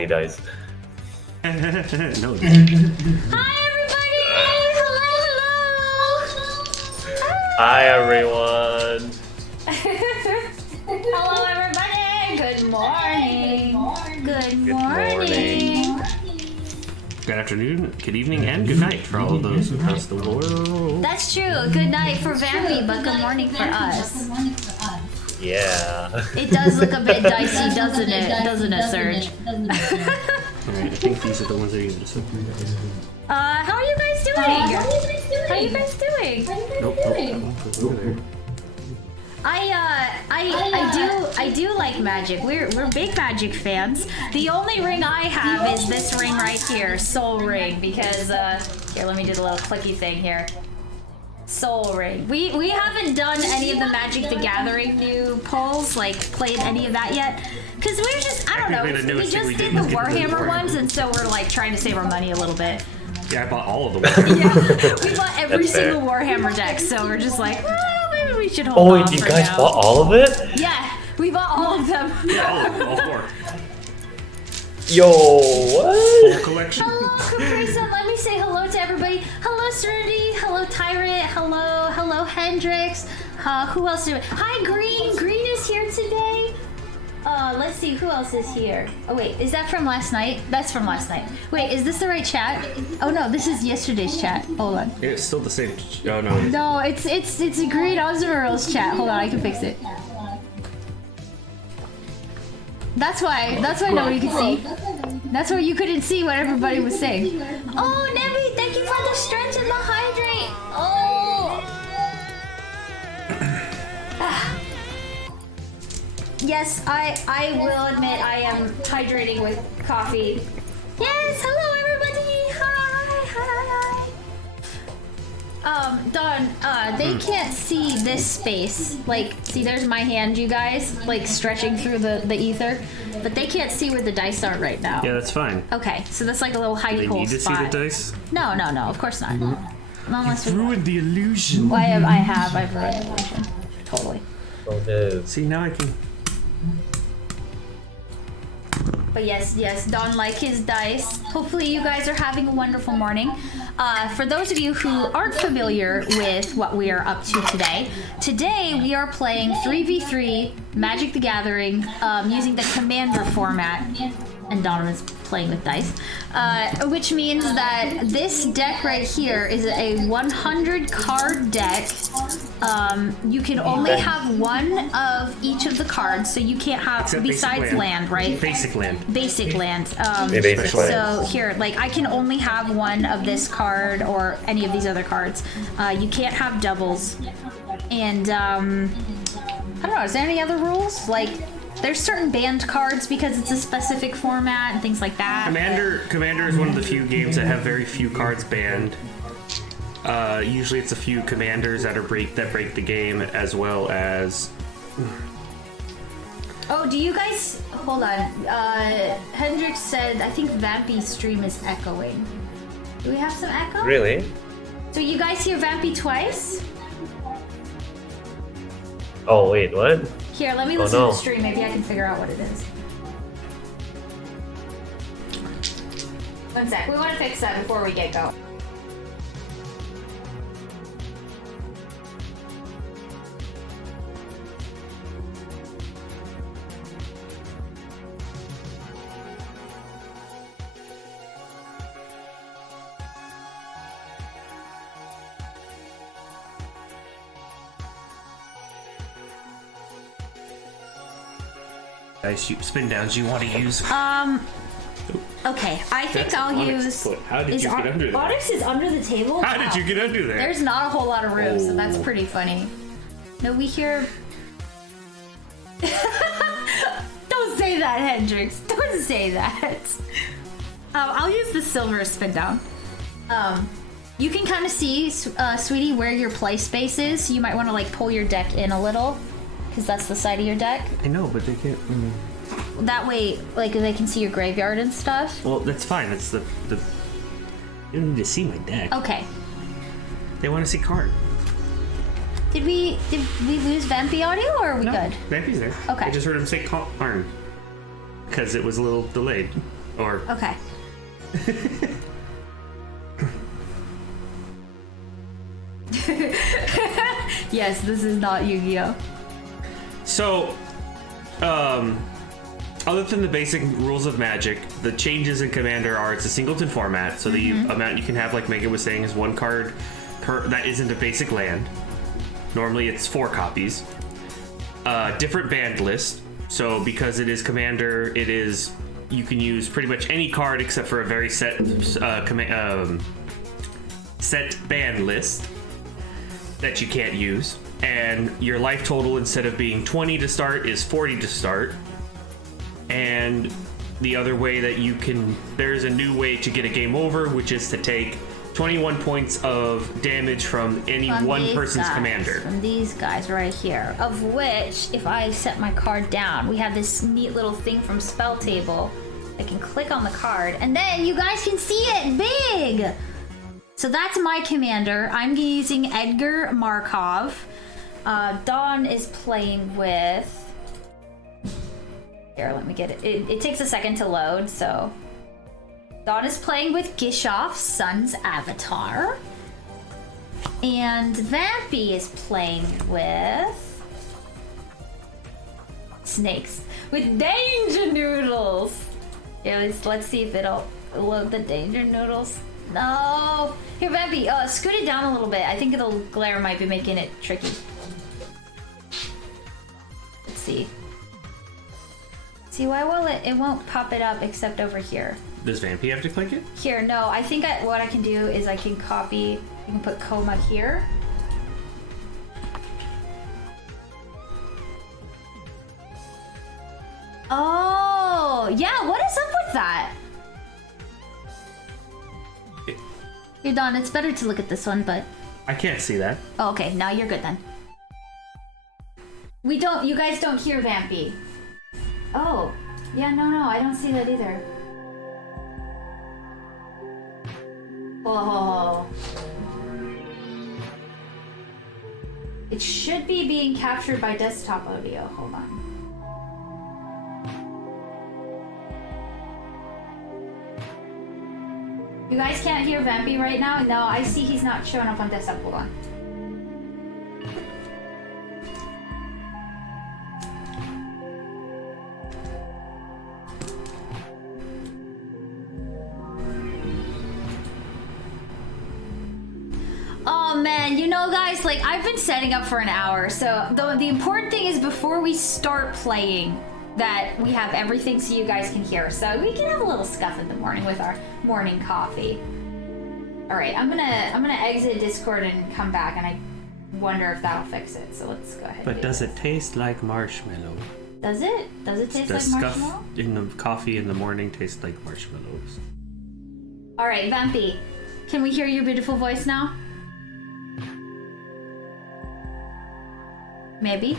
many dice. No. Hi everybody! Hello! Hi everyone! Hello everybody! Good morning! Good morning! Good afternoon, good evening, and good night for all of those across the world. That's true. Good night for Vampy, but good morning for us. Yeah. It does look a bit dicey, doesn't it? Doesn't it, Serge? Alright, I think these are the ones that are using this. How are you guys doing? How are you guys doing? Nope, that one goes over there. I do like magic. We're big magic fans. The only ring I have is this ring right here, Soul Ring, because here, let me do the little clicky thing here. Soul Ring. We haven't done any of the Magic the Gathering new polls, like played any of that yet, because we're just, I don't know, we just did the Warhammer ones, and so we're like trying to save our money a little bit. Yeah, I bought all of them. Yeah, we bought every single Warhammer deck, so we're just like, well, maybe we should hold Oh off wait, you for guys now. bought all of it? Yeah, we bought all of them. Yeah, all four. Yo, what? Full collection. Hello, Caprisa. Let me say hello to everybody. Hello, Serenity. Hello, Tyrant. Hello, Hendrix. Who else? Hi, Green. Green is here today. Let's see, who else is here? Oh wait, is that from last night? That's from last night. Wait, is this the right chat? Oh no, this is yesterday's chat. Hold on. Yeah, it's still the same. Oh no. No, it's a Green Osmeral's chat. Hold on, I can fix it. That's why nobody could see. That's why you couldn't see what everybody was saying. Oh, Nebby, thank you for the stretch and the hydrate. Oh. Yes, I will admit I am hydrating with coffee. Yes, hello everybody. Hi. Dawn, they can't see this space. Like, see, there's my hand, you guys, like stretching through the ether, but they can't see where the dice are right now. Yeah, that's fine. Okay, so that's like a little hidey They hole need to spot. see the dice? No, of course not. Unless we... Ruined the illusion. Well, I've ruined the illusion. Totally. Okay. See, now I can... But yes, Don like his dice. Hopefully you guys are having a wonderful morning. For those of you who aren't familiar with what we are up to today we are playing 3v3 Magic the Gathering using the Commander format. And Donovan's playing with dice, which means that this deck right here is a 100 card deck. You can only have one of each of the cards, so you can't have, except besides land, right? Basic land. Basic land. Basic land. So here, like, I can only have one of this card or any of these other cards. You can't have doubles. And, I don't know, is there any other rules? Like, there's certain banned cards because it's a specific format and things like that. Commander is one of the few games that have very few cards banned. Usually it's a few commanders that break the game, as well as... Oh, do you guys... Hold on. Hendrix said, I think Vampy's stream is echoing. Do we have some echo? Really? So you guys hear Vampy twice? Oh wait, what? Here, let me listen to the stream. Maybe I can figure out what it is. One sec. We want to fix that before we get going. Dice spin downs you want to use. Okay, I think I'll use... How did you get under there? Onyx is under the table? How did you get under there? There's not a whole lot of room, so that's pretty funny. No, we hear... Don't say that, Hendrix. Don't say that. I'll use the silver spin down. You can kind of see, Sweetie, where your play space is, so you might want to like pull your deck in a little, because that's the side of your deck. I know, but they can't... That way, like, they can see your graveyard and stuff. Well, that's fine. It's the... You don't need to see my deck. Okay. They want to see card. Did we lose Vampy audio, or are we good? Vampy's there. Okay. I just heard him say Karn. Because it was a little delayed. Or Okay. Yes, this is not Yu-Gi-Oh. so, other than the basic rules of Magic, the changes in Commander are it's a singleton format, so the amount you can have, like Megan was saying, is 1 card per that isn't a basic land. Normally it's 4 copies. Different banned list. So because it is Commander, you can use pretty much any card except for a very set set ban list that you can't use. And your life total, instead of being 20 to start, is 40 to start. And the other way that there's a new way to get a game over, which is to take 21 points of damage from any one person's commander. From these guys right here. Of which, if I set my card down, we have this neat little thing from Spell Table. I can click on the card, and then you guys can see it big! So that's my commander. I'm using Edgar Markov. Dawn is playing with... Here, let me get it. It takes a second to load, so... Dawn is playing with Gishath, Sun's Avatar. And Vampy is playing with... Snakes. With Danger Noodles! Yeah, let's see if it'll load the Danger Noodles. No! Here, Vampy, scoot it down a little bit. I think the glare might be making it tricky. Let's see. See, why will it won't pop it up except over here. Does Vampy have to click it? Here, no. I think what I can do is I can copy. You can put coma here. Oh, yeah. What is up with that? You're done. It's better to look at this one, but... I can't see that. Oh, okay. Now you're good then. You guys don't hear Vampy. Oh. Yeah, no. I don't see that either. Oh. It should be being captured by desktop audio. Hold on. You guys can't hear Vampy right now? No, I see he's not showing up on desktop. Hold on. Oh man, you know guys, like I've been setting up for an hour, so the important thing is before we start playing that we have everything so you guys can hear, so we can have a little scuff in the morning with our morning coffee. All right, I'm gonna exit Discord and come back, and I wonder if that'll fix it. So let's go ahead. But does it taste like marshmallow? Does it? Does it taste Does like scuff marshmallow? in the coffee in the morning taste like marshmallows? All right, Vampy, can we hear your beautiful voice now? Maybe.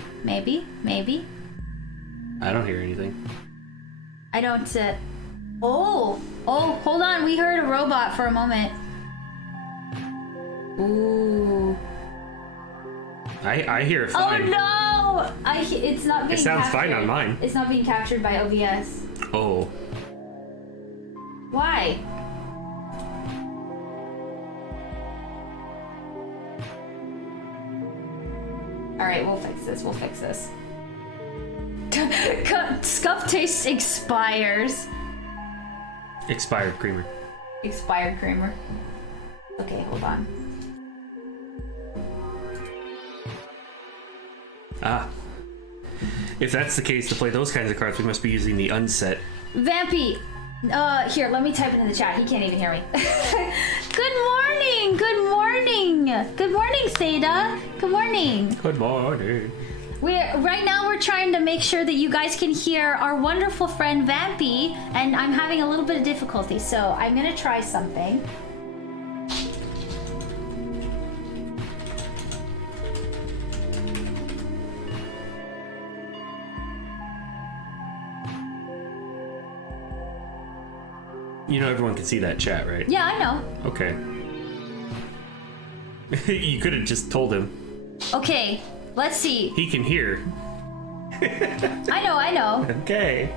I don't hear anything. I don't. Oh, hold on. We heard a robot for a moment. Ooh. I hear it fine. Oh no! It's not being. It sounds captured. fine on mine. It's not being captured by OBS. Oh. Why? All right, we'll fix this. Scuff taste expires. Expired creamer. Expired creamer. Okay, hold on. Ah. If that's the case, to play those kinds of cards, we must be using the unset. Vampy, here, let me type it in the chat. He can't even hear me. Good morning! Good morning! Good morning, Seda! Good morning! Good morning. Right now we're trying to make sure that you guys can hear our wonderful friend Vampy, and I'm having a little bit of difficulty, so I'm gonna try something. You know everyone can see that chat, right? Yeah, I know. Okay. You could have just told him. Okay, let's see. He can hear. I know. Okay.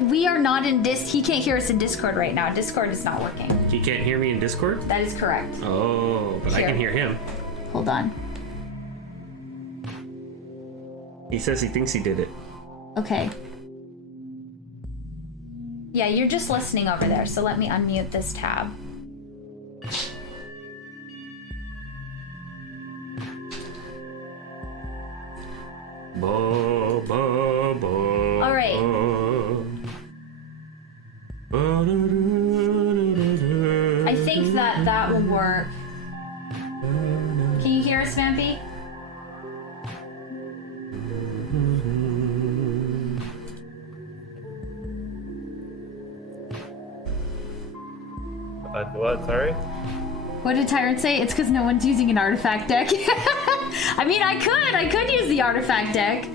We are not in he can't hear us in Discord right now. Discord is not working. He can't hear me in Discord? That is correct. Oh, but I can hear him. Hold on. He says he thinks he did it. Okay. Yeah, you're just listening over there, so let me unmute this tab. All right. I think that will work. Can you hear us, Vampy? What? Sorry? What did Tyrant say? It's because no one's using an artifact deck. I mean, I could use the artifact deck.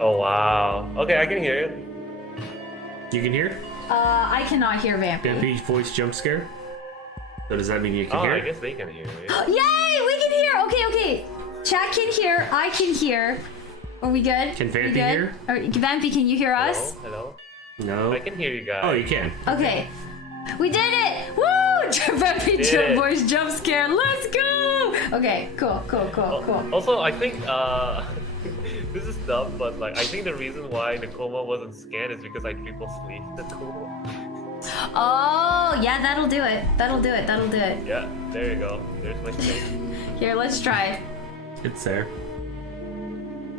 Oh wow. Okay, I can hear it. You can hear? I cannot hear Vampy. Vampy's voice jump scare? So does that mean you can hear? I guess they can hear me. Yay! We can hear! Okay. Chat can hear. I can hear. Are we good? Can Vampy hear? Vampy, can you hear us? Hello? No. I can hear you guys. Oh, you can. Okay. We did it! Woo! Vampy voice jump scare. Let's go! Okay, cool. Also, I think this is dumb, but like I think the reason why Nakoma wasn't scanned is because I triple sleeved Nakoma. Oh, yeah, that'll do it. Yeah, there you go. There's my space. Here, let's try. It's there.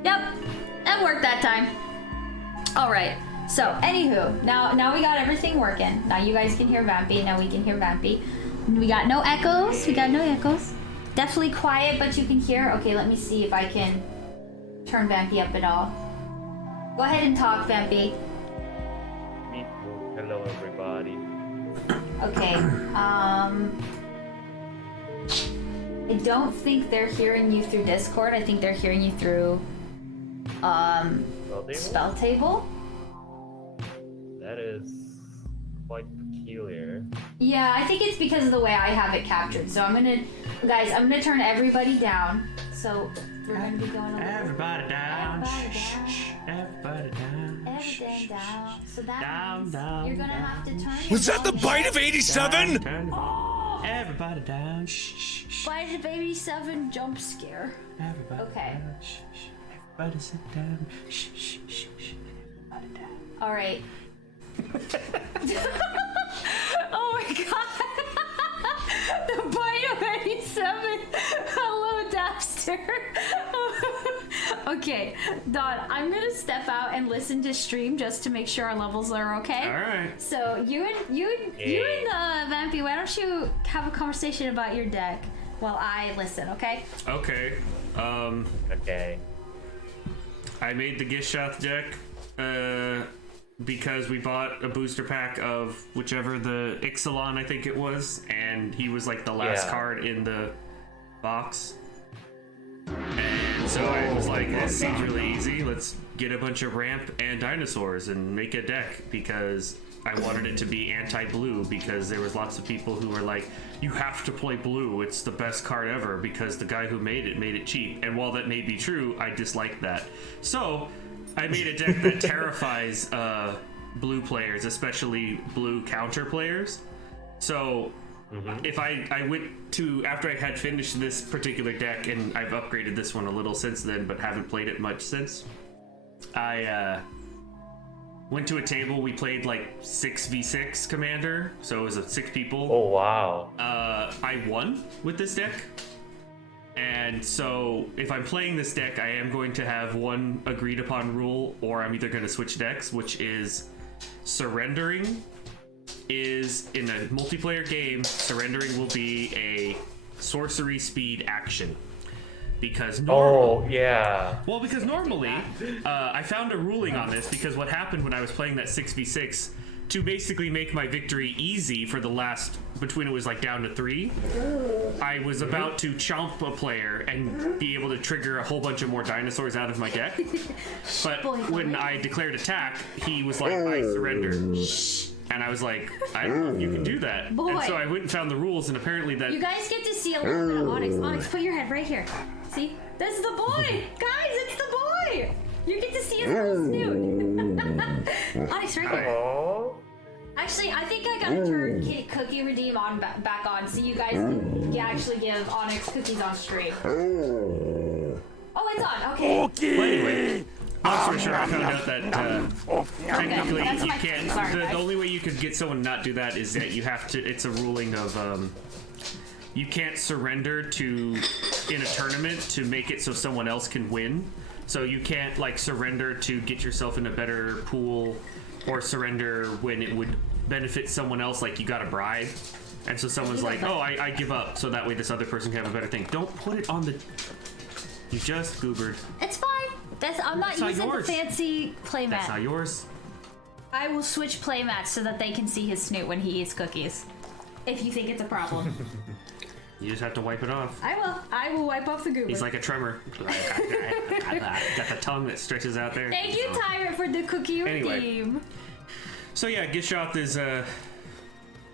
Yep, that worked that time. All right. So, anywho, now we got everything working. Now you guys can hear Vampy. Now we can hear Vampy. We got no echoes. Definitely quiet, but you can hear. Okay, let me see if I can turn Vampy up at all. Go ahead and talk, Vampy. Hello, everybody. Okay. I don't think they're hearing you through Discord. I think they're hearing you through Spell Table. That is quite peculiar. Yeah, I think it's because of the way I have it captured. So I'm gonna turn everybody down. So we're gonna be going a Everybody down. Everybody down. Everything down. So that means you're gonna have to turn. Was that the bite of 87? Everybody down. Bite of 87 jump scare. Everybody okay. Down. Everybody sit down. Everybody down. All right. Oh my god! The bite of 87! Hello, Dapster! Okay, Don, I'm gonna step out and listen to stream just to make sure our levels are okay. Alright. So you and Vampy, why don't you have a conversation about your deck while I listen, okay? Okay. Okay. I made the Gishath deck, because we bought a booster pack of whichever the Ixalan, I think it was, and he was like the last card in the box. And so I was like, this seems really easy. Let's get a bunch of ramp and dinosaurs and make a deck, because I wanted it to be anti-blue, because there was lots of people who were like, you have to play blue, it's the best card ever, because the guy who made it cheap. And while that may be true, I disliked that. So I made a deck that terrifies blue players, especially blue counter players. So if I went to, after I had finished this particular deck, and I've upgraded this one a little since then, but haven't played it much since, I went to a table, we played like 6v6 Commander, so it was 6 people. Oh wow. I won with this deck. And so, if I'm playing this deck, I am going to have one agreed upon rule, or I'm either going to switch decks, which is surrendering is, in a multiplayer game, surrendering will be a sorcery speed action. Because normally, because normally, I found a ruling on this, because what happened when I was playing that 6v6, to basically make my victory easy for the last, between it was like down to 3, I was about to chomp a player and be able to trigger a whole bunch of more dinosaurs out of my deck. But when I declared attack, he was like, I surrender. And I was like, I don't know if you can do that. And so I went and found the rules, and apparently that... You guys get to see a little bit of Onyx. Onyx, put your head right here. See? That's the boy! Guys, it's the boy! You get to see his little snoot. Onyx, right here. Oh. Actually, I think I gotta turn Cookie Redeem on back on so you guys can actually give Onyx cookies on stream. Oh, it's on. Okay. Well, anyway, long story short, I found out that technically That's you my can't. thing. Sorry, The guys. only way you could get someone not do that is that you have to. It's a ruling of you can't surrender to in a tournament to make it so someone else can win. So you can't like surrender to get yourself in a better pool, or surrender when it would benefit someone else. Like you got a bribe, and so someone's like, "Oh, I give up," so that way this other person can have a better thing. Don't put it on the. You just goobered. It's fine. I'm not using the fancy playmat. That's not yours. I will switch playmats so that they can see his snoot when he eats cookies. If you think it's a problem. You just have to wipe it off. I will. I will wipe off the goober. He's like a tremor. Got the tongue that stretches out there. Thank you, Tyrant, for the cookie redeem. So yeah, Gishath is I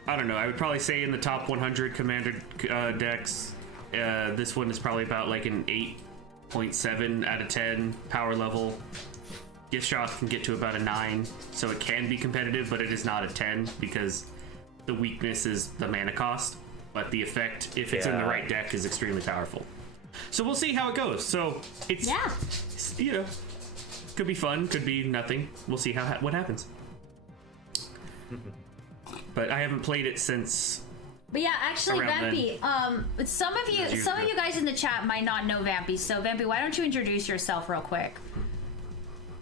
don't know. I would probably say in the top 100 commander decks, this one is probably about like an 8.7 out of 10 power level. Gishath can get to about a 9, so it can be competitive, but it is not a 10 because the weakness is the mana cost. But the effect, if it's in the right deck, is extremely powerful. So we'll see how it goes. So it's, you know, could be fun, could be nothing. We'll see what happens. But I haven't played it since. But yeah, actually, Vampy, some of you guys in the chat might not know Vampy. So Vampy, why don't you introduce yourself real quick?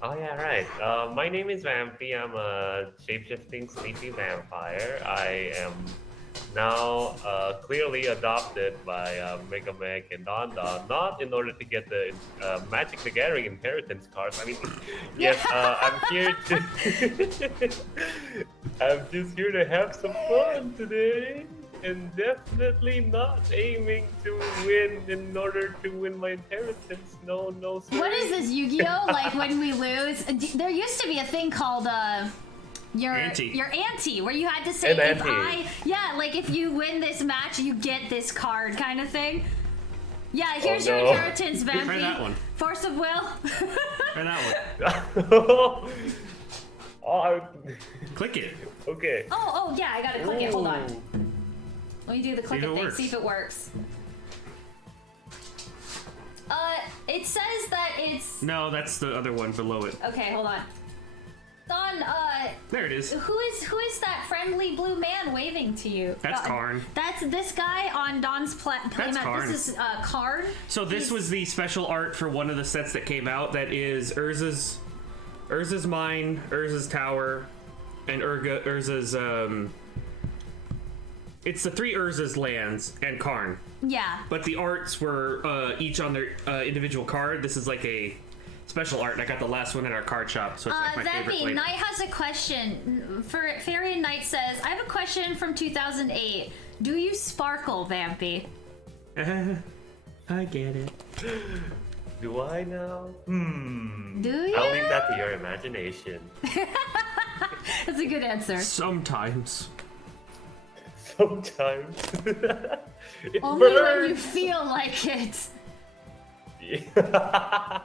Oh yeah, right. My name is Vampy. I'm a shape-shifting sleepy vampire. I am now clearly adopted by Mega Meg and Don Don, not in order to get the Magic the Gathering inheritance cards. I mean, yes, I'm here to. I'm just here to have some fun today, and definitely not aiming to win in order to win my inheritance. No, no. Sorry. What is this, Yu-Gi-Oh? Like when we lose, there used to be a thing called your ante, where you had to say if you win this match, you get this card, kind of thing. Yeah, here's your inheritance, Vampy. Try that one. Force of will. Try that one. Click it. Okay. Oh yeah, I gotta click it. Hold on. Let me do the click it thing. See if it works. It says that it's. No, that's the other one below it. Okay, hold on. Don, there it is. Who is that friendly blue man waving to you? That's Karn. That's this guy on Don's playmat. Karn. This is Karn. So this was the special art for one of the sets that came out. That is Urza's Mine, Urza's Tower, and Urza's It's the 3 Urza's lands and Karn. Yeah. But the arts were each on their individual card. This is like a special art, and I got the last one at our card shop, so it's like my favorite flavor. Knight has a question. Fairy Knight says, I have a question from 2008. Do you sparkle, Vampy? I get it. Do I now? Do you? I'll leave that to your imagination. That's a good answer. Sometimes. Sometimes. Only when you feel like it. Yeah.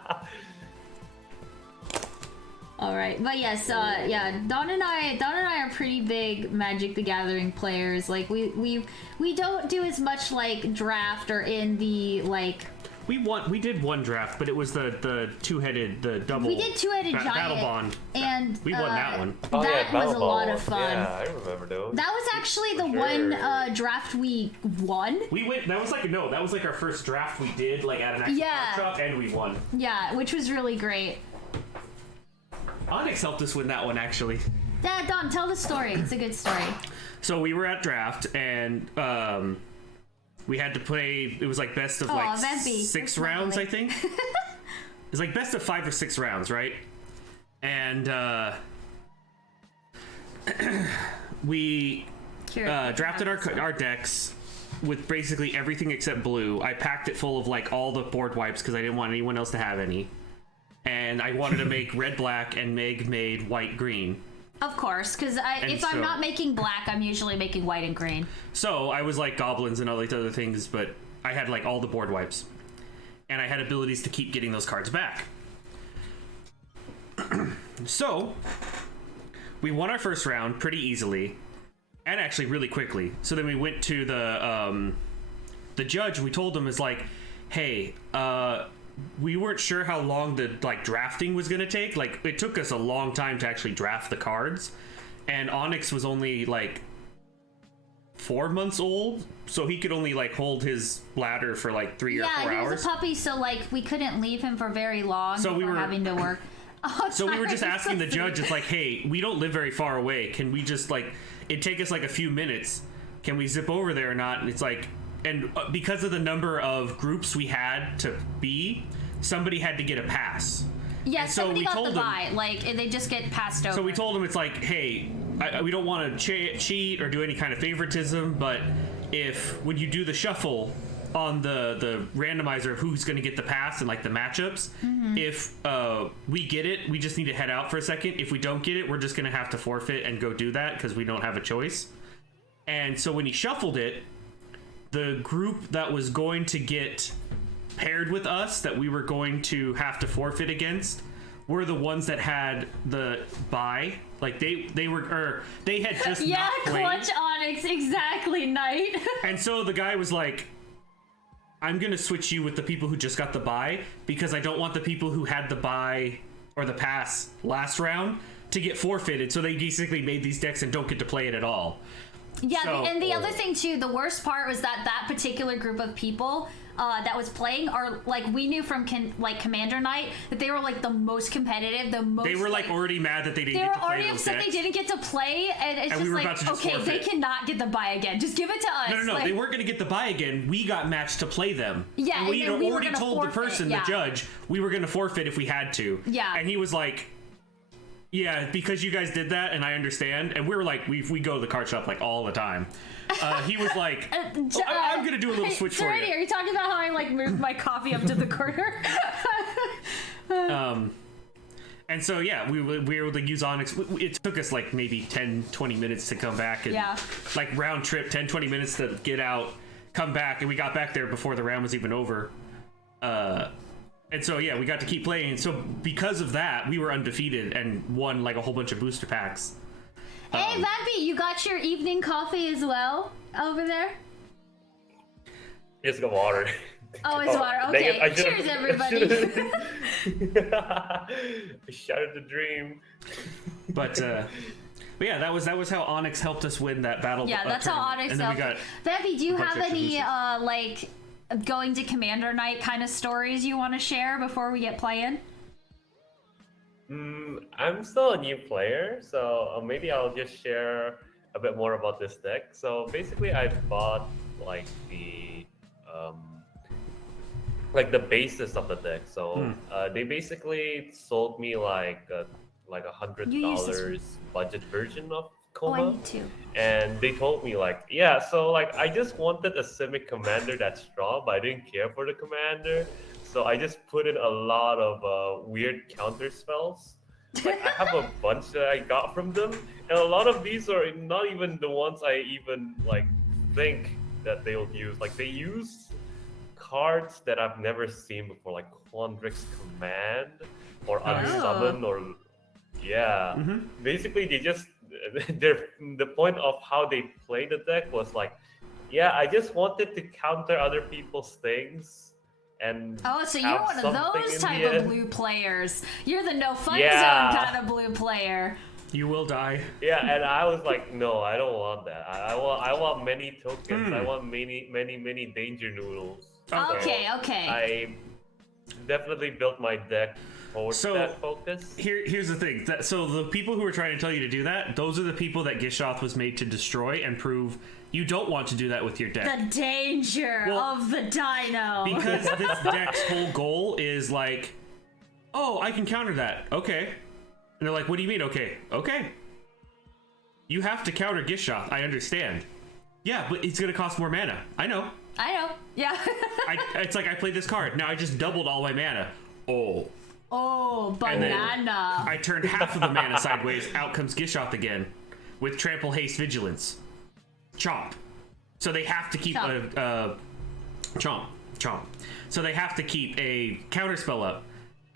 All right, but yes, Don and I are pretty big Magic the Gathering players. Like we don't do as much like draft or in the like. We did one draft, but it was the two-headed, the double. We did two-headed giant. Battle Bond, and we won that one. That was a lot of fun. Yeah, I remember those. That was actually the one draft we won. We went. That was like our first draft we did like at an actual workshop, and we won. Yeah, which was really great. Onyx helped us win that one actually. Dad, Don, tell the story. It's a good story. So we were at draft and we had to play. It was like best of Vampy. 6 rounds, I think. It's like best of 5 or 6 rounds, right? And we drafted our decks with basically everything except blue. I packed it full of like all the board wipes because I didn't want anyone else to have any. And I wanted to make red black, and Meg made white green. Of course, because if I'm not making black, I'm usually making white and green. So I was like goblins and all these other things, but I had like all the board wipes. And I had abilities to keep getting those cards back. So we won our first round pretty easily, and actually really quickly. So then we went to the judge. We told him, is like, hey, we weren't sure how long the drafting was gonna take. Like, it took us a long time to actually draft the cards, and Onyx was only 4 months old, so he could only hold his ladder for 3 or 4 hours. Yeah, he was a puppy, so we couldn't leave him for very long. So we were having to work. So we were just asking the judge, it's like, hey, we don't live very far away. Can we just it'd take us a few minutes. Can we zip over there or not? And it's like, and because of the number of groups we had to be, somebody had to get a pass. Yeah, and somebody got the buy. They just get passed over. So we told him, it's like, hey, we don't want to cheat or do any kind of favoritism, but when you do the shuffle on the randomizer of who's going to get the pass and the matchups, if we get it, we just need to head out for a second. If we don't get it, we're just going to have to forfeit and go do that because we don't have a choice. And so when he shuffled it, the group that was going to get paired with us, that we were going to have to forfeit against, were the ones that had the bye. They had just not played. Clutch Onyx, exactly, Knight. And so the guy was like, I'm gonna switch you with the people who just got the bye, because I don't want the people who had the bye or the pass last round to get forfeited. So they basically made these decks and don't get to play it at all. Yeah, and the other thing too, the worst part was that particular group of people that was playing are we knew from Commander Night that they were the most competitive, the most. They were already mad that they didn't get to play. They were already upset they didn't get to play, and it's just okay, forfeit. They cannot get the bye again. Just give it to us. No, they weren't going to get the bye again. We got matched to play them. Yeah, and we had already told forfeit, the person, the judge, we were going to forfeit if we had to. Yeah, and he was like, yeah, because you guys did that, and I understand. And we were like, we go to the card shop all the time. He was like, I'm gonna do a little switch for you. Are you talking about how I moved my coffee up to the corner? And so yeah, we were able to use Onyx. It took us maybe 10-20 minutes to come back, and round trip 10-20 minutes to get out, come back, and we got back there before the round was even over. And so yeah, we got to keep playing. So because of that, we were undefeated and won a whole bunch of booster packs. Hey, Vampy, you got your evening coffee as well over there? It's the water. Oh, it's water. Okay. Cheers, everybody. Shattered the dream. But yeah, that was how Onyx helped us win that battle. Yeah, that's how Onyx helped. Vampy, do you have any going to Commander Night kind of stories you want to share before we get playing? I'm still a new player, so maybe I'll just share a bit more about this deck. So basically, I bought the basis of the deck. So they basically sold me $100 budget version of Coma. Oh, I need to. And they told me yeah, so I just wanted a Simic commander that's strong, but I didn't care for the commander. So I just put in a lot of weird counter spells. I have a bunch that I got from them, and a lot of these are not even the ones I even think that they'll use. They use cards that I've never seen before, like Quandrix Command or Unsummon or Basically, they just the point of how they play the deck was I just wanted to counter other people's things. And so you're one of those type of blue players. You're the no fun zone kind of blue player. You will die. Yeah, and I was like, no, I don't want that. I want many tokens. I want many danger noodles. Okay. I definitely built my deck towards that focus. Here's the thing. So the people who are trying to tell you to do that, those are the people that Gishath was made to destroy and prove you don't want to do that with your deck. The danger of the dino. Because this deck's whole goal is I can counter that. Okay. And they're like, what do you mean? Okay. You have to counter Gishath. I understand. Yeah, but it's going to cost more mana. I know. Yeah. It's I played this card. Now I just doubled all my mana. Oh, banana. I turned half of the mana sideways. Out comes Gishath again with Trample, Haste, Vigilance. Chomp. So they have to keep Chomp. So they have to keep a counter spell up.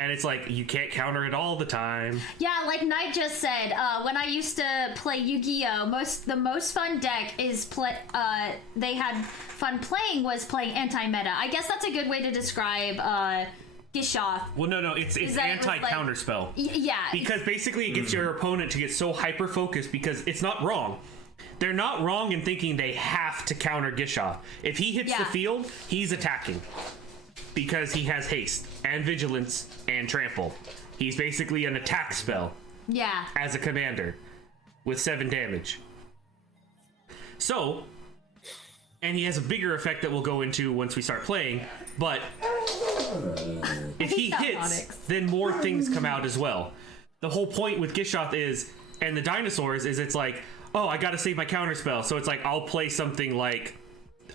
And it's like, you can't counter it all the time. Yeah, like Knight just said, when I used to play Yu-Gi-Oh, the most fun deck is they had fun playing was playing anti-meta. I guess that's a good way to describe Gishath. Well, no, it's anti-counterspell. Yeah. Because basically it gets your opponent to get so hyper-focused because it's not wrong. They're not wrong in thinking they have to counter Gishath. If he hits the field, he's attacking. Because he has haste and vigilance and trample. He's basically an attack spell. Yeah. As a commander with 7 damage. So, and he has a bigger effect that we'll go into once we start playing, but if he hits, then more things come out as well. The whole point with Gishath and the dinosaurs is it's like, oh, I gotta save my counter spell. So it's like, I'll play something like,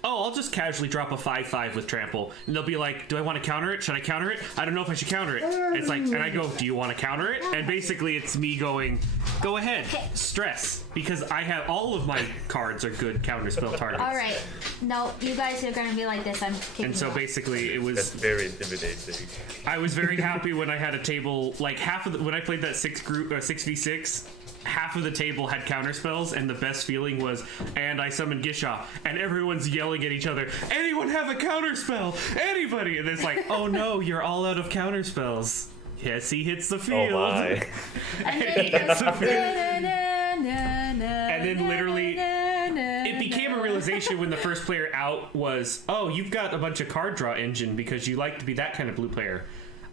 oh, I'll just casually drop a 5/5 with trample. And they'll be like, do I want to counter it? Should I counter it? I don't know if I should counter it. And it's like, and I go, do you want to counter it? And basically it's me going, go ahead, stress. Because I have, all of my cards are good counter spell targets. All right. No, you guys are going to be like this. I'm kicking And so basically it was... That's very intimidating. I was very happy when I had a table, like when I played that 6v6, half of the table had counter spells, and the best feeling was, and I summoned Gishath, and everyone's yelling at each other, anyone have a counter spell? Anybody? And it's like, oh no, you're all out of counter spells. Yes, he hits the field. Oh my. And then he goes, and then literally, it became a realization when the first player out was, oh, you've got a bunch of card draw engine because you like to be that kind of blue player.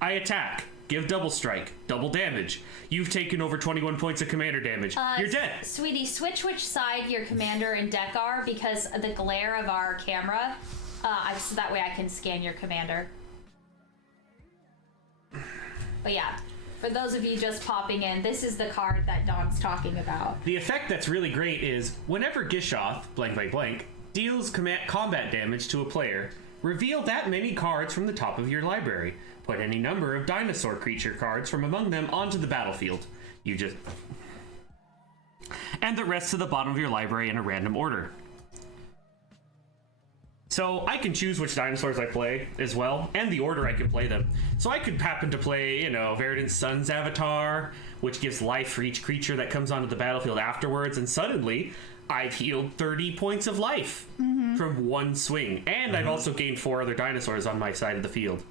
I attack. Give double strike, double damage. You've taken over 21 points of commander damage. You're dead. Sweetie, switch which side your commander and deck are because of the glare of our camera. So that way I can scan your commander. But yeah, for those of you just popping in, this is the card that Don's talking about. The effect that's really great is whenever Gishath, blank blank blank, deals combat damage to a player, reveal that many cards from the top of your library. Put any number of dinosaur creature cards from among them onto the battlefield. And the rest to the bottom of your library in a random order. So I can choose which dinosaurs I play as well, and the order I can play them. So I could happen to play, Veridan's Sun's Avatar, which gives life for each creature that comes onto the battlefield afterwards, and suddenly I've healed 30 points of life from one swing. And I've also gained 4 other dinosaurs on my side of the field.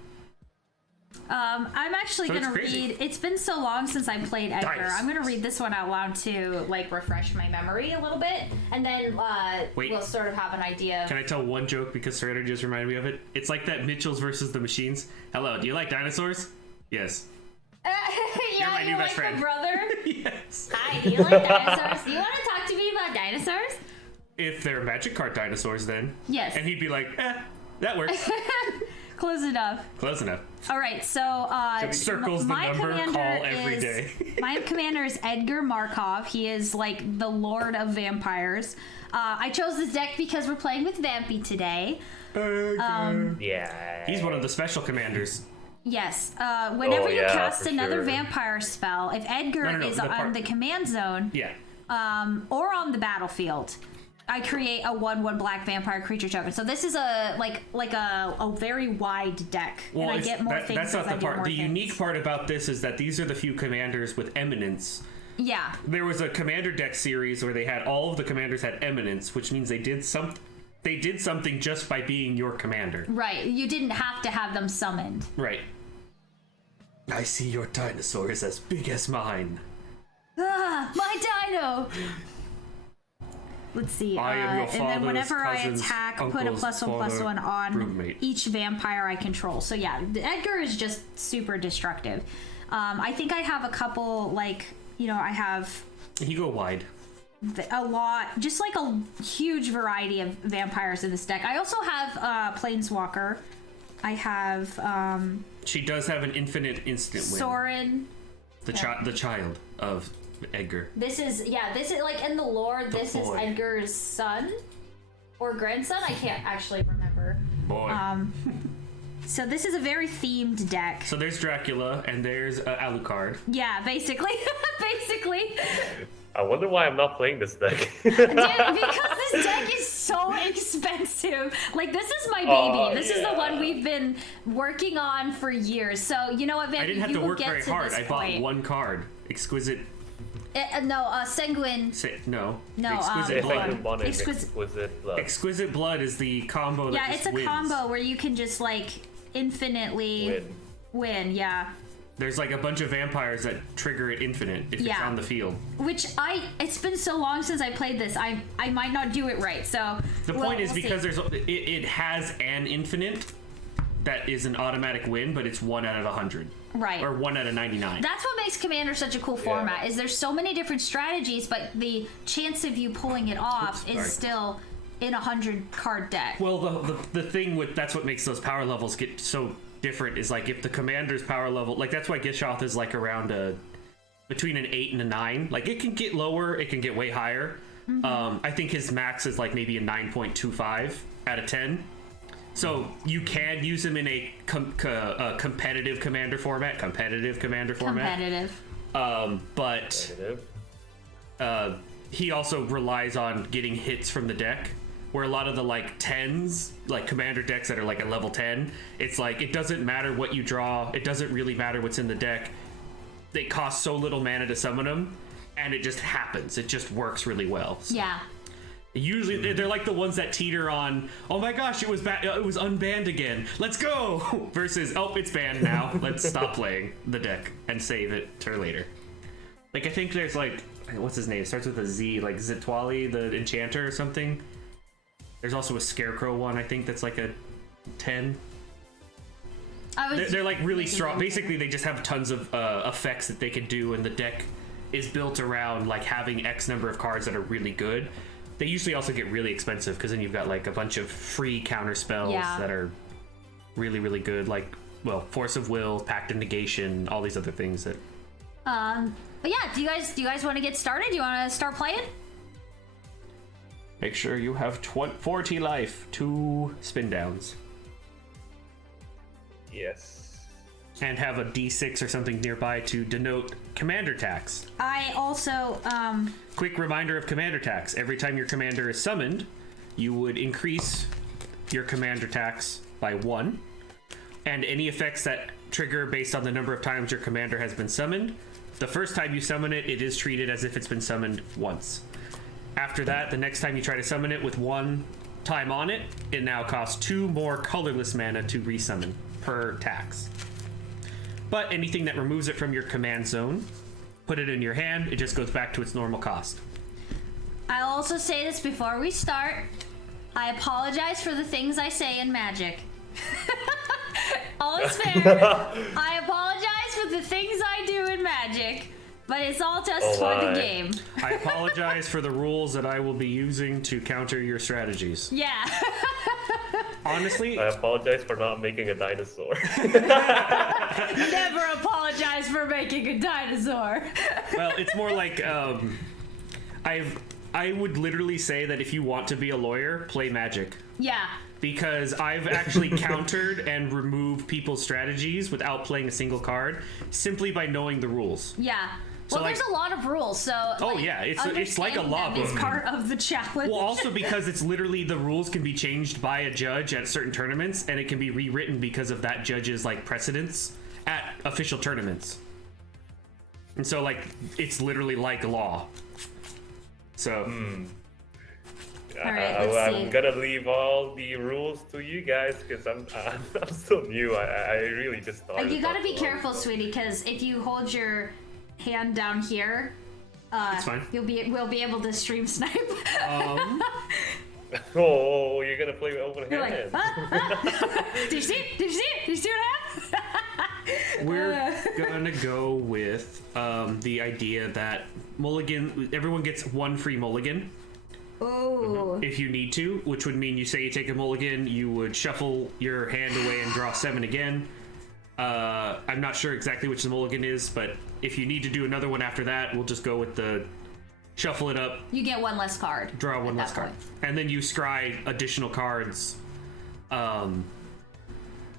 I'm actually going to read... It's been so long since I played Edgar. I'm going to read this one out loud to, refresh my memory a little bit. And then we'll sort of have an idea. Can I tell one joke because Serena just reminded me of it? It's like that Mitchells versus the Machines. Hello, do you like dinosaurs? Yes. Yeah, my new best friend. The brother? Yes. Hi, do you like dinosaurs? Do you want to talk to me about dinosaurs? If they're magic card dinosaurs, then. Yes. And he'd be like, that works. Close enough. Close enough. All right, so circles the number, call every day. My commander is Edgar Markov. He is like the lord of vampires. I chose this deck because we're playing with Vampy today. Yeah. He's one of the special commanders. Yes. Whenever you cast another sure. vampire spell, if Edgar is on the command zone, or on the battlefield, I create a 1/1 black vampire creature token. So this is a very wide deck, well, and I get more things. That's not the part. The unique part about this is that these are the few commanders with eminence. Yeah. There was a commander deck series where they had all of the commanders had eminence, which means they did something just by being your commander. Right. You didn't have to have them summoned. Right. I see your dinosaur is as big as mine. Ah, my dino! Let's see. I am your and then whenever I cousin's attack, put a uncle's +1/+1 on roommate. each vampire I control. So yeah, Edgar is just super destructive. I think I have a couple, I have... You go wide. A lot, just like a huge variety of vampires in this deck. I also have Planeswalker. I have... She does have an infinite instant win. Sorin. The child of Edgar. This is like in the lore, this is Edgar's son or grandson. I can't actually remember. Boy. So this is a very themed deck. So there's Dracula and there's Alucard. Yeah, basically. Basically. I wonder why I'm not playing this deck. Dude, because this deck is so expensive. him. Like, this is my baby. This is the one we've been working on for years. So, you know what, Van? I didn't have you to will work get very to hard. this I bought point. one card. Exquisite. Sanguine. No. No, Exquisite It's like blood. the one in Exquisite- exquisite blood. Exquisite blood is the combo that Yeah, just it's a wins. combo where you can just, like, infinitely win. Yeah. There's like a bunch of vampires that trigger it infinite if it's on the field. Which it's been so long since I played this, I might not do it right. So the point is we'll because see. it has an infinite that is an automatic win, but it's 1 out of 100. Right. Or 1 out of 99. That's what makes Commander such a cool format. Is there's so many different strategies, but the chance of you pulling it off is still in a 100 card deck. Well, the thing with that's what makes those power levels get so different is like if the commander's power level, like that's why Gishath is like around between an 8 and a 9. Like it can get lower, it can get way higher. I think his max is like maybe a 9.25 out of 10. So you can use him in a competitive commander format. But he also relies on getting hits from the deck. Where a lot of the like 10s, like commander decks that are like a level 10, it's like it doesn't matter what you draw, it doesn't really matter what's in the deck. They cost so little mana to summon them, and it just happens. It just works really well. So Yeah. usually they're like the ones that teeter on, oh my gosh, it was unbanned again. Let's go! Versus, oh, it's banned now. Let's stop playing the deck and save it till later. Like I think there's like, what's his name? It starts with a Z, like Zitwali, the enchanter or something. There's also a Scarecrow one, I think, that's like a 10. They're like really strong. Basically, they just have tons of effects that they can do, and the deck is built around like having X number of cards that are really good. They usually also get really expensive because then you've got like a bunch of free counter spells that are really, really good. Like, well, Force of Will, Pact of Negation, all these other things that. But yeah, do you guys want to get started? Do you want to start playing? Make sure you have 40 life, 2 spin downs. Yes. And have a D6 or something nearby to denote commander tax. I also, Quick reminder of commander tax. Every time your commander is summoned, you would increase your commander tax by 1. And any effects that trigger based on the number of times your commander has been summoned, the first time you summon it, it is treated as if it's been summoned once. After that, the next time you try to summon it with 1 time on it, it now costs 2 more colorless mana to resummon per tax. But anything that removes it from your command zone, put it in your hand, it just goes back to its normal cost. I'll also say this before we start. I apologize for the things I say in Magic. All is fair. I apologize for the things I do in Magic, but it's all just for the game. I apologize for the rules that I will be using to counter your strategies. Yeah. Honestly, I apologize for not making a dinosaur. Never apologize for making a dinosaur. well, it's more like I would literally say that if you want to be a lawyer, play Magic. Yeah. Because I've actually countered and removed people's strategies without playing a single card, simply by knowing the rules. Yeah. So, Well, like- there's a lot of rules, so Oh, yeah, it's like a law understanding them is book. part of the challenge. Well, also because it's literally the rules can be changed by a judge at certain tournaments, and it can be rewritten because of that judge's like precedence at official tournaments. And so, like, it's literally like law. So, All right, let's see. I'm gonna leave all the rules to you guys because I'm still new. I really just started. You gotta be not so long careful, ago. sweetie, because if you hold your hand down here, it's fine. we'll be able to stream snipe. Oh, you're gonna play with open You're hand. like, Did you see? Did you see? Did you see what happened? We're gonna go with the idea that everyone gets 1 free mulligan. Oh. If you need to, which would mean you say you take a mulligan, you would shuffle your hand away and draw 7 again. I'm not sure exactly which the mulligan is, but if you need to do another one after that, we'll just go with the shuffle it up, You get 1 less card. draw 1 at less that card, point. and then you scry additional cards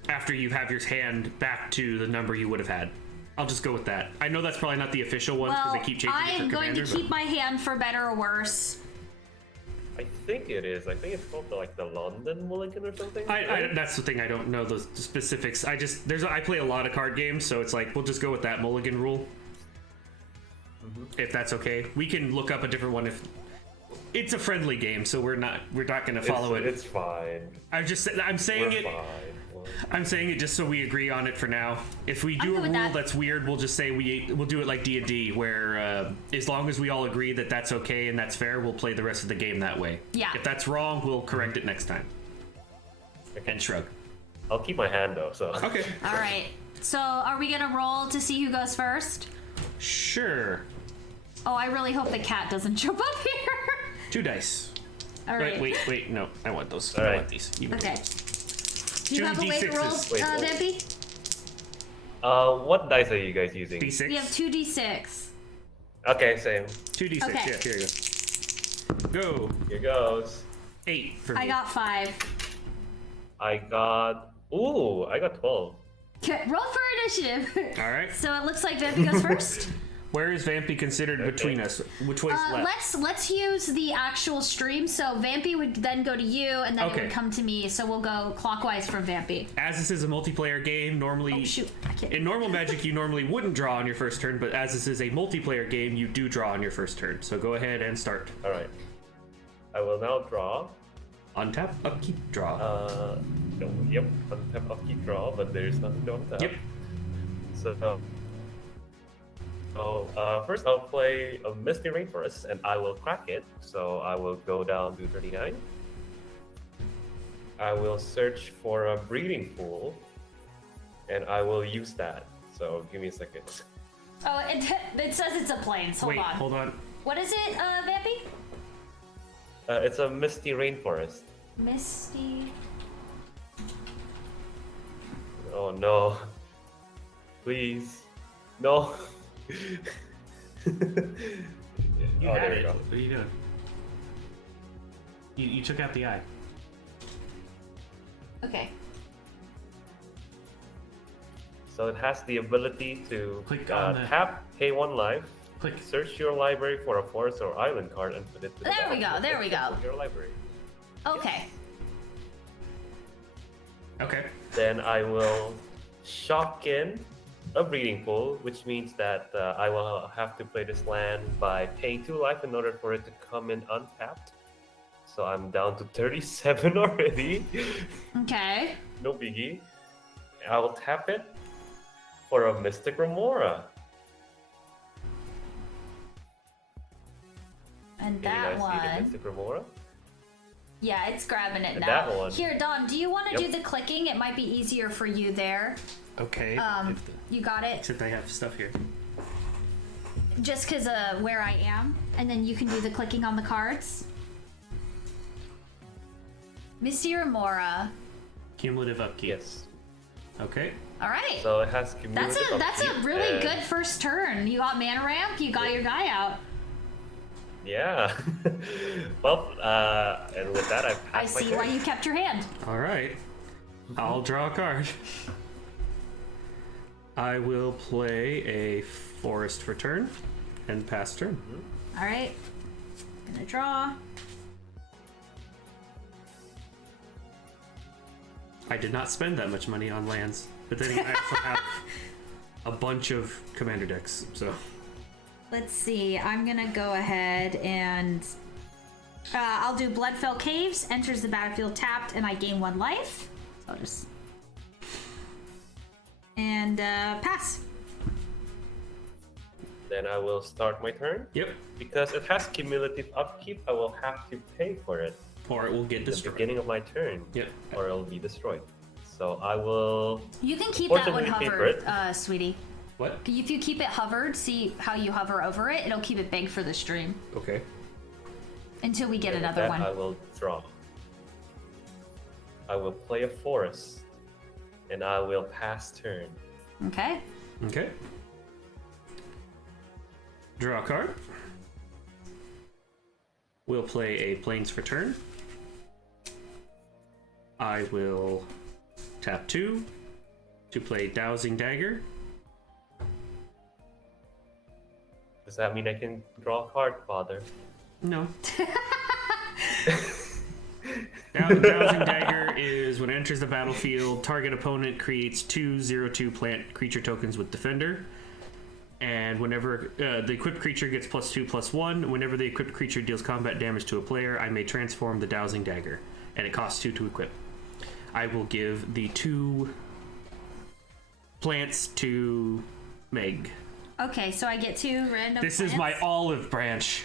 after you have your hand back to the number you would have had. I'll just go with that. I know that's probably not the official one because Well, they keep changing it I'm for going to Commander, keep my hand for better or worse. I think it is. I think it's called like the London Mulligan or something. That's the thing. I don't know those specifics. I play a lot of card games, so it's like we'll just go with that Mulligan rule. If that's okay, we can look up a different one if it's a friendly game. So we're not going to follow it. It's fine. I'm saying We're it. fine. I'm saying it just so we agree on it for now. If we do a rule that's weird, we'll just say we'll do it like D&D, where as long as we all agree that that's okay and that's fair, we'll play the rest of the game that way. Yeah. If that's wrong, we'll correct it next time. Okay. And shrug. I'll keep my hand though. So. Okay. All right. So are we gonna roll to see who goes first? Sure. Oh, I really hope the cat doesn't jump up here. 2 dice. All right. Wait. No, I want those. All I right. want these. Okay. Do you Two have a way to roll, D6s. Wait, Vampy? What dice are you guys using? D6. We have 2d6. Okay, same. 2d6. Okay. Yeah, here you go. Go. Here goes. 8 for me. I got 5. I got 12. Okay, roll for initiative. All right. So it looks like Vampy goes first. Where is Vampy considered between us? Which way's left? Let's use the actual stream. So Vampy would then go to you, and then it Okay. would come to me. So we'll go clockwise from Vampy. As this is a multiplayer game, normally Oh shoot! I can't. in normal Magic you normally wouldn't draw on your first turn, but as this is a multiplayer game, you do draw on your first turn. So go ahead and start. All right. I will now draw. Untap, upkeep, draw. Yep. Untap, upkeep, draw, but there's nothing to untap. Yep. So, first I'll play a Misty Rainforest, and I will crack it. So I will go down to 39. I will search for a breeding pool, and I will use that. So give me a second. Oh, it says it's a plains. Hold Wait, on. hold on. What is it, Vampy? It's a Misty Rainforest. Misty. Oh no. Please. No. You Oh, had there we it. go. What are you doing? You took out the eye. Okay. So it has the ability to Click on the- tap, pay 1 life, Click. search your library for a forest or island card, and put it to the There we bottom go, there we go. of your library. Okay. Okay. Then I will shock in a breeding pool, which means that I will have to play this land by paying 2 life in order for it to come in untapped. So I'm down to 37 already. Okay. No biggie. I will tap it for a Mystic Remora. And Can that you guys see the one. Mystic Remora? Yeah, it's grabbing it And now. that one. Here, Don, do you want to Yep. do the clicking? It might be easier for you there. Okay. You got it? Except I have stuff here. Just because where I am. And then you can do the clicking on the cards. Misty Remora. Cumulative upkeep. Yes. Okay. All right. So it has cumulative That's a upkeep, really and- good first turn. You got mana ramp. You got your guy out. Yeah. Well, and with that, I I pass my see turn. why you kept your hand. All right. I'll draw a card. I will play a forest for turn and pass turn. All right. Gonna draw. I did not spend that much money on lands, but then I also have a bunch of commander decks, so. Let's see. I'm gonna go ahead and I'll do Bloodfell Caves. Enters the battlefield tapped, and I gain 1 life. So I'll just and pass. Then I will start my turn. Yep. Because it has cumulative upkeep, I will have to pay for it Or it will get at the destroyed. beginning of my turn. Yep. Or it'll be destroyed. So I will. You can keep that one Fortunately, hovered, favorite. sweetie. What? If you keep it hovered, see how you hover over it. It'll keep it big for the stream Okay. until we get and with another that, one. I will draw. I will play a forest. And I will pass turn. Okay. Okay. Draw a card. We'll play a plains for turn. I will tap 2 to play Dowsing Dagger. Does that mean I can draw a card, Father? No. Dowsing Dagger is when it enters the battlefield, target opponent creates 2/0/2 plant creature tokens with Defender. And whenever the equipped creature gets +2/+1, whenever the equipped creature deals combat damage to a player, I may transform the Dowsing Dagger. And it costs 2 to equip. I will give the 2 plants to Meg. Okay, so I get 2 random This plants. is my olive branch.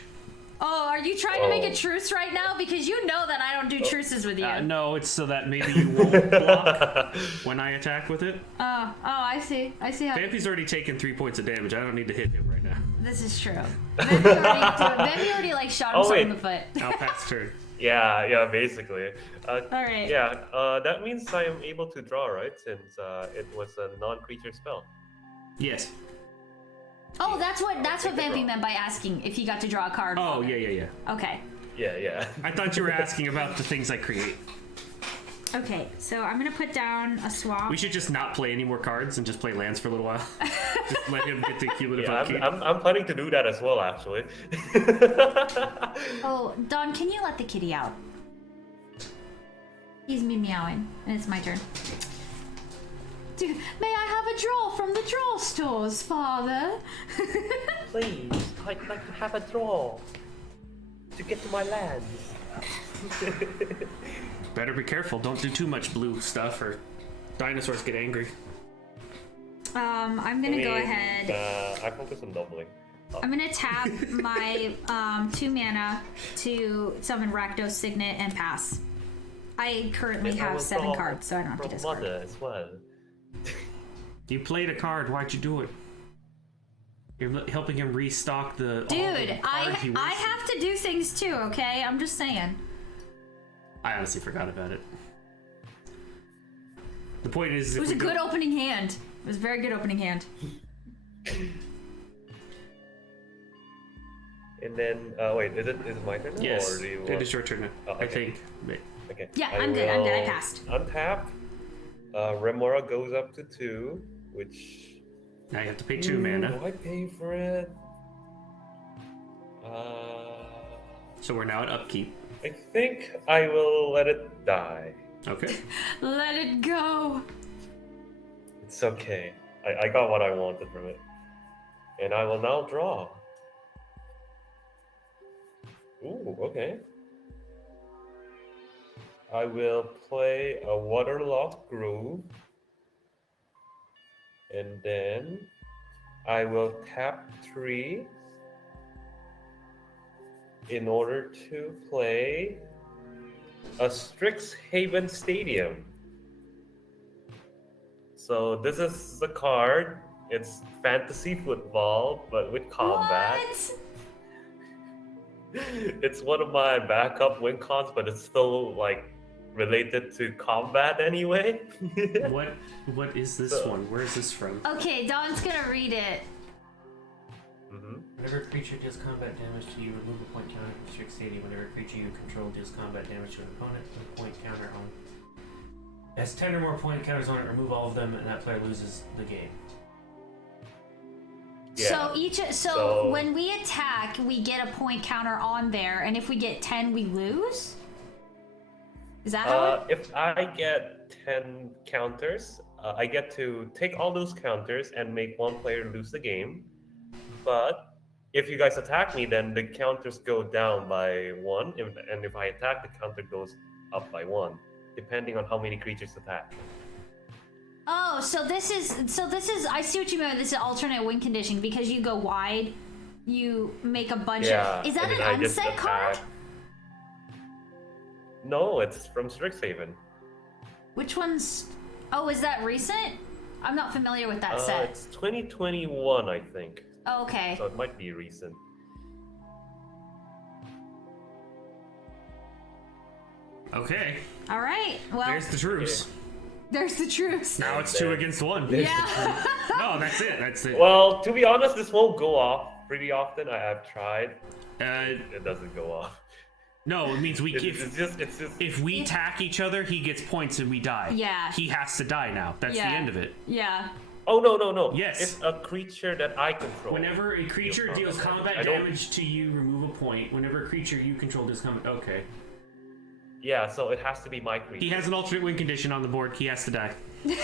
Oh, are you trying to make a truce right now? Because you know that I don't do truces with you. No, it's so that maybe you won't block when I attack with it. Oh, I see. I see how. Vampy's already taken 3 points of damage. I don't need to hit him right now. This is true. Vampy already like shot himself in the foot. I'll pass turn. Yeah, basically. All right. Yeah, that means I am able to draw, right? Since it was a non-creature spell. Yes. Oh, that's what Vampy meant by asking if he got to draw a card. Oh, yeah. Okay. Yeah. I thought you were asking about the things I create. Okay, so I'm gonna put down a swamp. We should just not play any more cards and just play lands for a little while. Just let him get the cumulative Yeah, upkeep. I'm planning to do that as well, actually. Oh, Don, can you let the kitty out? He's meowing, and it's my turn. Dude, may I have a draw from the draw stores, Father? Please, I'd like to have a draw to get to my lands. Better be careful. Don't do too much blue stuff or dinosaurs get angry. I'm gonna go ahead. I focus on doubling. I'm gonna tap my 2 mana to summon Rakdos Signet and pass. I currently have 7 cards, so I don't have to discard. Mother as well. You played a card. Why'd you do it? You're helping him restock the. Dude, I have to do things too. Okay, I'm just saying. I honestly forgot about it. The point is, It was a good opening hand. It was a very good opening hand. And then, wait, is it my turn now? Yes, Or do you it is your turn now. Oh, okay. I think. Okay. Yeah, I'm good. I will passed. Untap. Remora goes up to 2, which. Now you have to pay 2 mana. Do I pay for it? So we're now at upkeep. I think I will let it die. Okay. Let it go. It's okay. I got what I wanted from it. And I will now draw. Ooh, okay. I will play a Waterlogged Grove. And then I will tap 3 in order to play a Strixhaven Stadium. So this is the card. It's fantasy football, but with combat. What? It's one of my backup win cons, but it's still like related to combat anyway. What is this one? Where is this from? Okay, Don's gonna read it. Whenever a creature deals combat damage to you, remove a point counter from Strix Stadium. Whenever a creature you control deals combat damage to an opponent, put a point counter on. It has 10 or more point counters on it, remove all of them, and that player loses the game. Yeah. So when we attack, we get a point counter on there, and if we get 10, we lose? Is that how if I get 10 counters, I get to take all those counters and make one player lose the game. But if you guys attack me, then the counters go down by 1, and if I attack, the counter goes up by 1, depending on how many creatures attack. Oh, so this is I see what you mean. This is alternate win condition because you go wide, you make a bunch of. Is that an unset card? No, it's from Strixhaven. Which one's? Oh, is that recent? I'm not familiar with that set. It's 2021, I think. Oh, okay. So it might be recent. Okay. All right. Well, There's the truce. there's the truce. Now it's 2 against 1. Yeah. No, that's it. That's it. Well, to be honest, this won't go off pretty often. I've tried. Uh, It doesn't go off. no, it means It's just. if we attack each other, he gets points and we die. Yeah. He has to die now. That's the end of it. Yeah. Oh no! Yes. It's a creature that I control. Whenever a creature deals combat I don't- damage to you, remove a point. Whenever a creature you control deals combat, okay. Yeah, so it has to be my creature. He has an alternate win condition on the board. He has to die. You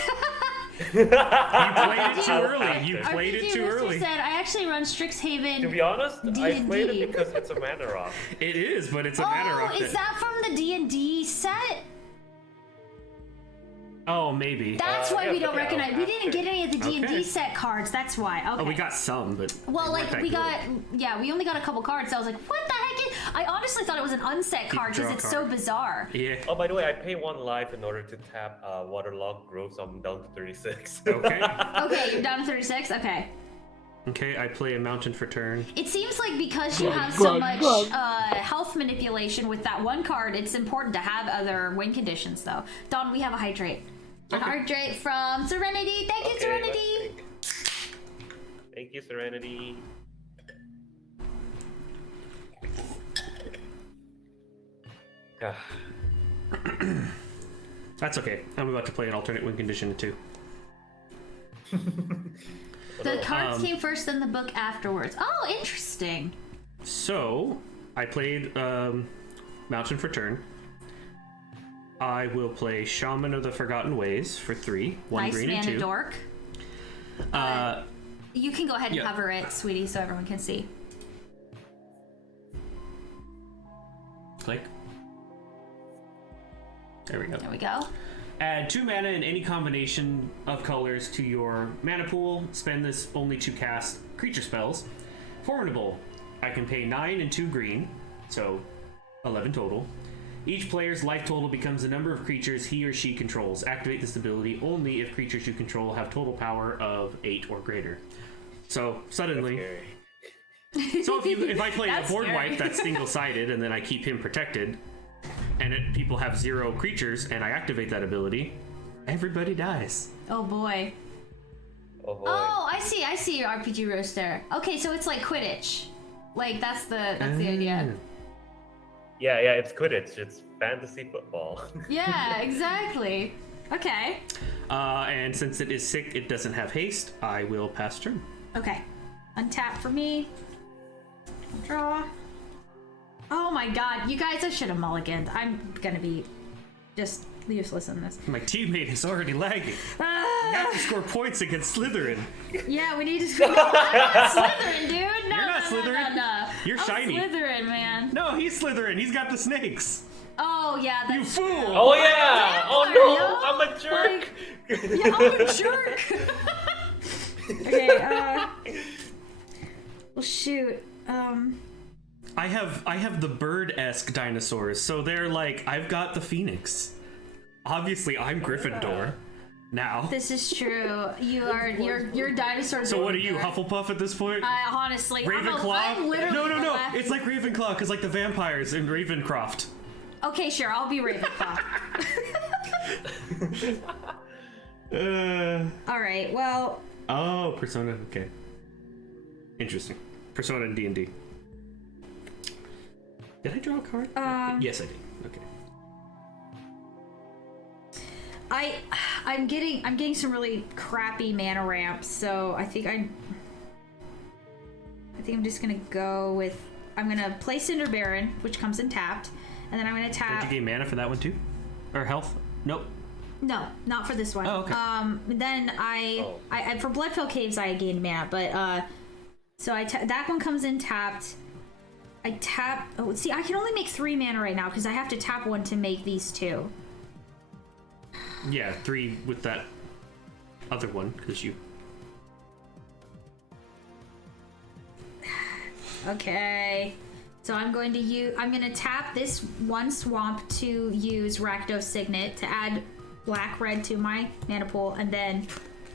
played it too early. You played it too early. Said, I actually run Strixhaven. To be honest, I played D&D. it because it's a mana rock. It is, but it's a mana rock. Oh, is that from the D&D set? Oh, maybe. That's why we don't yeah, recognize. We didn't get any of the D&D Okay. set cards. That's why. Okay. Oh, we got some, but Well, they like weren't that we good. got, yeah, we only got a couple cards. So I was like, what the heck? I honestly thought it was an unset card draw because a it's card. so bizarre. Yeah. Oh, by the way, I pay 1 life in order to tap Waterlogged Grove, so I'm down to 36. Okay. Okay, you're down to 36. Okay. Okay, I play a mountain for turn. It seems like because you have so much health manipulation with that one card, it's important to have other win conditions, though. Dawn, we have a hydrate. A hydrate from Serenity. Thank you, Serenity. Thank you, Serenity. That's okay. I'm about to play an alternate win condition too. The cards came first, then the book afterwards. Oh, interesting. So, I played Mountain for turn. I will play Shaman of the Forgotten Ways for 3, 1 Nice green and mana 2. dork. You can go ahead and yeah. cover it, sweetie, so everyone can see. Click. There we go. There we go. Add 2 mana in any combination of colors to your mana pool. Spend this only to cast creature spells. Formidable. I can pay 9 and 2 green, so 11 total. Each player's life total becomes the number of creatures he or she controls. Activate this ability only if creatures you control have total power of 8 or greater. So suddenly, so if I play a That's board scary. wipe that's single-sided and then I keep him protected, and people have 0 creatures and I activate that ability, everybody dies. Oh boy. Oh boy. Oh, I see your RPG roaster. Okay, so it's like Quidditch. Like that's the idea. Yeah, it's Quidditch. It's fantasy football. Yeah, exactly. Okay. And since it is sick, it doesn't have haste. I will pass turn. Okay. Untap for me. Draw. Oh my god, you guys, I should have mulliganed. I'm gonna be just useless in this. My teammate is already lagging. I have to score points against Slytherin. Yeah, we need to. I'm not Slytherin, dude. No, You're not no, Slytherin. No. You're I'm shiny. Slytherin, man. No, he's Slytherin. He's got the snakes. Oh yeah, that's You fool! true. Oh yeah! Oh no! Vampire, I'm a jerk! Yeah, I'm a jerk. Okay. Well, shoot. I have the bird-esque dinosaurs, so they're like, I've got the phoenix. Obviously, I'm Gryffindor now. This is true. You're dinosaurs. So what are you, Hufflepuff at this point? Honestly, Ravenclaw? I'm literally No. the last- It's like Ravenclaw, because like the vampires in Ravencroft. Okay, sure. I'll be Ravenclaw. All right. Well. Oh, Persona. Okay. Interesting. Persona and D&D. Did I draw a card? Yes, I did. Okay. I'm getting some really crappy mana ramps, so I think I'm just gonna go with, I'm gonna play Cinder Baron, which comes in tapped, and then I'm gonna Did tap. you gain mana for that one too? Or health? Nope. No, not for this one. Oh, okay. Then I for Bloodfell Caves I gained mana, but so that one comes in tapped. I tap. Oh, see, I can only make 3 mana right now because I have to tap one to make these 2. Yeah, 3 with that other one, because you... Okay. So I'm going to tap this one swamp to use Rakdos Signet to add black-red to my mana pool, and then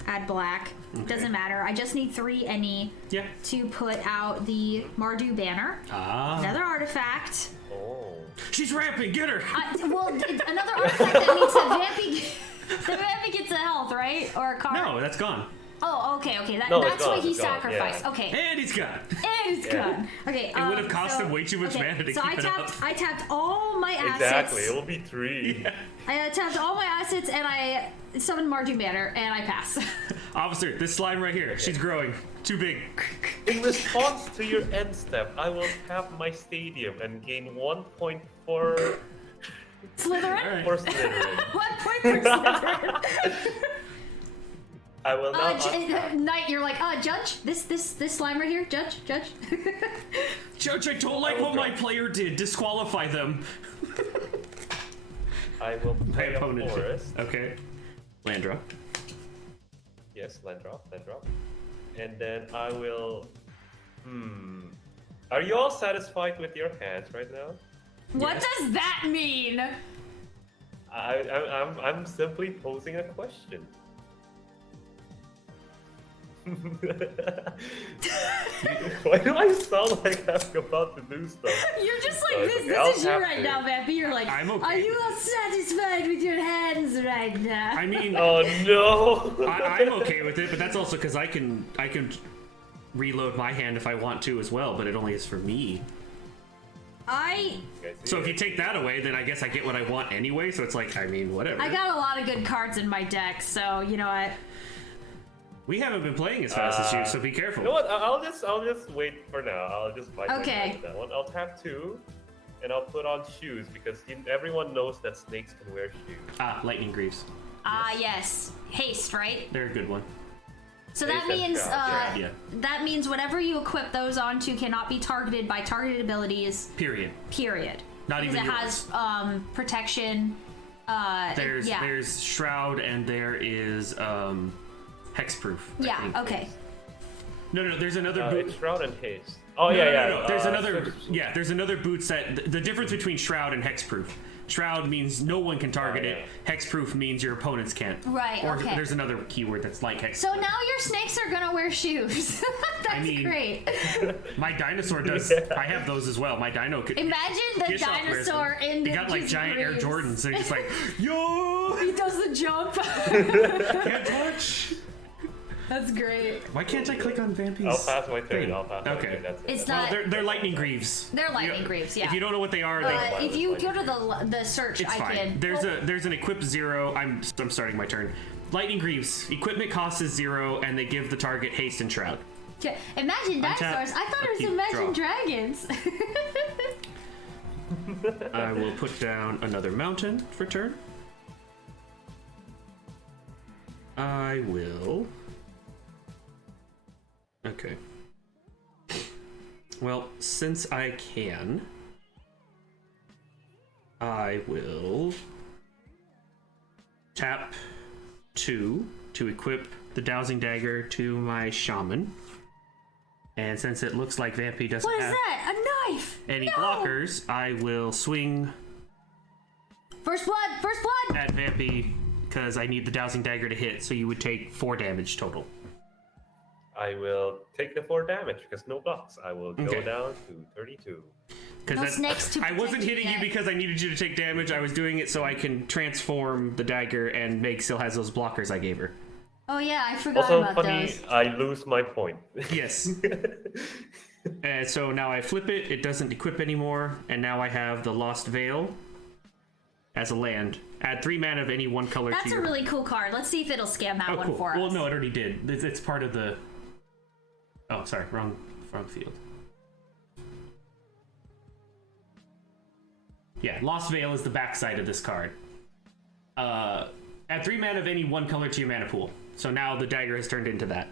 add black. Okay. Doesn't matter. I just need 3 any Yeah. to put out the Mardu banner. Another artifact. Oh. She's ramping, get her! Another artifact that means that Vampy gets a health, right? Or a card? No, that's gone. Oh, okay. No, That's why it's he gone, sacrificed. yeah. Okay. And he's gone. And it's gone. Okay. It would have cost him way too much mana to so keep it up. I tapped all my assets. Exactly, it will be 3. I tapped all my assets and I summoned Mardu Banner and I pass. Officer, this slime right here, she's growing. Too big. In response to your end step, I will tap my stadium and gain 1.4 Slytherin? For Slytherin. 1 point for Slytherin. I will not untap. Knight, you're like, Judge, this slime right here, Judge. Judge, I don't like what my player did. Disqualify them. I will play a forest. Okay. Land draw. Yes, land drop. And then I will... Are you all satisfied with your hands right now? What does that mean? I'm simply posing a question. Why do I sound like I'm about to do stuff? You're just like Okay, this is you have right to. now, Vampy. You're like, I'm okay. are you all satisfied with your hands right now? I mean, Oh no! I'm okay with it, but that's also because I can reload my hand if I want to as well, but it only is for me. So if you take that away, then I guess I get what I want anyway. So it's like, I mean, whatever. I got a lot of good cards in my deck, so you know what? We haven't been playing as fast as you, so be careful. You know what? I'll just wait for now. I'll just bite my Okay. tongue with that one. I'll tap 2, and I'll put on shoes because everyone knows that snakes can wear shoes. Lightning Greaves. Yes. Haste, right? They're a good one. So that Haste and means shroud, yeah. that means whatever you equip those onto cannot be targeted by targeted abilities. Period. Not Because even it has protection. There's Shroud and there is Hexproof. I Yeah. think. Okay. No, there's another boot. It's shroud and haste. Oh yeah. No. There's another. Yeah, there's another boot set. The difference between Shroud and Hexproof. Shroud means no one can target it. Hexproof means your opponents can't. Right, Or okay. there's another keyword that's like Hex. So now your snakes are gonna wear shoes. That's mean- great. My dinosaur does. I have those as well. My dino could. Imagine the Gishath wears them. dinosaur in He got like Ninja's giant Air Greaves. Jordans. They're just like, yo, He does the jump. can't touch. That's great. Why can't I click on Vampy's? I'll pass my turn. thing? I'll pass my Okay. turn. That's it. It's Well, not. they're lightning greaves. They're lightning greaves, yeah. If you don't know what they are, If you go to the search, it's I fine. can. There's an equip 0. I'm starting my turn. Lightning greaves. Equipment cost is 0, and they give the target haste and shroud. Yeah, Imagine Untap, dinosaurs. I thought it was upkeep, Imagine draw. Dragons. I will put down another mountain for turn. I will. Okay. Well, since I can, I will tap 2 to equip the Dowsing Dagger to my Shaman. And since it looks like Vampy doesn't What is have that? A knife? any No! blockers, I will swing First blood! First blood! at Vampy because I need the Dowsing Dagger to hit, so you would take 4 damage total. I will take the 4 damage because no blocks. I will go Okay. down to 32. No snakes to I wasn't protect hitting you you yet. because I needed you to take damage. I was doing it so I can transform the dagger and Meg still has those blockers I gave her. Oh yeah, I forgot Also about funny, those. I lose my point. Yes. And so now I flip it, it doesn't equip anymore, and now I have the Lost Veil as a land. Add 3 mana of any one color That's to a your... really cool card. Let's see if it'll scam that Oh, one cool. for us. Well, no, it already did. It's part of the... Oh, sorry, wrong field. Yeah, Lost Veil is the backside of this card. Add 3 mana of any one color to your mana pool. So now the dagger has turned into that.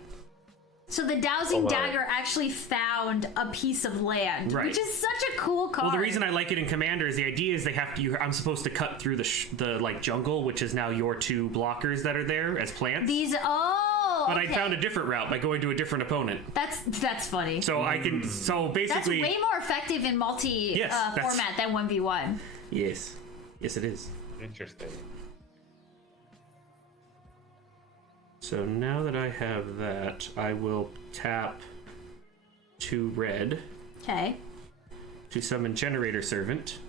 So the Dowsing Oh, wow. Dagger actually found a piece of land, Right. which is such a cool card. Well, the reason I like it in Commander is the idea is they have to. I'm supposed to cut through the like jungle, which is now your 2 blockers that are there as plants. These but okay. I found a different route by going to a different opponent. That's funny. So I can. So That's basically, way more effective in multi Yes, that's- format than 1v1. yes, it is. Interesting. So now that I have that, I will tap 2 red Okay. to summon Generator Servant,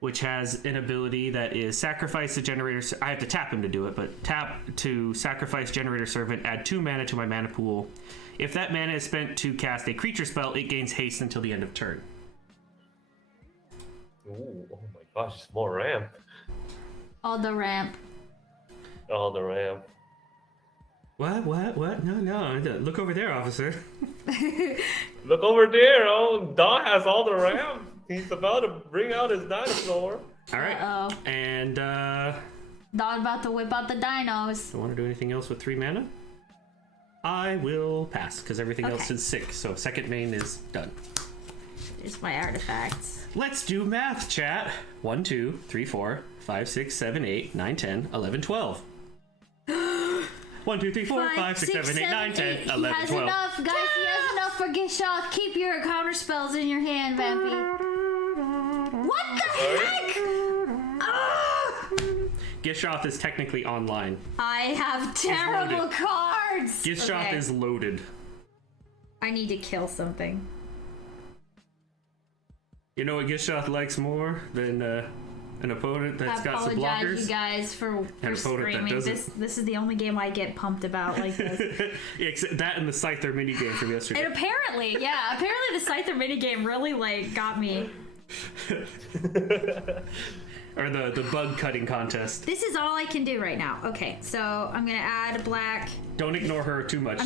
which has an ability that is sacrifice the Generator. I have to tap him to do it, but tap to sacrifice Generator Servant, add 2 mana to my mana pool. If that mana is spent to cast a creature spell, it gains haste until the end of turn. Ooh, oh my gosh, it's more ramp. All the ramp. Oh, the ramp. What? No. Look over there, officer. Look over there. Oh, Don has all the ramp. He's about to bring out his dinosaur. All right. Uh-oh. And Not about to whip out the dinos. don't want to do anything else with 3 mana. I will pass because everything else is 6. So second main is done. There's my artifacts. Let's do math, chat. 1, 2, 3, 4, 5, 6, 7, 8, 9, 10, 11, 12. 1, 2, 3, 4, 5, 6, 7, 8, 9, 10, 11, 12. He has enough, guys. He has enough for Gishath. Keep your counter spells in your hand, Vampy. What the heck? Gishath is technically online. I have terrible loaded. cards. Gishath is loaded. I need to kill something. You know what Gishath likes more than an opponent that's got some I apologize, blockers? you guys, for An opponent that screaming. doesn't. This is the only game I get pumped about like this. Yeah, except that and the Scyther minigame from yesterday. And apparently the Scyther minigame really like got me. Or the bug cutting contest. This is all I can do right now. Okay, so I'm gonna add a black. Don't ignore her too much.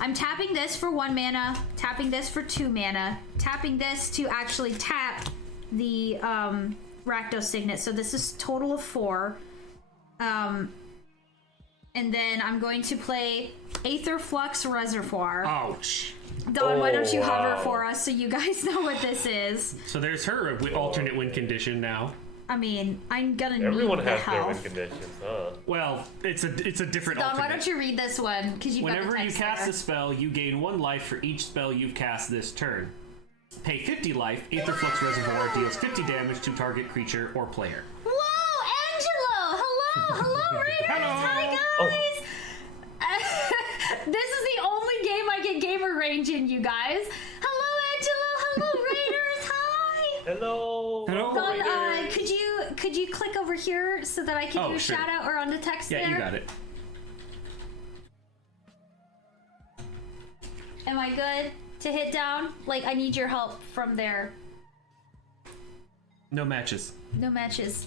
I'm tapping this for 1 mana, tapping this for 2 mana, tapping this to actually tap the Rakdos Signet. So this is total of 4. And then I'm going to play Aether Flux Reservoir. Ouch. Dawn, why don't you hover wow. for us so you guys know what this is? So there's her alternate win condition now. I mean, I'm gonna Everyone need the has their win health. conditions, huh? Well, it's a different Dawn, alternate. why don't you read this one? Because you've Whenever got the you text cast there. a spell, you gain 1 life for each spell you've cast this turn. Pay 50 life, Aether Flux Reservoir deals 50 damage to target creature or player. Whoa, Angelo! Hello, Raiders! Hello. Hi, guys! This is the only game I get gamer range in, you guys. Hello, Angelo! Hello, Raiders! Hi! Hello. Hello. Dawn, Raiders. could you click over here so that I can do a sure. shout out or on the text Yeah, there? you got it. Am I good to hit down? Like, I need your help from there. No matches. No matches.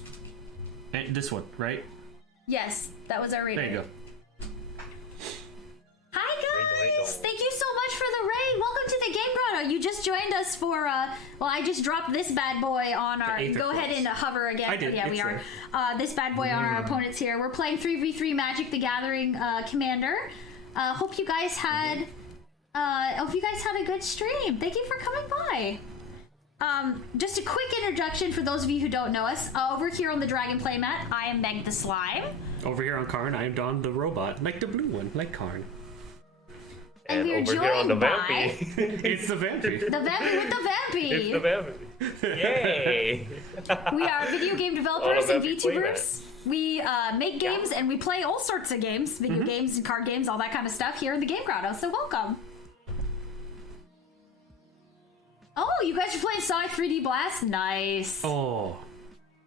And this one, right? Yes, that was our raider. There you go. Hi Raider. guys! Thank you so much for the raid. Welcome to the Game Grotto. You just joined us for well, I just dropped this bad boy on our. Aether Go Flux. ahead and hover again. I did, Yeah, we it's are. This bad boy on our opponents here. We're playing 3v3 Magic the Gathering Commander. Hope you guys had. Hope you guys had a good stream. Thank you for coming by. Just a quick introduction for those of you who don't know us. Over here on the Dragon Playmat, I am Meg the Slime. Over here on Karn, I am Don the robot, like the blue one, like Karn. And And we're over here on the joined by- Vampy. It's the vampy. The Vampy with the Vampy. It's the Vampy. Yay! We are video game On developers a and Vampy VTubers. We make games and we play all sorts of games, video games and card games, all that kind of stuff here in the Game Grotto. So welcome. Oh, you guys are playing Sonic 3D Blast? Nice. Oh,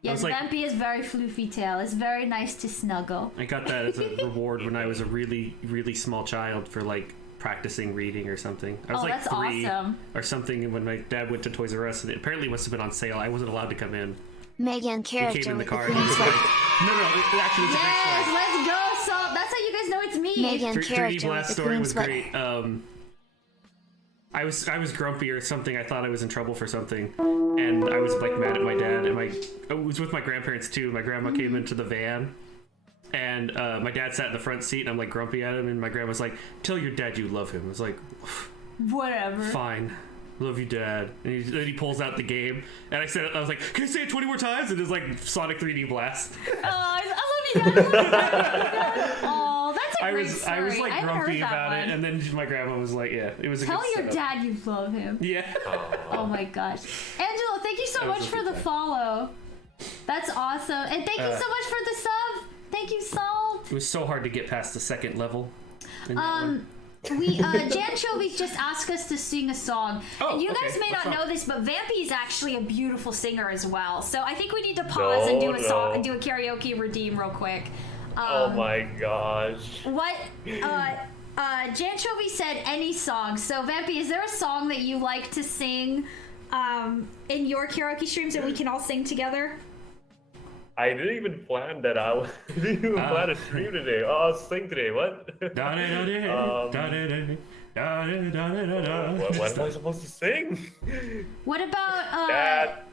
yeah, was the like- Vampy is very floofy tail. It's very nice to snuggle. I got that as a reward when I was a really, really small child for like practicing reading or something. I was Oh, like that's 3 awesome. or something when my dad went to Toys R Us and it apparently must have been on sale. I wasn't allowed to come in. Megan He character came in the with the car and green he was sweater. like, no, it actually was Yes, the let's go. So that's how you guys know it's me. Megan next one. 3D character Blast with the story green was sweater. great. I was grumpy or something. I thought I was in trouble for something, and I was like mad at my dad. And I was with my grandparents too. My grandma came into the van, and my dad sat in the front seat. And I'm like grumpy at him, and my grandma was like, "Tell your dad you love him." I was like, Whatever. "Fine, love you, Dad." And then he pulls out the game, and I was like, "Can I say it 20 more times?" And it's like Sonic 3D Blast. Oh, I love you, Dad. Oh, that's a great story. I was like I've grumpy heard that about it, one. and then my grandma was like, "Yeah, it was a Tell good your setup." dad you love him. Yeah. Oh my gosh. Angelo, thank you so That was much a for good the time. follow. That's awesome. And thank you so much for the sub. Thank you, Salt. It was so hard to get past the second level. in that one. Jan Chovis just asked us to sing a song. Oh, And you guys okay. may What not song? know this, but Vampy is actually a beautiful singer as well. So I think we need to pause and do a song, No. do a karaoke redeem real quick. Oh my gosh. What? Jan Chovy said any song. So Vampy, is there a song that you like to sing in your karaoke streams that we can all sing together? I didn't even plan that. I didn't even plan to stream today. Oh, I'll sing today. What? Da-da-da-da, What am I supposed to sing? What about That.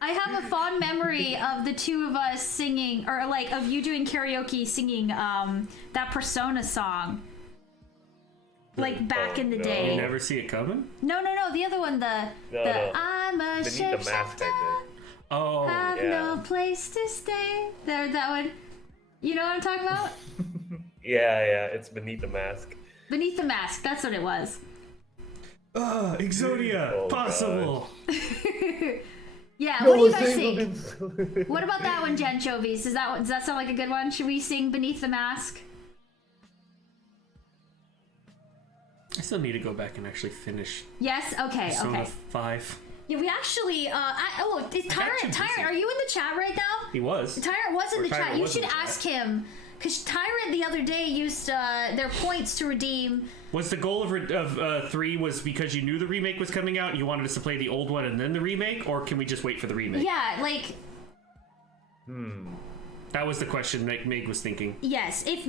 I have a fond memory of the two of us singing, or like of you doing karaoke singing that Persona song. Like back in the day. You never see it coming? No, the other one, the I'm a Beneath the mask, shapeshifter, I Oh. have yeah. no place to stay. There, that one. You know what I'm talking about? think. Yeah, it's Beneath the Mask. Beneath the Mask, that's what it was. Exodia, Oh, possible. Yeah, what do you guys think? What about that one, Janchovies? Does that sound like a good one? Should we sing Beneath the Mask? I still need to go back and actually finish Yes? Okay, Persona okay. 5. Yeah, we actually, is Tyrant, are you in the chat right now? He was. Tyrant was in the Tyrant chat. You was in should the chat. ask him. Because Tyrant the other day used their points to redeem. Was the goal of 3 was because you knew the remake was coming out, you wanted us to play the old one and then the remake, or can we just wait for the remake? Yeah, like, That was the question that Meg was thinking. yes. If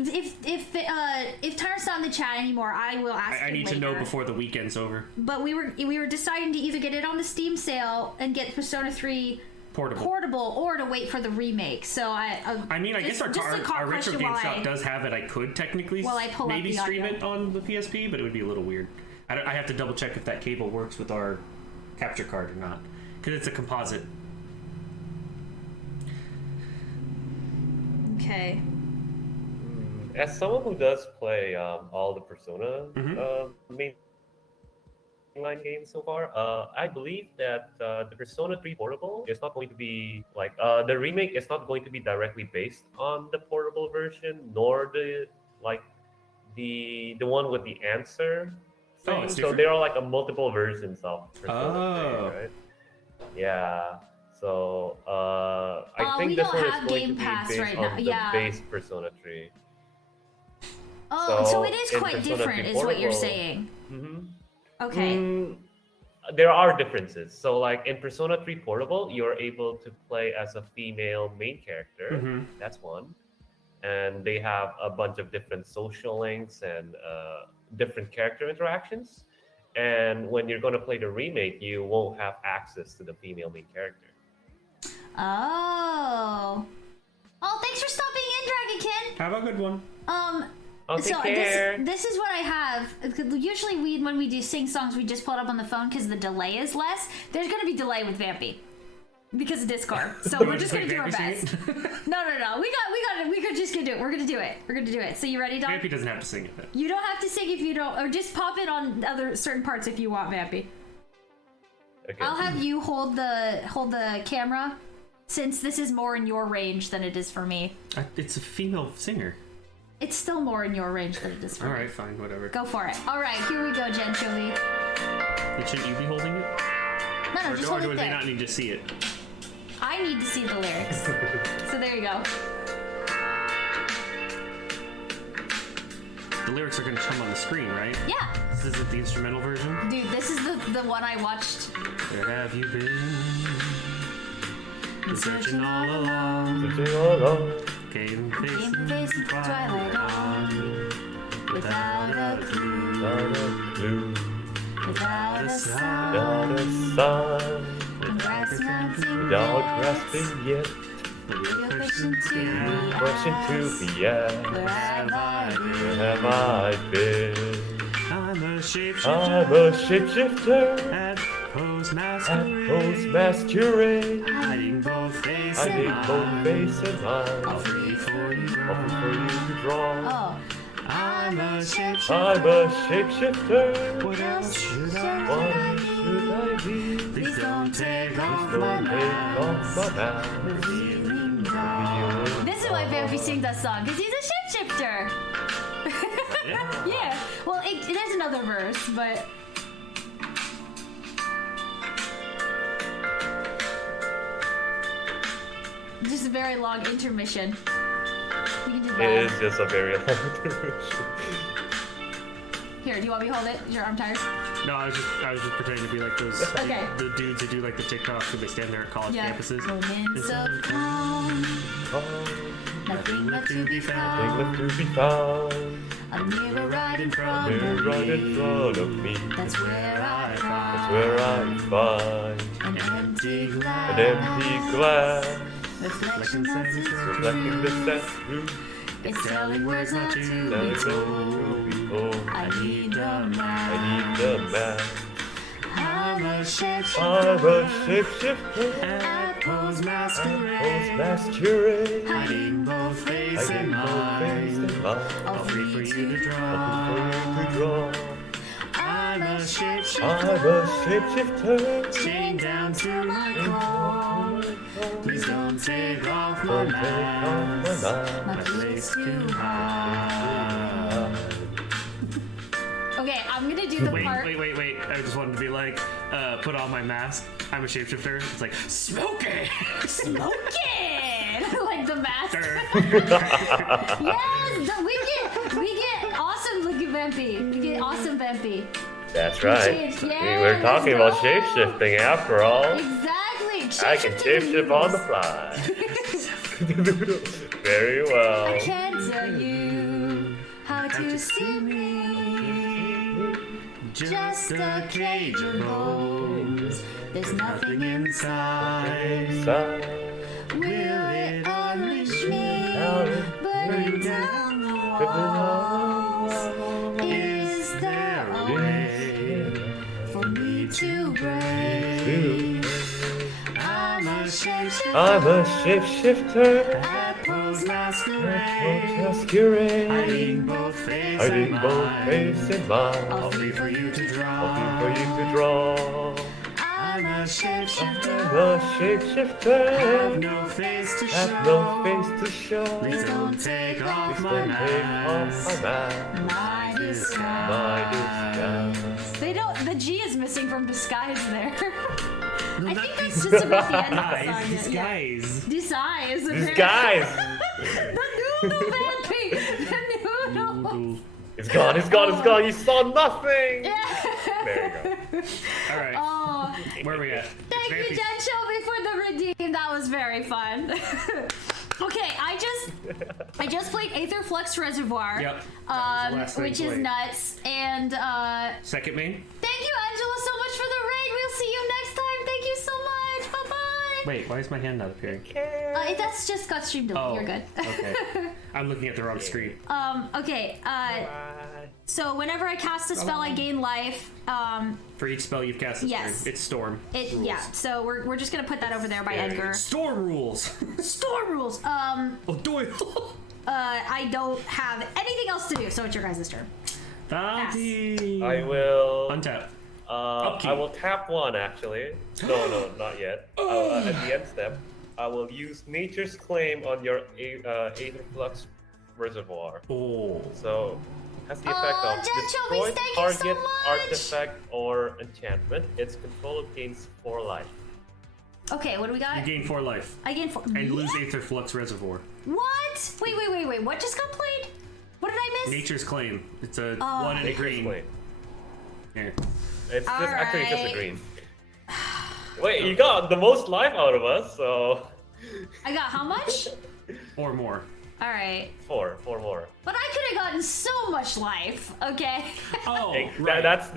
Tyrant's not in the chat anymore, I will ask him I need later. to know before the weekend's over. But we were deciding to either get it on the Steam sale and get Persona 3 portable or to wait for the remake. So I guess our retro game shop does have it. I could technically While I pull up maybe the stream audio. it on the PSP, but it would be a little weird. I have to double check if that cable works with our capture card or not, because it's a composite. Okay. As someone who does play all the Persona mainline games so far, I believe that the Persona 3 portable is not going to be like the remake is not going to be directly based on the portable version, nor the one with the answer. Oh, it's so different? there are like multiple versions of Persona 3, right? Yeah. So I we think this don't one is have going Game to be Pass based right on now. the Yeah. base Persona 3. Oh, so it So, is in quite Persona different, 3 is what you're Portable- saying. Mm-hmm. Okay. There are differences. So, like in Persona 3 Portable, you're able to play as a female main character. That's one. And they have a bunch of different social links and different character interactions. And when you're going to play the remake, you won't have access to the female main character. Oh. Oh, thanks for stopping in, Dragonkin. Have a good one. Take So care. this is what I have. Usually when we do sing songs, we just pull it up on the phone because the delay is less. There's gonna be delay with Vampy because of Discord. So we're just gonna do our Vampy best. sing No. We got it. We're just gonna do it. We're gonna do it. So you ready, Dom? Vampy doesn't have to sing it then. You don't have to sing if you don't, or just pop it on other certain parts if you want, Vampy. Okay. I'll have you hold the camera, since this is more in your range than it is for me. It's a female singer. It's still more in your range than it is for me. Alright, fine, whatever. Go for it. All right, here we go, Jenchovy. Shouldn't you be holding it? No, just hold Or it do they there. not need to see it? I need to see the lyrics. So there you go. The lyrics are going to come on the screen, right? Yeah. This isn't the instrumental version? Dude, this is the one I watched. Where have you been searching all along? Came facing facing twilight on. Without a clue. Without a sign. Without grasping yet. Question Question to the end. Where have I been? Where have I been? I'm a I'm shapeshifter a shapeshifter at Pose at Masquerade. Post Masquerade. Hiding both face I and need both face and I'll eyes. free for you. Offer for you to draw. Oh. I'm a I'm shapeshifter. a shapeshifter. What else should I What should I be? Please don't take off Don't my take mask. off my mask. Feeling down. This is why Vampy sings that song, because he's a shapeshifter. Yeah. Yeah. Well, there's another verse, but. Just a very long intermission. We can do It that. is just a very long intermission. Here, do you want me to hold it? Is your arm tired? No, I was just pretending to be like those Okay. the dudes that do like the TikToks where they stand there at college Yeah. campuses. Moments of calm, Oh, nothing left to be nothing found. left to be found. A mirror right in front Mirror of right in me. front of me. That's where I find Where I find an empty glass. an empty glass. Reflection of this Reflecting the sense room. It's telling words not to Telling be them told. to behold. I need the I map. need the map. I'm a I'm shapeshifter. a shapeshifter. At Poe's Post masquerade. masquerade. Hiding both face and Hiding both face mind. and mind. All free for you to For draw. you to draw. I'm a I'm shapeshifter. a shapeshifter. Chained down to my core. Please don't take off my Don't take off mask. my mask. My place to hide. Okay, I'm gonna do the Wait. part. I just wanted to be like, put on my mask. I'm a shapeshifter. It's like, smoky! Smoking! Like the mask. Sure. Yes! We get awesome looking Vampy. We get awesome Vampy. That's right. Change, yeah, We're talking let's about go. shapeshifting after all. Exactly. I can shapeshift on the fly. Very well. I can't tell you how to see me. Just a cage of bones. There's nothing inside. Inside. Will it unleash me? Burning down the walls. Is there a way for me to break? I'm a shapeshifter. I'm a shapeshifter. At Poe's masquerade. Masquerade. Hiding both face Hiding and both mind. face and mind. All free for you to draw. For you to draw. I'm a shapeshifter. I'm a shapeshifter. Have no face to show. Have no face to show. Please don't take off Please my don't take off mask. my mask. My disguise. My disguise. They don't. The G is missing from disguise there. I think that's just about the end of the song. These guys. Disguise. Disguise. The noodle vampy. The noodle. It's gone. It's gone. It's gone. You saw nothing. Yeah. There you go. All right. Oh, Where are we at? thank you, Jen Shelby, for the redeem. That was very fun. Okay, I just played Aether Flux Reservoir. Yep. That was the last thing Which is played. nuts. And Second main? thank you, Angela, so much for the raid. We'll see you next time. Thank you so much. Bye bye. Wait, why is my hand not appearing? That's just got stream delete. Oh, You're good. Okay. I'm looking at the wrong screen. Okay. So whenever I cast a spell, I gain life. For each spell you've cast this Yes. turn, it's Storm. Rules. Yeah. So we're just gonna put that over there by Edgar. Storm rules. Storm rules. Oh, Doyle. I don't have anything else to do, so it's your guys' turn. Bounty. I will. Untap. I will tap one actually. No, not yet. At the end step, I will use Nature's Claim on your Aether Flux Reservoir. Oh. So, has the effect of Jen destroy Chobis, thank you so target much. artifact or enchantment. Its controller gains 4 life. Okay, what do we got? You gain 4 life. I gain 4. And lose Aether Flux Reservoir. What? Wait. What just got played? What did I miss? Nature's Claim. It's a Oh. 1 and a Nature's green. Claim. Here. It's just actually just a Alright. green. Wait, you got the most life out of us, so I got how much? Or more. All right. 4 more. But I could have gotten so much life. Okay. Oh, Hey, right. that's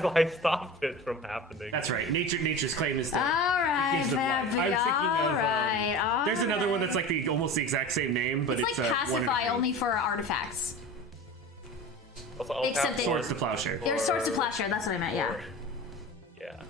why I stopped it from happening. That's right. Nature's Claim is the. All right, gives them life. Vampy. I was thinking All of, right. There's another one that's like almost the exact same name, but It's it's, like 1 and a pacify green. only for artifacts. Also, I'll Except tap it- Swords to Plowshare. There's Swords to Plowshare. That's what I meant. Yeah. Yeah.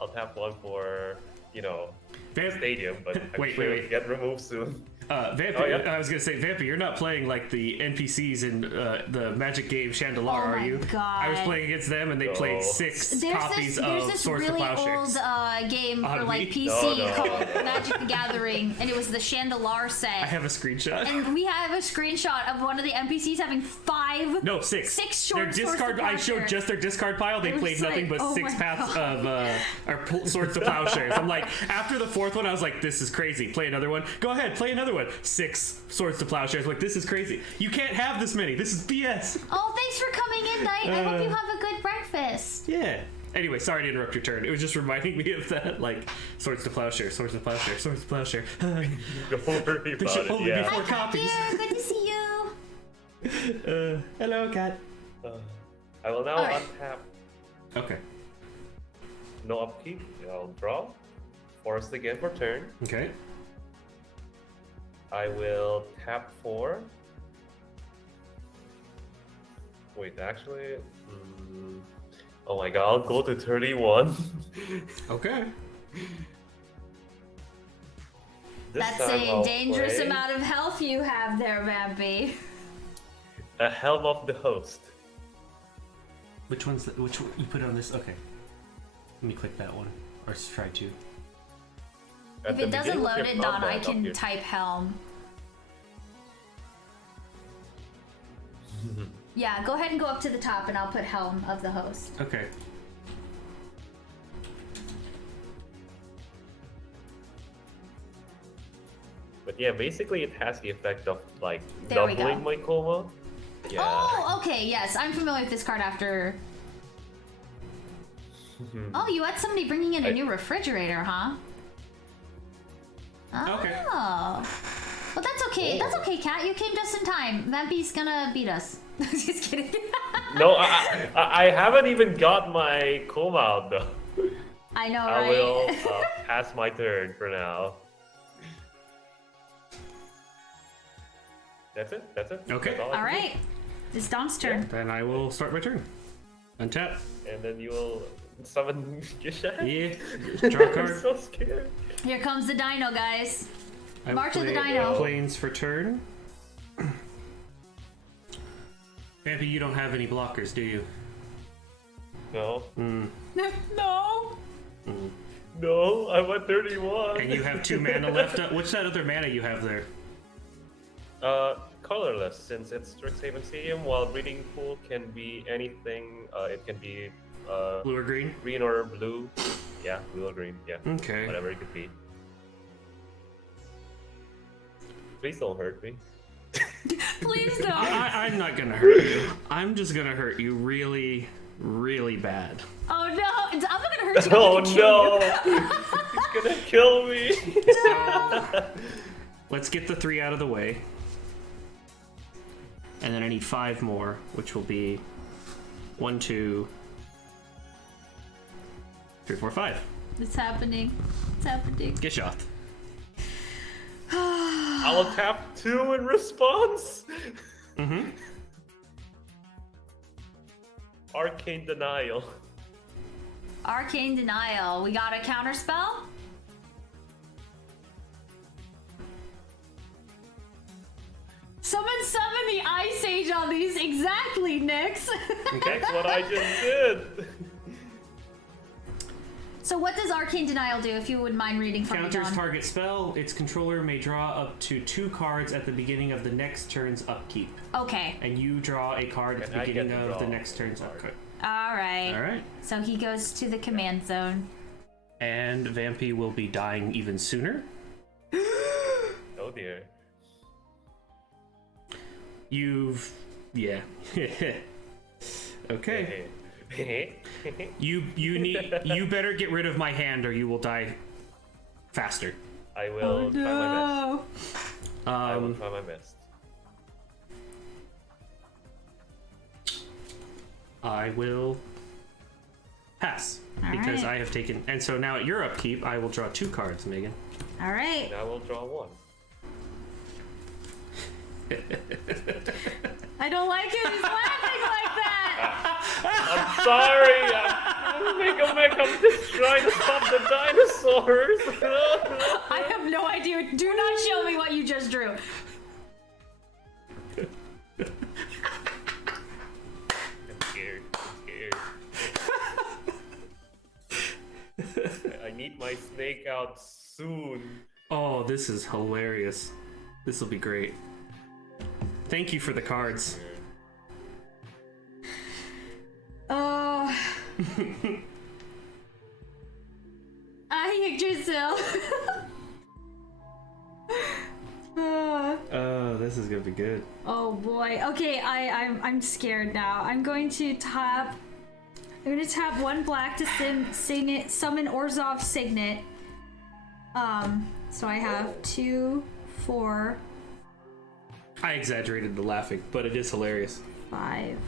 I'll tap one for, Vamp- Stadium, but I'm Wait, sure wait. it'll get removed soon. Vampy, Oh, yeah. I was gonna say, Vampy, you're not playing like the NPCs in the Magic game Chandelar, Oh are my you? God. I was playing against them, and they played No. 6 There's copies this of Swords to really old Plowshares. game On for like me? PC No. called Magic the Gathering, and it was the Chandelar I set. have a screenshot. And we have a screenshot of one of the NPCs having 5. No, 6. 6 Their short Swords to discard. I showed Plowshare. just their discard pile. They It was played like, nothing but oh 6 my paths God. of Swords to Plowshares. I'm like, after the 4th one, I was like, this is crazy. Play another one. Go ahead, play another one. 6 Swords to Plowshares. Like, this is crazy. You can't have this many. This is BS. Oh, thanks for coming in, Knight. I hope you have a good breakfast. Yeah. Anyway, sorry to interrupt your turn. It was just reminding me of that, like, Swords to Plowshare, Swords to Plowshare, Swords to Plowshare. Don't worry There about should it. only be Yeah. 4 Hi, copies. dear. Good to see you. Hello, cat. I will now Alright. untap. Okay. No upkeep. I'll draw. Forest again for turn. Okay. I will tap 4. Wait, actually. Oh my god, I'll go to 31. Okay. This That's time a I'll dangerous play amount of health you have there, Vampy. a Helm of the Host. Which one's which one you put on this? Okay. Let me click that one, or try to. At If the it doesn't beginning of load your it, Don, I combat, can up type Helm. Yeah, go ahead and go up to the top and I'll put Helm of the Host. Okay. But yeah, basically it has the effect of like There we go. doubling my coma. Yeah. Oh, okay, yes. I'm familiar with this card after... Oh, you had somebody bringing in a new refrigerator, huh? Okay. Oh. Well, that's okay. That's okay, Cat. You came just in time. Vampy's gonna beat us. Just kidding. No, I haven't even got my coma out though. I know, I right? will pass my turn for now. That's it. That's it. Okay. That's all I All can do. right. It's Dom's turn. Then I will start my turn. Untap. And then you will summon Gishath. Yeah. Draw a I'm card. so scared. Here comes the dino, guys. I will March of the play Dino. Planes for turn. Vampy, you don't have any blockers, do you? No. No. No, I'm at 31. And you have 2 mana left. What's that other mana you have there? Colorless, since it's Strixhaven Stadium, while Breeding Pool can be anything. It can be Blue or green? green or blue. Yeah, blue or green. Yeah, Okay. whatever it could be. Please don't hurt me. Please don't. I'm not gonna hurt you. I'm just gonna hurt you really, really bad. Oh no! I'm not gonna hurt you. Oh I'm gonna kill you. no! He's gonna kill me. Let's get the 3 out of the way. And then I need 5 more, which will be 1, 2, 3, 4, 5. It's happening. It's happening. Gishath. I will tap 2 in response. Mm-hmm. Arcane Denial. Arcane Denial. We got a counter spell. Summon the Ice Age on these. Exactly, Nyx. That's what I just did. So what does Arcane Denial do, if you would mind reading from me, Counters John? target spell. Its controller may draw up to 2 cards at the beginning of the next turn's upkeep. Okay. And you draw a card at the And I get beginning to of the draw next turn's a card. upkeep. All right. Alright. So he goes to the command zone. And Vampy will be dying even sooner. Oh dear. You've... yeah. Okay. You better get rid of my hand or you will die faster. I will try my best. I will try my best. I will pass because right. I have taken, and so now at your upkeep, I will draw 2 cards, Megan. All right. And I will draw 1. I don't like it. He's laughing like that. I'm sorry. I'm just trying to stop the dinosaurs. I have no idea. Do not show me what you just drew. I'm scared. I need my snake out soon. Oh, this is hilarious. This will be great. Thank you for the cards. Oh. I hate yourself. Oh, this is gonna be good. Oh boy. Okay, I'm scared now. I'm going to tap 1 black to summon Orzhov Signet. So I have 2, 4, I exaggerated the laughing, but it is hilarious. 5.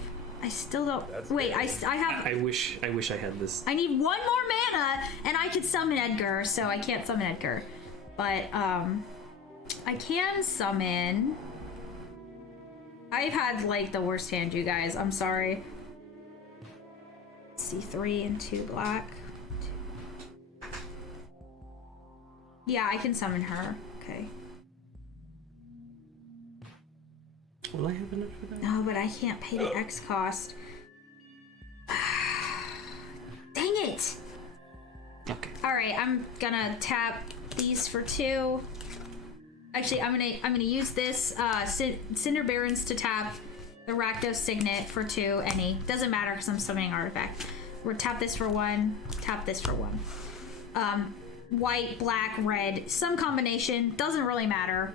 I still don't. That's wait, good. I have. I wish I had this. I need 1 more mana, and I could summon Edgar, so I can't summon Edgar. But I can summon. I've had like the worst hand, you guys. I'm sorry. Let's see, 3 and 2 black. Yeah, I can summon her. Okay. Will I have enough for that? No, but I can't pay the X cost. Dang it! Okay. All right, I'm gonna tap these for 2. Actually, I'm gonna use this Cinder Barons to tap the Rakdos Signet for 2. Any doesn't matter because I'm summoning artifact. We'll tap this for 1. Tap this for 1. White, black, red, some combination, doesn't really matter.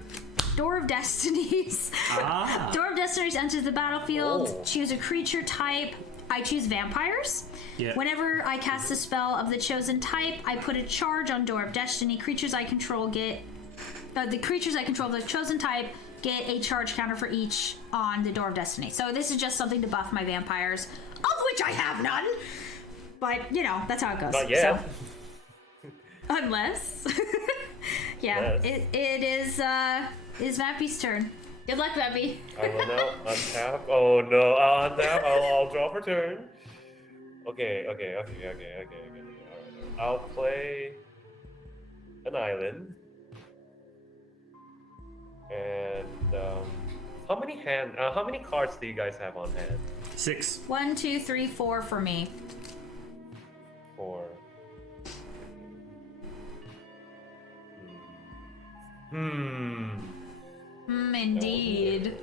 Door of Destinies. Ah. Door of Destinies enters the battlefield. Oh. Choose a creature type. I choose vampires. Yeah. Whenever I cast a spell of the chosen type, I put a charge on Door of Destiny. Creatures I control get... the creatures I control of the chosen type get a charge counter for each on the Door of Destiny. So this is just something to buff my vampires, of which I have none. But, you know, that's how it goes. Not yet. So, unless. Yeah, Yes. it is Vampy's turn. Good luck, Vampy. I will now untap. Oh no, I'll untap. I'll draw for turn. Okay. Alright. I'll play an island. And how many cards do you guys have on hand? 6. 1, 2, 3, 4 for me. 4. Indeed.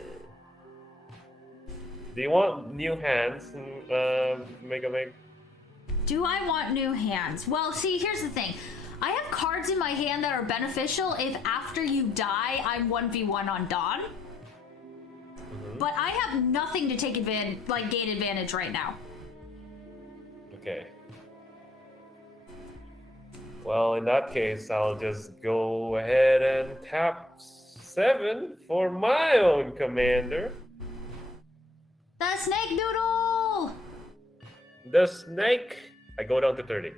Do you want new hands, Mega Meg? Do I want new hands? Well, see, here's the thing. I have cards in my hand that are beneficial if after you die, I'm 1v1 on Dawn. But I have nothing to take gain advantage right now. Okay. Well, in that case, I'll just go ahead and tap 7 for my own commander. The Snake Doodle! The snake. I go down to 30.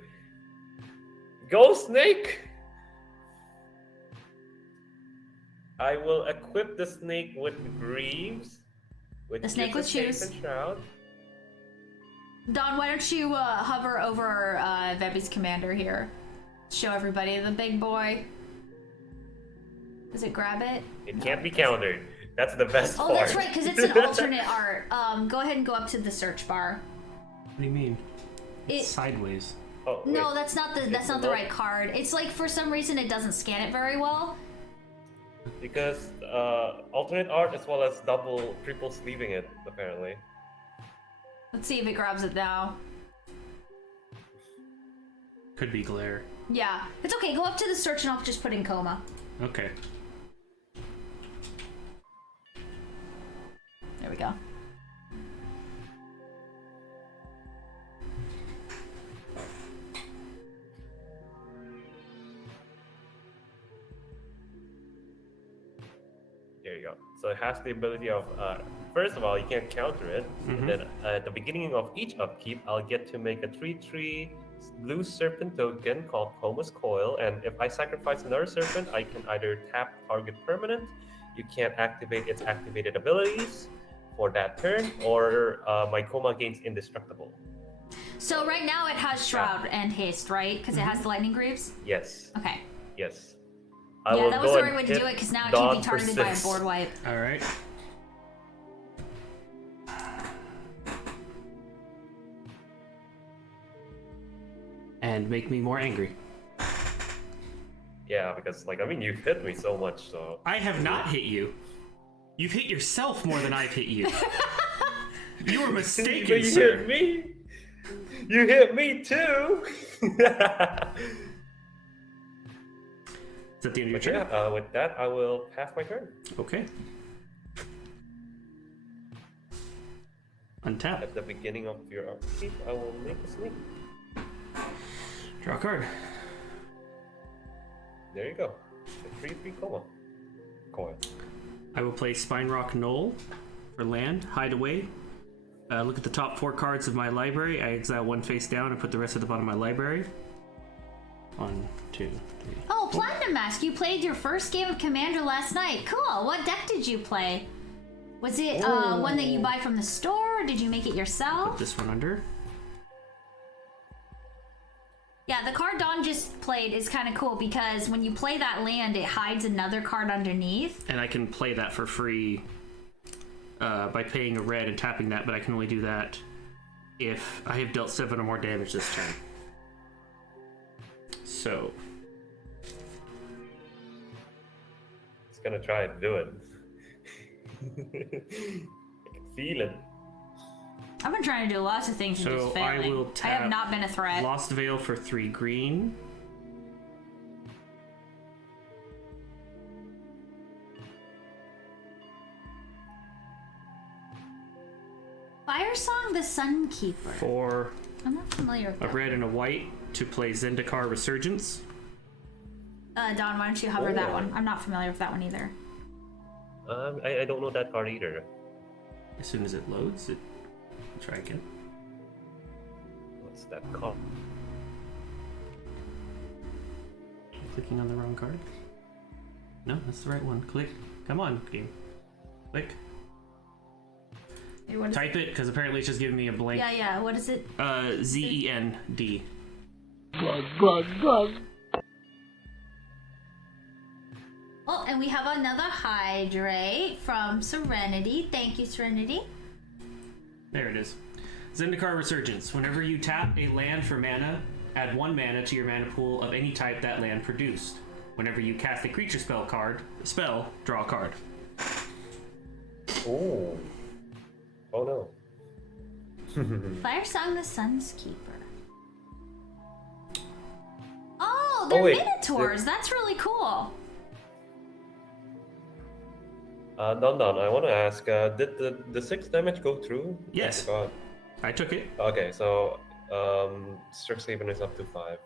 Go snake! I will equip the snake with greaves. The snake with shoes. And shroud. Dawn, why don't you hover over Vebi's commander here? Show everybody the big boy. Does it grab it? It can't be countered. That's the best part. Oh, that's right, because it's an alternate art. Go ahead and go up to the search bar. What do you mean? It, Sideways. Oh, no, wait. that's not the right card. It's like for some reason it doesn't scan it very well. Because alternate art as well as triple sleeving it, apparently. Let's see if it grabs it now. Could be glare. Yeah, it's okay. Go up to the search and I'll just put in coma. Okay. There we go. There you go. So it has the ability of, first of all, you can't counter it. And then at the beginning of each upkeep, I'll get to make a 3/3 blue serpent token called Coma's Coil. And if I sacrifice another serpent, I can either tap target permanent, you can't activate its activated abilities for that turn, or my Coma gains indestructible. So right now it has Shroud and Haste, right? Because it has the Lightning Greaves? Yes. Okay. Yes. Yeah, that was the right way to do it, because now it can be targeted by a board wipe. Alright. And make me more angry. Yeah, because, you've hit me so much, so... I have not hit you. You've hit yourself more than I've hit you. You were mistaken, You sir. hit me! You hit me, too! Is that the end of your turn? Yeah, with that, I will pass my turn. Okay. Untap. At the beginning of your upkeep, I will make a sneak. Draw a card. There you go. A 3/3 Coma. Coin. I will play Spine Rock Knoll for land, Hideaway. Look at the top 4 cards of my library. I exile 1 face down and put the rest at the bottom of my library. 1, 2, 3. Oh, Platinum Mask, you played your first game of Commander last night. Cool. What deck did you play? Was it one that you buy from the store, or did you make it yourself? Put this one under. Yeah, the card Don just played is kind of cool because when you play that land, it hides another card underneath. And I can play that for free by paying a red and tapping that, but I can only do that if I have dealt 7 or more damage this turn. So... It's gonna try to do it. I can feel it. I've been trying to do lots of things and just So failing. I will I tap have not been a threat. Lost Veil for 3 green. Fire Song the Sunkeeper. For I'm not familiar with a that. red and a white to play Zendikar Resurgence. Don, why don't you hover that one? I'm not familiar with that one either. I don't know that card either. As soon as it loads, try again. What's that card? Clicking on the wrong card. No, that's the right one. Click. Come on, game. Click. Hey, what is Type it, because apparently it's just giving me a blank. Yeah, what is it? Z-E-N-D. Oh, and we have another Hydrate from Serenity. Thank you, Serenity. There it is. Zendikar Resurgence. Whenever you tap a land for mana, add 1 mana to your mana pool of any type that land produced. Whenever you cast a creature spell, draw a card. Oh. Oh no. Fire Song the Sunskeeper. Oh, they're wait. Minotaurs. That's really cool. Don, I want to ask, did the 6 damage go through? Yes. I forgot. I took it. Okay, so Strixhaven is up to 5.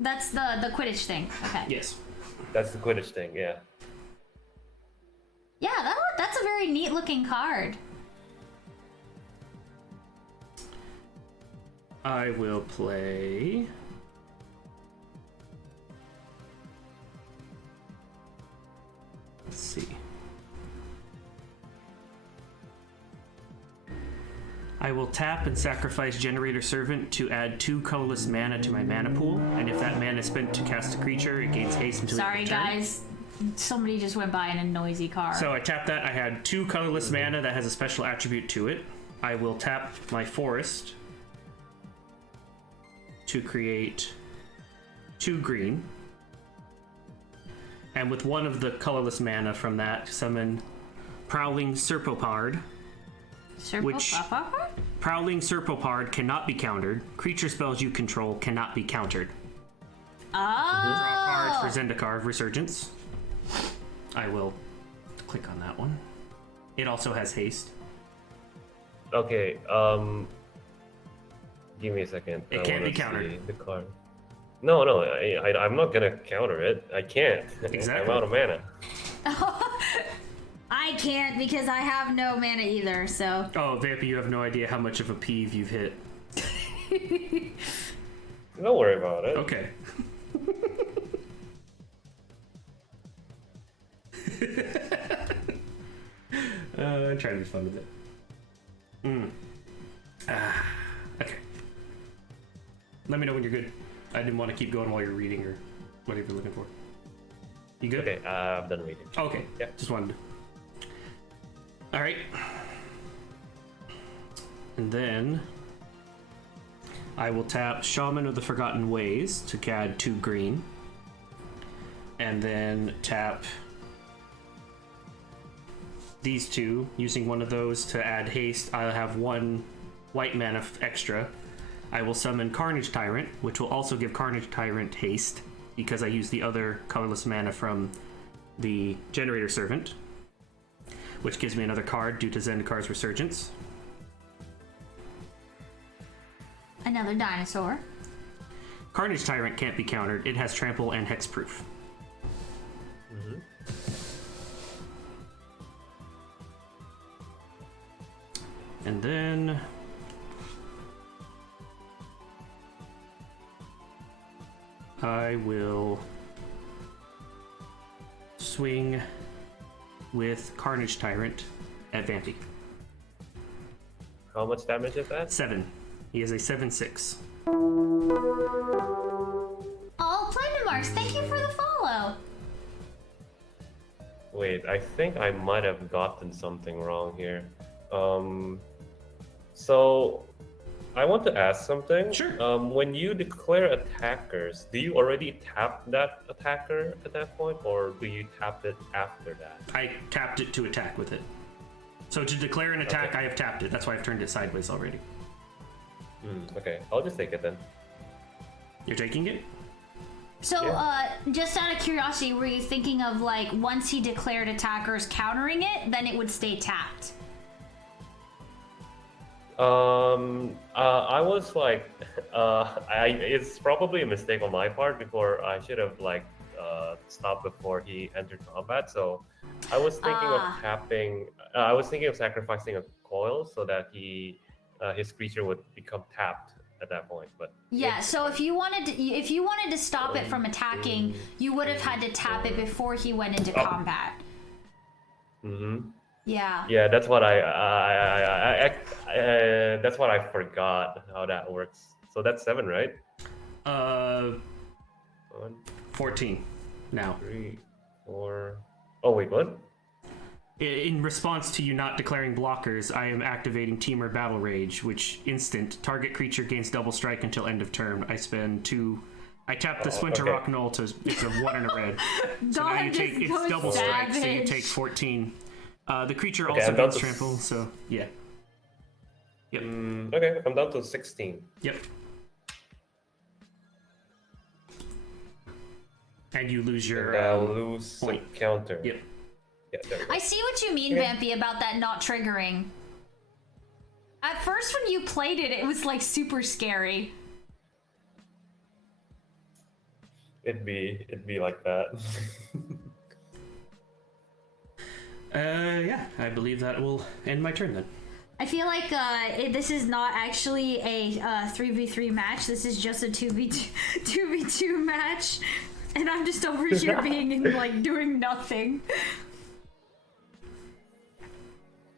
That's the Quidditch thing. Okay. Yes. That's the Quidditch thing, yeah. Yeah, that's a very neat looking card. I will play... Let's see. I will tap and sacrifice Generator Servant to add 2 colorless mana to my mana pool, and if that mana is spent to cast a creature, it gains haste until Sorry, the turn. guys. Somebody just went by in a noisy car. So I tap that. I had 2 colorless mana that has a special attribute to it. I will tap my forest to create 2 green. And with 1 of the colorless mana from that, summon Prowling Serpopard. Prowling Serpopard cannot be countered. Creature spells you control cannot be countered. Oh. Draw a card for Zendikar Resurgence. I will click on that one. It also has haste. Okay, give me a second. It I can wanna be countered. see the card. No, I'm not gonna counter it. I can't. Exactly. I'm out of mana. I can't because I have no mana either, so. Oh, Vampy, you have no idea how much of a peeve you've hit. Don't worry about it. Okay. I'm trying to be fun with it. Okay. Let me know when you're good. I didn't want to keep going while you're reading or whatever you're looking for. You good? Okay, I'm done reading. Okay. Yeah. Just wanted to. All right. And then I will tap Shaman of the Forgotten Ways to add 2 green. And then tap these 2, using one of those to add haste. I'll have 1 white mana extra. I will summon Carnage Tyrant, which will also give Carnage Tyrant haste, because I use the other colorless mana from the Generator Servant, which gives me another card due to Zendikar's Resurgence. Another dinosaur. Carnage Tyrant can't be countered. It has Trample and Hexproof. And then I will swing with Carnage Tyrant at Vampy. How much damage is that? 7. He is a 7/6. Oh, Platinum Marks, thank you for the follow. Wait, I think I might have gotten something wrong here. So I want to ask something. Sure. When you declare attackers, do you already tap that attacker at that point, or do you tap it after that? I tapped it to attack with it. So to declare an attack, Okay. I have tapped it. That's why I've turned it sideways already. Okay, I'll just take it then. You're taking it? So, Yeah. just out of curiosity, were you thinking of like once he declared attackers countering it, then it would stay tapped? I was like, it's probably a mistake on my part. Before I should have stopped before he entered combat. So I was thinking of tapping. I was thinking of sacrificing a coil so that his creature would become tapped at that point. But Yeah. So if you wanted to stop it from attacking, you would have had to tap it before he went into combat. Yeah. Yeah, that's what that's what I forgot how that works. So that's 7, right? 1, 14 now. 3, 4. Oh wait, what? In response to you not declaring blockers, I am activating Teamer Battle Rage, which instant target creature gains double strike until end of turn. I spend 2. I tap the Splinter okay. Rock Null to it's a 1 and a red. So now you Dawn take just it's goes double strike, so you savage. take 14. The creature Okay, also I'm down gains to trample, so yeah. Yep. Okay, I'm down to 16. Yep. And you lose your And I'll lose point. a counter. Yep. Yeah, there we go. I see what you mean, Vampy, about that not triggering. At first, when you played it, it was like super scary. It'd be like that. Yeah, I believe that will end my turn then. I feel like this is not actually a 3v3 match. This is just a 2v2 match. And I'm just over here being in, like, doing nothing.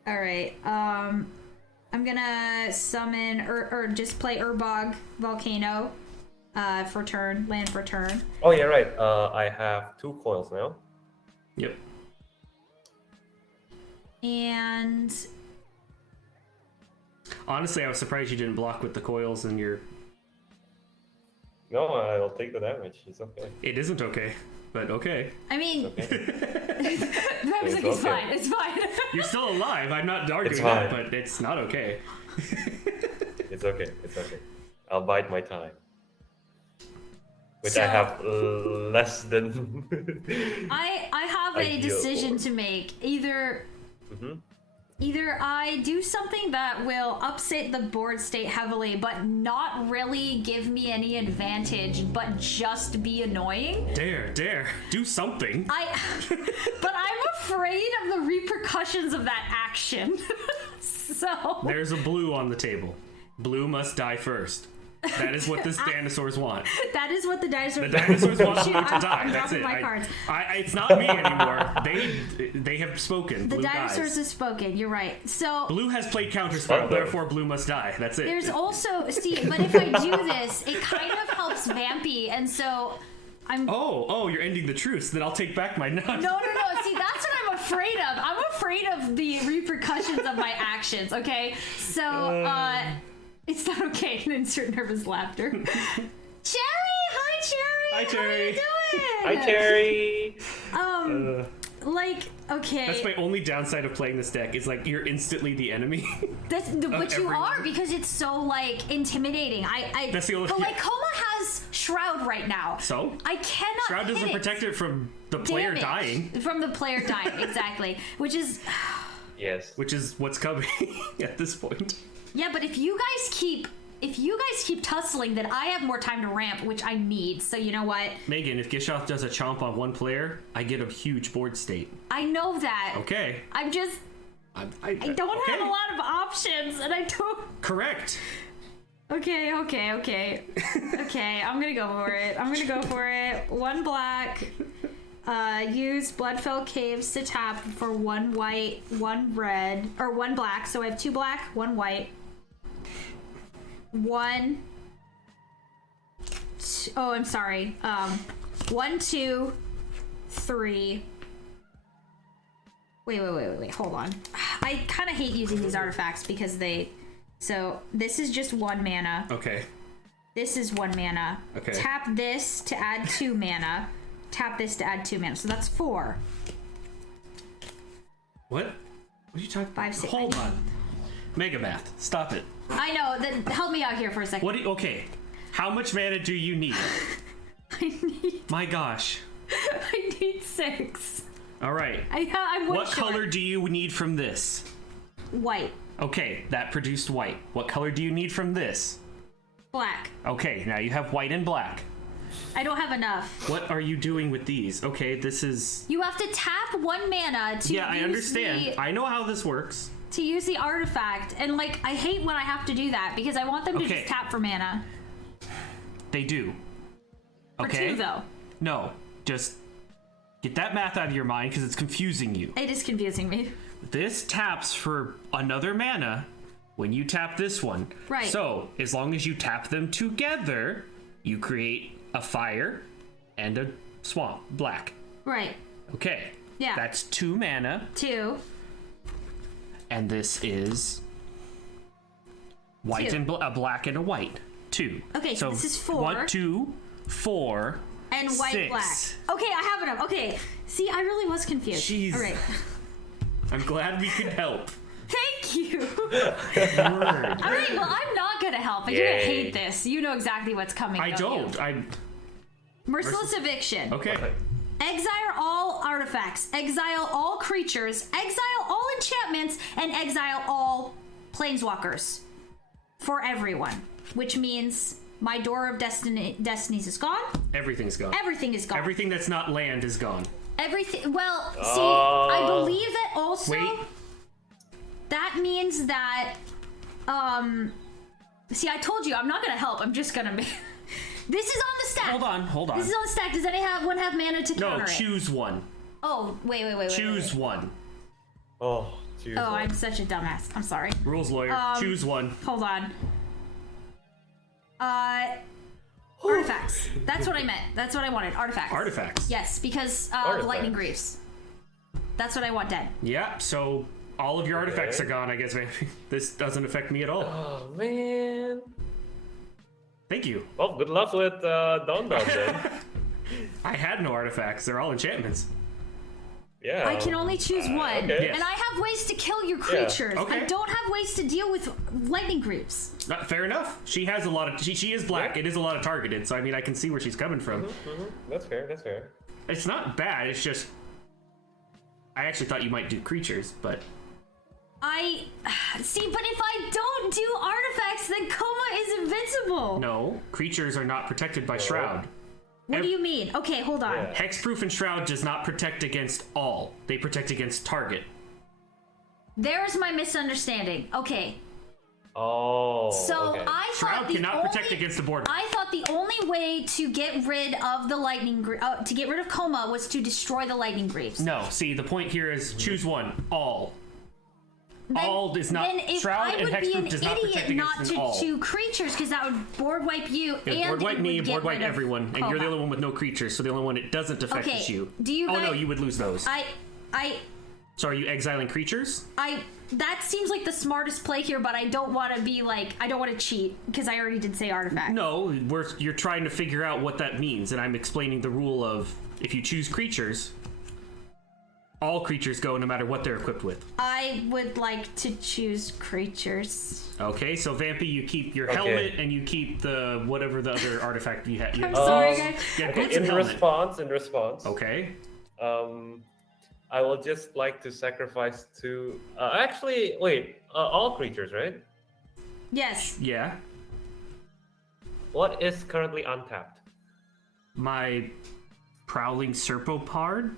Alright, I'm gonna summon, or just play Urbog Volcano for turn, land for turn. Oh yeah, right. I have 2 coils now. Yep. And Honestly, I was surprised you didn't block with the coils and your... No, I'll take the damage. It's okay. It isn't okay, but okay. I mean, Okay. Vamp's like, it's okay. fine, it's fine. You're still alive. I'm not arguing fine. that, but it's not okay. It's okay. It's okay. I'll bide my time. Which So- I have less than. I have a Ideal decision for. to make. Either I do something that will upset the board state heavily, but not really give me any advantage, but just be annoying. Dare, do something. But I'm afraid of the repercussions of that action. So There's a blue on the table. Blue must die first. That is what the dinosaurs want. that is what the dinosaurs. The dinosaurs want Shoot, blue to I'm die. That's dropping it. my cards. It's not me anymore. They have spoken. The Blue dinosaurs dies. have spoken. You're right. So Blue has played counterspell, therefore blue must die. That's it. there's also but if I do this, it kind of helps Vampy, and so I'm. Oh, you're ending the truce. Then I'll take back my nut. No. See, that's what I'm afraid of. I'm afraid of the repercussions of my actions. Okay, so it's not okay to insert nervous laughter. Cherry, hi Cherry. Hi, Cherry. How you doing? Hi, Terry. Like, okay. That's my only downside of playing this deck. Is like you're instantly the enemy. But you everyone. are, because it's so like intimidating. That's the only- But like Coma has Shroud right now. So? I cannot. Shroud hit doesn't it. protect it from the player Damage. dying, From the player dying, exactly. Which is Yes. which is what's coming at this point. yeah. But if you guys keep tussling, then I have more time to ramp, which I need. So you know what? Megan, if Gishath does a chomp on one player, I get a huge board state. I know that. Okay. I'm just. I don't have a lot of options, and I don't... Correct. Okay. Okay, I'm gonna go for it. 1 black. Use Bloodfell Caves to tap for 1 white, 1 red, or 1 black. So I have 2 black, 1 white. 1... Oh, I'm sorry. 1, 2, 3... Wait, hold on. I kind of hate using these artifacts because they... So, this is just 1 mana. Okay. This is 1 mana. Okay. Tap this to add 2 mana. Tap this to add 2 mana. So that's 4. What? What are you talking about? 5, 6. Hold on. Mega Math. Stop it. I know. Then help me out here for a second. Okay. How much mana do you need? My gosh. I need 6. All right. I'm what color do you need from this? White. Okay, that produced white. What color do you need from this? Black. Okay, now you have white and black. I don't have enough. What are you doing with these? Okay, this is... You have to tap 1 mana to I understand. I know how this works. To use the artifact. And, like, I hate when I have to do that because I want them to just tap for mana. They do. For 2, though. No, just get that math out of your mind because it's confusing you. It is confusing me. This taps for another mana when you tap this one. Right. So, as long as you tap them together, you create a fire and a swamp, black. Right. Okay. Yeah. That's 2 mana. 2. And this is white 2. and a black and a white. 2. Okay, so this is 4. 1, 2, 4, and white, 6. black. Okay, I have enough. Okay. See, I really was confused. Jeez. All right. I'm glad we could help. Thank you. Word. All right, well, I'm not going to help. You're going to hate this. You know exactly what's coming. I don't. Merciless Eviction. Okay. Exile all artifacts. Exile all creatures. Exile all enchantments. And exile all planeswalkers. For everyone. Which means my Door of Destinies is gone. Everything's gone. Everything is gone. Everything that's not land is gone. Everything. Well, see, I believe that also. Wait. That means that. See, I told you I'm not gonna help. I'm just gonna. This is on the stack. Hold on. This is on the stack. Does anyone have mana to counter it? No, choose one. Oh, wait. Choose one. Oh, choose one. I'm such a dumbass. I'm sorry. Rules lawyer. Choose one. Hold on. Artifacts. That's what I meant. That's what I wanted. Artifacts. Artifacts. Yes, because Artifacts. Lightning Greaves. That's what I want dead. Yeah, so all of your artifacts are gone, I guess. This doesn't affect me at all. Oh, man. Thank you. Well, good luck with Don then. I had no artifacts. They're all enchantments. Yeah. I can only choose one. okay. And I have ways to kill your creatures. okay. I don't have ways to deal with Lightning Greaves. Fair enough. She has a lot of... She is black. Yeah. It is a lot of targeted, so I mean, I can see where she's coming from. That's fair. That's fair. It's not bad. It's just... I actually thought you might do creatures, but... See, but if I don't do artifacts, then Coma is invincible. No, creatures are not protected by Shroud. What do you mean? Okay, hold on. Yeah. Hexproof and Shroud does not protect against all. They protect against target. There's my misunderstanding. Okay. Oh. So okay. I Shroud thought the cannot only, protect against the border. I thought the only way to get rid of the to get rid of Coma was to destroy the Lightning Greaves. No, see, the point here is choose one. All. Then, all is not... Then if Shroud I and would be an Hexproof does not protect idiot not against to an all. two creatures, because that would board wipe you Yeah, and board wipe it me, would get board wipe rid of everyone, and you're the Coma. only one with no creatures, so the only one it doesn't affect is you. Do you Oh no, guys- you would lose those. So are you exiling creatures? That seems like the smartest play here, but I don't want to be like, I don't want to cheat, because I already did say artifact. No, you're trying to figure out what that means, and I'm explaining the rule of if you choose creatures, all creatures go no matter what they're equipped with. I would like to choose creatures. Okay, so Vampy, you keep your helmet and you keep the whatever the other artifact you had. I'm sorry, guys. Yeah, boots and helmet. In response. Okay. I will just like to sacrifice two. Actually, wait. All creatures, right? Yes. Yeah. What is currently untapped? My Prowling Serpopard.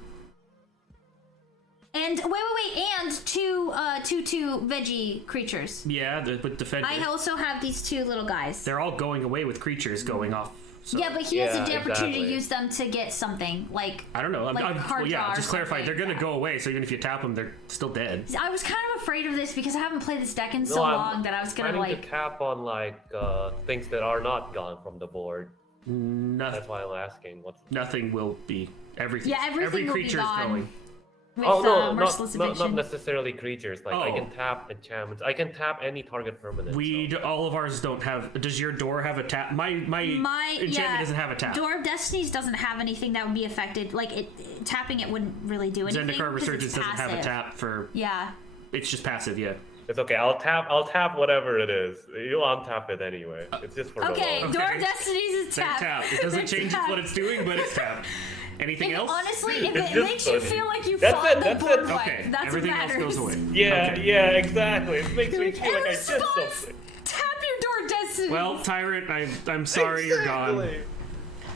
And wait, and two veggie creatures. Yeah, with defender. I also have these 2 little guys. They're all going away with creatures going off. So. Yeah, but he has a the opportunity to exactly. use them to get something like. I don't know. card draw or just clarify. something. They're gonna go away, so even if you tap them, they're still dead. I was kind of afraid of this because I haven't played this deck in so long that I was gonna planning to tap on things that are not gone from the board. That's why I'm asking. Nothing will be. Everything. Yeah, everything every will be creature is gone. going. With, Merciless not Eviction. necessarily creatures. Like I Oh. can tap enchantments. I can tap any target permanent. All of ours don't have. Does your door have a tap? My enchantment doesn't have a tap. Door of Destinies doesn't have anything that would be affected. Like tapping it wouldn't really do anything. Zendikar 'cause Resurgence it's doesn't have a passive. tap for. Yeah. It's just passive. Yeah. It's okay. I'll tap whatever it is. You'll untap it anyway. It's just for Okay, the Door of Destinies is They're tapped. tapped. It doesn't They're change tapped. what it's doing, but it's tapped. Anything else? Honestly, if It's it just makes you funny. feel like you That's fought it, the that's board it. fight, Okay. that's Everything what else matters. goes away. Yeah, Okay. yeah, exactly. It makes me Like, feel like I did response, something. tap your Door of Destinies. Well, Tyrant, I'm sorry you're gone. Exactly.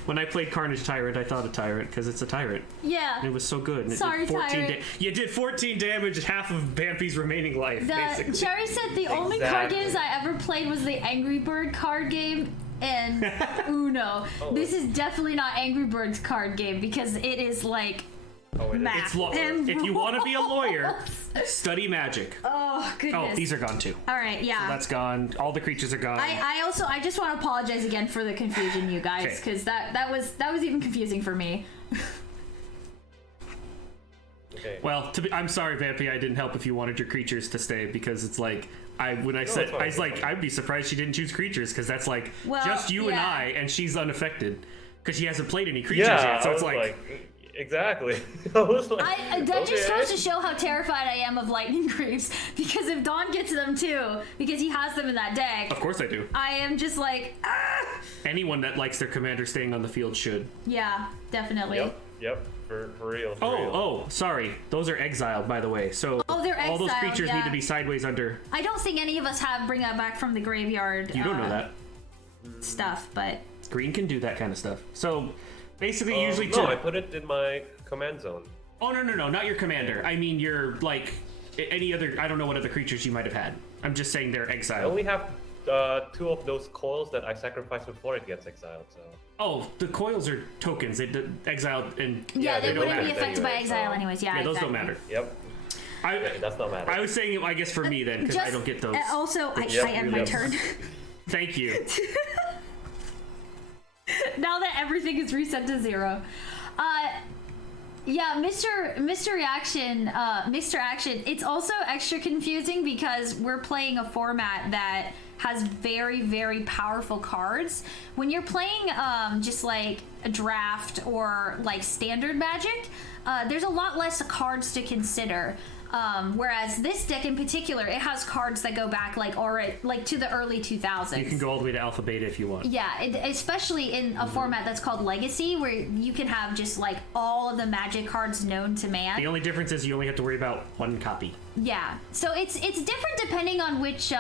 When I played Carnage Tyrant, I thought of Tyrant because it's a Tyrant. yeah. It was so good. And Sorry, it did 14 Tyrant. You did 14 damage, half of Bampy's remaining life, basically. Cherry said the only card Exactly. games I ever played was the Angry Bird card game and Uno. This is definitely not Angry Bird's card game because it is like Oh, it is. math It's law. and If you want to be a lawyer, rules. study magic. Oh goodness. Oh, these are gone too. All right, yeah. That's gone. All the creatures are gone. I just want to apologize again for the confusion, you guys, Okay. because that was even confusing for me. Okay. Well, I'm sorry, Vampy. I didn't help if you wanted your creatures to stay because it's like when I said it's fine, I was it's like fine. I'd be surprised she didn't choose creatures because that's like Well, just you and yeah. I, and she's unaffected because she hasn't played any creatures Yeah, yet. So I it's was like exactly. I was like, That just okay. goes to show how terrified I am of lightning greaves because if Dawn gets them too, because he has them in that deck, of course I do. I am just like, ah! Anyone that likes their commander staying on the field should. Yeah, definitely. Yep. For real. For Oh, real. sorry. Those are exiled, by the way. So Oh, they're all those exiled, creatures yeah. need to be sideways under. I don't think any of us have bring that back from the graveyard. You don't know that. Stuff, but Green can do that kind of stuff. So basically, usually no, I put it in my command zone. Oh no, not your commander. I mean your like any other. I don't know what other creatures you might have had. I'm just saying they're I exiled. only have 2 of those coils that I sacrifice before it gets exiled. So Oh, the coils are tokens. They exiled and yeah, they they don't wouldn't be matter affected by anyway, exile so- anyways. Yeah, yeah, those exactly. don't matter. yep. I That's not matter. I was saying I guess for me then because I don't get those. Also, I Yep, end my yep. turn. Thank you. Now that everything is reset to 0. Yeah, Mr. Reaction, Mr. Action, it's also extra confusing because we're playing a format that has very, very powerful cards. When you're playing just like a draft or like standard Magic, there's a lot less cards to consider. Whereas this deck in particular, it has cards that go back like to the early 2000s. You can go all the way to Alpha Beta if you want. Yeah, especially in a format that's called Legacy, where you can have just like all of the Magic cards known to man. The only difference is you only have to worry about one copy. Yeah, so it's different depending on which.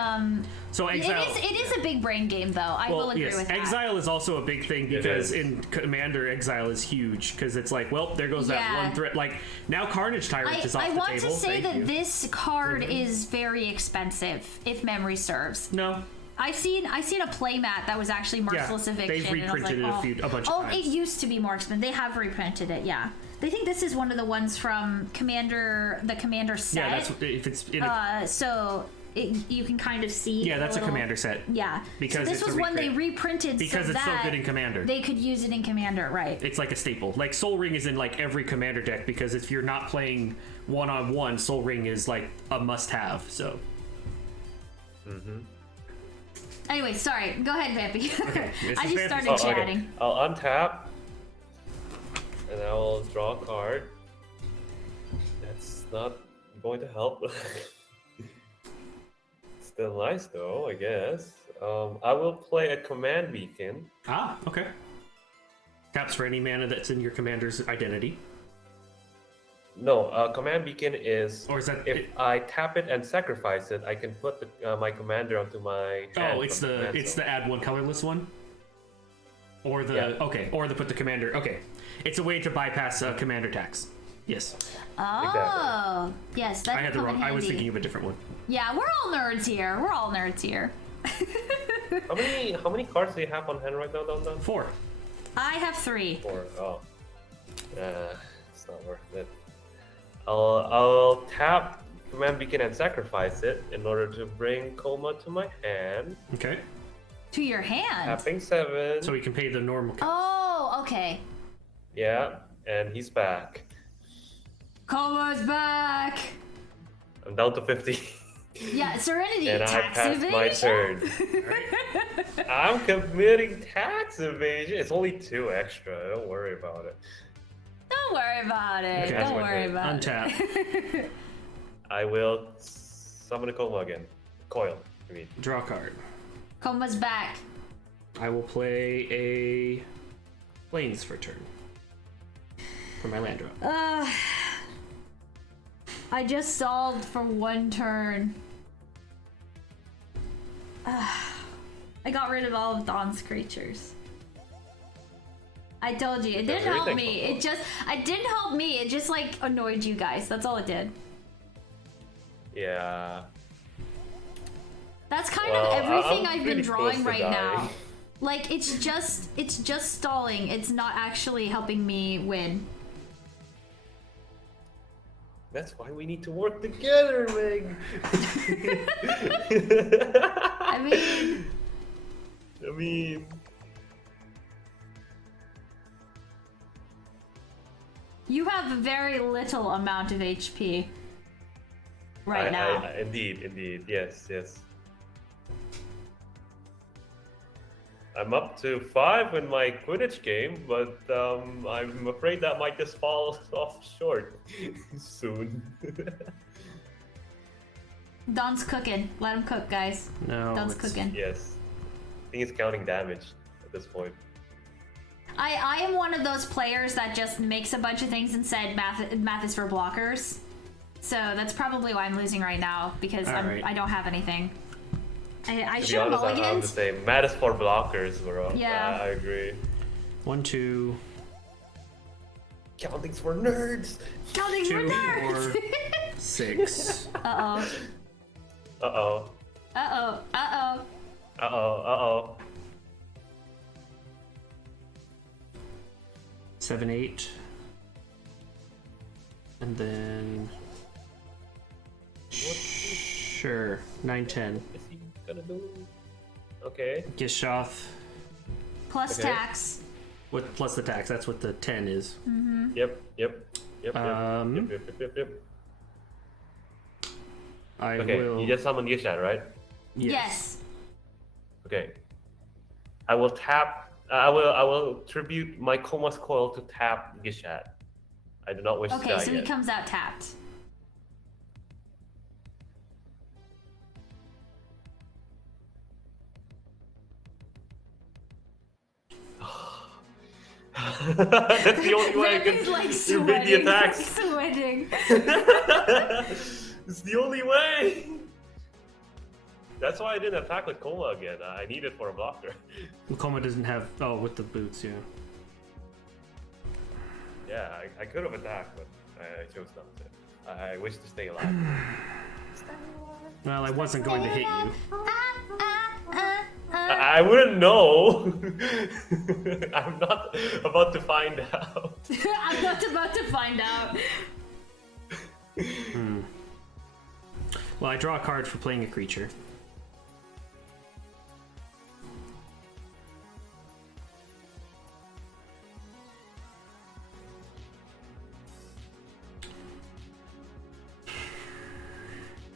So exile. It is a big brain game though. I will agree with that. Exile is also a big thing because is. in Commander, exile is huge because it's like, well, there goes that Yeah. one threat. Like now, Carnage Tyrant is off I the want table. to say Thank that you. this card is very expensive, if memory serves. No, I seen a playmat that was actually Merciless Eviction. they've and I was reprinted like, it a bunch of oh, times. it used to be more expensive. They have reprinted it, yeah. They think this is one of the ones from the Commander set. yeah, that's if it's in a, So you can kind of see. yeah, that's a little- Commander set. Yeah, Because so this it's a was one they reprint. reprinted Because so it's so that good in Commander. they could use it in Commander, right? It's like a staple. Like Soul Ring is in like every Commander deck because if you're not playing one-on-one, Soul Ring is like a must-have. So Anyway, sorry. Go ahead, Vampy. Okay, this I is just Vampy's started fault. Okay. chatting. I'll untap, and I will draw a card. That's not going to help. Still nice though, I guess. I will play a command beacon. okay. Taps for any mana that's in your commander's identity. No, command beacon is. Or is that if I tap it and sacrifice it, I can put my commander onto my. Hand Oh, it's from command it's zone. the add one colorless one, or the Yeah. okay, or the put the commander. Okay, it's a way to bypass commander tax. Yes. Oh, yes. That I had the come in wrong. I was handy. thinking of a different one. Yeah, we're all nerds here. We're all nerds here. How many cards do you have on hand right now, Don? 4. I have 3. 4. Oh. It's not worth it. I'll tap Command Beacon and sacrifice it in order to bring Coma to my hand. Okay. To your hand. Tapping 7. So we can pay the normal. Oh, okay. Yeah, and he's back. Coma's back. I'm down to 50. Yeah, Serenity. And I Tax passed evasion. my turn. I'm committing tax evasion. It's only 2 extra. Don't worry about it. Don't worry about it. Okay. Don't worry about Untap. it. I will summon a Coma again. Coil, I mean. Draw card. Coma's back. I will play a Plains for turn. For my land drop. I just stalled for 1 turn. I got rid of all of Dawn's creatures. I told you, it didn't help me. It didn't help me. It just like annoyed you guys. That's all it did. Yeah. That's kind Well, of everything I'm I've been pretty close drawing to right dying. now. Like it's just stalling. It's not actually helping me win. That's why we need to work together, Meg. I mean, I mean, you have a very little amount of HP right now. Indeed, yes. I'm up to 5 in my Quidditch game, but I'm afraid that might just fall off short soon. Don's cooking. Let him cook, guys. No. Don's it's- cooking. Yes, I think it's counting damage at this point. I am one of those players that just makes a bunch of things and said math is for blockers. So that's probably why I'm losing right now, because Alright. I don't have anything. I To be should have honest, I'm the mulliganed. same. Mad is for blockers, bro. Yeah. I agree. 1, 2, Counting's for nerds. Counting's for 2, nerds. 4, 6. Uh-oh. Uh-oh. Uh-oh. Uh-oh. Uh-oh. 7, 8. And then. Sure. 9, 10. Is he gonna do? Okay. Gishath. Plus Okay. tax. With plus the tax. That's what the 10 is. Yep. Um, Yep. I Okay, will. you just summoned Gishath, right? Yes. Okay. I will tap. I will tribute my Coma's Coil to tap Gishath. I do not wish to Okay, die so he yet. comes out tapped. That's the only way I can Raven's like repeat the sweating. attacks. Sweating. It's the only way. That's why I didn't attack with Coma again. I need it for a blocker. Coma doesn't have. Oh, with the boots, yeah. Yeah, I could have attacked, but I chose not to. I wish to stay alive. Well, I wasn't going to hit you. I wouldn't know. I'm not about to find out. I'm not about to find out. Well, I draw a card for playing a creature.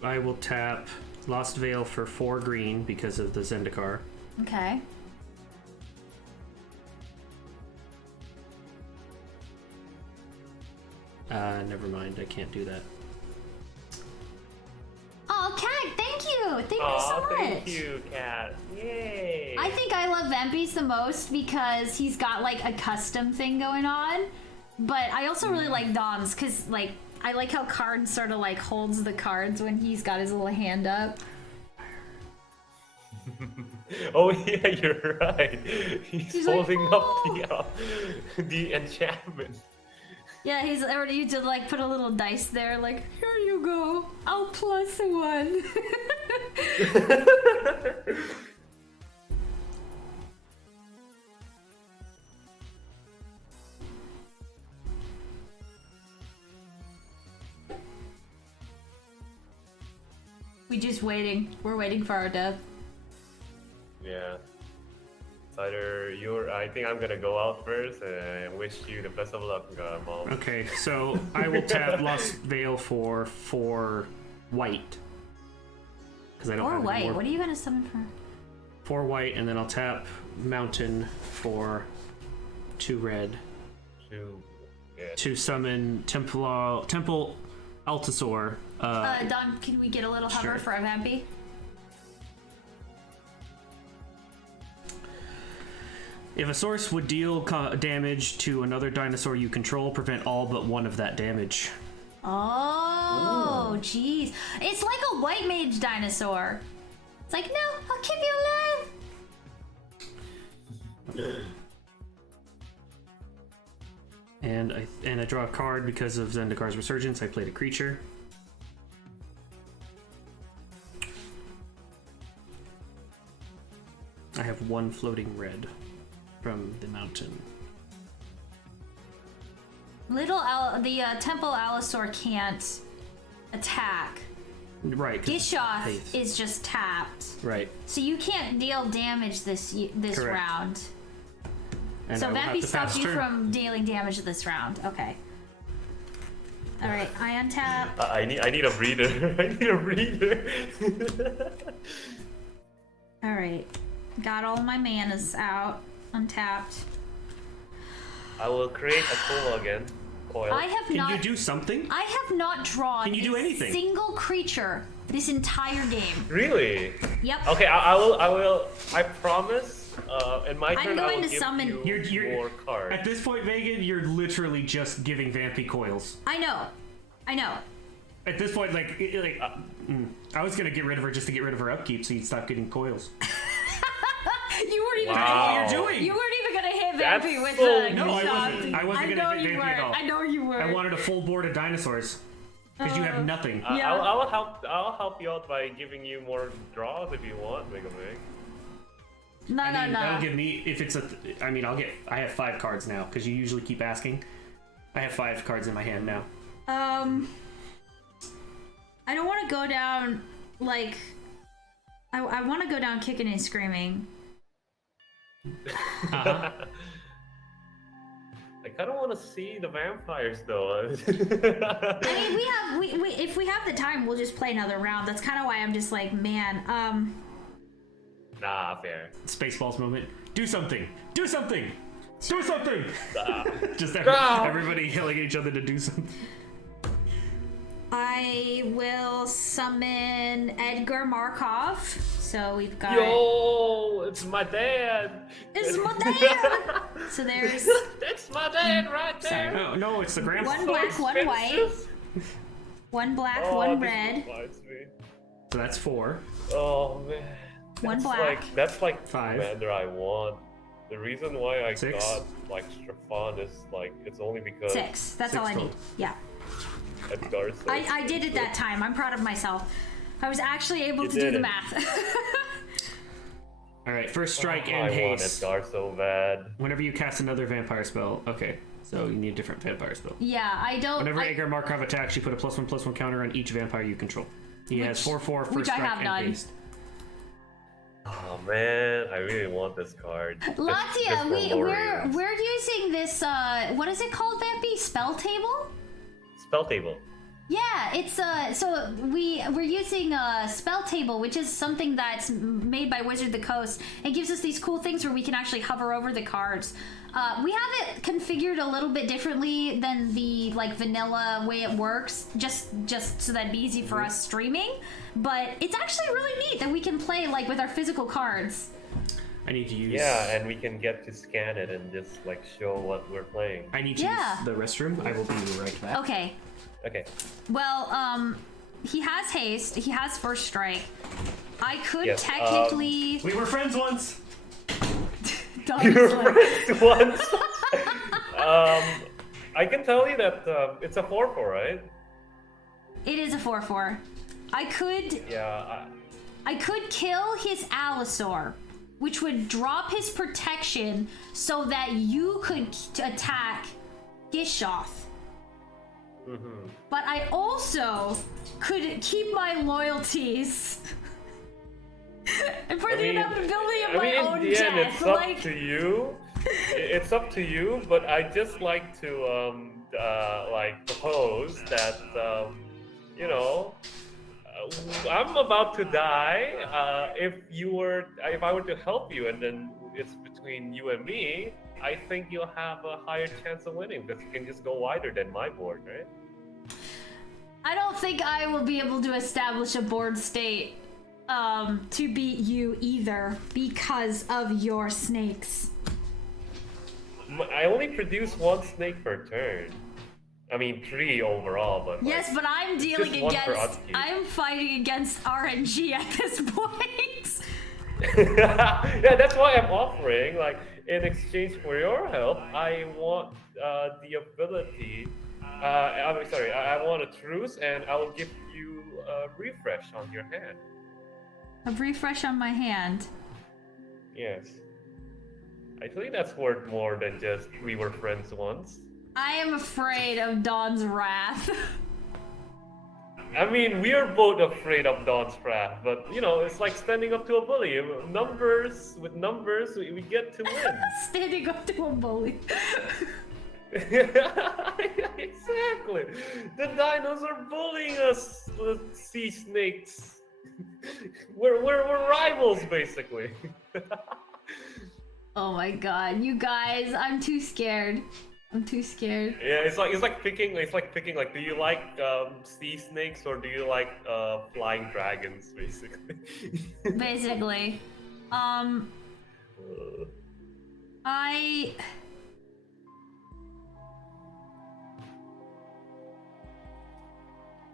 I will tap Lost Veil for 4 green because of the Zendikar. Okay. Never mind, I can't do that. Oh, Cat, thank you. Thank you so much. Thank you, Cat. Yay. I think I love Vampy's the most because he's got like a custom thing going on. But I also really like Don's because like I like how Card sort of like holds the cards when he's got his little hand up. Oh yeah, you're right. He's He's like, holding "Oh." up the enchantment. Yeah, he's already you did like put a little dice there, like, here you go. I'll +1. We just waiting. We're waiting for our death. Yeah. It's either I think I'm gonna go out first and wish you the best of luck, Mom. Okay, so I will tap Lost Veil for 4 white. Because I don't have any white. more. What are you gonna summon for? 4 white, and then I'll tap Mountain for 2 red. To summon Temple Altasaur. Don, can we get a little hover Sure. for a Vampy? If a source would deal damage to another dinosaur you control, prevent all but one of that damage. Oh, jeez. It's like a white mage dinosaur. It's like, no, I'll keep you alive. And I draw a card because of Zendikar's Resurgence. I played a creature. I have 1 floating red from the mountain. The Temple Allosaur can't attack. Right. Gishath is just tapped. Right. So you can't deal damage this Correct. round. And So I will have Vampy to stopped pass you turn. from dealing damage this round. Okay. Alright, I untap. I need a breather. I need a breather. Alright. Got all my manas out. Untapped. I will create a coil again. Coil. I have Can not. you do something? I have not drawn Can you do a anything? single creature this entire game. Really? Yep. Okay, I will. I promise. In my I'm turn, I going will to give summon- you more cards. At this point, Megan, you're literally just giving Vampy coils. I know. At this point, I was gonna get rid of her just to get rid of her upkeep, so you'd stop getting coils. You weren't even Wow. gonna What you're doing? You weren't even gonna hit That's Vampy with so the mean. No, I shot. wasn't. I wasn't I gonna know hit you Vampy at were. all. I know you were. I wanted a full board of dinosaurs because you have nothing. Yeah. I'll help you out by giving you more draws if you want, Mega Meg. No. That'll give me if it's I have 5 cards now because you usually keep asking. I have 5 cards in my hand now. I don't want to go down like. I want to go down kicking and screaming. Uh-huh. I kind of want to see the vampires though. I mean, we if we have the time, we'll just play another round. That's kind of why I'm just like, man. Nah, fair. Spaceballs moment. Do something. Do something. Do something. Just Ah. everybody yelling at each other to do something. I will summon Edgar Markov. So we've got. Yo, it's my dad. It's my dad. So there's It's my dad right there. No, it's the grandpa. one black, one white, one black, Oh, one this red, reminds me. So that's 4. Oh man. one That's black. That's like 5. commander I want. The reason why I 6. got like Strafon is like it's only because 6. That's 6 all I need. total. Yeah. Edgar's so I did it that time. I'm proud of myself. I was actually able You to do did the it. math. All right, first strike I and want haste. Edgar so bad. Whenever you cast another vampire spell, okay. So you need a different vampire spell. Yeah, I don't. Whenever I, Edgar Markov attacks, you put a +1/+1 counter on each vampire you control. He has 4/4 which first I strike have and none. haste. Oh man, I really want this card. Just Latia, for we're Warriors. using this. What is it called, Vampy? Spell table. Spell table. Yeah, it's so we're using a spell table, which is something that's made by Wizard of the Coast. It gives us these cool things where we can actually hover over the cards. We have it configured a little bit differently than the like vanilla way it works, just so that'd be easy for us streaming. But it's actually really neat that we can play like with our physical cards. I need to use. Yeah, and we can get to scan it and just like show what we're playing. I need to Yeah. use the restroom. I will be right back. Okay. Okay. Well, he has haste. He has first strike. I could Yes, technically. We were friends once. Dog is like- Once. I can tell you that it's a 4/4, right? It is a 4/4. I could Yeah. I could kill his Allosaur, which would drop his protection so that you could attack Gishath. Mm-hmm. But I also could keep my loyalties and pretty enough the ability of my own in the end, death. it's up to you. It's up to you, but I just like to like propose that you know, I'm about to die. If I were to help you, and then it's between you and me, I think you'll have a higher chance of winning because you can just go wider than my board, right? I don't think I will be able to establish a board state to beat you either because of your snakes. I only produce 1 snake per turn. I mean 3 overall, but yes, but I'm dealing just one per against. upkeep. I'm fighting against RNG at this point. Yeah, that's why I'm offering. Like in exchange for your help, I want the ability. I'm sorry, I want a truce, and I will give you a refresh on your hand. A refresh on my hand. Yes. I think that's worth more than just we were friends once. I am afraid of Dawn's wrath. I mean, we are both afraid of Dawn's wrath, but you know, it's like standing up to a bully. With numbers, we get to win. Standing up to a bully. Exactly. The dinos are bullying us, the sea snakes. We're rivals, basically. Oh my god, you guys, I'm too scared. I'm too scared. Yeah, it's like picking. Like, do you like sea snakes or do you like flying dragons, basically? Basically, I.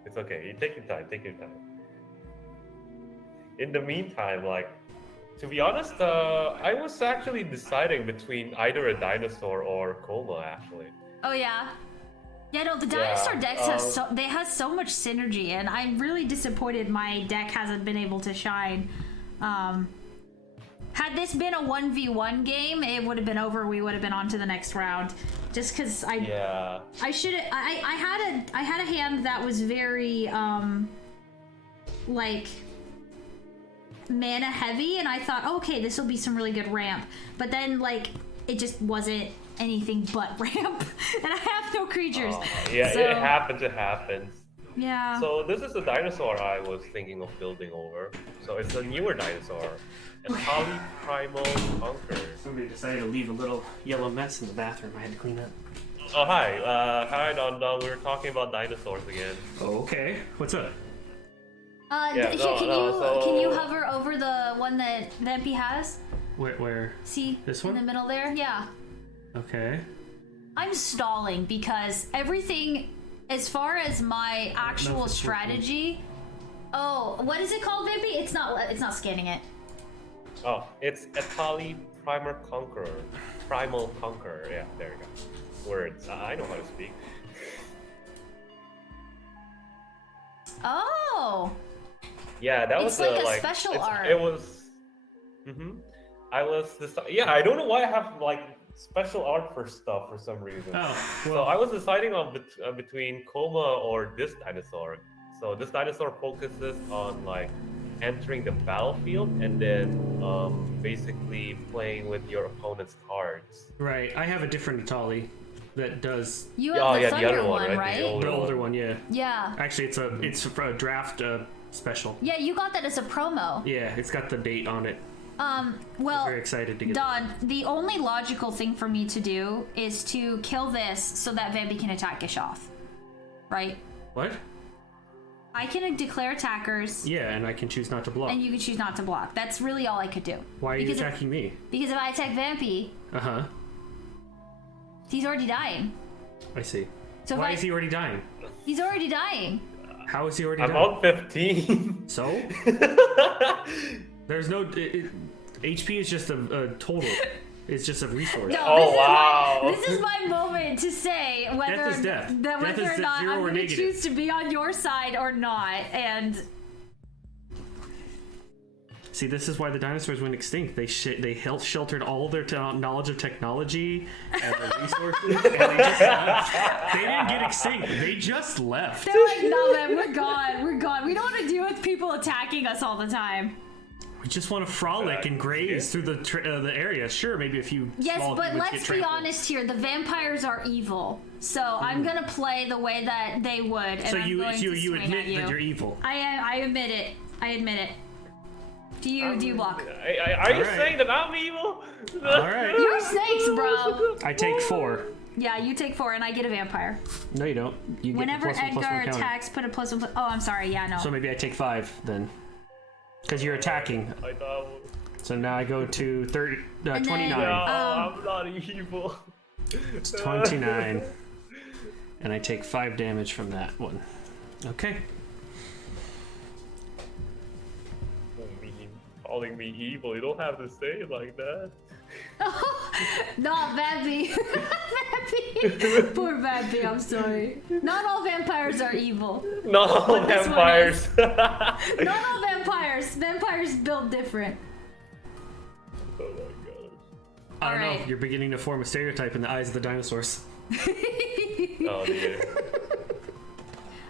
It's okay. You take your time. Take your time. In the meantime, like, to be honest, I was actually deciding between either a dinosaur or Coma, actually. Oh yeah. Yeah, no, the dinosaur decks have so much synergy, and I'm really disappointed my deck hasn't been able to shine. Had this been a 1v1 game, it would have been over. We would have been on to the next round. Just because I had a hand that was very like mana heavy, and I thought, okay, this will be some really good ramp. But then like it just wasn't anything but ramp, and I have no creatures. Yeah, so, it happens. It happens. Yeah. So this is the dinosaur I was thinking of building over. So it's a newer dinosaur, a polyprimal conqueror. Somebody decided to leave a little yellow mess in the bathroom. I had to clean up. Oh hi, hi Don. We were talking about dinosaurs again. Oh, okay. What's up? Yeah, can you hover over the one that Vampy has? Where? See? This one? In the middle there? Yeah. Okay. I'm stalling because everything, as far as my actual strategy. Oh, what is it called, Vampy? It's not scanning it. Oh, it's a polyprimal conqueror. Primal conqueror. Yeah, there you go. Words. I know how to speak. Oh. Yeah, that was like a special art. It was. I was I don't know why I have like special art for stuff for some reason. Oh, well. So I was deciding on between Coma or this dinosaur. So this dinosaur focuses on like entering the battlefield and then basically playing with your opponent's cards. Right. I have a different Atali that does. You have the Thunder other one, right? The older one, yeah. Yeah. Actually, it's a draft special. Yeah, you got that as a promo. Yeah, it's got the date on it. Well, I'm very excited to get Don, the only logical thing for me to do is to kill this so that Vampy can attack Gishath. Right? What? I can declare attackers. Yeah, and I can choose not to block. And you can choose not to block. That's really all I could do. Why are you attacking me? Because if I attack Vampy, he's already dying. I see. So why is he already dying? He's already dying. How is he already dying? I'm on 15. So? There's no... HP is just a total. It's just a resource. No, Oh, wow. This is my moment to say whether Death is death. that Death whether is or not zero I'm or going to negative. choose to be on your side or not. And See, this is why the dinosaurs went extinct. They sheltered all their knowledge of technology and their resources, and they just left. They didn't get extinct. They just left. they're like, no, man, we're gone. We're gone. We don't want to deal with people attacking us all the time. We just want to frolic and graze through the area. Sure, maybe a few. Yes, small but humans let's get be trampled. honest here. The vampires are evil, so I'm gonna play the way that they would. And So I'm you going to you swing admit at you. that you're evil. I admit it. I admit it. Do you block? Are you Alright. saying that I'm evil? All right. You're snakes, bro. I take 4. Yeah, you take 4, and I get a vampire. No, you don't. You get Whenever +1/+1 Edgar counter. attacks, put a +1. Oh, I'm sorry. Yeah, no. So maybe I take 5 then, because you're attacking. I thought. So now I go to 29. then- No, Um, I'm not evil. It's 29. And I take 5 damage from that one. Okay. Calling me evil. You don't have to say it like that. No, Vampy. Vampy. Poor Vampy, I'm sorry. Not all vampires are evil. No, this one vampires. Not all vampires. Vampires build different. Oh my god. I don't know. Alright. You're beginning to form a stereotype in the eyes of the dinosaurs. Oh dear.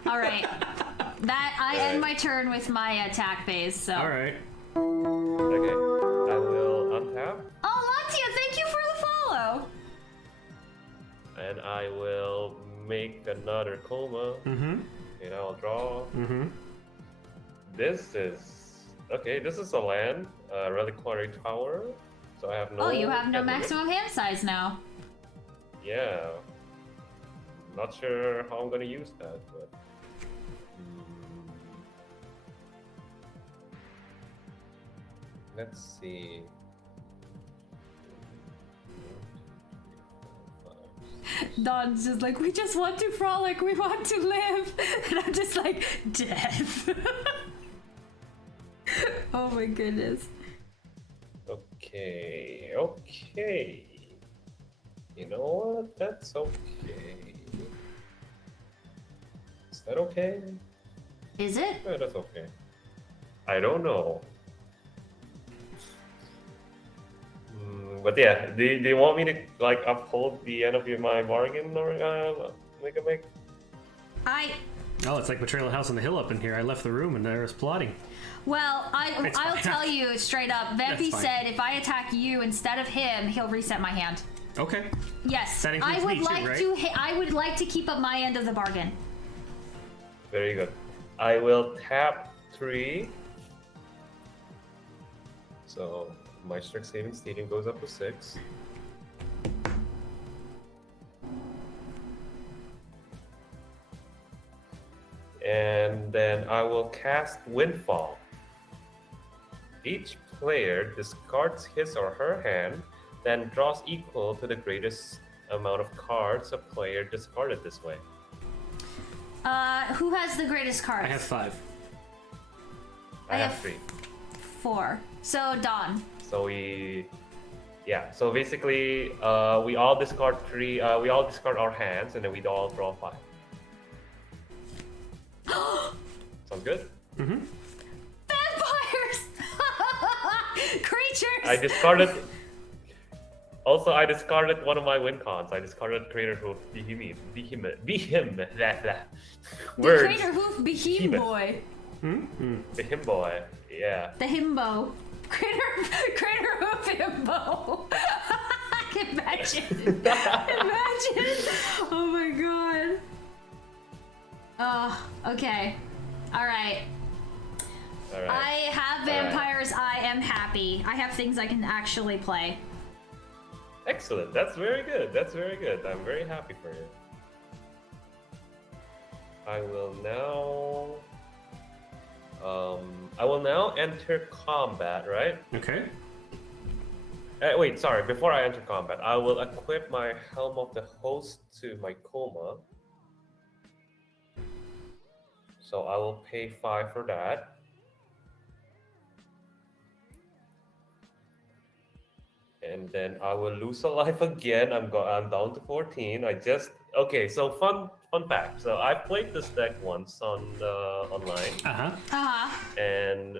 Alright. I end my turn with my attack phase, so. All right. Okay. I will untap Oh, Latia, thank you for the follow. and I will make another coma. Mm-hmm. And I'll draw. Mm-hmm. This is okay. This is a land, reliquary tower. So I have no. Oh, you have no hand limit. maximum hand size now. Yeah. Not sure how I'm gonna use that, but. Let's see. Don's just like, we just want to frolic, we want to live. And I'm just like, death. Oh my goodness. Okay, okay. You know what? That's okay. Is that okay? Is it? Yeah, that's okay. I don't know. But yeah, do you want me to like uphold the end of my bargain or make a make? Oh, it's like Betrayal House on the Hill up in here. I left the room and there was plotting. Well, It's I'll fine. tell you straight up. Vampy That's fine. said if I attack you instead of him, he'll reset my hand. Okay. Yes, That I includes would me too, like right? to. I would like to keep up my end of the bargain. Very good. I will tap 3. So my strict saving stadium goes up to 6. And then I will cast Windfall. Each player discards his or her hand, then draws equal to the greatest amount of cards a player discarded this way. Who has the greatest cards? I have 5. I have have 3. 4. So Don. So so basically, we all discard 3. We all discard our hands, and then we all draw 5. Sounds good. Vampires! Creatures! I discarded. Also, I discarded one of my win cons. I discarded Crater Hoof Behem. That. the Words. Crater Hoof Behem Behemoth. Boy. Behem boy. Yeah. The himbo. Crater Hoof Himbo. Imagine. Imagine. Oh my god. Oh, okay. Alright. All right. I have vampires. I am happy. I have things I can actually play. Excellent. That's very good. That's very good. I'm very happy for you. I will now enter combat, right? Okay. Wait, sorry. Before I enter combat, I will equip my Helm of the Host to my Coma. So I will pay 5 for that. And then I will lose a life again. I'm down to 14. Okay. So fun fact. So I played this deck once on online, and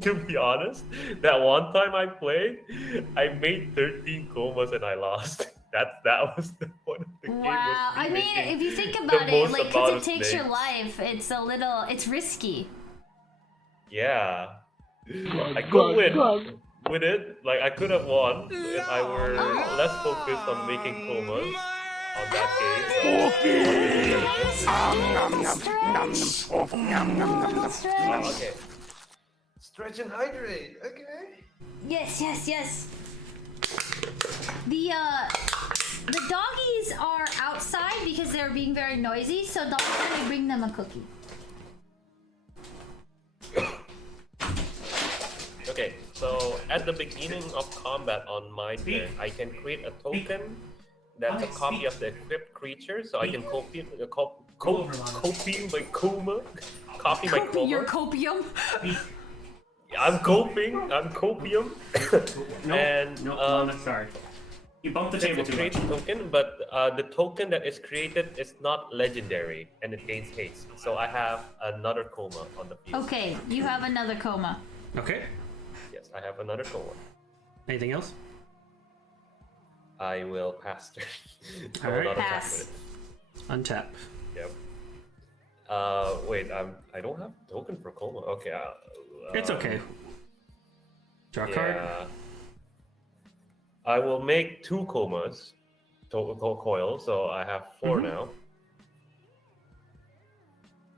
to be honest, that one time I played, I made 13 comas and I lost. That was the one of the game. Wow. Was I mean, making if you think the about it, most like, amount because of it takes your snakes. life, it's risky. Yeah. I could win with it. Like I could have won if I were less focused on making comas on that game. Okay. Stretch and hydrate. Okay. Yes. The doggies are outside because they're being very noisy, so Dog's gonna bring them a cookie. Okay, so at the beginning of combat on my turn, I can create a token that's a copy of the equipped creature, so I can copy my coma. Copy my coma. Your copium. I'm coping. I'm copium. Sorry. You bumped the It's table a too create much. token, but the token that is created is not legendary and it gains haste. So I have another coma on the field. Okay, you have another coma. Okay. Yes, I have another coma. Anything else? I will pass turn. I All will right. not attack Pass. with it. Untap. Yep. Wait, I don't have token for coma. Okay. It's okay. Draw a card. Yeah. I will make 2 comas. Coil, so I have 4 now.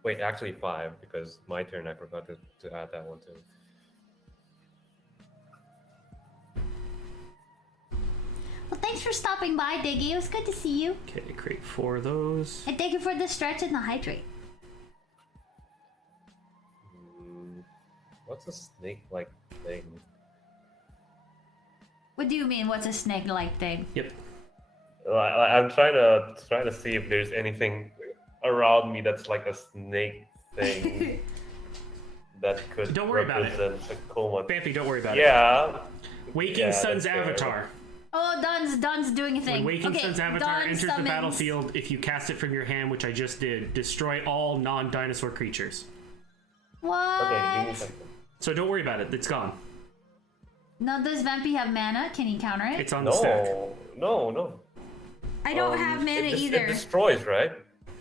Wait, actually 5 because my turn I forgot to add that one too. Well, thanks for stopping by, Diggy. It was good to see you. Okay, create 4 of those. And thank you for the stretch and the hydrate. What's a snake-like thing? What do you mean? What's a snake-like thing? Yep. I'm trying to see if there's anything around me that's like a snake thing that could Don't worry about it. represent a coma. Bampy, don't worry about it. Yeah. Waking Yeah, Sun's that's fair. avatar. Oh, Don's doing a thing. When Waking okay, Sun's avatar Don enters summons... the battlefield, if you cast it from your hand, which I just did, destroy all non-dinosaur creatures. What? Okay, give me a second. So don't worry about it. It's gone. Now, does Vampy have mana? Can he counter it? It's on the stack. No. I don't have mana It either. destroys, right?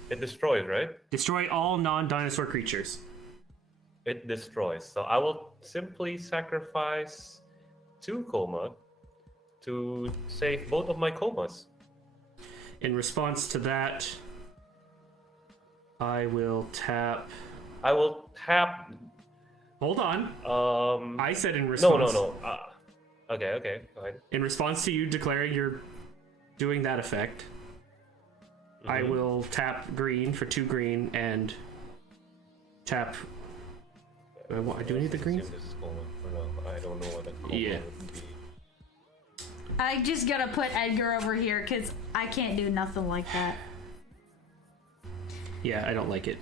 It destroys, right? Destroy all non-dinosaur creatures. It destroys. So I will simply sacrifice 2 coma to save both of my comas. In response to that, I will tap... I will tap. Hold on. I said in No. response... Okay. Go ahead. In response to you declaring you're doing that effect, I will tap green for 2 green and tap... Do I need the green? This is coma for now. I don't know what a coma Yeah. would be. I just gotta put Edgar over here because I can't do nothing like that. Yeah, I don't like it.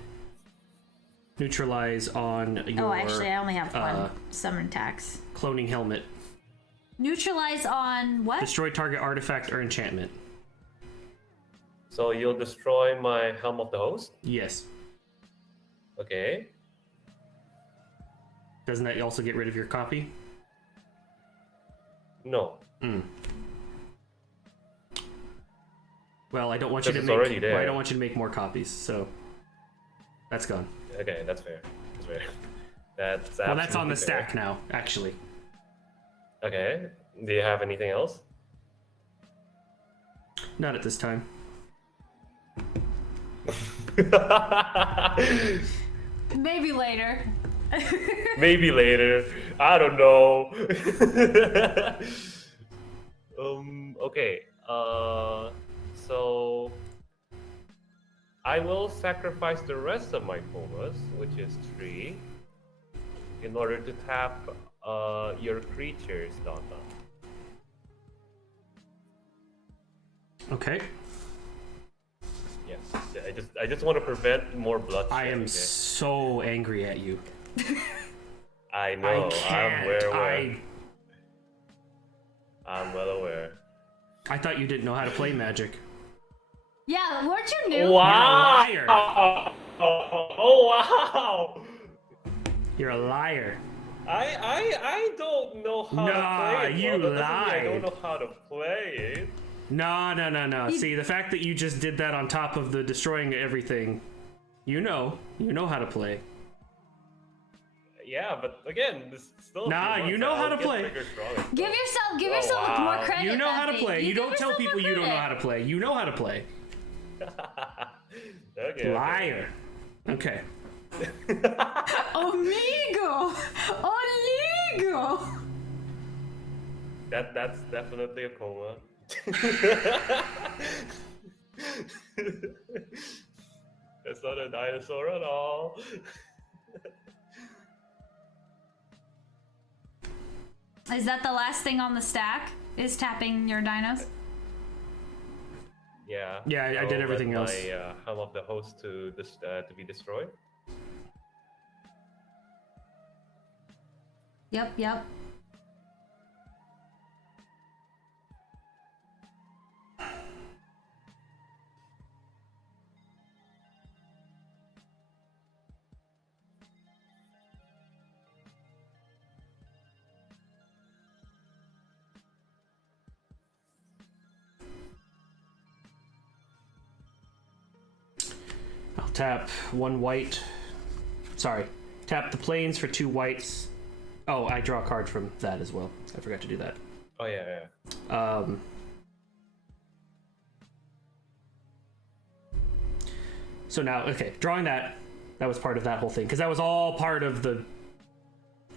Neutralize on your... Oh, actually, I only have one summon tax. cloning helmet. Neutralize on what? Destroy target artifact or enchantment. So you'll destroy my Helm of the Host? Yes. Okay. Doesn't that also get rid of your copy? No. Well, I don't want you Because to it's make. already there. Well, I don't want you to make more copies, so that's gone. Okay, that's fair. That's fair. That's Well, that's on the absolutely fair. stack now, actually. Okay. Do you have anything else? Not at this time. Maybe later. Maybe later. I don't know. Okay. So I will sacrifice the rest of my comas, which is 3, in order to tap your creatures, Donna. Okay. Yes. I just want to prevent more bloodshed. I am okay? so angry at you. I I know. can't. I'm aware. I'm well aware. I thought you didn't know how to play Magic. Yeah, weren't you new? Wow! You're a liar. Oh wow! You're a liar. I don't know how to play it. you Well, that doesn't mean I lied. don't know how to play it. No. See, the fact that you just did that on top of the destroying everything, you know how to play. Yeah, but again, this is still. Nah, you know how to play. Give yourself wow. more credit. You know how to Matthew. play. You don't give tell yourself people more you don't know credit. how to play. You know how to play. Okay. Liar. Okay. Amigo! Amigo! That's definitely a coma. That's not a dinosaur at all. Is that the last thing on the stack? Is tapping your dinos? Yeah. Yeah, I did everything else. I helm of the host to be destroyed. Yep. I'll tap 1 white. Sorry. Tap the plains for 2 whites. Oh, I draw a card from that as well. I forgot to do that. Oh yeah. So now, okay, drawing that was part of that whole thing, because that was all part of the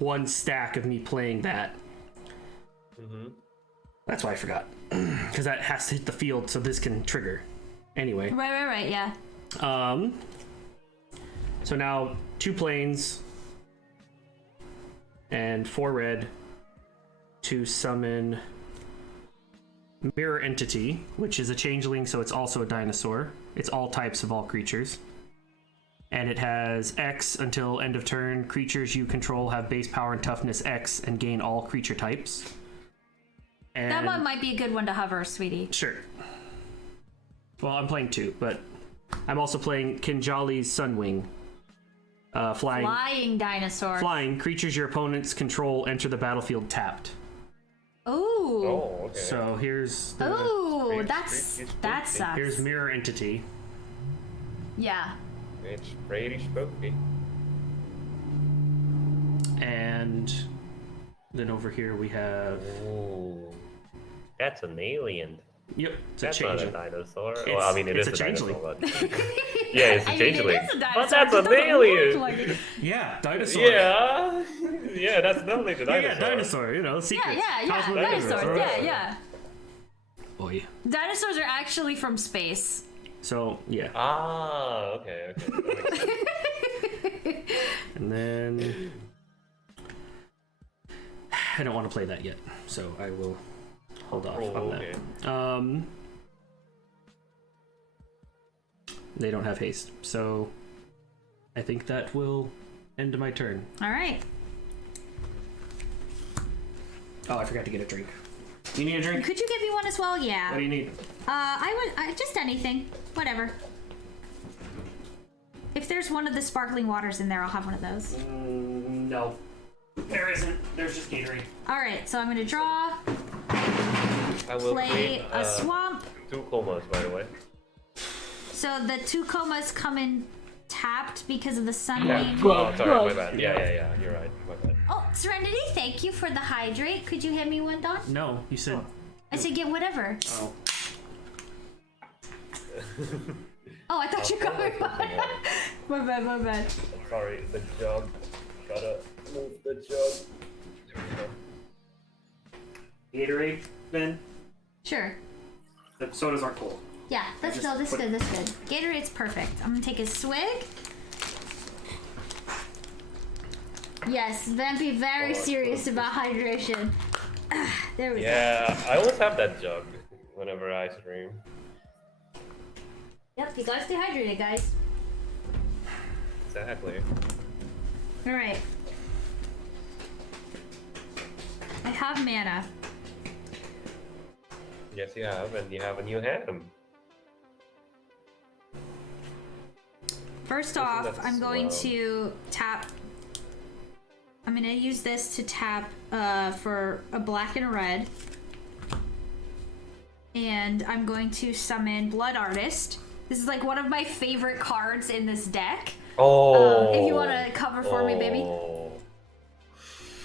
one stack of me playing that. Mm-hmm. That's why I forgot, because that has to hit the field so this can trigger. Anyway. Right, yeah. So now 2 plains and 4 red to summon Mirror Entity, which is a changeling, so it's also a dinosaur. It's all types of all creatures. And it has X until end of turn. Creatures you control have base power and toughness X and gain all creature types. And That one might be a good one to hover, sweetie. sure. Well, I'm playing 2, but I'm also playing Kinjali's Sunwing. Flying dinosaur. Flying. Creatures your opponents control enter the battlefield tapped. Ooh. Oh, okay. So here's the, Ooh, that pretty sucks. here's Mirror Entity. Yeah. It's pretty spooky. And then over here we have... Ooh. That's an alien. Yep, it's That's a not a changeling. dinosaur. It's- well, I mean, it it's is a a changeling. dinosaur, but... yeah, it's a I mean, changeling. it is a dinosaur, But that's it an doesn't look alien! like it. Yeah, dinosaur. Yeah! Yeah, that's definitely the dinosaur. Yeah, dinosaur, you know, secrets. Yeah, Cosmic dinosaurs. universe. Yeah. Oh, yeah. Dinosaurs are actually from space. So, yeah. Ah, okay. That makes sense. And then... I don't want to play that yet, so I will hold off on okay. that. They don't have haste, so I think that will end my turn. All right. Oh, I forgot to get a drink. You need a drink? Could you give me one as well? Yeah. What do you need? I just anything. Whatever. If there's one of the sparkling waters in there, I'll have one of those. No. There isn't. There's just Gatorade. All right, so I'm gonna draw, I will play create, a swamp. 2 comas, by the way. So the 2 comas come in tapped because of the sun Yeah. wing. Oh, sorry, my bad. Yeah. You're right. My bad. Oh, Serenity, thank you for the hydrate. Could you hand me one, Don? No, you said... I said get whatever. Oh. Oh, I thought you got my bad. My bad. Sorry, the jug. Gotta move the jug. There we go. Gatorade, Ben? Sure. The sodas aren't cold. Yeah, that's just this put- good. Gatorade's perfect. I'm gonna take a swig. Yes, Vampy very serious about hydration. There we go. Yeah, I always have that jug whenever I stream. Yep, you gotta stay hydrated, guys. Exactly. Alright. I have mana. Yes, you have, and you have a new hand. First Isn't off, that I'm going slow? to tap. I'm going to use this to tap for a black and a red. And I'm going to summon Blood Artist. This is like one of my favorite cards in this deck. Oh. If you want to cover for me, baby. Oh.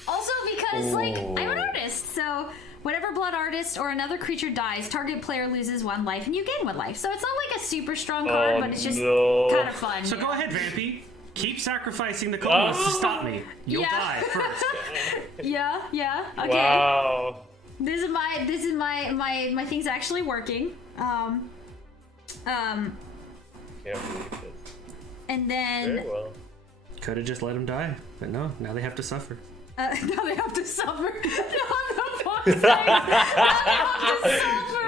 Also because, like, I'm an artist, so whenever Blood Artist or another creature dies, target player loses 1 life and you gain 1 life. So it's not like a super strong card, but it's just kind of fun. So go ahead, Vampy. Keep sacrificing the colas to stop me. You'll die first. Yeah, okay. Wow. This is my thing's actually working. Can't believe this. And then Very well. Could have just let him die, but no. Now they have to suffer. now they have to suffer. Now they have to suffer.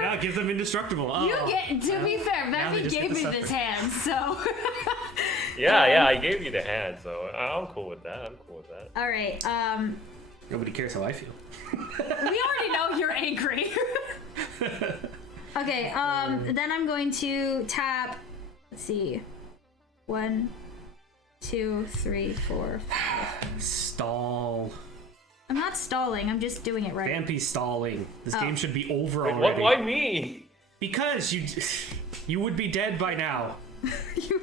Yeah, give them indestructible. Oh. You get, to be fair, Now they Vampy just gave get me to this suffer. hand, so. Yeah, I gave you the hand, so I'm cool with that. All right. Nobody cares how I feel. We already know you're angry. Okay. Then I'm going to tap. Let's see. 1, 2, 3, 4, 5. Stall. I'm not stalling. I'm just doing it right. Vampy's stalling. This Oh. game should be over Wait, already. why me? Because you would be dead by now.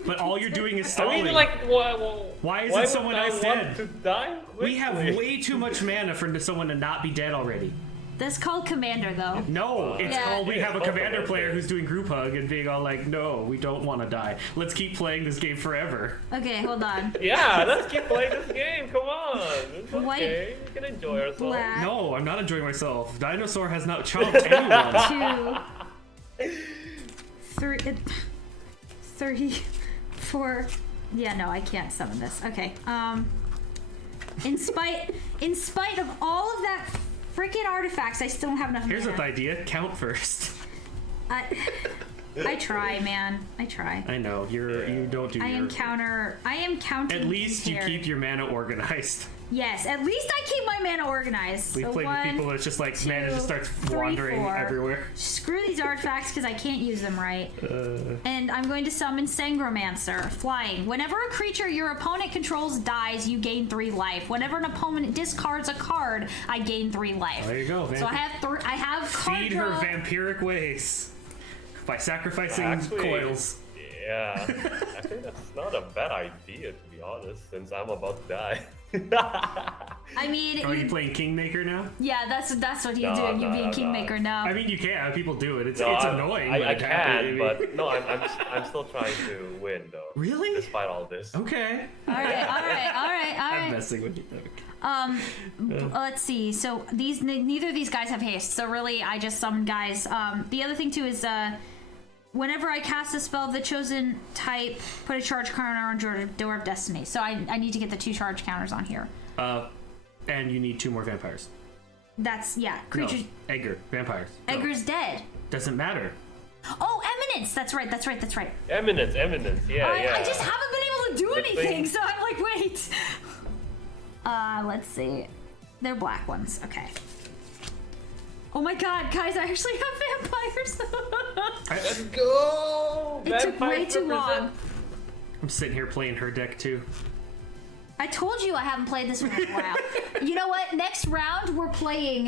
But all you're doing is I stalling. mean, like, Why isn't someone would I else want dead? to die We have quickly? way too much mana for someone to not be dead already. That's called Commander, though. No, it's Yeah. called we have a it's called commander commander. player who's doing group hug and being all like, no, we don't want to die. Let's keep playing this game forever. Okay, hold on. Yeah, let's keep playing this game. Come on. It's White, okay. We can enjoy ourselves. Black. No, I'm not enjoying myself. Dinosaur has not chomped anyone. 2, 3, 3, 4. Yeah, no, I can't summon this. Okay. In spite of all of that freaking artifacts, I still don't have enough Here's mana. an idea. Count first. I try, man. I try. I know you don't do. I am counting. At least you here. keep your mana organized. Yes, at least I keep my mana organized. We So played with 1, people that's just like mana just starts 3, wandering 4. everywhere. Screw these artifacts because I can't use them right. And I'm going to summon Sangromancer, flying. Whenever a creature your opponent controls dies, you gain 3 life. Whenever an opponent discards a card, I gain 3 life. There you go, So I have card Feed her draw. vampiric ways by sacrificing Actually, coils. Yeah. I think that's not a bad idea, to be honest, since I'm about to die. I mean, Are you playing Kingmaker now? yeah, that's what you're No, doing. You're no, being no. Kingmaker now. I mean, you can. People do it. It's No, annoying. but I it happens. can, but no, I'm still trying to win, though. Really? Despite all this. Okay. all right. I'm messing with you. Let's see. So neither of these guys have haste. So really, I just summon guys. The other thing too is whenever I cast a spell of the chosen type, put a charge counter on Door of Destiny. So I need to get the 2 charge counters on here. And you need 2 more vampires. That's No, creatures. Edgar, vampires. Go. Edgar's dead. Doesn't matter. Oh, Eminence. That's right. Eminence, yeah. I just haven't been able to do Good anything. thing. So I'm like, wait. Let's see. They're black ones. Okay. Oh my god, guys, I actually have vampires. Let's go! It took way Vampires too long. represent- I'm sitting here playing her deck too. I told you I haven't played this one in a while. You know what? Next round, we're playing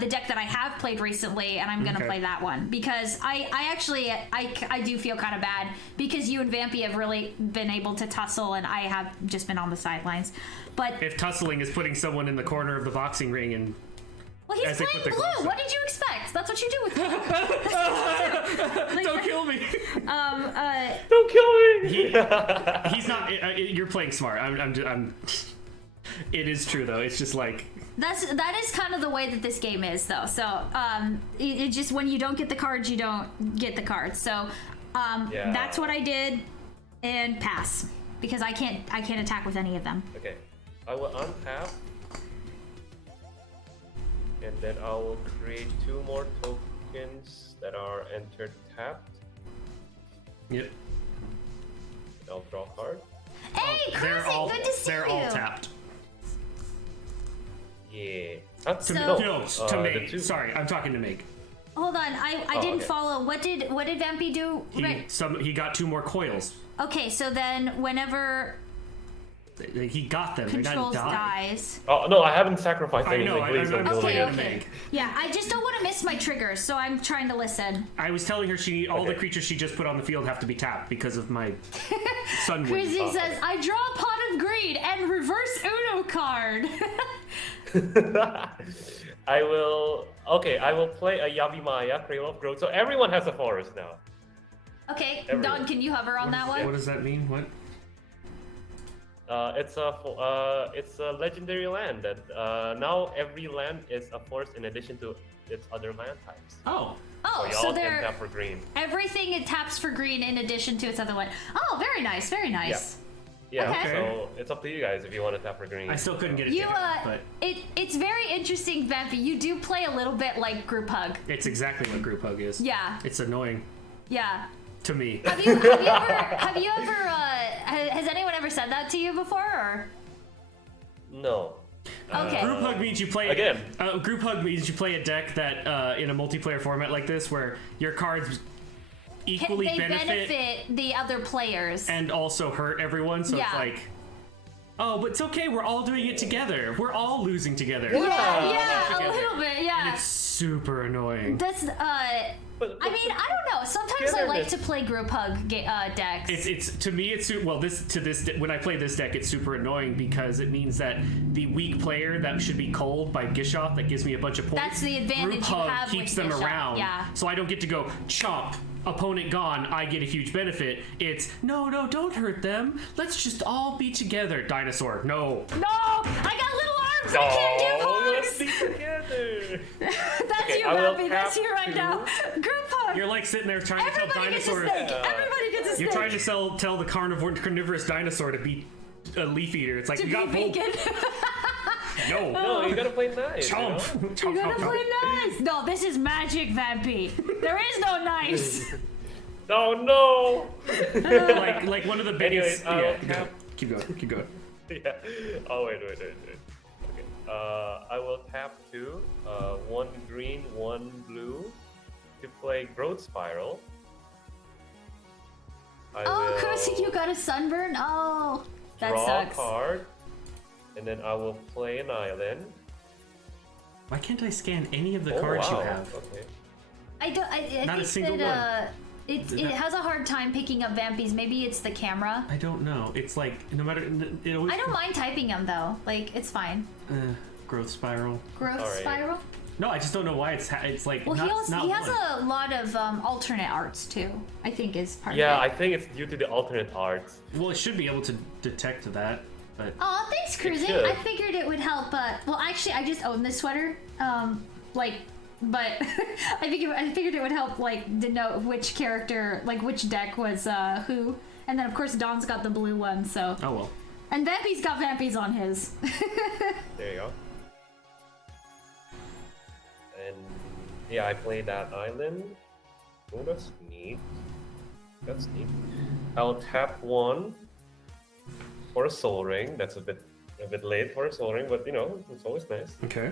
the deck that I have played recently, and I'm going to Okay. play that one. Because I do feel kind of bad, because you and Vampy have really been able to tussle, and I have just been on the sidelines. But, If tussling is putting someone in the corner of the boxing ring and well, he's as they playing put their gloves blue. on. What did you expect? That's what you do with me. don't kill me. Don't kill me! He's not. You're playing smart. I'm. It is true though. It's just like That is kind of the way that this game is, though. So it just, when you don't get the cards, you don't get the cards. So Yeah. that's what I did, and pass, because I can't attack with any of them. Okay, I will untap, and then I will create 2 more tokens that are entered tapped. Yep. I'll draw a card. Hey, Crazy, good to see they're you. all tapped. Yeah. Not to So- me. No, to the Meg. 2. Sorry, I'm talking to Meg. Oh, hold on. I didn't okay. follow. What did Vampy do? He got 2 more coils. Okay, so then whenever He got them. controls they got dies. Oh no, I haven't sacrificed I anything. know, Please don't do it Okay, again. okay. Yeah, I just don't want to miss my triggers, so I'm trying to listen. I was telling her all the Okay. creatures she just put on the field have to be tapped because of my sun Crazy wind. says, I draw a pot of greed and reverse Uno card. I will play a Yavimaya, Cradle of Growth. So everyone has a forest now. Okay, Everyone. Don, can you hover on that What one? does that mean? What? It's a legendary land that now every land is a forest in addition to its other land types. Oh. Oh, Y'all so can they're tap for green. everything it taps for green in addition to its other one. Oh, very nice, very nice. Yeah, Okay. so it's up to you guys if you want to tap for green. I still couldn't get it You down, but it's very interesting, Vampy. You do play a little bit like group hug. it's exactly what group hug is. Yeah, It's annoying yeah. to me. Have you ever has anyone ever said that to you before? Or No. okay, Group hug means you play Again. Group hug means you play a deck that in a multiplayer format like this where your cards equally they benefit the other players. and also hurt everyone. So Yeah. it's like, oh, but it's okay. We're all doing it together. We're all losing together. yeah, a together. little bit. Yeah, It's super annoying. that's But- I mean, I don't know. Sometimes I like to Togetherness. play group hug decks. It's to me it's well when I play this deck it's super annoying because it means that the weak player that should be cold by Gishath that gives me a bunch of points. That's the advantage Group you hug have keeps with them Gishath, around. yeah. So I don't get to go chomp. Opponent gone, I get a huge benefit. It's no, don't hurt them. Let's just all be together. Dinosaur, no. No, I got little arms. I can't give Oh, let's arms. be together. That's Okay, you, I will Vampy. That's tap you right two. now. Group hug. You're like sitting there trying to tell Everybody gets a dinosaur. snake. Everybody gets a snake. You're trying to tell the carnivorous dinosaur to be a leaf eater. It's like to you got be both. vegan. No. No, you gotta play nice. You know? Chomp. You Chomp, gotta chomp, play chomp. nice. No, this is magic, Vampy. There is no nice. Oh no! like one of the biggest. Anyways, yeah, go. Keep going. Yeah. Oh wait. Okay. I will tap 2, 1 green, 1 blue, to play Growth Spiral. Oh, will Kursik, you got a sunburn? Oh, that draw sucks. a card, and then I will play an island. Why can't I scan any of the Oh, cards wow. you have? Okay. I don't. I Not a think single that one. it has a hard time picking up Vampys. Maybe it's the camera. I don't know. It's like no matter. It always. I don't mind typing them though. Like it's fine. Growth spiral. Growth Alright. spiral. No, I just don't know why it's like. Well, not, he has one. a lot of alternate arts too. I think is part Yeah, of I it. think it's due to the alternate arts. Well, it should be able to detect that, but Oh, thanks, Cruising. should. I figured it would help. Well, actually, I just own this sweater. But I figured it would help, like, denote which character, like, which deck was who. And then, of course, Don's got the blue one, so. oh well. And Vampy's got Vampys on his. There you go. And yeah, I played that island. Oh, that's neat. That's neat. I'll tap 1 for a soul ring. That's a bit late for a soul ring, but you know, it's always nice. Okay.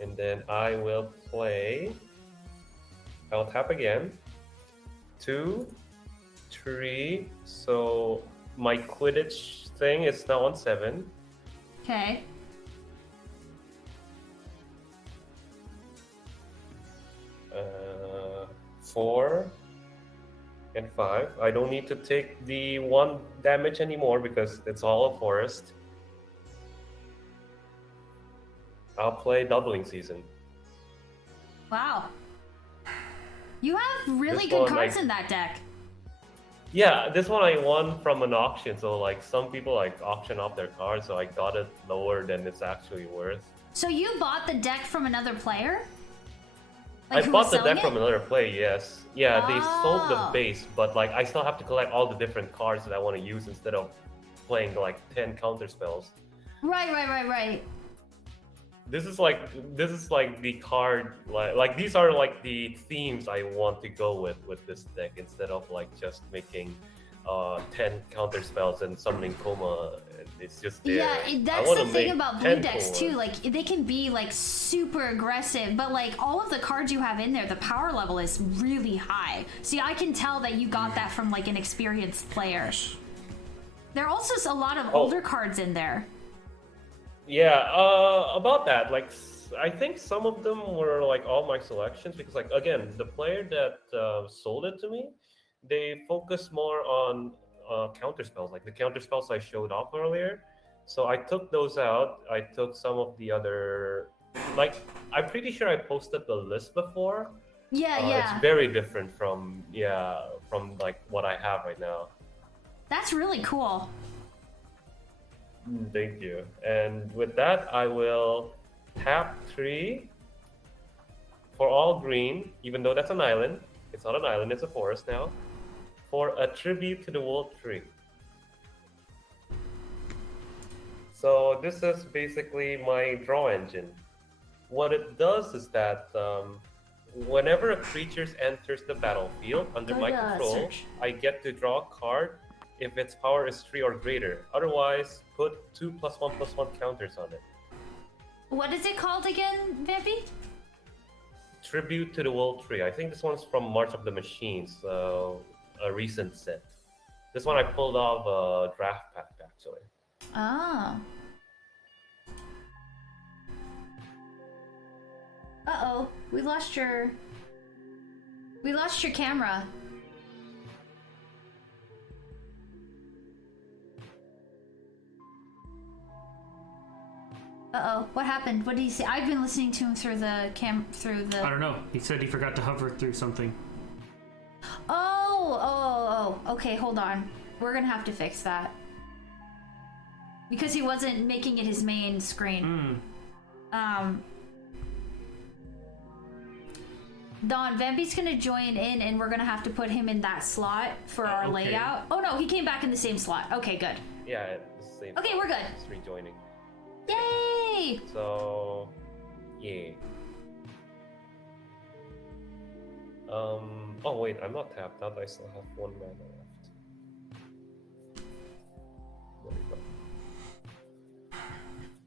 And then I will play. I'll tap again. 2, 3. So my Quidditch thing is now on 7. Okay. Uh, 4 and 5. I don't need to take the 1 damage anymore because it's all a forest. I'll play Doubling Season. Wow. You have really This good one, cards like- in that deck. Yeah, this one I won from an auction. So like some people like auction off their cards, so I got it lower than it's actually worth. So you bought the deck from another player? I who bought was the selling deck from it? another play, yes. Yeah, they sold the Oh. base, but like I still have to collect all the different cards that I want to use instead of playing like 10 counter spells. Right. This is like the card like these are like the themes I want to go with this deck instead of like just making 10 counter spells and summoning Coma. It's just there. Yeah, that's the thing about blue decks too. Like they can be like super aggressive, but like all of the cards you have in there, the power level is really high. See, I can tell that you got that from like an experienced player. There are also a lot of older cards in there. Yeah, about that, like I think some of them were like all my selections because like again, the player that sold it to me, they focus more on counter spells, like the counter spells I showed off earlier. So I took those out. I took some of the other, like I'm pretty sure I posted the list before. Yeah. It's very different from like what I have right now. That's really cool. Thank you. And with that, I will tap 3 for all green, even though that's an island. It's not an island, it's a forest now. For a tribute to the world tree. So this is basically my draw engine. What it does is that whenever a creature enters the battlefield under my control, I get to draw a card if its power is 3 or greater. Otherwise, put 2+1/+1 counters on it. What is it called again, Vampy? Tribute to the World Tree. I think this one's from March of the Machines, a recent set. This one I pulled off a draft pack, actually. Oh. Uh-oh, we lost your camera. Uh-oh, what happened? What did he say? I've been listening to him through the I don't know. He said he forgot to hover through something. Oh, okay, hold on. We're gonna have to fix that. Because he wasn't making it his main screen. Don, Vampy's gonna join in and we're gonna have to put him in that slot for our layout. Oh no, he came back in the same slot. Okay, good. Yeah, it's the same. Okay, we're good. Just rejoining. Yay! So, yeah. Oh wait, I'm not tapped out. I still have 1 mana left. There we go.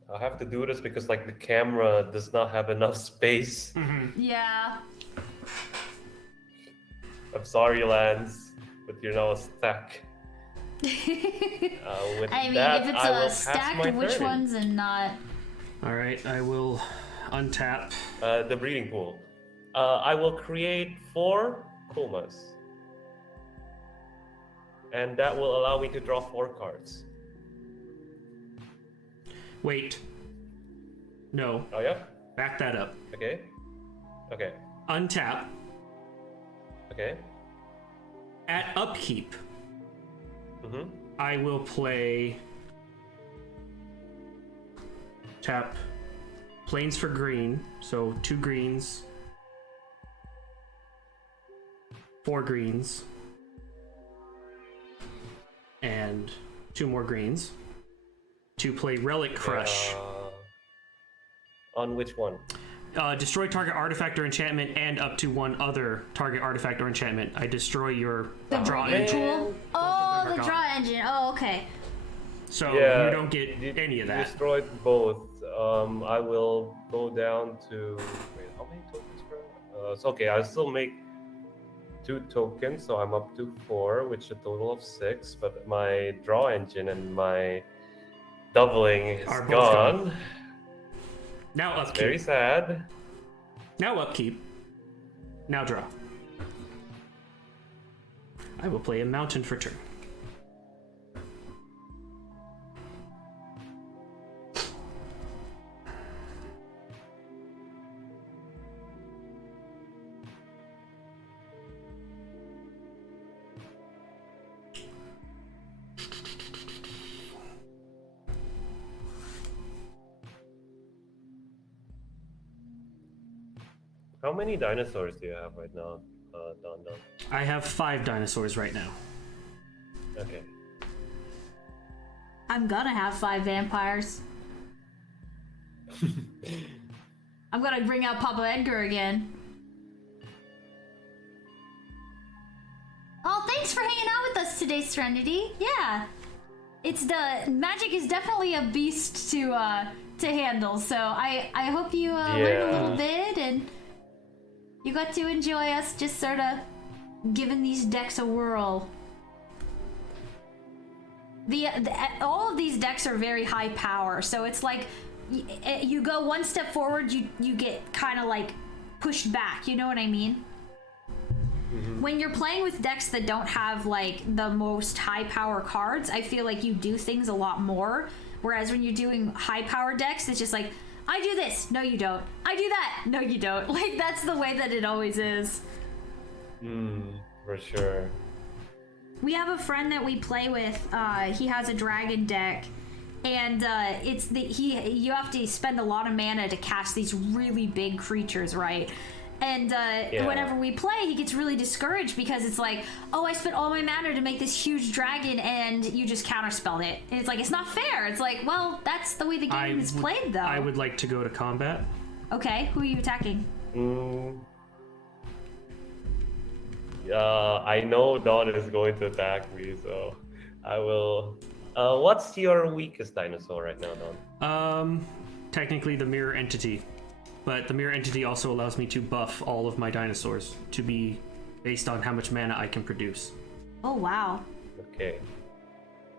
I'll have to do this because like the camera does not have enough space. Yeah. I'm sorry, Lance, but you're now stuck. I mean, if it's stacked, which ones and not? Alright, I will untap. The breeding pool. I will create 4 Komas. And that will allow me to draw 4 cards. Wait. No. Oh yeah? Back that up. Okay. Okay. Untap. Okay. At upkeep, Mm-hmm. I will play tap planes for green, so 2 greens, 4 greens, and 2 more greens to play Relic Crush. On which one? Destroy target artifact or enchantment and up to 1 other target artifact or enchantment. I destroy your draw engine. Cool. Oh, the draw engine. Oh, okay. So Yeah, you don't get any of that. Destroyed both. I will go down to. Wait, how many tokens per? It's okay. I'll still make 2 tokens, so I'm up to 4, which is a total of 6. But my draw engine and my doubling is Are both gone. Now That's upkeep. very sad. Now upkeep. Now draw. I will play a mountain for turn. How many dinosaurs do you have right now, Don? I have 5 dinosaurs right now. Okay. I'm gonna have 5 vampires. I'm gonna bring out Papa Edgar again. Oh, thanks, thanks for hanging out with us today, Serenity. Yeah. Magic is definitely a beast to handle, so I hope you learned a little bit and you got to enjoy us just sort of giving these decks a whirl. All of these decks are very high power, so it's like you go one step forward, you get kind of like pushed back, you know what I mean? When you're playing with decks that don't have like the most high power cards, I feel like you do things a lot more, whereas when you're doing high power decks, it's just like, I do this, no you don't, I do that, no you don't. Like, that's the way that it always is. For sure. We have a friend that we play with, he has a dragon deck, and you have to spend a lot of mana to cast these really big creatures, right? And whenever we play, he gets really discouraged because it's like, oh, I spent all my mana to make this huge dragon and you just counterspelled it. And it's like, it's not fair. It's like, well, that's the way the game is played, though. I would like to go to combat. Okay, who are you attacking? I know Dawn is going to attack me, so I will. What's your weakest dinosaur right now, Dawn? Technically the mirror entity. But the mirror entity also allows me to buff all of my dinosaurs to be based on how much mana I can produce. Oh, wow. Okay.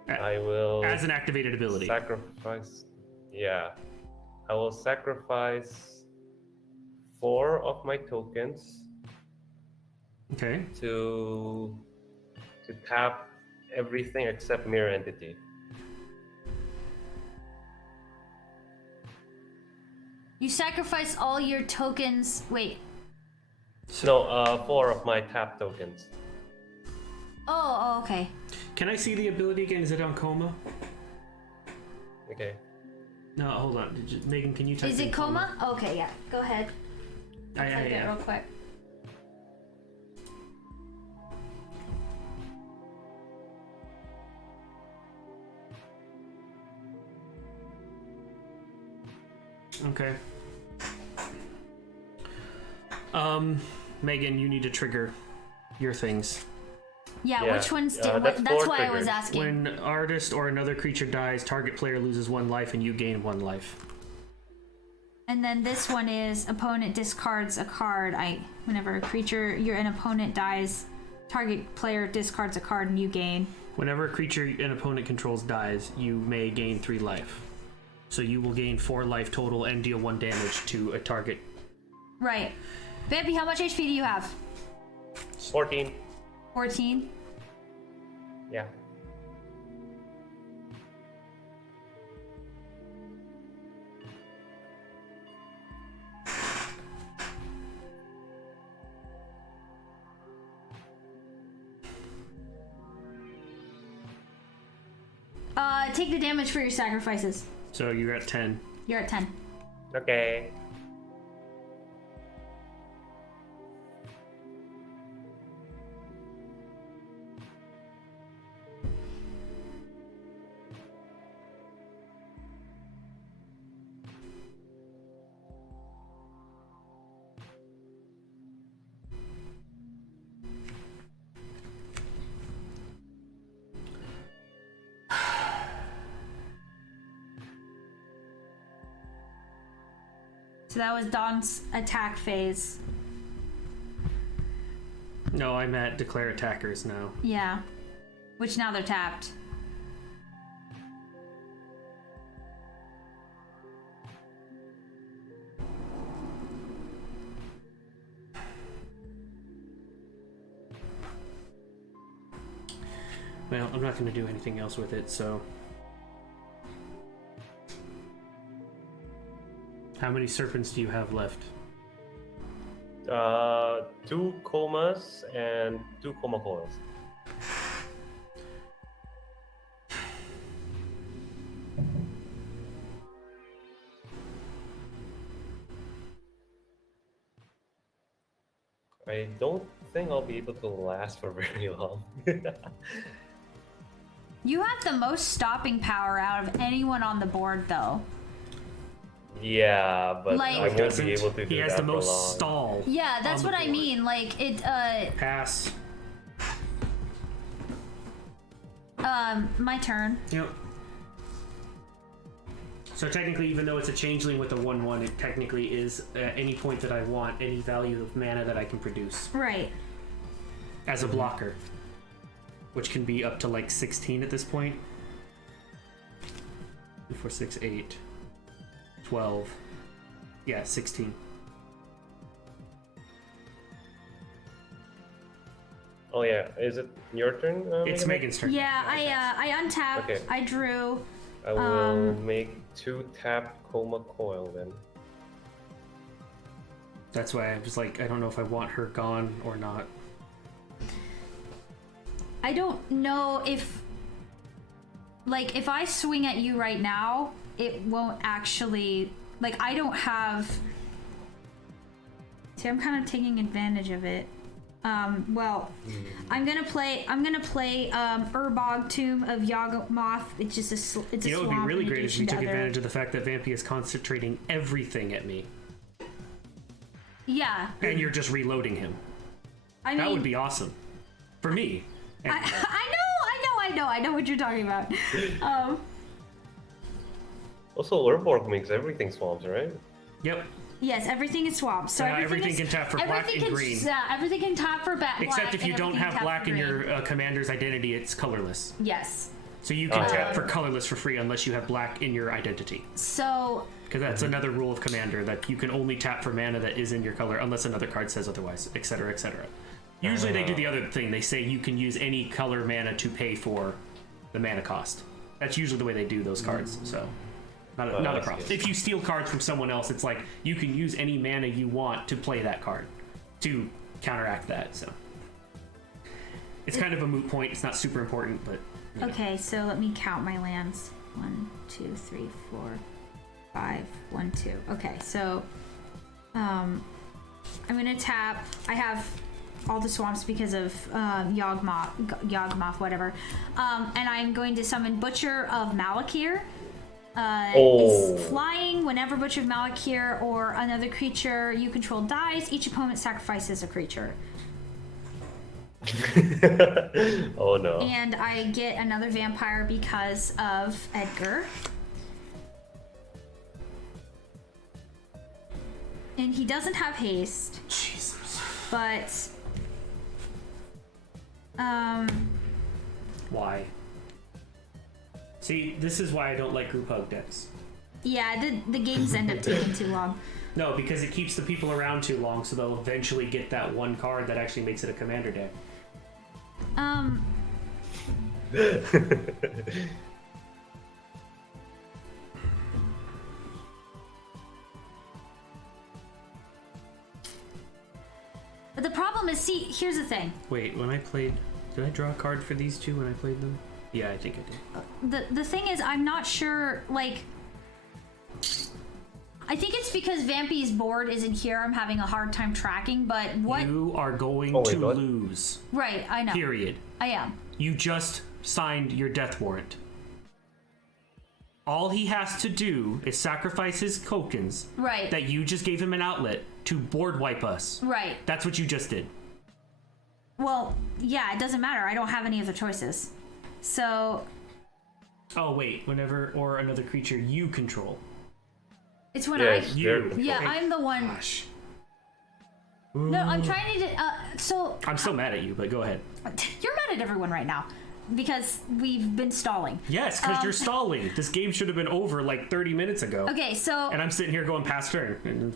I will... As an activated ability. Sacrifice... Yeah. I will sacrifice 4 of my tokens. Okay. To tap everything except mirror entity. You sacrifice all your tokens. Wait. No, 4 of my tap tokens. Oh, okay. Can I see the ability again? Is it on coma? Okay. No, hold on. Megan, can you type Is it coma? Okay, yeah. Go ahead. I'll type it real quick. Okay. Megan, you need to trigger your things. Yeah, which ones did? That's why I was asking. When an artist or another creature dies, target player loses 1 life and you gain 1 life. And then this one is opponent discards a card. Whenever a creature, an opponent dies, target player discards a card and you gain. Whenever a creature an opponent controls dies, you may gain 3 life. So you will gain 4 life total and deal 1 damage to a target. Right. Bambi, how much HP do you have? 14. 14? Yeah. Take the damage for your sacrifices. So you're at 10. You're at 10. Okay. So that was Dawn's attack phase. No, I'm at declare attackers now. Yeah. Which now they're tapped. Well, I'm not going to do anything else with it, so... How many serpents do you have left? 2 comas and 2 coma coils. I don't think I'll be able to last for very long. You have the most stopping power out of anyone on the board, though. Yeah, but Like- I won't be able to do that. He has the for most long. stall. Yeah, that's on the what I board. mean. Like, it, Pass. My turn. Yep. So technically, even though it's a changeling with a 1/1, it technically is at any point that I want any value of mana that I can produce Right. as a blocker, which can be up to like 16 at this point. 2, 4, 6, 8, 12. Yeah, 16. Oh yeah, is it your turn? It's Megan? Megan's turn. Yeah, I untapped. Okay. I drew. I will make 2 tap Coma Coil then. That's why I was like, I don't know if I want her gone or not. I don't know if, like, if I swing at you right now, it won't actually, like, I don't have. See, I'm kind of taking advantage of it. Well, I'm gonna play Urbog Tomb of Yawgmoth. It's just it's a You know, it would be swamp really in great if addition you to took other- advantage of the fact that Vampy is concentrating everything at me, Yeah, and you're just reloading him. I mean, That would be awesome. For me. And- I know what you're talking about. Also, Urborg makes everything swamps, right? Yep. Yes, everything is swamp. So Yeah, everything everything is, can tap for black everything and can- green. Yeah, everything can tap for black. Except if you and don't everything have can tap black for in green. your commander's identity, it's colorless. Yes. So you can Oh, tap yeah. for colorless for free unless you have black in your identity. So Because that's another rule of Commander, that you can only tap for mana that is in your color unless another card says otherwise, etc., etc. Usually they do the other thing. They say you can use any color mana to pay for the mana cost. That's usually the way they do those cards, so not a I problem. see. If you steal cards from someone else, it's like you can use any mana you want to play that card to counteract that, so. It's kind of a moot point. It's not super important, but... you know. okay, so let me count my lands. 1, 2, 3, 4, 5, 1, 2. Okay, so I'm gonna tap. I have all the swamps because of Yawgmoth, whatever. And I'm going to summon Butcher of Malakir. Is flying. Whenever Butcher of Malakir or another creature you control dies, each opponent sacrifices a creature. Oh no. And I get another vampire because of Edgar. And he doesn't have haste, Jesus. but Why? See, this is why I don't like group hug decks. yeah, the games end up taking too long. No, because it keeps the people around too long, so they'll eventually get that one card that actually makes it a commander deck. But the problem is, see, here's the thing. Wait, when I played... Did I draw a card for these two when I played them? Yeah, I think I did. The thing is, I'm not sure, like... I think it's because Vampy's board isn't here. I'm having a hard time tracking, but what... You are going Oh, wait, to what? lose. Right, I know. Period. I am. You just signed your death warrant. All he has to do is sacrifice his tokens Right. that you just gave him an outlet to board wipe us. Right. That's what you just did. Well, yeah, it doesn't matter. I don't have any other choices. So, Oh, wait. Whenever, or another creature you control. it's when Yes, You. they're control. Yeah, I'm the one... Gosh. No, I'm trying to... so... I'm still mad at you, but go ahead. You're mad at everyone right now. Because we've been stalling. Yes, because you're stalling. This game should have been over like 30 minutes ago. Okay, so... And I'm sitting here going past turn.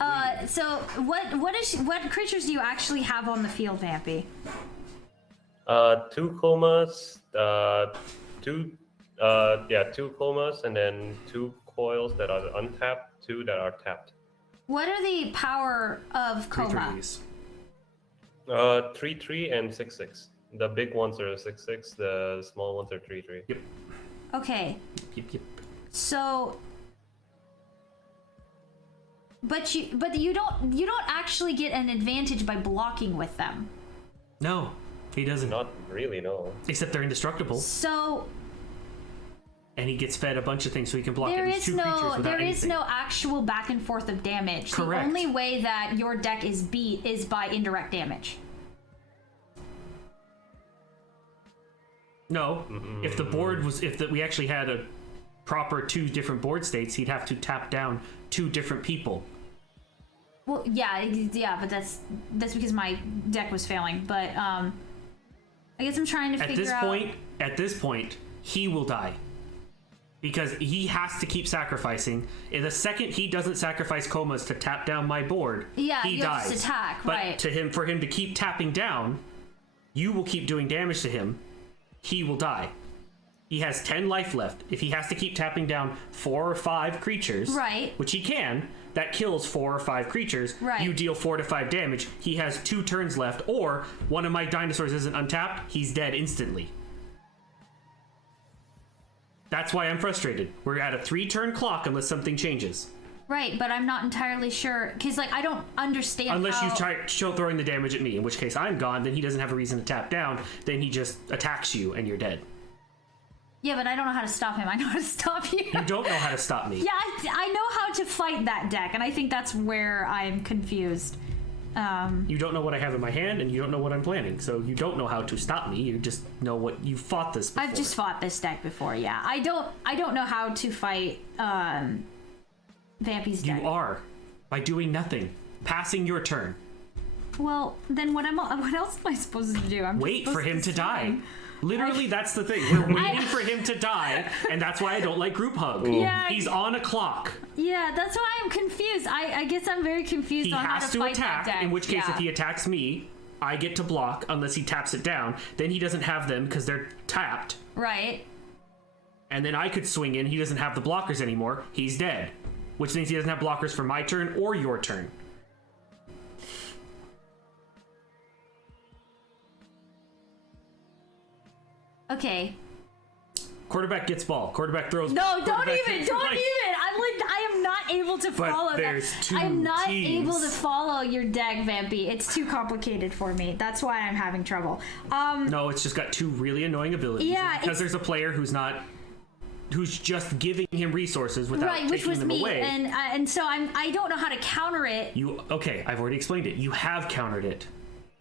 so what creatures do you actually have on the field, Vampy? 2 comas, 2 comas, and then 2 coils that are untapped, 2 that are tapped. What are the power of Coma? 3/3s. 3/3 and 6/6. The big ones are 6/6. The small ones are 3/3. Yep. Okay, Yep, yep. so... But you don't actually get an advantage by blocking with them. No, he doesn't. Not really, no. Except they're indestructible. So And he gets fed a bunch of things so he can block there at least is 2 creatures no without anything. actual back and forth of damage. Correct. The only way that your deck is beat is by indirect damage. No, if the board was, we actually had a proper 2 different board states, he'd have to tap down 2 different people. Well, yeah, but that's because my deck was failing. But I guess I'm trying to figure out. At this point, he will die. Because he has to keep sacrificing. And the second he doesn't sacrifice comas to tap down my board, he dies. Just attack, but right? for him to keep tapping down, you will keep doing damage to him. He will die. He has 10 life left. If he has to keep tapping down 4 or 5 creatures, right, which he can, that kills 4 or 5 creatures. Right. You deal 4 to 5 damage. He has 2 turns left, or one of my dinosaurs isn't untapped. He's dead instantly. That's why I'm frustrated. We're at a 3-turn clock unless something changes. Right, but I'm not entirely sure because, like, I don't understand. Unless you try throwing the damage at me, in which case I'm gone. Then he doesn't have a reason to tap down. Then he just attacks you, and you're dead. Yeah, but I don't know how to stop him. I know how to stop you. You don't know how to stop me. Yeah, I know how to fight that deck, and I think that's where I'm confused. You don't know what I have in my hand, and you don't know what I'm planning, so you don't know how to stop me. You just know what you fought this before. I've just fought this deck before. Yeah, I don't know how to fight Vampy's deck. You are by doing nothing, passing your turn. Well, then what else am I supposed to do? Wait for him to die. Literally, that's the thing. We're waiting for him to die, and that's why I don't like group hug. Yeah, he's on a clock. Yeah, that's why I'm confused. I guess I'm very confused on how to fight attack, that deck. in which case, if he attacks me, I get to block unless he taps it down. Then he doesn't have them because they're tapped. Right. And then I could swing in. He doesn't have the blockers anymore. He's dead. Which means he doesn't have blockers for my turn or your turn. Okay. Quarterback gets ball. Quarterback throws. No, don't even. I am not able to follow that. I'm not able to follow your deck, Vampy. It's too complicated for me. That's why I'm having trouble. No, it's just got 2 really annoying abilities. Yeah, because there's a player who's just giving him resources without taking them away. And so I don't know how to counter it. Okay, I've already explained it. You have countered it.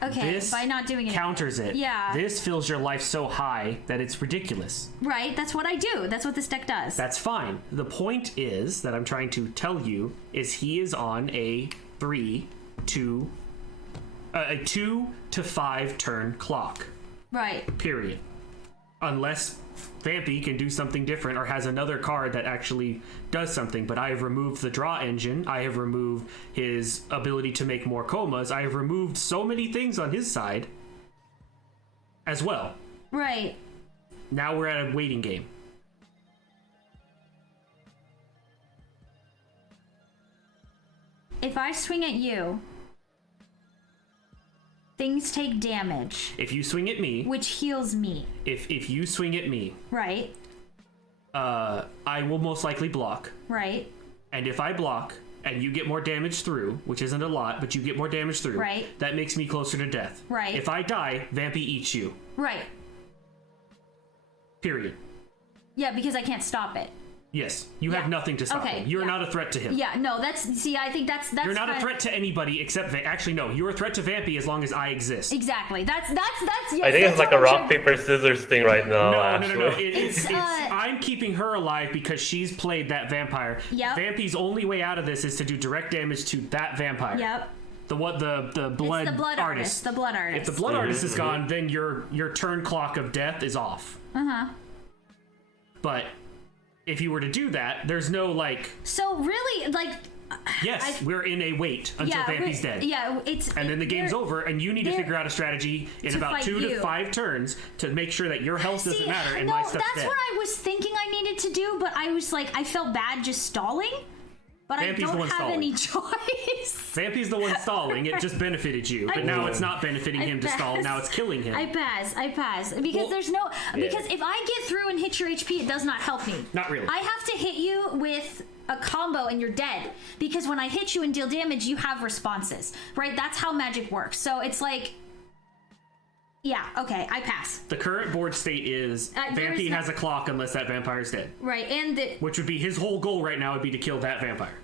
Okay, this by not doing it. Counters it. Yeah. This fills your life so high that it's ridiculous. Right, that's what I do. That's what this deck does. That's fine. The point is that I'm trying to tell you is he is on a 2 to 5 turn clock. Right. Period. Unless Vampy can do something different or has another card that actually does something, but I have removed the draw engine, I have removed his ability to make more comas, I have removed so many things on his side as well. Right. Now we're at a waiting game. If I swing at you, things take damage. If you swing at me, which heals me. If you swing at me, right, I will most likely block. Right. And if I block and you get more damage through, which isn't a lot, but you get more damage through, right, that makes me closer to death. Right. If I die, Vampy eats you. Right. Period. Yeah, because I can't stop it. Yes, you have nothing to stop him. You're not a threat to him. Yeah, no, I think that's you're not a threat to anybody except actually no, you're a threat to Vampy as long as I exist. Exactly. That's yes, I think it's like a rock paper scissors thing right now. No. It's I'm keeping her alive because she's played that vampire. Yep. Vampy's only way out of this is to do direct damage to that vampire. Yep. The blood artist. The blood artist. If the blood artist is gone, then your turn clock of death is off. But if you were to do that, there's no So really, yes, we're in a wait until Vampy's dead. Yeah, and then the game's over, and you need to figure out a strategy in about 2 to 5 turns to make sure that your health doesn't matter and my stuff's dead. That's what I was thinking I needed to do, but I was I felt bad just stalling. But Vampy's I don't have any choice. Vampy's the one stalling. It just benefited you. But now it's not benefiting him to stall. Now it's killing him. I pass. Because there's no... Because if I get through and hit your HP, it does not help me. Not really. I have to hit you with a combo and you're dead. Because when I hit you and deal damage, you have responses. Right? That's how magic works. So it's yeah, okay, I pass. The current board state is Vampy has a clock unless that vampire's dead. Right, and which would be his whole goal right now would be to kill that vampire.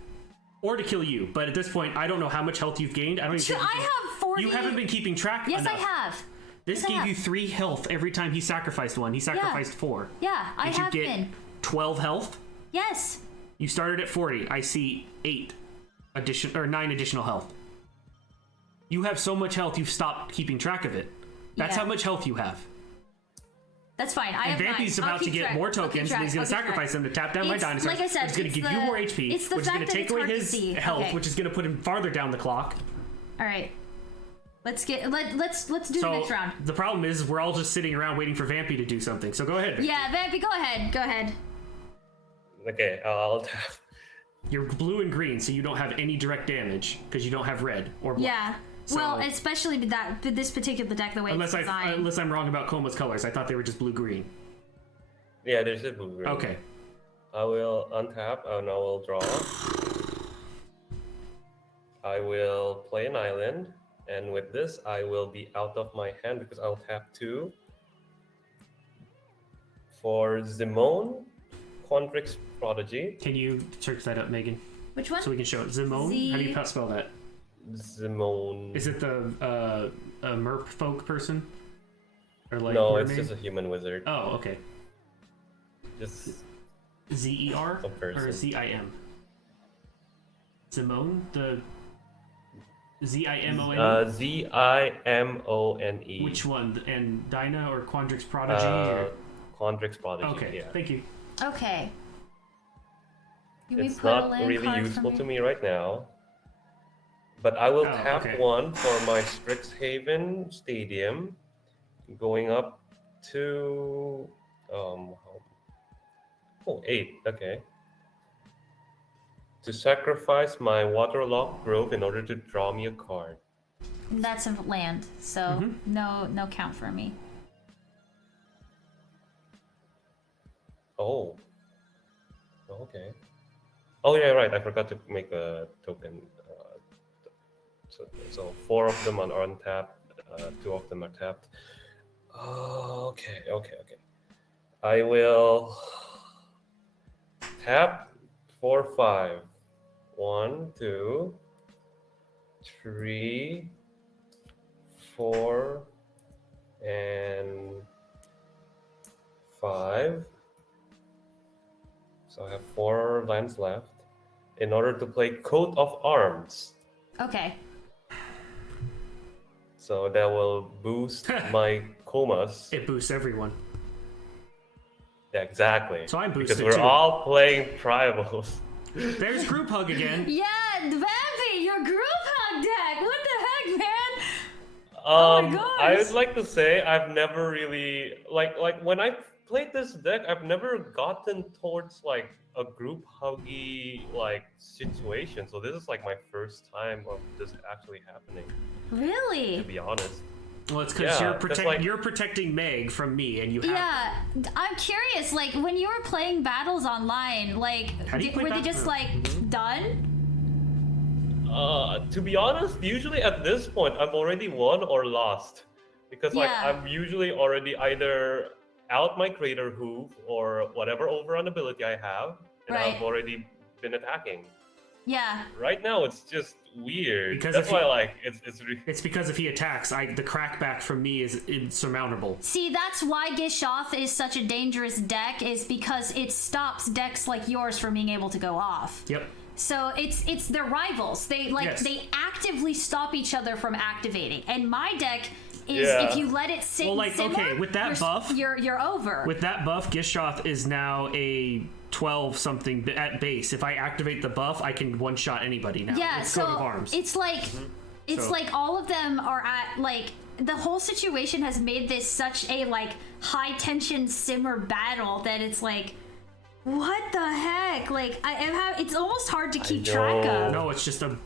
Or to kill you. But at this point, I don't know how much health you've gained. I don't even think I have 40... You haven't been keeping track Yes, enough. I have. This gave you 3 health every time he sacrificed one. He sacrificed 4. Yeah, I have Did you get been. 12 health? Yes. You started at 40. I see 9 additional health. You have so much health, you've stopped keeping track of it. That's how much health you have. That's fine. I have Vampy's about to get more tokens, and he's going to sacrifice them to tap down my dinosaurs. Like I said, it's going to give you more HP, which is going to take away his health, which is going to put him farther down the clock. All right. Let's do the next round. The problem is we're all just sitting around waiting for Vampy to do something. So go ahead, Vampy. Yeah, Vampy, go ahead. Okay, I'll tap. You're blue and green, so you don't have any direct damage because you don't have red or black. Yeah. So, well, especially with this particular deck, the way it's designed. Unless I'm wrong about Koma's colors. I thought they were just blue-green. Yeah, there's a blue green. Okay. I will untap and I will draw. I will play an island, and with this, I will be out of my hand because I'll tap 2. For Zimone, Quandrix Prodigy. Can you search that up, Megan? Which one? So we can show it. Zimone? How do you spell that? Zimone. Is it the merp folk person? Or like No, it's mermaid? just a human wizard. Oh, okay. Just Z-E-R a person. or Z-I-M? Zimone? The Z-I-M-O-N-E? Z-I-M-O-N-E. Which one? And Dinah or Quandrix Prodigy? Or... Quandrix Prodigy, Okay, yeah. thank you. Okay. It's not really useful to me right now. But I will tap 1 for my Strixhaven Stadium, going up to 8. Okay. To sacrifice my Waterlogged Grove in order to draw me a card. That's a land, so no count for me. Oh. Okay. Oh yeah, right. I forgot to make a token. So 4 of them are untapped, 2 of them are tapped. Okay. I will tap 4, 5. 1, 2, 3, 4, and 5. So I have 4 lands left in order to play Coat of Arms. Okay. So that will boost my comas. It boosts everyone. Yeah, exactly. So I'm boosted because we're too. all playing tribals. There's group hug again. Yeah, Vampy, your group hug deck. What the heck, man? Oh my gosh. I would like to say I've never really like when I played this deck, I've never gotten towards like a group huggy like situation. So this is like my first time of this actually happening. Really? To be honest. Well, it's because Yeah, you're protecting Meg from me, and you have. Yeah, I'm curious. Like when you were playing battles online, like were they just like done? To be honest, usually at this point I'm already won or lost because like Yeah. I'm usually already either out my Crater Hoof or whatever overrun ability I have, and Right. I've already been attacking. Yeah. Right now it's just weird. Because That's if why he- like It's because if he attacks, the crackback from me is insurmountable. See, that's why Gishath is such a dangerous deck, is because it stops decks like yours from being able to go off. Yep. So it's their rivals. They they actively stop each other from activating. And my deck is Yeah. if you let it sit Well, like, simmer, okay, with that you're, buff- you're over. With that buff, Gishath is now a 12 something at base. If I activate the buff, I can one shot anybody now. yeah, It's so Coat of Arms. it's like So- like all of them are at like the whole situation has made this such a like high tension simmer battle that it's like what the heck? Like it's almost hard to keep track of. No, it's just a.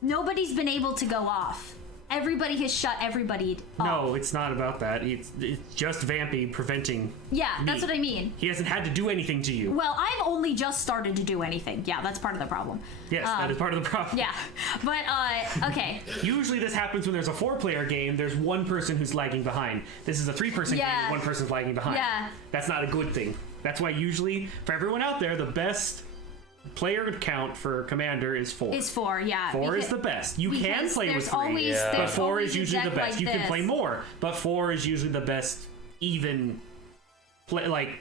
Nobody's been able to go off. Everybody has shut everybody off. No, it's not about that. It's just Vampy preventing. Yeah, that's me. what I mean. He hasn't had to do anything to you. Well, I've only just started to do anything. Yeah, that's part of the problem. Yes, that is part of the problem. Yeah, but okay. Usually this happens when there's a 4-player game, there's one person who's lagging behind. This is a 3-person Yeah. game, one person's lagging behind. Yeah. That's not a good thing. That's why usually, for everyone out there, the player count for commander is 4. Is 4, yeah. Four is the best. You can play with 3, but 4 is usually the best. Like you can play more, but 4 is usually the best even play, like,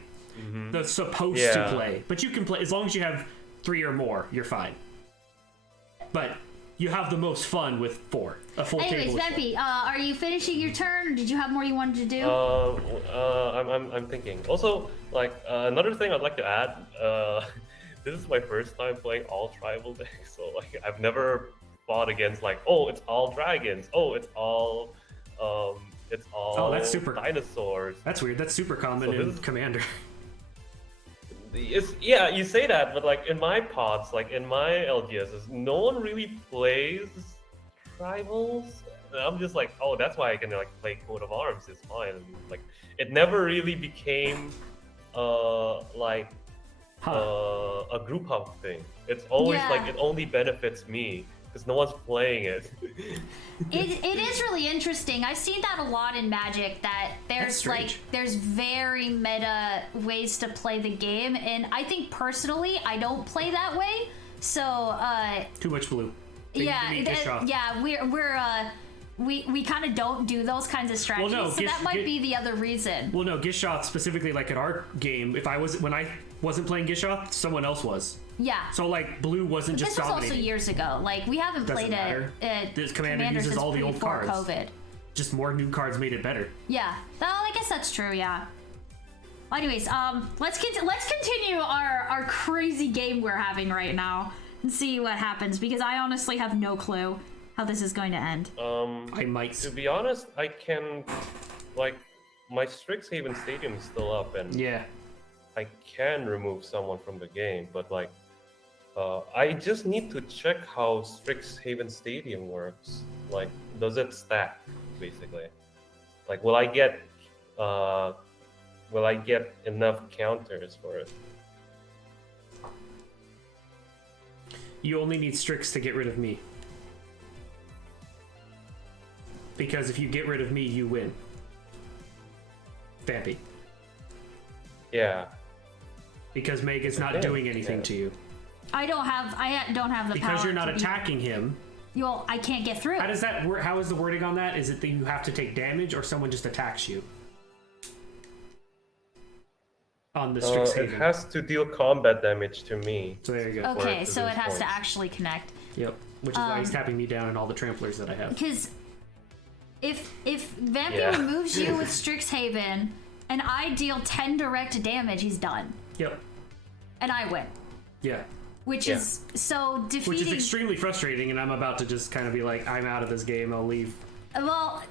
the supposed to play. But you can play, as long as you have 3 or more, you're fine. But you have the most fun with 4. A full Anyways, table. Veppy, are you finishing your turn, or did you have more you wanted to do? I'm thinking. Also, like, another thing I'd like to add, this is my first time playing all tribal decks, so like I've never fought against like, oh, it's all dragons, oh, it's all that's super dinosaurs. That's weird. That's super common in Commander. Yeah, you say that, but like in my pods, like in my LGSs, no one really plays tribals. And I'm just like, oh, that's why I can like play Coat of Arms. It's fine. And, like, it never really became like a group hub thing. It's always like it only benefits me because no one's playing it. It is really interesting. I've seen that a lot in Magic, that there's very meta ways to play the game, and I think personally I don't play that way. So too much blue. We kind of don't do those kinds of strategies, so that might be the other reason. Well, no, Gishath specifically, like in our game, when I wasn't playing Gishath, someone else was. Yeah. So like blue wasn't just dominating. This was also years ago. Like we haven't played This Commander uses all the old cards. COVID. Just more new cards made it better. Yeah. Well, I guess that's true. Yeah. Anyways, let's continue our crazy game we're having right now and see what happens, because I honestly have no clue how this is going to end. I might. To be honest, I can, like, my Strixhaven Stadium is still up, and I can remove someone from the game, but like, I just need to check how Strixhaven Stadium works. Like, does it stack, basically? Like, will I get enough counters for it? You only need Strix to get rid of me. Because if you get rid of me, you win. Vampy. Yeah. Because Meg is not doing anything to you. I don't have the power. Because you're not attacking him. I can't get through. How does that work? How is the wording on that? Is it that you have to take damage, or someone just attacks you? On the Strixhaven. It has to deal combat damage to me. So there you go. Okay, so it has to actually connect. Yep. Which is why he's tapping me down and all the tramplers that I have. Because if Vampy removes you with Strixhaven and I deal 10 direct damage, he's done. Yep. And I win. Yeah. Which is so defeating. Which is extremely frustrating, and I'm about to just kind of be like, I'm out of this game, I'll leave. Well,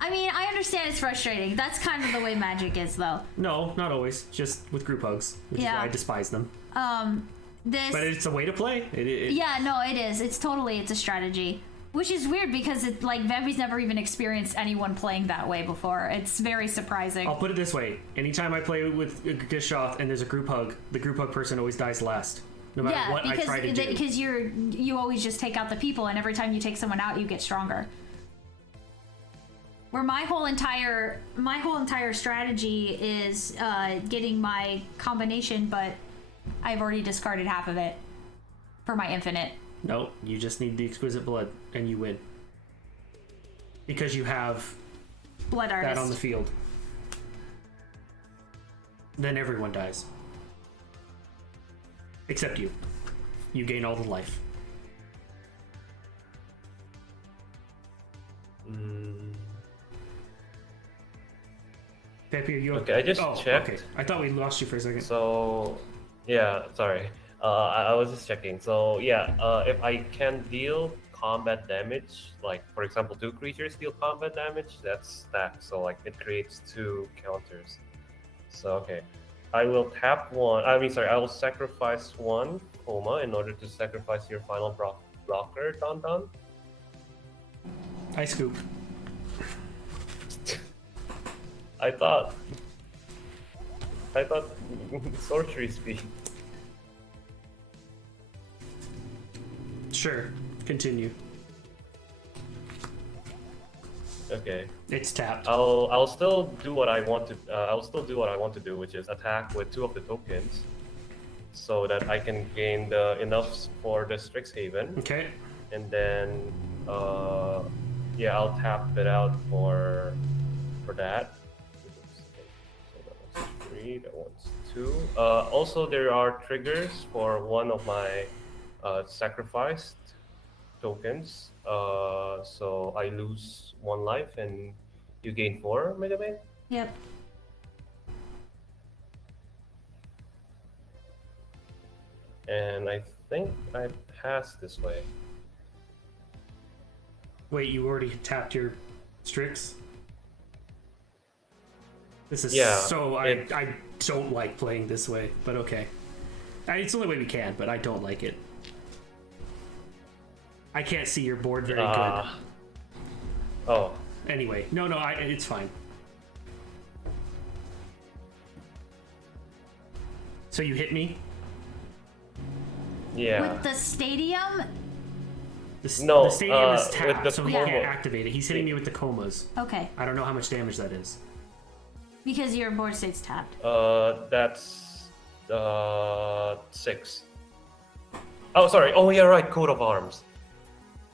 I mean, I understand it's frustrating. That's kind of the way Magic is, though. No, not always. Just with group hugs, which is why I despise them. But it's a way to play. Yeah, no, it is. It's a strategy. Which is weird, because it's like Vampy's never even experienced anyone playing that way before. It's very surprising. I'll put it this way. Anytime I play with Gishath and there's a group hug, the group hug person always dies last. No matter what I try to do. Because you always just take out the people, and every time you take someone out, you get stronger. Where my whole entire strategy is getting my combination, but I've already discarded half of it for my infinite. No, you just need the exquisite blood, and you win. Because you have Blood Artist that on the field. Then everyone dies. Except you. You gain all the life. Pepe, are you okay? I just checked. Okay. I thought we lost you for a second. So, yeah, sorry. I was just checking. So, yeah, if I can deal combat damage, like, for example, 2 creatures deal combat damage, that's stacked. So, like, it creates 2 counters. So, okay. I will tap one. I will sacrifice 1 Coma in order to sacrifice your final blocker, Don. I scoop. I thought sorcery speed. Sure, continue. Okay. It's tapped. I'll still do what I want to. I'll still do what I want to do, which is attack with 2 of the tokens. so that I can gain enough for the Strixhaven, Okay. and then yeah, I'll tap it out for that. So that was 3, that one's 2. Also, there are triggers for one of my sacrificed tokens. So I lose 1 life and you gain 4, Mega Man. Yep. And I think I passed this way. Wait, you already tapped your Strix? This is Yeah, so... I don't like playing this way, but okay. It's the only way we can, but I don't like it. I can't see your board very good. Oh. Anyway, no, it's fine. So you hit me? Yeah. With the stadium? The No, stadium is with tapped, the so he coma. can't activate it. He's hitting me with the comas. Okay. I don't know how much damage that is. Because your board state's tapped. That's 6. Oh, sorry. Oh, yeah, right. Coat of arms.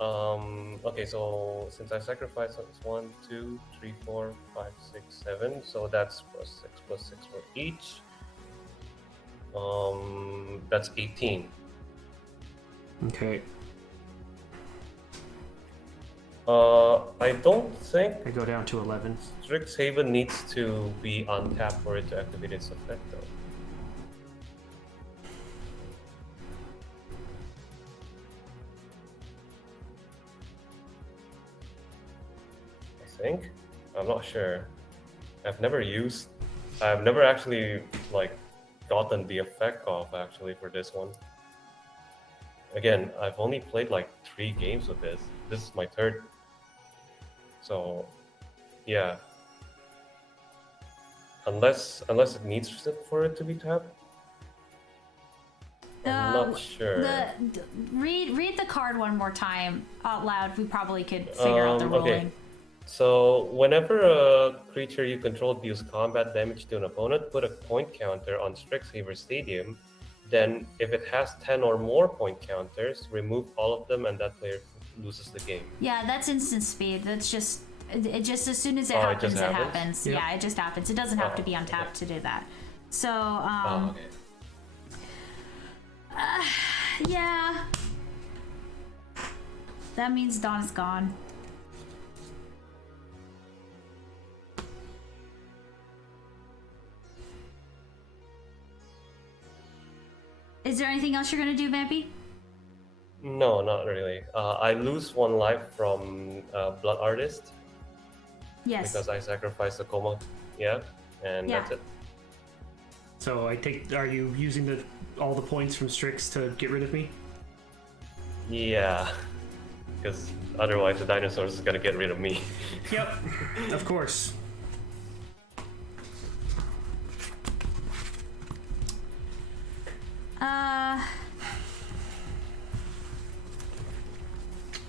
Okay, so since I sacrificed, it's 1, 2, 3, 4, 5, 6, 7. So that's plus 6 for each. That's 18. Okay. I don't think I go down to 11. Strixhaven needs to be untapped for it to activate its effect, though. I think. I'm not sure. I've never actually like gotten the effect off actually for this one. Again, I've only played like 3 games with this. This is my 3rd. So, yeah. Unless it needs for it to be tapped. I'm not sure. Read the card one more time out loud. We probably could figure out the ruling. Okay. So, whenever a creature you control deals combat damage to an opponent, put a point counter on Strixhaven Stadium. Then, if it has 10 or more point counters, remove all of them and that player loses the game. Yeah, that's instant speed. That's just... It just as soon as it happens, it happens. Yep. Yeah, it just happens. It doesn't have to be untapped to do that. So, yeah. That means Dawn's gone. Is there anything else you're gonna do, Vampy? No, not really. I lose 1 life from Blood Artist. Yes. Because I sacrificed the coma. Yeah, and Yeah. that's it. So are you using all the points from Strix to get rid of me? Yeah. Because otherwise the dinosaurs is gonna get rid of me. Yep, of course.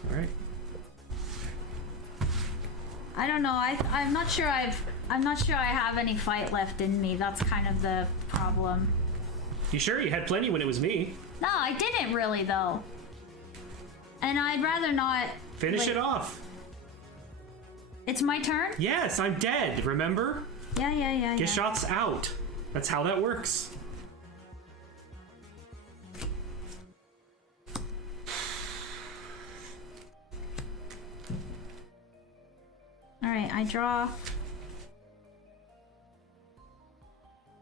All right. I don't know. I'm not sure I have any fight left in me. That's kind of the problem. You sure? You had plenty when it was me. No, I didn't really though. And I'd rather not Finish it off. It's my turn? Yes, I'm dead, remember? Yeah. Gishath's out. That's how that works. Alright, I draw.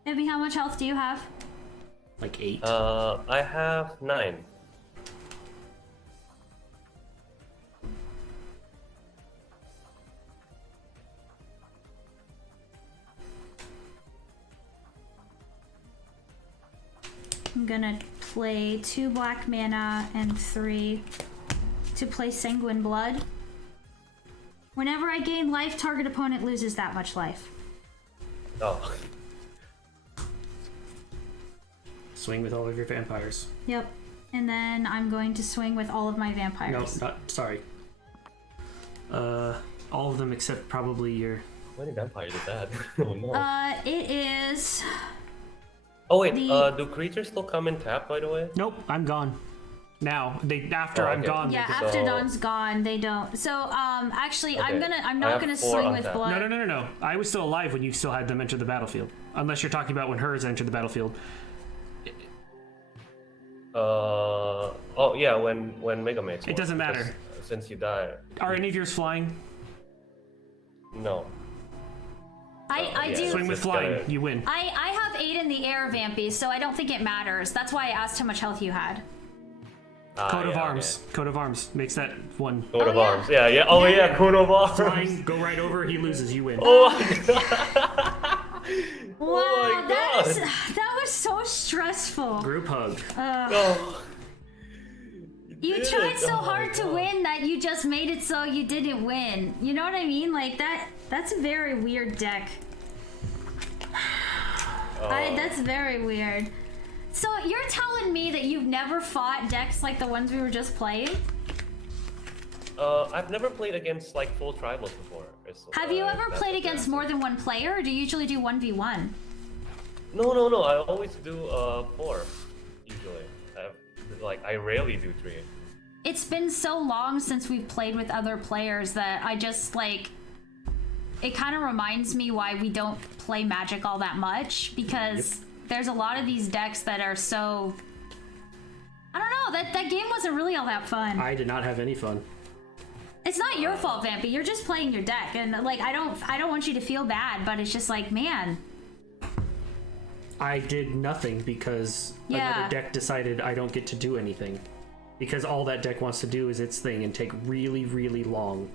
Maybe how much health do you have? Like 8. I have 9. I'm gonna play 2 black mana and 3 to play Sanguine Blood. Whenever I gain life, target opponent loses that much life. Oh. Swing with all of your vampires. Yep. And then I'm going to swing with all of my vampires. No, not sorry. All of them except probably your... How many vampires is that? Oh no. It is Oh wait, The- do creatures still come in tap, by the way? Nope, I'm gone. Now, after Oh, I'm okay. gone. Yeah, they can- after So- Dawn's gone, they don't. So, actually, I'm Okay. I not have gonna 4 swing on with tap. blood. No. I was still alive when you still had them enter the battlefield. Unless you're talking about when hers entered the battlefield. Oh yeah, when Mega Mates. It doesn't matter. Since you died. Are any of yours flying? No. I yeah, do. Swing with Just flying, gotta- you win. I have 8 in the air, Vampy, so I don't think it matters. That's why I asked how much health you had. Coat of yeah, arms. Coat of arms makes that one. Okay. Coat of yeah. arms. Yeah. Oh yeah, coat of arms. Flying, go right over, he loses, you win. Oh my god. Wow, Oh my God. that was so stressful. Group hug. Oh. You did tried it. so Oh my hard to God. win that you just made it so you didn't win. You know what I mean? Like that's a very weird deck. That's very weird. So you're telling me that you've never fought decks like the ones we were just playing? I've never played against like full tribals before. Have you ever That's played the against answer. more than one player, or do you usually do 1v1? No. I always do 4 usually. I rarely do 3. It's been so long since we've played with other players that I just like it kind of reminds me why we don't play Magic all that much, because there's a lot of these decks that are so I don't know, that game wasn't really all that fun. I did not have any fun. It's not your fault, Vampy. You're just playing your deck, and like I don't want you to feel bad, but it's just like, man. I did nothing because Yeah. another deck decided I don't get to do anything. Because all that deck wants to do is its thing and take really, really long.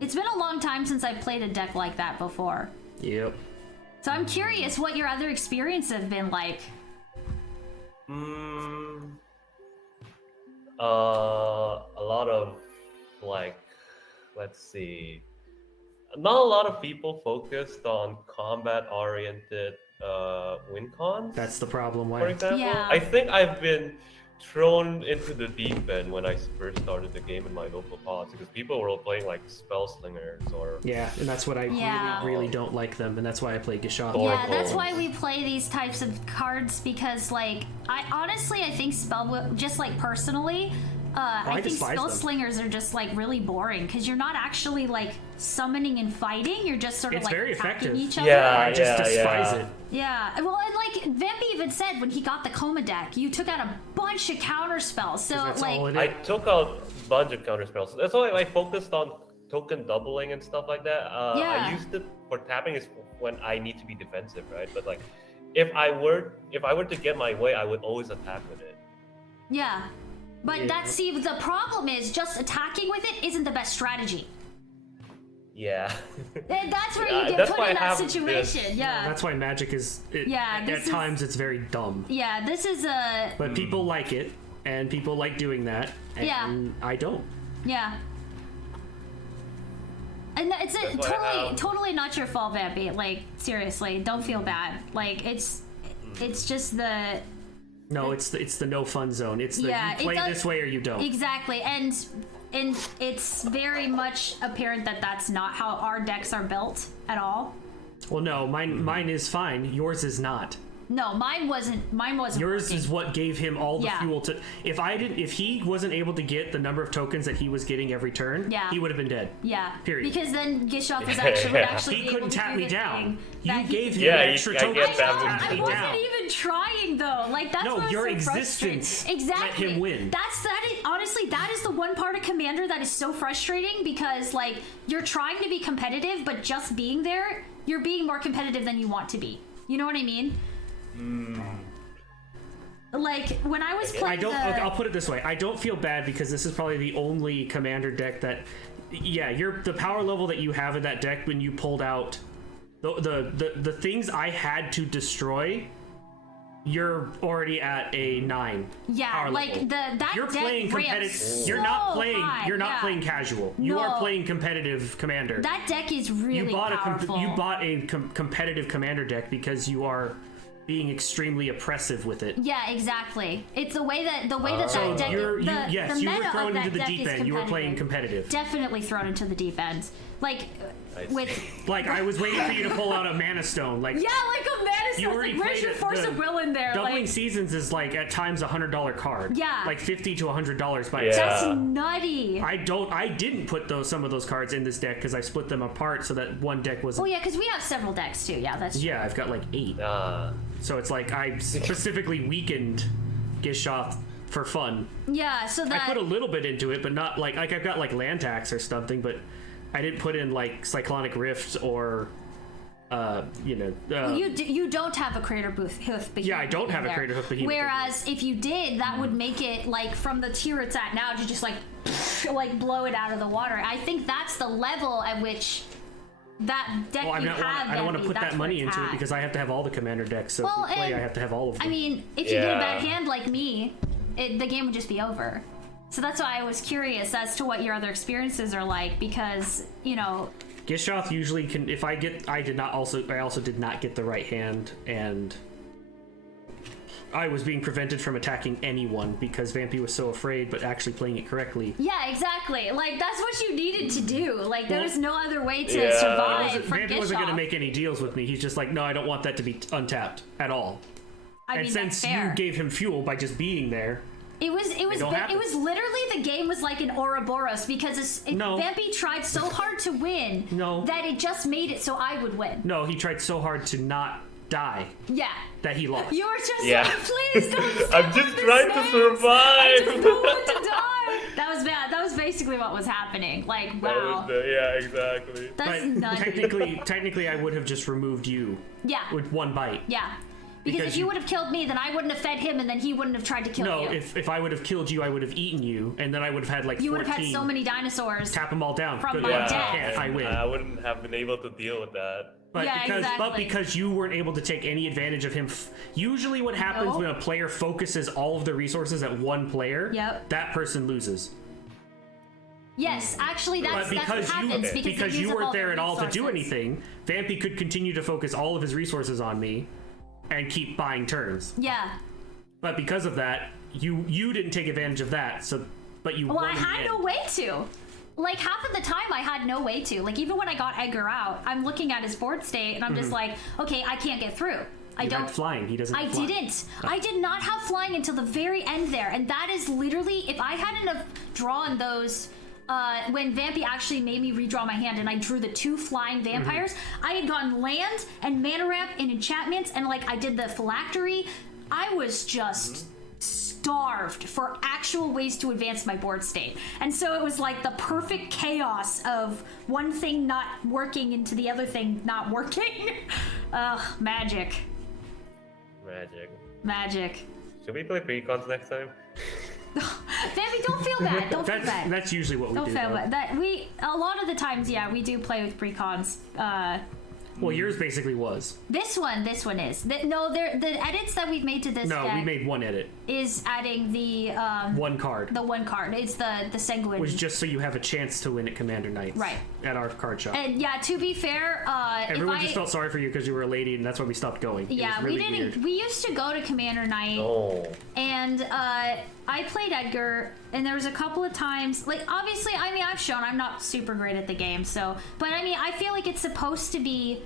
It's been a long time since I've played a deck like that before. Yep. So I'm curious what your other experiences have been like. A lot of like, let's see, not a lot of people focused on combat-oriented win cons. That's the problem. For Why? example, Yeah. I think I've been thrown into the deep end when I first started the game in my local pods because people were playing like spell slingers or Yeah, and that's what I Yeah. really don't like them, and that's why I play Gishath. Yeah, that's Oracles. why we play these types of cards, because like I think just like personally, I think despise spell them. slingers are just like really boring because you're not actually like summoning and fighting. You're just sort of It's like very attacking effective. each other. Yeah, I just despise it. Yeah, well, and like Vampy even said when he got the Coma deck, you took out a bunch of counter spells. So That's like, all it I is. took a bunch of counter spells. That's why I focused on token doubling and stuff like that. Yeah. I used it for tapping is when I need to be defensive, right? But like, if I were to get my way, I would always attack with it. yeah, but the problem is just attacking with it isn't the best strategy. Yeah. And that's where Yeah, you get that's put why in I that have situation. this- Yeah. That's why Magic is. Yeah, At this is- times, it's very dumb. Yeah, this is a But people like it, and people like doing that. And Yeah. I don't. yeah. And it's That's why I have- totally not your fault, Vampy. Like seriously, don't feel bad. Like it's just the No, it's the no fun zone. It's the Yeah, you it play does- this way or you don't. exactly, and it's very much apparent that that's not how our decks are built at all. Well, no, mine is fine. Yours is not. No, mine wasn't. Yours working. is what gave him all the Yeah. fuel to. If he wasn't able to get the number of tokens that he was getting every turn, Yeah. he would have been dead. Yeah. Period. Because then Gishath was Yeah. actually would actually He be able couldn't to tap do me the down. thing You that he gave could him Yeah, extra I tokens. get I that. know, to I tap me wasn't down. even trying though. Like that's No, what was your so frustrating. existence Exactly. let him win. Honestly, that is the one part of Commander that is so frustrating because like you're trying to be competitive, but just being there, you're being more competitive than you want to be. You know what I mean? Like when I was I playing don't. the... I'll put it this way. I don't feel bad because this is probably the only commander deck that, yeah, the power level that you have in that deck when you pulled out the things I had to destroy. You're already at a 9. Yeah, power like level. that You're deck playing ramped competitive. so You're not playing. high, You're not yeah. playing casual. You No. are playing competitive commander. That deck is really you bought powerful. you bought a competitive commander deck because you are being extremely oppressive with it. Yeah, exactly. It's the way that that So deck. yes, the you were meta thrown of that into the deck deep is end. You were playing competitive. Definitely thrown into the deep end. Like I with see. Like, I was waiting for you to pull out a Mana Stone. Like, yeah, like a mana you stone. already Like, where's played your it. force The of will in there? Doubling Like, Seasons is like at times $100 card. Yeah. Like $50 to $100 by Yeah. itself. that's nutty. I didn't put some of those cards in this deck because I split them apart so that one deck was. Oh yeah, because we have several decks too. Yeah, that's true. Yeah, I've got like 8. Ah. So it's like I specifically weakened Gishath for fun. Yeah, so that I put a little bit into it, but not like I've got like land tax or something, but I didn't put in like Cyclonic Rift or you don't have a Crater Hoof Behemoth. Yeah, I don't have a there. Crater Hoof Behemoth. Whereas if you did, that would make it like from the tier it's at now to just like blow it out of the water. I think that's the level at which that deck Well, you have. I don't want to Vandy, put that's that money where it's into it at. because I have to have all the commander decks. So Well, if we play, and- I have to have all of them. I mean, if you get a Yeah. bad hand like me, the game would just be over. So that's why I was curious as to what your other experiences are like, because Gishath usually can. If I get, I also did not get the right hand, and I was being prevented from attacking anyone because Vampy was so afraid, but actually playing it correctly. yeah, exactly. Like that's what you needed to do. Like there's no other way to Yeah. survive for Vampy wasn't going to Gishath. make any deals with me. He's just like, no, I don't want that to be untapped at all. I And mean, since that's fair. you gave him fuel by just being there, It was don't happen. literally the game was like an Ouroboros because No. Vampy tried so hard to win No. that it just made it so I would win. no, he tried so hard to not die Yeah. that he lost. You were just Yeah. like, please don't I'm just trying to survive. I just don't want to die. That was bad. That was basically what was happening. Like, wow. Yeah, exactly. That's But nuts. technically, I would have just removed you Yeah. with one bite. Yeah. Because Because if you you- would have killed me, then I wouldn't have fed him, and then he wouldn't have tried to kill No, you. if I would have killed you, I would have eaten you, and then I would have had like You 14. would have had so many dinosaurs. Tap them all down. From Good my luck. deck. I can't. I win. I wouldn't have been able to deal with that. But Yeah, because exactly. you weren't able to take any advantage of him. Usually, what happens No. when a player focuses all of the resources at one player, Yep. that person loses. Yes, actually, But that's what because happens you because they you use up weren't all there their at all to do resources. anything, Vampy could continue to focus all of his resources on me, and keep buying turns. Yeah. But because of that, you didn't take advantage of that. So, but you. Well, won I in the had end. no way to. Like half of the time, I had no way to. Like even when I got Edgar out, I'm looking at his board state, and I'm just like, okay, I can't get through. I You don't. had flying. He doesn't. I have flying. didn't. I did not have flying until the very end there, and that is literally if I hadn't have drawn those. When Vampy actually made me redraw my hand and I drew the 2 flying vampires, I had gotten land and mana ramp and enchantments, and like I did the phylactery. I was just starved for actual ways to advance my board state. And so it was like the perfect chaos of one thing not working into the other thing not working. Ugh, magic. Magic. Should we play precons next time? Vampy, don't feel bad. Don't feel bad. That's usually what we Don't do. feel though. bad. That a lot of the times, yeah, we do play with precons. Well, yours basically was. This one is. The edits that we've made to this No, deck we made one edit. is adding the One card. one card. It's the sanguine. Was just so you have a chance to win at Commander Nights. Right. At our card shop. And yeah, to be fair, Everyone just felt sorry for you because you were a lady, and that's why we stopped going. It yeah, was really we didn't. weird. We used to go to Commander Night. Oh. And I played Edgar, and there was a couple of times, like, obviously, I mean, I've shown I'm not super great at the game, so, but I mean, I feel like it's supposed to be,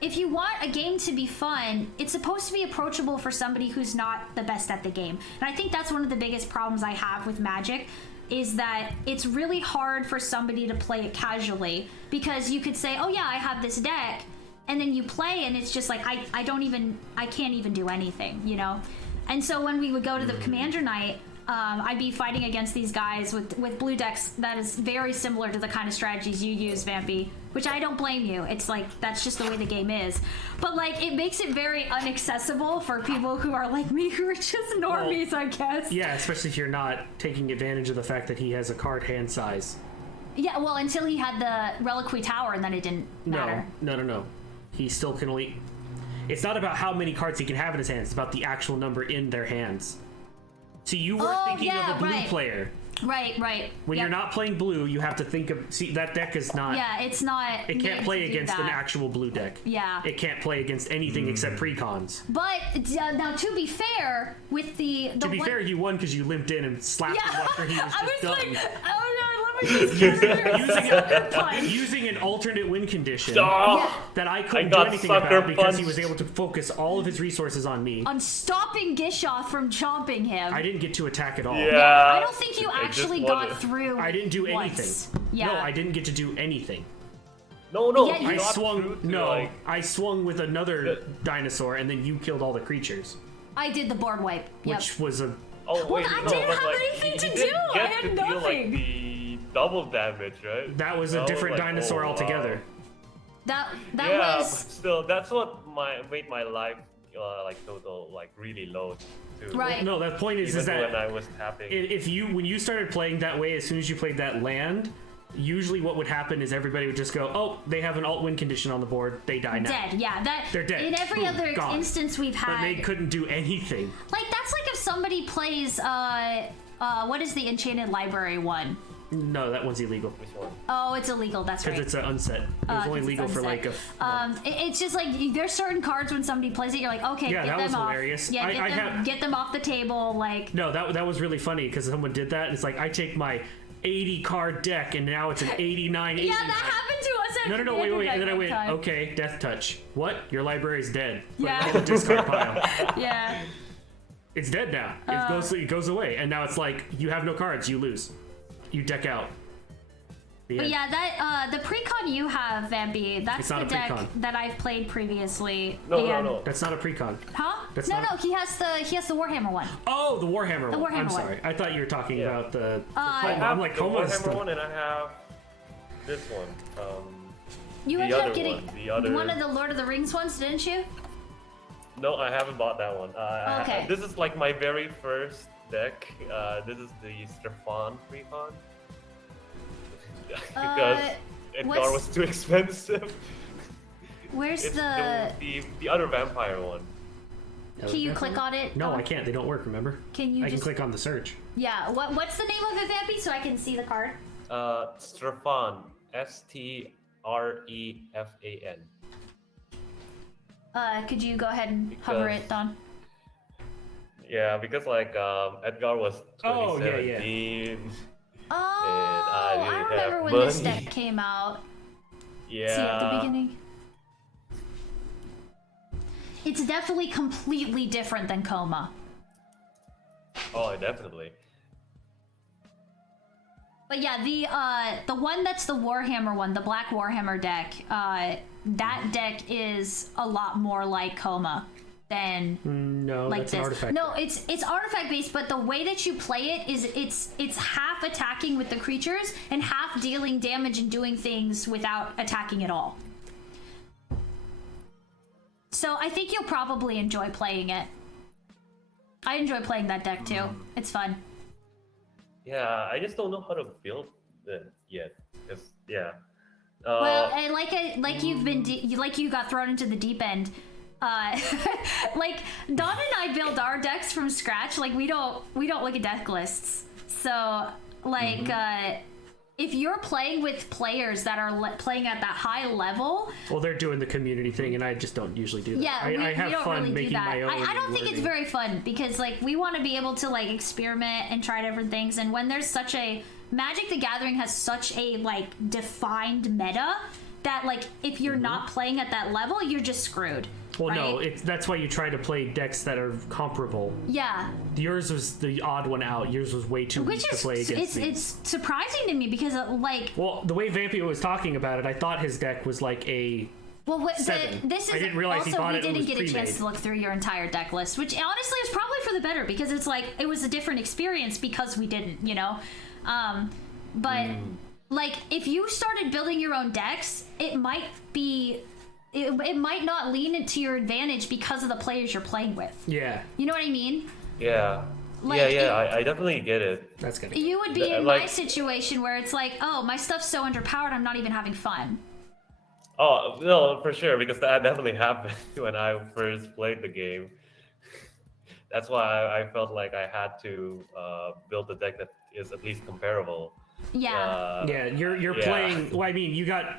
if you want a game to be fun, it's supposed to be approachable for somebody who's not the best at the game. And I think that's one of the biggest problems I have with Magic, is that it's really hard for somebody to play it casually, because you could say, oh yeah, I have this deck, and then you play, and it's just like, I can't even do anything, you know? And so when we would go to the Commander Night, I'd be fighting against these guys with blue decks that is very similar to the kind of strategies you use, Vampy, which I don't blame you. It's like, that's just the way the game is. But like, it makes it very inaccessible for people who are like me, who are just normies, I guess. Yeah, especially if you're not taking advantage of the fact that he has a card hand size. Yeah, well, until he had the Reliquary Tower, and then it didn't matter. No. He still can only... It's not about how many cards he can have in his hands. It's about the actual number in their hands. So you weren't thinking of a blue player. Right. When Yep. you're not playing blue, you have to think of... See, that deck is not... Yeah, it's not. It can't made play to do against an that. actual blue deck. Yeah. It can't play against anything except precons. But now, to be fair, with the To be one... fair, you won because you limped in and slapped him after he was I just was done. like, oh no, I love using an alternate win condition Oh, that I I couldn't do got anything sucker about because he punched. was able to focus all of his resources on me. On stopping Gishath from chomping him. I didn't get to attack at all. Yeah. I don't think you I just actually wanted- got through. I didn't do once. anything. Yeah. No, I didn't get to do anything. No, no. Yeah, you you- I got swung. through to, No, like, I swung with another dinosaur, and then you killed all the creatures, I did the board wipe. Yep. which was a. oh wait, I no, didn't but, have like, anything you to didn't do. I get had to deal, like, nothing. the double damage, right? That was a different like, dinosaur oh, wow. altogether. That Yeah, was. but still, that's what made my life like total like really low too. Right. No, the point is Even that when I was tapping. if you when you started playing that way, as soon as you played that land, usually what would happen is everybody would just go, oh, they have an alt win condition on the board, they die now. Dead, yeah. They're dead. In every Boom, other gone. instance we've But had, they couldn't do anything. like that's like if somebody plays what is the Enchanted Library one? No, that one's illegal Which one? Oh, it's illegal. That's right. because it's an unset. It was only 'cause legal it's for unset. like a. It's just like there's certain cards when somebody plays it, you're like, okay, Yeah, get that them was off. hilarious. Yeah, I have- get them off the table. Like, No, that was really funny because someone did that. And it's like I take my 80 card deck and now it's an 89. yeah, that happened to us. At No, wait. And then I one went, time. okay, Death Touch. What? Your library's dead. Put Yeah. it on the discard pile. Yeah. It's dead now. It goes away. And now it's like, you have no cards, you lose. You deck out. The But end. yeah, that the precon you have, Vampy, that's It's not the a deck precon. that I've played previously. No, and, no. That's not a precon. Huh? That's no, not- no, he has the Warhammer one. Oh, the Warhammer one. Warhammer I'm one. sorry. I thought you were talking Yeah. about the. I Coma. have I'm like, the Coma's Warhammer the- one, and I have this one. You The ended up other getting one, the other- one of the Lord of the Rings ones, didn't you? No, I haven't bought that one. Okay. This is like my very first deck. This is the Stefan Precon. Because Edgar what's- was too expensive. Where's It's the? the other vampire one. Can you click on it? No, Dawn? I can't. They don't work, remember? Can you I just? can click on the search. Yeah. What's the name of it, Vampy, so I can see the card? Strefan. Strefan. Could you go ahead and hover Because- it, Don? Yeah, because like Edgar was Oh, yeah, yeah. 2017. Oh, I I didn't remember have when this money. deck came out. Yeah. See at the beginning. It's definitely completely different than Coma. Oh, definitely. But yeah, the one that's the Warhammer one, the Black Warhammer deck, that deck is a lot more like Coma than No, like that's this. an artifact. No, it's artifact based, but the way that you play it is it's half attacking with the creatures and half dealing damage and doing things without attacking at all. So I think you'll probably enjoy playing it. I enjoy playing that deck too. It's fun. Yeah, I just don't know how to build it yet. Cause yeah. Well, and like you've been like you got thrown into the deep end. Like Don and I build our decks from scratch. Like we don't look at deck lists. So like if you're playing with players that are playing at that high level, Well, they're doing the community thing, and I just don't usually do that. yeah, I have we don't fun really making do that. my own. I don't think it's learning. very fun because like we want to be able to like experiment and try different things. And when there's such a Magic the Gathering has such a like defined meta that like if you're not playing at that level, you're just screwed. Well, no, right? that's why you try to play decks that are comparable. Yeah. Yours was the odd one out. Yours was way too weak Which to is play against me. it's surprising to me because like Well, the way Vampy was talking about it, I thought his deck was like a. Seven. This is I didn't realize he also bought we it and didn't it get was a chance pre-made. to look through your entire deck list, which honestly is probably for the better because it's like it was a different experience because we didn't, you know. But like if you started building your own decks, it might be. It might not lean into your advantage because of the players you're playing with. Yeah, You know what I mean? Yeah. Like, I definitely get it. that's gonna. You would be in Like- my situation where it's like, oh, my stuff's so underpowered, I'm not even having fun. Oh no, for sure, because that definitely happened when I first played the game. That's why I felt like I had to build a deck that is at least comparable. Yeah. Uh, Yeah, you're yeah. playing. Well, I mean, you got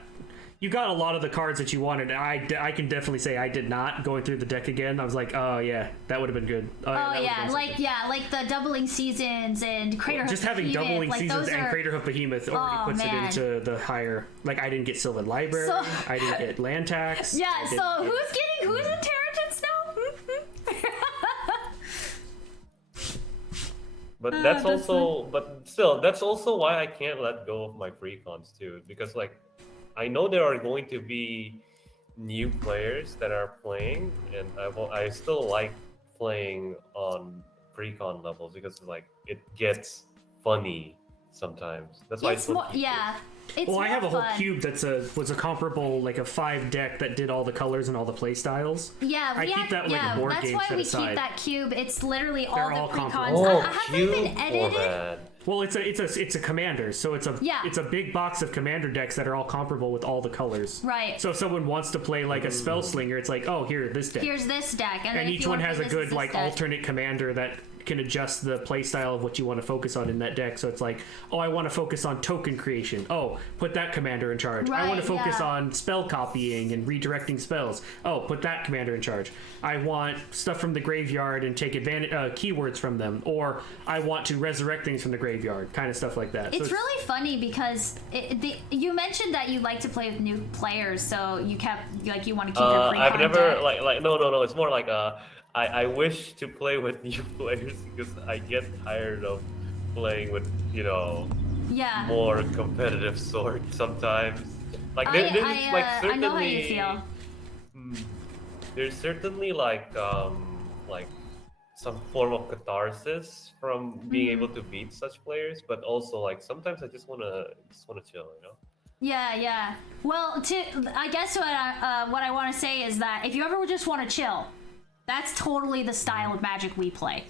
You got a lot of the cards that you wanted. I can definitely say I did not. Going through the deck again, I was like, oh yeah, that would have been good. Like the doubling seasons and Crater just Hoof having Behemoth, doubling like, seasons those and are... Crater Hoof Behemoth already puts it into the higher. Like I didn't get Sylvan Library. So- I didn't get land tax. Yeah. So who's in Terrigens now? But that's also why I can't let go of my pre-cons too, because like I know there are going to be new players that are playing, and I still like playing on pre-con levels because like it gets funny sometimes. That's why It's more, yeah. It's Well, I have a whole fun. cube was a comparable like a 5 deck that did all the colors and all the play styles. Yeah, I keep that like a board that's game why set we aside. keep that cube. It's literally They're all all the precons. comparable. Oh, I haven't cube even edited. format. Well, it's a commander, so it's a big box of commander decks that are all comparable with all the colors. Right. So if someone wants to play like a spell slinger, it's like, oh, here, this deck. Here's this deck, and then if each you one want has to a play this, good it's like this deck. alternate commander that can adjust the play style of what you want to focus on in that deck. So it's like, oh, I want to focus on token creation. Oh, put that commander in charge. I want to Right, focus yeah. on spell copying and redirecting spells. Oh, put that commander in charge. I want stuff from the graveyard and take advantage keywords from them, or I want to resurrect things from the graveyard, kind of stuff like that. It's really funny because you mentioned that you like to play with new players, so you want to keep your pre-con I've never deck. like no. It's more like I wish to play with new players because I get tired of playing with Yeah. more competitive sort sometimes. Like I certainly know how you feel. there's certainly like some form of catharsis from being able to beat such players, but also like sometimes I just wanna chill, Yeah. Well, I guess what I want to say is that if you ever just want to chill, that's totally the style of Magic we play.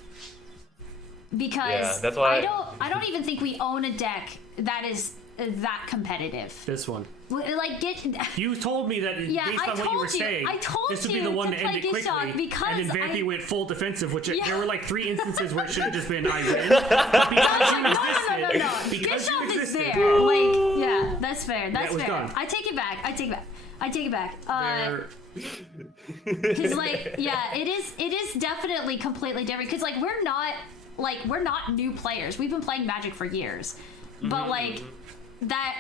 Because Yeah, that's why I don't even think we own a deck that is that competitive. This one. Like You told me that Yeah, based I on what you were told you. saying, I told this would be you the one to to end play it Gishath quickly. because And then Vampy went full defensive, which Yeah. there were like 3 instances where it should have just been I win. But because you resisted, No. because you Gishath is resisted, there. Like, yeah, that's fair. That's it was fair. gone. I take it back. there- Because like, yeah, it is definitely completely different. Because like we're not new players. We've been playing Magic for years, but like that.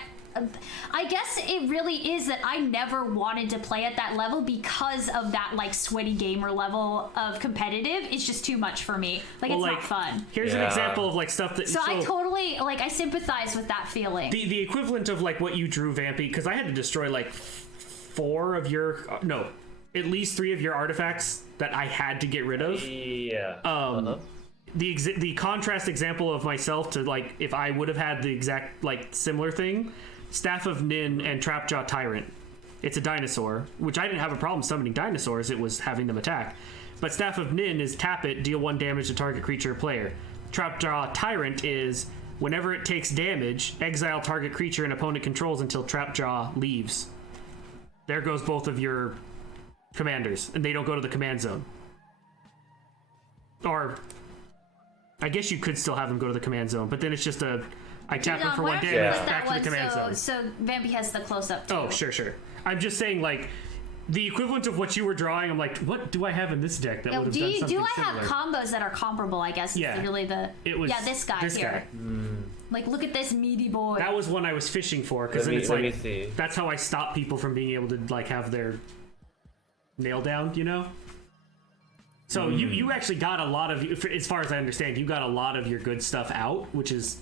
I guess it really is that I never wanted to play at that level because of that like sweaty gamer level of competitive. It's just too much for me. Like, it's not fun. Here's an Yeah. example of like stuff that. So I totally I sympathize with that feeling. The equivalent of like what you drew, Vampy, because I had to destroy like 4 of your at least 3 of your artifacts that I had to get rid of. Yeah. The contrast example of myself to like if I would have had the exact like similar thing, Staff of Nin and Trapjaw Tyrant. It's a dinosaur, which I didn't have a problem summoning dinosaurs. It was having them attack. But Staff of Nin is tap it, deal 1 damage to target creature or player. Trapjaw Tyrant is whenever it takes damage, exile target creature and opponent controls until Trapjaw leaves. There goes both of your commanders, and they don't go to the command zone. Or I guess you could still have them go to the command zone, but then it's just I tap them for 1 damage, Yeah. back to the command zone. So Vampy has the close up too. Oh, sure. I'm just saying, like, the equivalent of what you were drawing, I'm like, what do I have in this deck that would have done something do I similar? have combos that are comparable? I guess Yeah. is really the this guy here. Like, look at this meaty boy. That was one I was fishing for, because then it's Let me like, see. that's how I stop people from being able to, like, have their nail down, So you actually got a lot of, as far as I understand, you got a lot of your good stuff out, which is,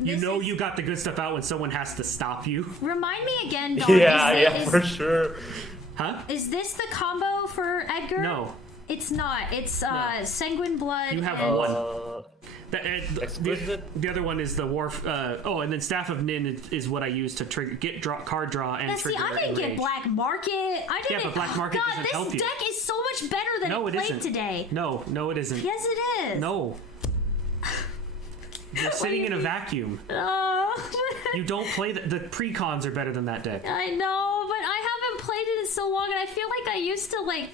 you got the good stuff out when someone has to stop you. Remind me again, Dawn. For sure. Huh? Is this the combo for Edgar? No. It's not. It's Sanguine Blood. You have and- one. Exquisite? The other one is the Wharf. And then Staff of Nin is what I use to trigger card draw and But see, trigger I didn't get enrage. Black Market. I didn't. but Black Market God, doesn't this help you. deck is so much better than No, it it played isn't. today. No, it isn't. Yes, it is. No. You're sitting in a vacuum. Oh. You don't play the pre-cons are better than that deck. I know, but I haven't played it in so long, and I feel like I used to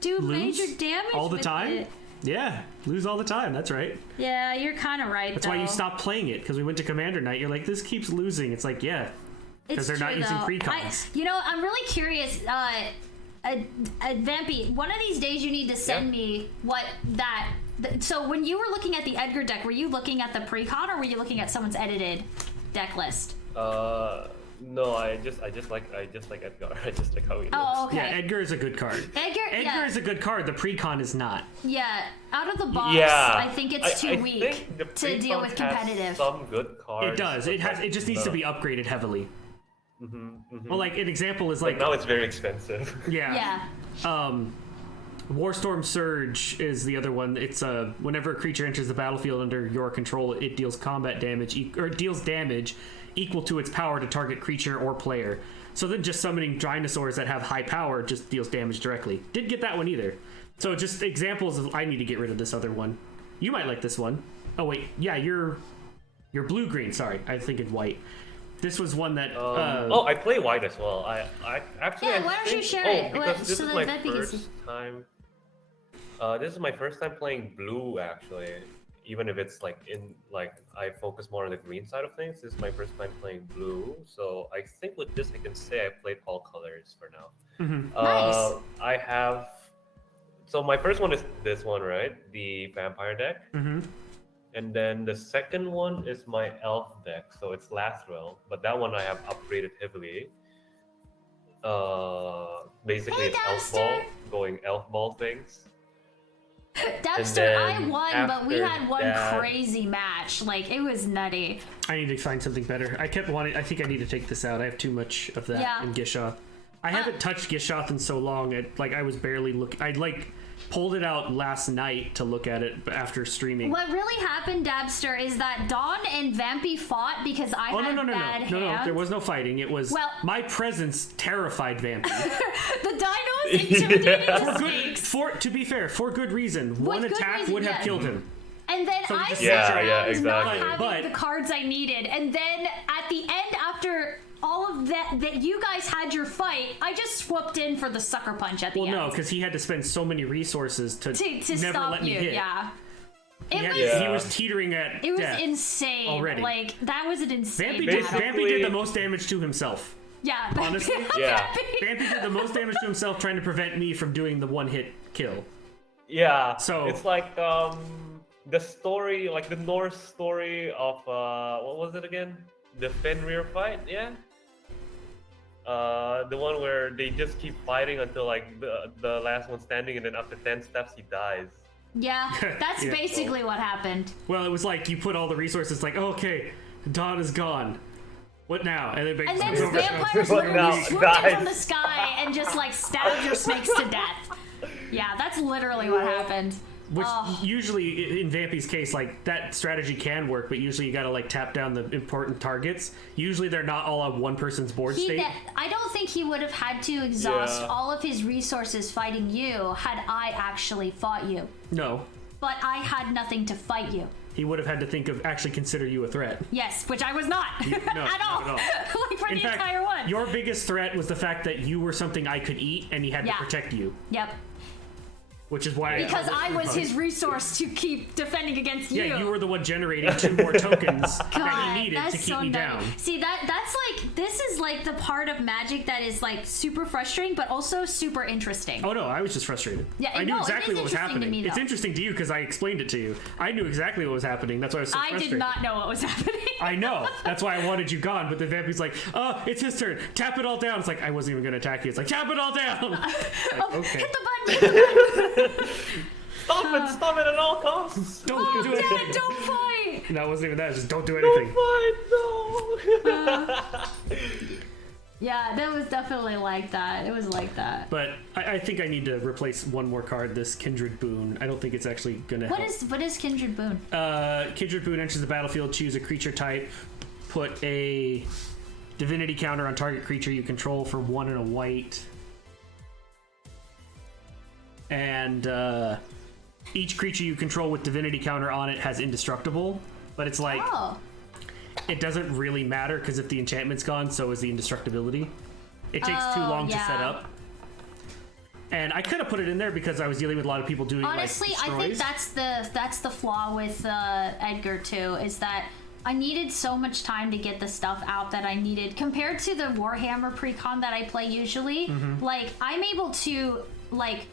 do Lose major damage all the with time. it. Yeah, lose all the time. That's right. Yeah, you're kind of right. That's why you stopped playing it, because we went to Commander Night. You're like, this keeps losing. It's like, yeah, because they're not true, using though. precons. I'm really curious. Vampy, one of these days you need to send me what that. So when you were looking at the Edgar deck, were you looking at the precon or were you looking at someone's edited deck list? No, I just like Edgar. I just like how he looks. Oh, okay. Yeah, Edgar is a good card. Edgar is a good card. The precon is not. Yeah, out of the box, I think it's too weak to deal with competitive. Has some good cards. It does. It just needs to be upgraded heavily. Well, like an example is like now it's very expensive. Yeah. Warstorm Surge is the other one. It's whenever a creature enters the battlefield under your control, it deals combat damage or it deals damage equal to its power to target creature or player. So then just summoning dinosaurs that have high power just deals damage directly. Didn't get that one either. So just examples of I need to get rid of this other one. You might like this one. Oh wait, yeah, you're blue-green. Sorry, I think it's white. This was one that. I play white as well. I actually. Yeah, why don't you share it? Because this so is my that because first time. This is my first time playing blue actually. Even if it's I focus more on the green side of things, this is my first time playing blue. So I think with this I can say I played all colors for now. Nice. I have. So my first one is this one, right? The vampire deck. And then the second one is my elf deck, so it's Lathril, but that one I have upgraded heavily. Basically it's elf ball, going elf ball things. Dexter, I won, but we after had one that- crazy match. Like, it was nutty. I need to find something better. I kept wanting. I think I need to take this out. I have too much of that in Gishath. I haven't touched Gishath in so long. I was barely looking. I pulled it out last night to look at it after streaming. What really happened, Dabster, is that Dawn and Vampy fought because I had bad hands. No, there was no fighting. It was my presence terrified Vampy. The Dino's intimidating the snakes. To be fair, for good reason. One attack would have killed him. And then So I just- sat around exactly. not having the cards I needed. And then at the end, after all of that you guys had your fight, I just swooped in for the sucker punch at the end. Well, no, because he had to spend so many resources to never stop let me you. hit. Yeah. He was teetering at It was death insane. already. Like, that was an insane Vampy did the most damage to himself. Yeah. Honestly. Vampy did the most damage to himself trying to prevent me from doing the one-hit kill. Yeah. So it's like the story, like the Norse story of what was it again? The Fenrir fight, yeah. The one where they just keep fighting until like the last one standing, and then after 10 steps he dies. Yeah, that's basically what happened. Well, it was like you put all the resources, like, oh, okay, Dawn is gone. What now? And then vampires literally swooped in from the sky and just like stabbed your snakes to death. Yeah, that's literally what happened. Which usually, in Vampy's case, like that strategy can work, but usually you gotta like tap down the important targets. Usually they're not all on one person's board state. I don't think he would have had to exhaust all of his resources fighting you had I actually fought you. No. But I had nothing to fight you. He would have had to think of actually consider you a threat. Yes, which I was not. At all. Like for In the fact, entire one. Your biggest threat was the fact that you were something I could eat and he had to protect you. Yep. Which is why because I was his resource to keep defending against you. Yeah, you were the one generating 2 more tokens that he needed to keep me down. See, that's like, this is like the part of Magic that is like super frustrating, but also super interesting. Oh no, I was just frustrated. Yeah, I knew no, exactly it is what was interesting to happening. me, It's though. interesting to you because I explained it to you. I knew exactly what was happening. That's why I was so frustrated. I did not know what was happening. I know. That's why I wanted you gone. But the Vampy's like, oh, it's his turn. Tap it all down. It's like, I wasn't even going to attack you. It's like, tap it all down. Like, okay. Hit the button. Stop it at all costs. Don't do anything. Dad, don't fight. No, it wasn't even that. It's just don't do anything. Don't fight, no. Yeah, that was definitely like that. It was like that. But I think I need to replace one more card, this Kindred Boon. I don't think it's actually going to help. What is Kindred Boon? Kindred Boon enters the battlefield, choose a creature type, put a divinity counter on target creature you control for 1 and a white. And each creature you control with divinity counter on it has indestructible, but it's like it doesn't really matter because if the enchantment's gone, so is the indestructibility. It takes too long to set up. And I could have put it in there because I was dealing with a lot of people doing honestly, like, I think that's the flaw with Edgar too, is that I needed so much time to get the stuff out that I needed compared to the Warhammer pre-con that I play usually. Like, I'm able to, like,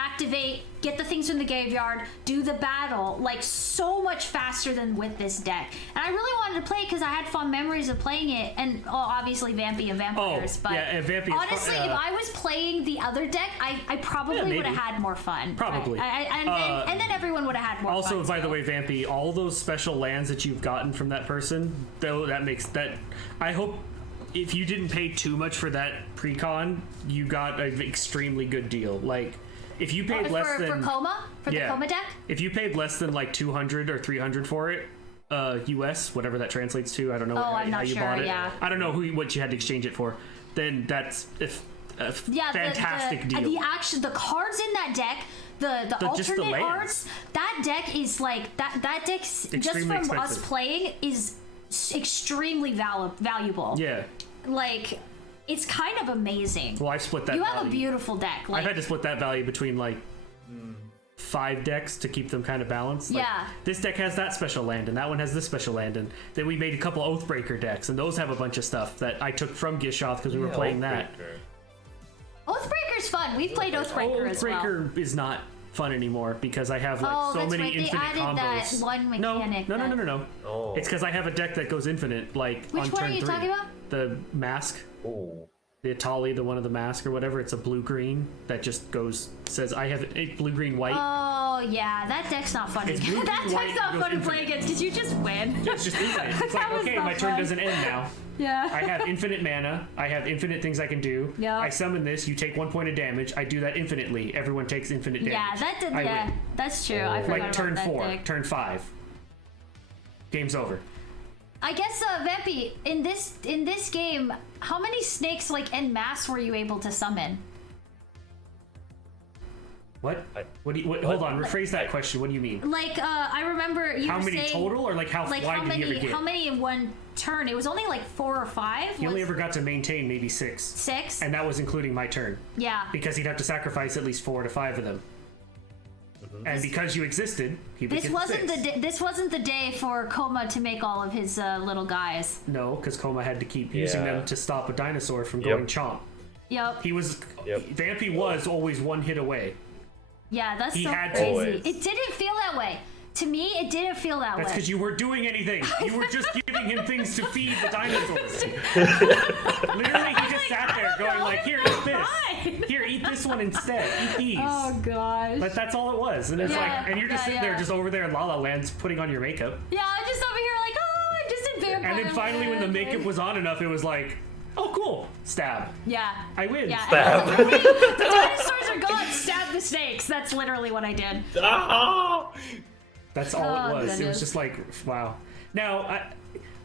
activate, get the things from the graveyard, do the battle, like, so much faster than with this deck. And I really wanted to play it because I had fond memories of playing it, and obviously Vampy and Vampires, but yeah, Vampy honestly, if I was playing the other deck, I probably would have had more fun. Probably. And then everyone would have had more fun. Also, by the way, Vampy, all those special lands that you've gotten from that person, though, that makes that... I hope if you didn't pay too much for that pre-con, you got an extremely good deal. Like, if you paid less than... For Coma? For the Coma deck? If you paid less than like 200 or 300 for it, US, whatever that translates to, I don't know how you bought it. Yeah. I don't know what you had to exchange it for. Then that's a fantastic deal. The cards in that deck, the alternate arts, that deck is like that deck's extremely just from expensive. us playing is extremely valuable. Yeah. Like, it's kind of amazing. Well, I've split that You value. have a beautiful deck. Like, I've had to split that value between like 5 decks to keep them kind of balanced. Like, yeah. This deck has that special land, and that one has this special land, and then we made a couple Oathbreaker decks, and those have a bunch of stuff that I took from Gishath because we were playing that. Oathbreaker's fun. We've played Oathbreaker as well. Oathbreaker is not fun anymore because I have like so that's many right. They infinite added combos. that one mechanic. No. Oh. It's because I have a deck that goes infinite, like Which on one turn are you 3. talking about? The mask. Oh. The Atali, the one of the mask or whatever. It's a blue-green that just says I have a blue-green white. Oh yeah, that deck's not fun. It's blue, That green, white, deck's not goes fun to infinite. play against. Did you just win? It's just infinite. It's That like, was okay, not my turn fun. doesn't end now. Yeah. I have infinite mana. I have infinite things I can do. Yeah. I summon this. You take 1 point of damage. I do that infinitely. Everyone takes infinite damage. Yeah, that did. I Yeah, win. that's true. I forgot Like turn about that 4, deck. turn 5. Game's over. I guess, Vampy, in this game, how many snakes like en masse were you able to summon? What? Hold on. Rephrase that question. What do you mean? Like, I remember you How were many saying, total, or like how like wide how did he ever many? get? How many in one turn? It was only like 4 or 5. He only ever got to maintain maybe 6. 6. And that was including my turn. Yeah. Because he'd have to sacrifice at least 4 to 5 of them. And because you existed, he would This get wasn't 6. this wasn't the day for Coma to make all of his little guys. No, because Coma had to keep using them to stop a dinosaur from going chomp. Yep. He was... Vampy was always 1 hit away. Yeah, that's He so had to. crazy. Always. It didn't feel that way. To me, it didn't feel that That's way. because you weren't doing anything. You were just giving him things to feed the dinosaurs. Literally, he just sat there going like, here, eat this. Fine. Here, eat this one instead. Eat these. Oh gosh. But that's all it was. And it's Yeah, like, and you're just sitting there just over there in La La Land's putting on your makeup. Yeah, I'm just over here like, oh, I'm just in vampire. And then finally when the makeup was on enough, it was like, oh cool, stab. Yeah. I win. Yeah. Stab. The dinosaurs are gone. Stab the snakes. That's literally what I did. Ah! That's all Oh, it was. It was goodness. just like, wow. Now,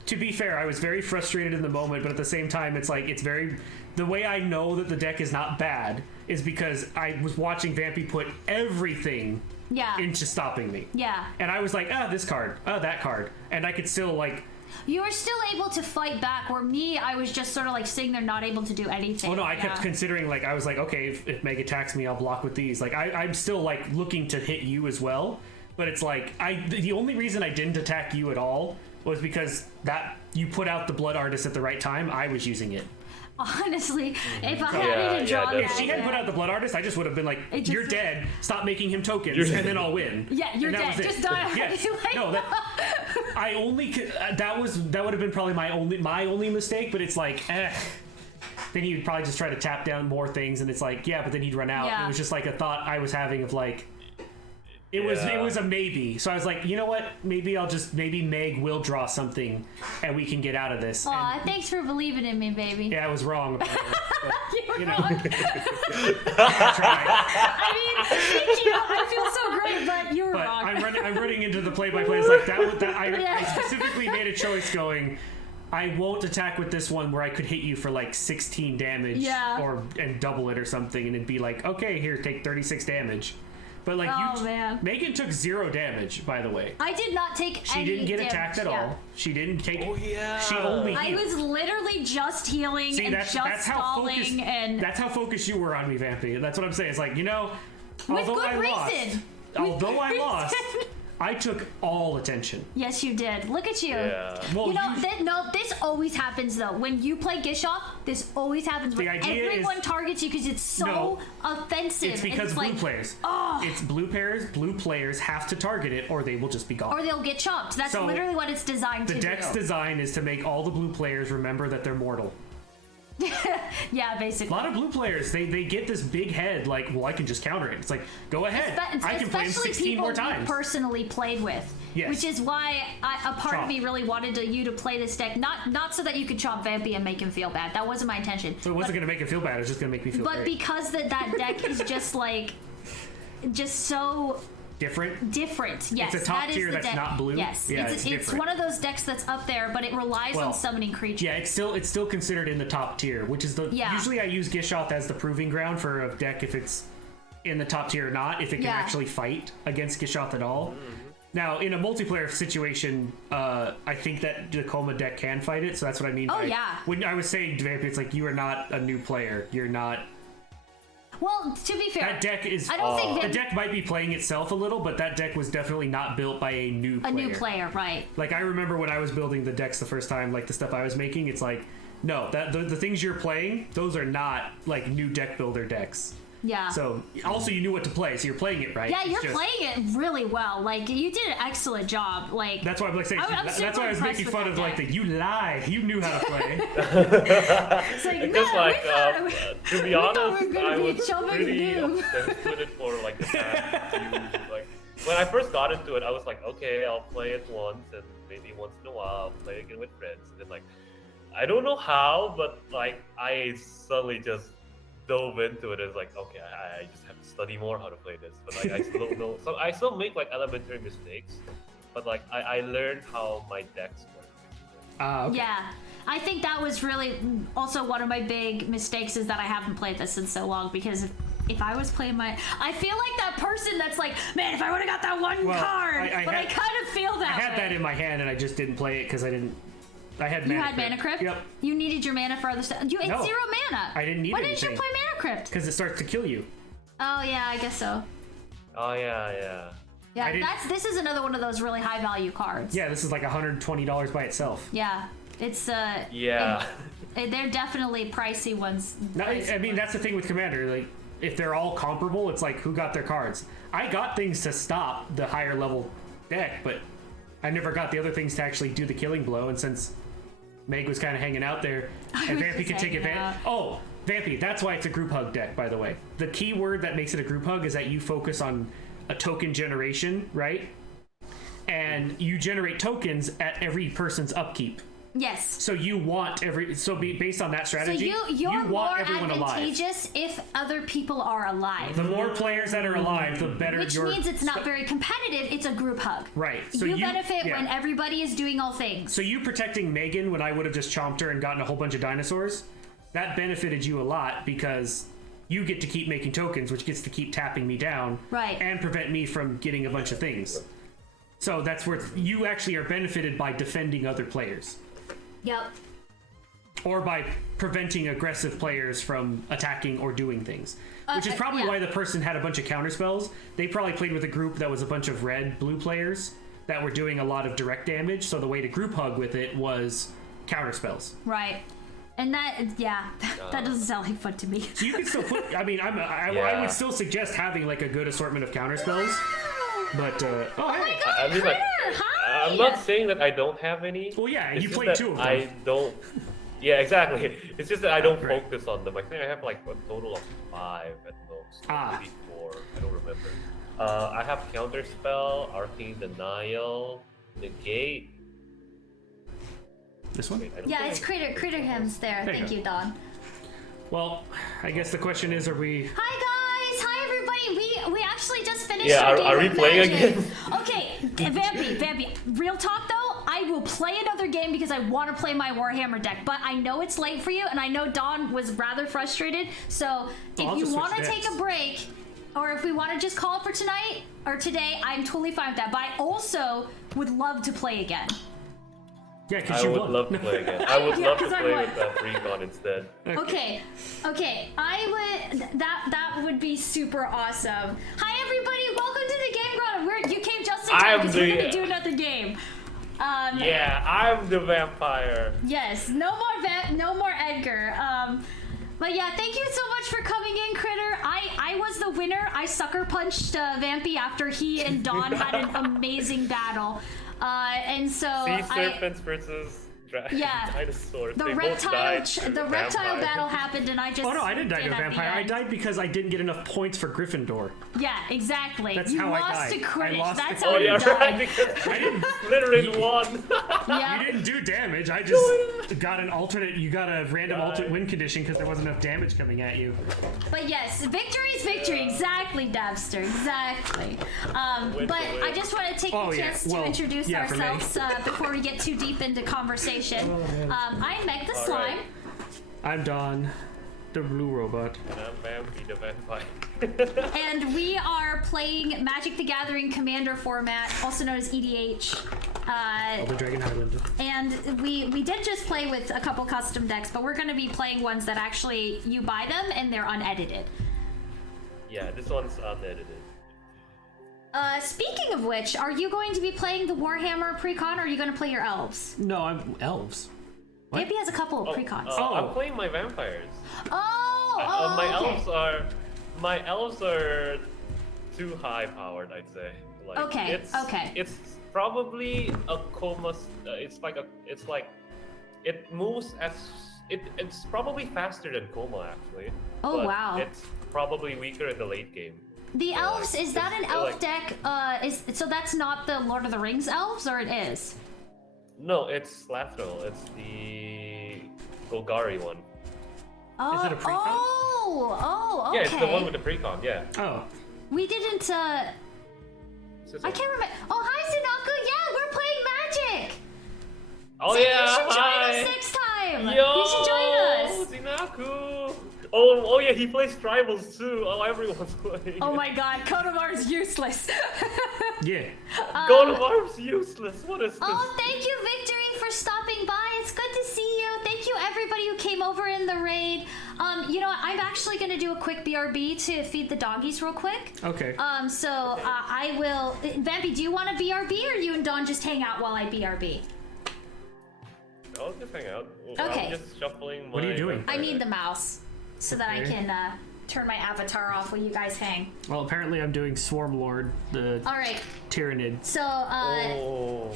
to be fair, I was very frustrated in the moment, but at the same time, it's like, it's very... The way I know that the deck is not bad is because I was watching Vampy put everything Yeah. into stopping me. Yeah. And I was like, this card, that card. And I could still, like... You were still able to fight back, where me, I was just sort of like sitting there not able to do anything. Oh no, I kept considering, like, I was like, okay, if Meg attacks me, I'll block with these. Like, I'm still, like, looking to hit you as well. But it's like, the only reason I didn't attack you at all was because you put out the Blood Artist at the right time. I was using it. Honestly, if I Yeah, hadn't yeah, drawn definitely. If she hadn't put out the Blood Artist, I just would have been like, It just- you're dead, stop making him tokens, You're- and then I'll win. Yeah, you're And that dead. was it. Just die. Yes. Like- No, I only that would have been probably my only mistake, but it's like, then he would probably just try to tap down more things, and it's like, yeah, but then he'd run out. Yeah. It was just like a thought I was having of like, it was a maybe. So I was like, you know what? Maybe Meg will draw something, and we can get out of this. Aw, thanks for believing in me, baby. Yeah, I was wrong about it. But, You were know. wrong. I tried. I mean, thank you. I feel so great, but you were But wrong. I'm running into the play-by-play. It's like I specifically made a choice going, I won't attack with this one where I could hit you for like 16 damage and double it or something, and it'd be like, okay, here, take 36 damage. But like man. Megan took 0 damage, by the way. I did not take She any didn't get damage. attacked at all. She didn't take. Oh, yeah. She only I healed. was literally just healing and just stalling and That's how focused you were on me, Vampy. That's what I'm saying. It's like, with although good I lost, reason. although I good lost, reason. I took all attention. Yes, you did. Look at you. Yeah. Well, You know, this always happens though. When you play Gishath, this always happens. When idea everyone is- targets you because it's so offensive. It's because it's blue like, players. Oh. It's blue players. Blue players have to target it, or they will just be gone. Or they'll get chopped. That's So, literally what it's designed to the do. deck's design is to make all the blue players remember that they're mortal. Yeah, A basically. lot of blue players, they get this big head, like, well, I can just counter it. It's like, go ahead. I can play him 16 more times. People personally played with. Yes. Which is why a part of Chomp. me really wanted you to play this deck. Not so that you could chomp Vampy and make him feel bad. That wasn't my intention. So it wasn't going to make him feel bad. It was just going to make me feel But great. because that deck is just like... just so... Different? Yes, It's a top that is tier the that's deck. not blue? Yes, Yeah, it's different. one of those decks that's up there, but it relies Well, on summoning creatures. Yeah, it's still considered in the top tier, which is the... Yeah. Usually I use Gishath as the proving ground for a deck if it's in the top tier or not, if it can Yeah. actually fight against Gishath at all. Now, in a multiplayer situation, I think that the Coma deck can fight it, so that's what I mean by... yeah. When I was saying, Vampy, it's like, you are not a new player. You're not... Well, to be fair, That deck is... I don't think the that deck might be playing itself a little, but that deck was definitely not built by a new player. a new player, right? Like, I remember when I was building the decks the first time, like, the stuff I was making, it's like, no, the things you're playing, those are not, like, new deck builder decks. Yeah. So, also, you knew what to play, so you're playing it right. Yeah, It's you're just- playing it really well. Like, you did an excellent job. Like, That's why I'm like saying, I'm that's super why I was impressed making with fun that of, like, deck. you lie, you knew how to play. it's like, Because no, like, we thought- to be thought honest, we were gonna I be was Chomping pretty Doom. obsessed with it for like the past few, like, when I first got into it, I was like, okay, I'll play it once, and maybe once in a while I'll play again with friends. And then like, I don't know how, but like, I suddenly just dove into it. It's like, okay, I just have to study more how to play this. But like, I still don't know. So I still make like elementary mistakes, but like, I learned how my decks work. Okay. Yeah. I think that was really also one of my big mistakes is that I haven't played this in so long because if I was playing I feel like that person that's like, man, if I would have got that one Well, card, I kind of feel that I had way. that in my hand, and I just didn't play it because I didn't... I had You mana had Mana Crypt? Yep. You needed your mana for other stuff. You had No. 0 mana. I didn't need Why didn't you anything. play Mana Crypt? Because it starts to kill you. Oh yeah, I guess so. Oh yeah. Yeah, I didn't- this is another one of those really high value cards. Yeah, this is like $120 by itself. Yeah. It's Yeah. they're definitely pricey ones. No, I mean, that's the thing with Commander. Like, if they're all comparable, it's like, who got their cards? I got things to stop the higher level deck, but I never got the other things to actually do the killing blow, and since Meg was kind of hanging out there, and was Vampy just could take hanging advantage... out. Oh, Vampy, that's why it's a group hug deck, by the way. The key word that makes it a group hug is that you focus on a token generation, right? And you generate tokens at every person's upkeep. Yes. So you want based on that So strategy, you're you more want everyone alive. advantageous if other people are alive. The more players that are alive, the better Which your... means it's not very competitive, it's a group hug. Right. So you benefit yeah. when everybody is doing all things. So you protecting Megan when I would have just chomped her and gotten a whole bunch of dinosaurs, that benefited you a lot because you get to keep making tokens, which gets to keep tapping me down. Right. And prevent me from getting a bunch of things. So that's where you actually are benefited by defending other players. Yep. Or by preventing aggressive players from attacking or doing things. Which is probably yeah. why the person had a bunch of counter spells. They probably played with a group that was a bunch of red-blue players that were doing a lot of direct damage, so the way to group hug with it was counter spells. Right. And that, yeah, that doesn't sound like fun to me. So you can still put, I mean, I Yeah. would still suggest having like a good assortment of counter spells, but, oh hey! I mean, like, Hi! I'm not saying that I don't have any. Well, yeah, It's you just played that 2 of them. I don't. Yeah, exactly. It's just that I don't Right. focus on them. I think I have like a total of 5 at most. Maybe 4. I don't remember. I have Counterspell, Arcane Denial, Negate. This one? Wait, I don't Yeah, think it's I- Critter Hymns there. There you Thank go. you, Don. Well, I guess the question is, are we... Hi guys! Hi everybody! We actually just finished Yeah, our are game we of playing Magic. again? Okay, Vampy, real talk though, I will play another game because I want to play my Warhammer deck, but I know it's late for you, and I know Don was rather frustrated, so I'll if you just want to switch take decks. a break, or if we want to just call it for tonight, or today, I'm totally fine with that, but I also would love to play again. Yeah, because I you would won. love to play again. I would Yeah, love to 'cause I play won. with Recon instead. Okay, I would. That would be super awesome. Hi everybody, welcome to the Game Grotto. You came just time because we're gonna do another game. Yeah, I'm the vampire. Yes, no more Edgar. But yeah, thank you so much for coming in, Critter. I was the winner. I sucker punched Vampy after he and Dawn had an amazing battle. And so Sea serpents versus dinosaurs. The reptile battle happened, and I just. Oh no, I didn't die to a vampire. I died because I didn't get enough points for Gryffindor. Yeah, exactly. That's you how lost I died. to Quidditch. That's Oh how you yeah, died. right. Because I didn't literally won. Yeah. You didn't do damage. I just got an alternate. You got a random alternate win condition because there wasn't enough damage coming at you. But yes, victory is victory. Exactly, Dabster. Exactly. But I just want to take the chance to introduce ourselves before we get too deep into conversation. I'm Meg the Slime. I'm Don, the blue robot. And I'm Vampy the vampire. And we are playing Magic the Gathering Commander format, also known as EDH. The Dragon Highlander. And we did just play with a couple custom decks, but we're going to be playing ones that actually you buy them and they're unedited. Yeah, this one's unedited. Speaking of which, are you going to be playing the Warhammer precon, or are you going to play your elves? No, I'm elves. What? Maybe has a couple of precons. I'm playing my vampires. Okay. My elves are too high powered, I'd say. Like, Okay. It's probably a coma. It's like it moves as it's probably faster than coma actually. Oh, but wow. It's probably weaker in the late game. The elves, is that an elf deck? So that's not the Lord of the Rings elves, or it is? No, it's Lathril. It's the Golgari one. Oh, Is it a precon? okay. Yeah, it's the one with the precon. Yeah. Oh. We didn't. I can't remember. Oh, hi, Zunaka. Yeah, we're playing Magic. Oh So yeah. you should Hi. join us next time. Yo, You should join us. Zinaku. Oh yeah, he plays tribals too. Oh, everyone's playing. Oh my God, Kodamar's useless. Yeah. Goldemar's useless. What is this? Oh, thank you, Victory, for stopping by. It's good to see you. Thank you, everybody who came over in the raid. You know what? I'm actually gonna do a quick BRB to feed the doggies real quick. Okay. I will. Vampy, do you want to BRB, or you and Dawn just hang out while I BRB? I'll just hang out. Okay. I'm just shuffling my. What are you doing? I need the mouse so that I can turn my avatar off while you guys hang. Well, apparently I'm doing Swarm Lord, the All right. Tyrannid. So, Oh.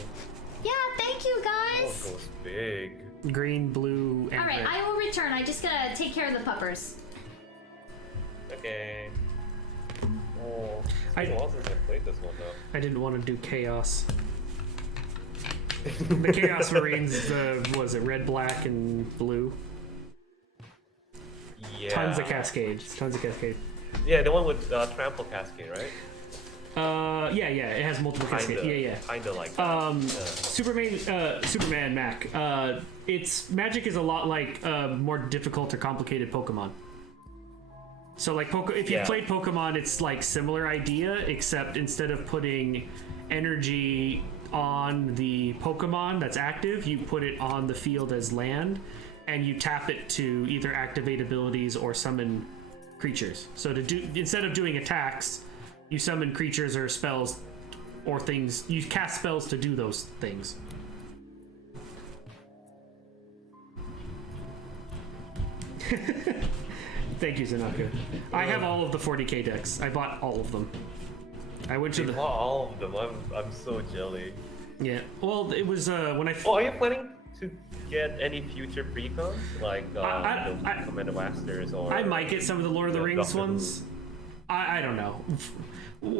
yeah, thank you Oh, guys. it goes big. Green, blue, and All right, red. I will return. I just gotta take care of the puppers. Okay. Oh, it's I- been a while since I played this one though. I didn't want to do Chaos. The Chaos Marines, was it red, black, and blue? Yeah. Tons of Cascades. Yeah, the one with Trample Cascade, right? Yeah, it has multiple Cascades. Yeah. Kinda like that. Superman Mac. Its magic is a lot like more difficult or complicated Pokemon. So like if you've played Pokemon, it's like similar idea, except instead of putting energy on the Pokemon that's active, you put it on the field as land, and you tap it to either activate abilities or summon creatures. So instead of doing attacks, you summon creatures or spells or things. You cast spells to do those things. Thank you, Zanaka. I have all of the 40k decks. I bought all of them. I went to You the... bought all of them. I'm so jelly. Yeah. Well, it was when I... Oh, are you planning to get any future precons? Like the Commander Masters or... I might get some of the Lord of the Rings Doctor Who. ones. I don't know.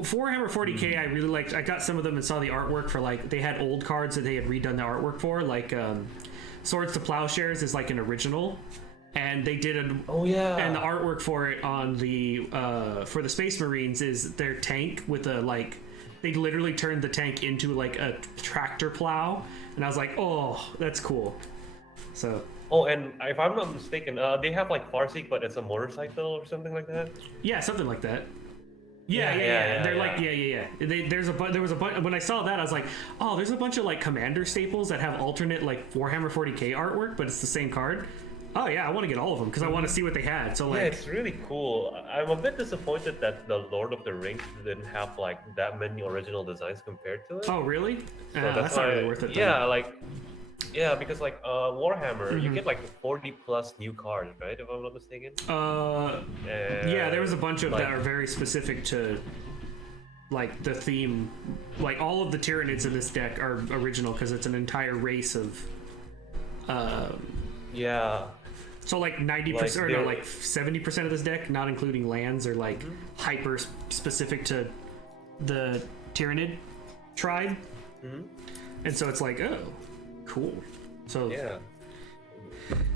For Warhammer 40k, I really liked... I got some of them and saw the artwork for, like... They had old cards that they had redone the artwork for. Like, Swords to Plowshares is, like, an original. And they did an... Oh, yeah. And the artwork for it on the... for the Space Marines is their tank with a, like... They literally turned the tank into, like, a tractor plow. And I was like, oh, that's cool. So... Oh, and if I'm not mistaken, they have, like, Farseek, but it's a motorcycle or something like that? Yeah, something like that. Yeah. They're like, yeah. There was a bunch. When I saw that, I was like, oh, there's a bunch of like commander staples that have alternate like Warhammer 40k artwork, but it's the same card. oh yeah, I want to get all of them because I want to see what they had. So Yeah, like, it's really cool. I'm a bit disappointed that the Lord of the Rings didn't have like that many original designs compared to it. oh really? So That's not really worth it. Then. Yeah, because like Warhammer, you get like 40 plus new cards, right? If I'm not mistaken. Yeah, there was a bunch of like, that are very specific to like the theme. Like all of the Tyranids in this deck are original because it's an entire race of. Yeah. So like 90% or no, like 70% of this deck, not including lands, are like hyper specific to the Tyranid tribe. And so it's like, oh, cool. So yeah,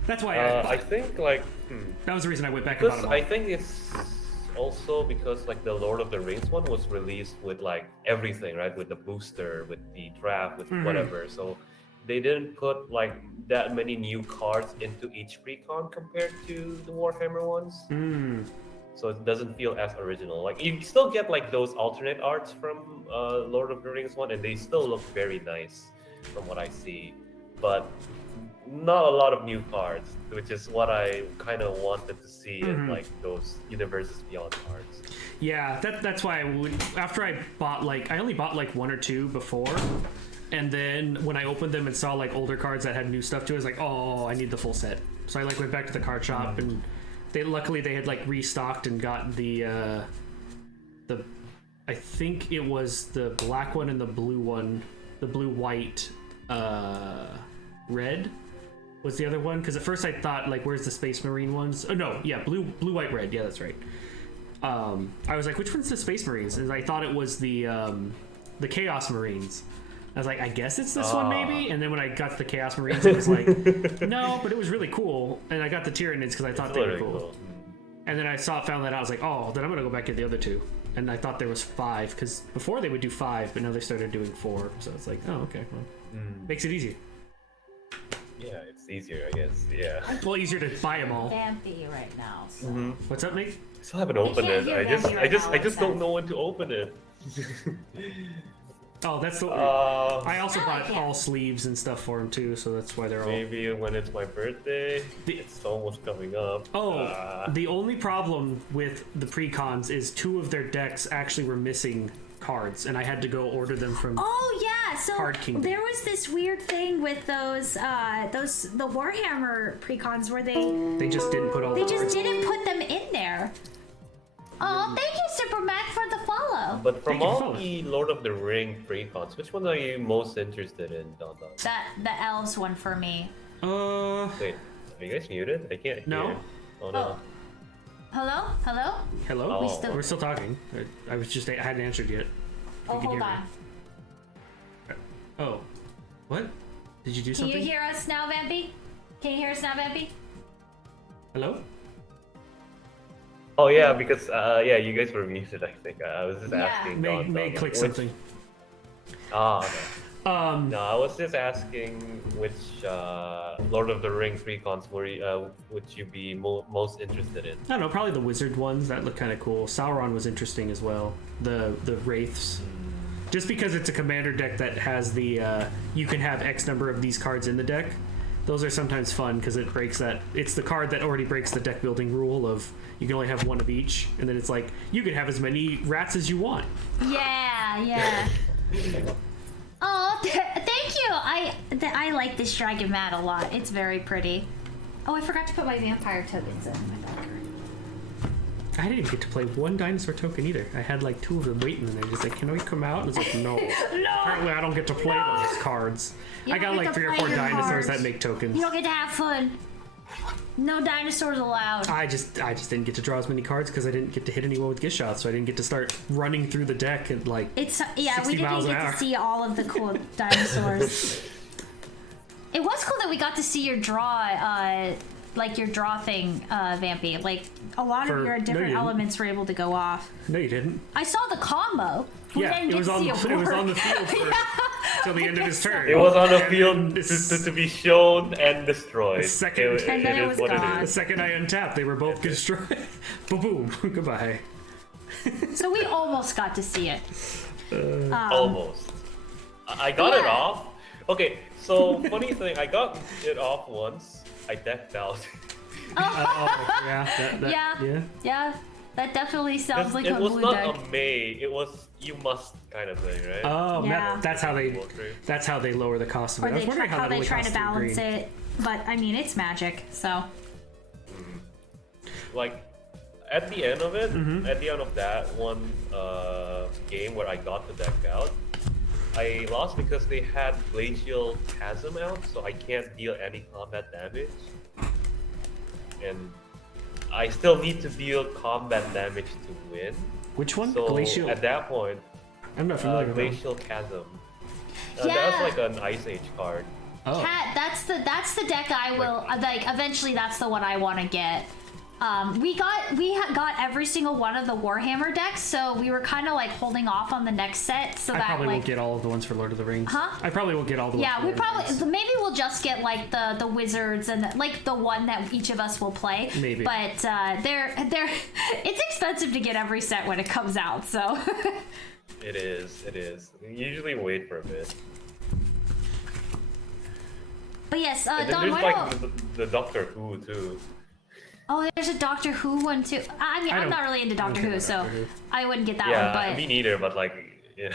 that's why I think like that was the reason I went back and bought because them all. I think it's also because like the Lord of the Rings one was released with like everything, right? With the booster, with the draft, with whatever. So they didn't put like that many new cards into each precon compared to the Warhammer ones. So it doesn't feel as original. Like you still get like those alternate arts from Lord of the Rings one, and they still look very nice from what I see. But not a lot of new cards, which is what I kind of wanted to see in like those Universes Beyond cards. Yeah, that's why after I bought I only bought like one or two before. And then when I opened them and saw like older cards that had new stuff to it, I was like, oh, I need the full set. So I like went back to the card shop and luckily they had like restocked and got the I think it was the black one and the blue one, the blue white red was the other one, because at first I thought like where's the Space Marine ones? Oh no, yeah, blue white red, yeah, that's right. I was like, which one's the Space Marines? And I thought it was the Chaos Marines. I was like, I guess it's this one maybe. And then when I got the Chaos Marines, it was like, no, but it was really cool. And I got the Tyranids because I thought they were cool. And then I found that out. I was like, oh, then I'm gonna go back to the other two. And I thought there was 5 because before they would do 5, but now they started doing 4. So it's like, oh, okay, well, makes it easier. Yeah, it's easier, I guess. Yeah. Well, easier to buy them all. Vampy right now. So. What's up, Nate? I still haven't opened can't it. hear I Vampy just right now, don't know when to open it. Oh, that's the. I also bought yeah. all sleeves and stuff for them too, so that's why they're all. Maybe when it's my birthday. It's almost coming up. Oh, the only problem with the precons is 2 of their decks actually were missing cards, and I had to go order them from. Oh yeah, so Card Kingdom. there was this weird thing with those the Warhammer precons where They just didn't put all. they the just cards. didn't put them in there. Oh, thank you, Super Mac, for the follow. But from Thank you for all following. the Lord of the Ring precons, which one are you most interested in, Don Don? The elves one for me. Wait, are you guys muted? I can't No. hear. Oh no. Hello? Hello. Oh. We're still talking. I hadn't answered yet. Oh, can hold hear on. me. Oh, what? Did you do Can something? you hear us now, Vampy? Can you hear us now, Vampy? Hello. Oh yeah, because you guys were muted. I think I was just Yeah. asking. May click which- something. Okay. No, I was just asking which Lord of the Rings precons would you be most interested in? I don't know, probably the wizard ones that look kind of cool. Sauron was interesting as well. The wraiths, just because it's a commander deck that has the you can have X number of these cards in the deck. Those are sometimes fun because it breaks that. It's the card that already breaks the deck building rule of you can only have one of each, and then it's like you can have as many rats as you want. Yeah. Oh, thank you. I like this dragon mat a lot. It's very pretty. Oh, I forgot to put my vampire tokens in my locker. I didn't get to play one dinosaur token either. I had like 2 of them waiting, and they're just like, "Can we come out?" And it's like, "No." Apparently, I don't get to play those cards. You I got don't get like to 3 or play 4 your dinosaurs cards. that make tokens. You don't get to have fun. No dinosaurs allowed. I just didn't get to draw as many cards because I didn't get to hit anyone with Gishath, so I didn't get to start running through the deck and like. It's 60 we didn't miles an get hour. to see all of the cool dinosaurs. It was cool that we got to see your draw, like your draw thing, Vampy. Like a lot of your No, you different didn't. elements were able to go off. No, you didn't. I saw the combo. We Yeah, didn't it get was to on see it was on the work. field till the end of his turn. It was on the And field then to be shown and destroyed. The second- And then it was what gone. The second I untapped, they were both destroyed. Boom! Goodbye. So we almost got to see it. Almost. I got it Yeah. off. Okay, so funny thing, I got it off once. I decked out. Oh, yeah. Yeah. That definitely sounds like it a was blue not deck. a may, it was you must kind of thing, right? Oh, Yeah. that's how they lower the cost of it. Or I was they wondering how that they only try to costs three balance green. it. But I mean, it's Magic, so. Like, at the end of it, at the end of that one game where I got the deck out, I lost because they had Glacial Chasm out, so I can't deal any combat damage. And I still need to deal combat damage to win. Which one? So Glacial. at that point, I'm not familiar with that. Glacial Chasm. That Yeah. was like an Ice Age card. Oh. Cat, that's the deck I will like. Eventually, that's the one I want to get. We got every single one of the Warhammer decks, so we were kind of like holding off on the next set, so I that probably like. won't get all of the ones for Lord of the Rings. Huh? I probably won't get all the ones Yeah, for we Lord of the probably Rings. maybe we'll just get like the wizards and like the one that each of us will play. Maybe. But they're it's expensive to get every set when it comes out, so. It is. You usually wait for a bit. But yes, And then Don, there's why like don't? the Doctor Who too. Oh, there's a Doctor Who one too. I mean, I'm not really into Doctor Who, so I wouldn't get that one. Yeah, But me neither. But like, yeah,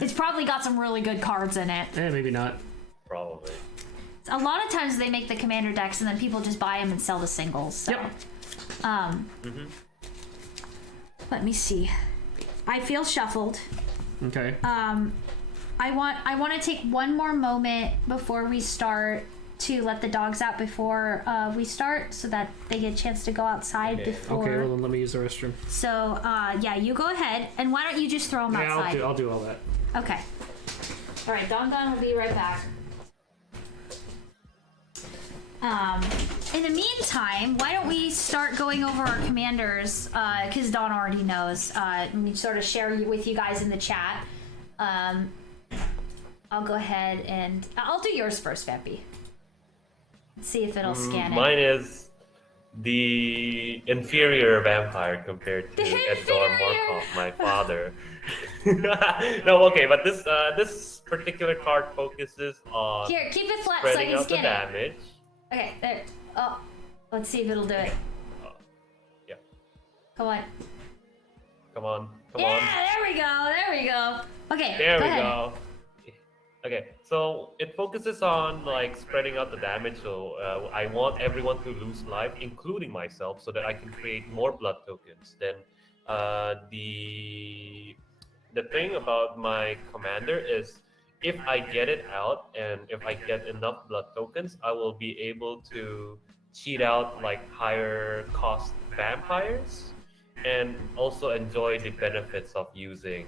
it's probably got some really good cards in it. Maybe not. probably. A lot of times they make the commander decks and then people just buy them and sell the singles. So. Yep. Let me see. I feel shuffled. Okay. I want to take one more moment before we start to let the dogs out before we start, so that they get a chance to go outside before. Okay, well then let me use the restroom. So yeah, you go ahead, and why don't you just throw them outside? Yeah, I'll do all that. Okay. All right, Don will be right back. In the meantime, why don't we start going over our commanders? Because Don already knows. Let me sort of share with you guys in the chat. I'll go ahead and I'll do yours first, Vampy. Let's see if it'll scan it. Mine is the inferior vampire compared to Edgar Markov, my father. No, okay, but this particular card focuses on Here, keep it flat so I spreading can out the scan it. damage. Okay, there. Oh, let's see if it'll do it. Yeah, Come on. come on. Yeah, there we go. Okay, There go we ahead. go. Okay, so it focuses on like spreading out the damage. So I want everyone to lose life, including myself, so that I can create more blood tokens. Then the thing about my commander is, if I get it out and if I get enough blood tokens, I will be able to cheat out like higher cost vampires, and also enjoy the benefits of using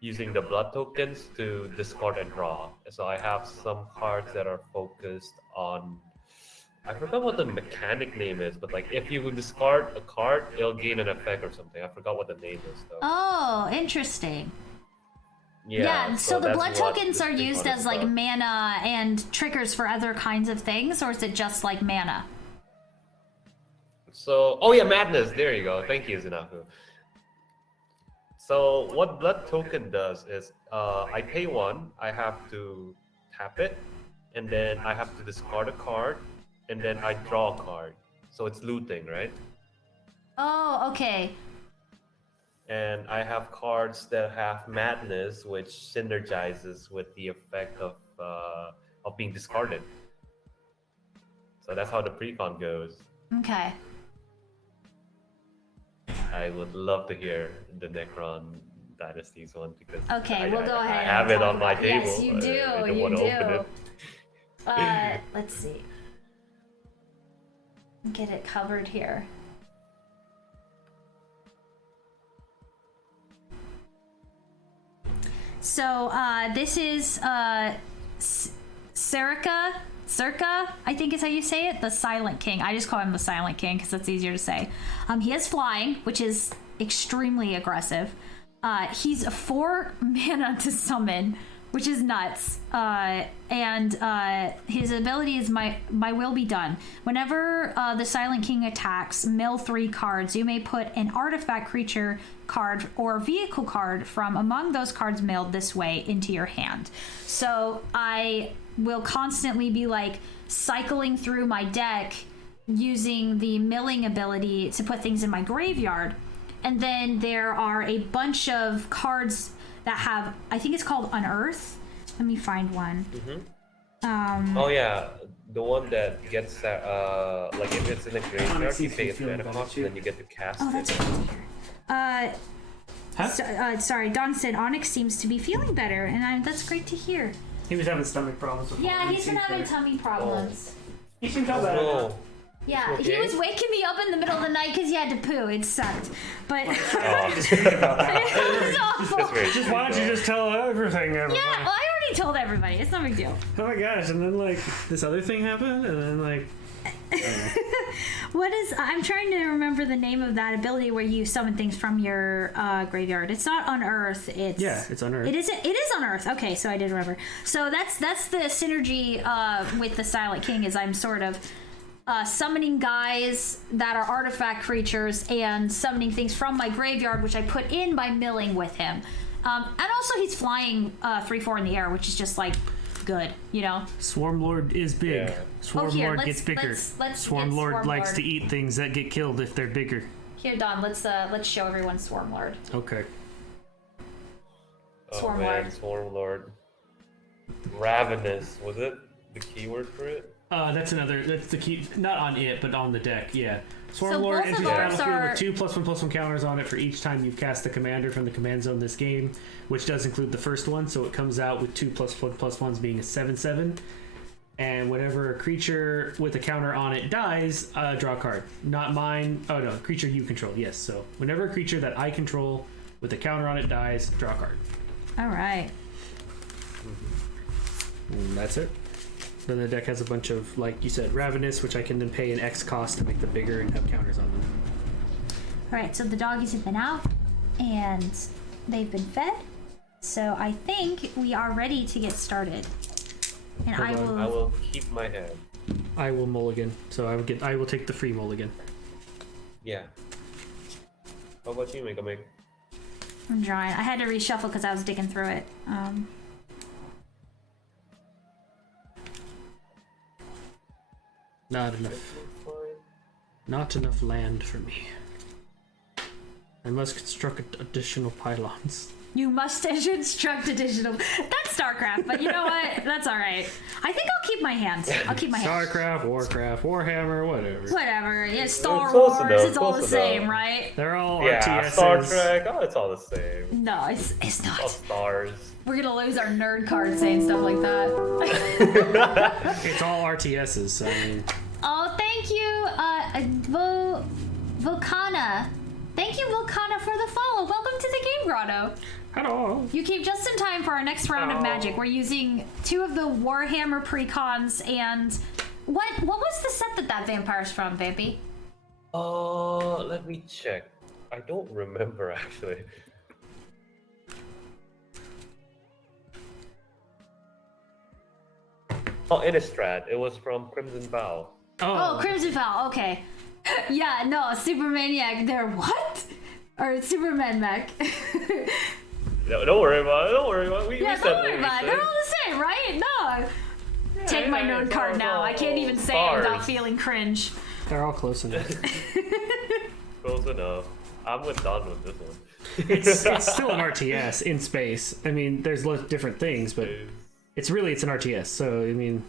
using the blood tokens to discard and draw. So I have some cards that are focused on, I forgot what the mechanic name is, but like if you discard a card, it'll gain an effect or something. I forgot what the name is though. Oh, interesting. Yeah, So the that's blood what tokens this are thing used card as is like about. mana and triggers for other kinds of things, or is it just like mana? So, oh yeah, madness. There you go. Thank you, Zinaku. So what blood token does is, I pay one, I have to tap it, and then I have to discard a card, and then I draw a card. So it's looting, right? Oh, okay. And I have cards that have madness, which synergizes with the effect of being discarded. So that's how the precon goes. Okay. I would love to hear the Necron Dynasties one because Okay, we'll go ahead I and have it talk on my about- table. Yes, you do. I don't You want to open do. it. Let's see. Get it covered here. So this is Circa, I think is how you say it, the Silent King. I just call him the Silent King because that's easier to say. He has flying, which is extremely aggressive. He's a 4 mana to summon which is nuts. And his ability is my will be done. Whenever the Silent King attacks, mill 3 cards. You may put an artifact, creature card, or vehicle card from among those cards milled this way into your hand. So I will constantly be like cycling through my deck using the milling ability to put things in my graveyard. And then there are a bunch of cards that have, I think it's called Unearth. Let me find one. Oh yeah, the one that gets that, like if it's in a graveyard, you pay its mana cost, and then you get to cast Oh, it. that's great. Sorry, Don said Onyx seems to be feeling better, and that's great to hear. He was having stomach problems before. Yeah, he's been seems having better. tummy problems. You can tell that. Oh, Yeah, Okay. he was waking me up in the middle of the night because he had to poo. It sucked. But oh. it was awful. That's very Just why don't you just tell everything, everybody? Yeah, well, I already told everybody. It's no big deal. Oh my gosh, and then like this other thing happened, and then like What is... I'm trying to remember the name of that ability where you summon things from your graveyard. It's not Unearth. It's... yeah, it's Unearth. It is Unearth. Okay, so I did remember. So that's the synergy with the Silent King is I'm sort of summoning guys that are artifact creatures and summoning things from my graveyard, which I put in by milling with him. And also he's flying 3/4 in the air, which is just like good, you know? Swarmlord is big. Yeah. Swarmlord let's- gets bigger. let's get Swarmlord likes Swarmlord. to eat things that get killed if they're bigger. Here, Don, let's show everyone Swarmlord. Okay. Oh Swarmlord. man, Swarmlord. Ravenous, was it the keyword for it? That's the key, not on it, but on the deck, yeah. both Swarmlord of enters the ours battlefield are- with 2+1/+1 counters on it for each time you've cast the commander from the command zone this game, which does include the first one, so it comes out with 2+1/+1s being a 7/7. And whenever a creature with a counter on it dies, draw a card. Not mine. Oh no, creature you control, yes. So whenever a creature that I control with a counter on it dies, draw a card. All right. And that's it. Then the deck has a bunch of, like you said, Ravenous, which I can then pay an X cost to make them bigger and have counters on them. All right, so the doggies have been out and they've been fed. So I think we are ready to get started. And I Hold on. I will... will keep my hand. I will mulligan, so I will take the free mulligan. Yeah. How about you, Mega Meg? I'm trying. I had to reshuffle because I was digging through it. Not enough. Not enough land for me. I must construct additional pylons. You must construct additional... That's StarCraft, but you know what? That's all right. I think I'll keep my hand. I'll keep my hand. Starcraft, Warcraft, Warhammer, whatever. Whatever. Yeah, Star Close Wars. enough, It's all the close same, enough. right? They're all Yeah, RTSs. Star Trek. Oh, it's all the same. No, it's All not. stars. We're gonna lose our nerd card saying stuff like that. It's all RTSs, so I mean... Oh, thank you, Volcana. Thank you, Volcana, for the follow. Welcome to the Game Grotto. Hello. You came just in time for our next round of Magic. We're using 2 of the Warhammer precons and... What was the set that vampire's from, Vampy? Let me check. I don't remember, actually. Oh, Innistrad. It was from Crimson Vow. Oh, Crimson Fowl, okay. Yeah, no, Super Maniac, they're what? Or Superman Mech. No, don't worry about it. Don't worry about it. We Yeah, said don't what worry we about it. said. They're all the same, right? No. Take my yeah, nerd it's card all- now. I can't even say it without stars. feeling cringe. They're all close enough. Close enough. I'm done with this one. It's still an RTS in space. I mean, there's different things, but it's an RTS. So I mean,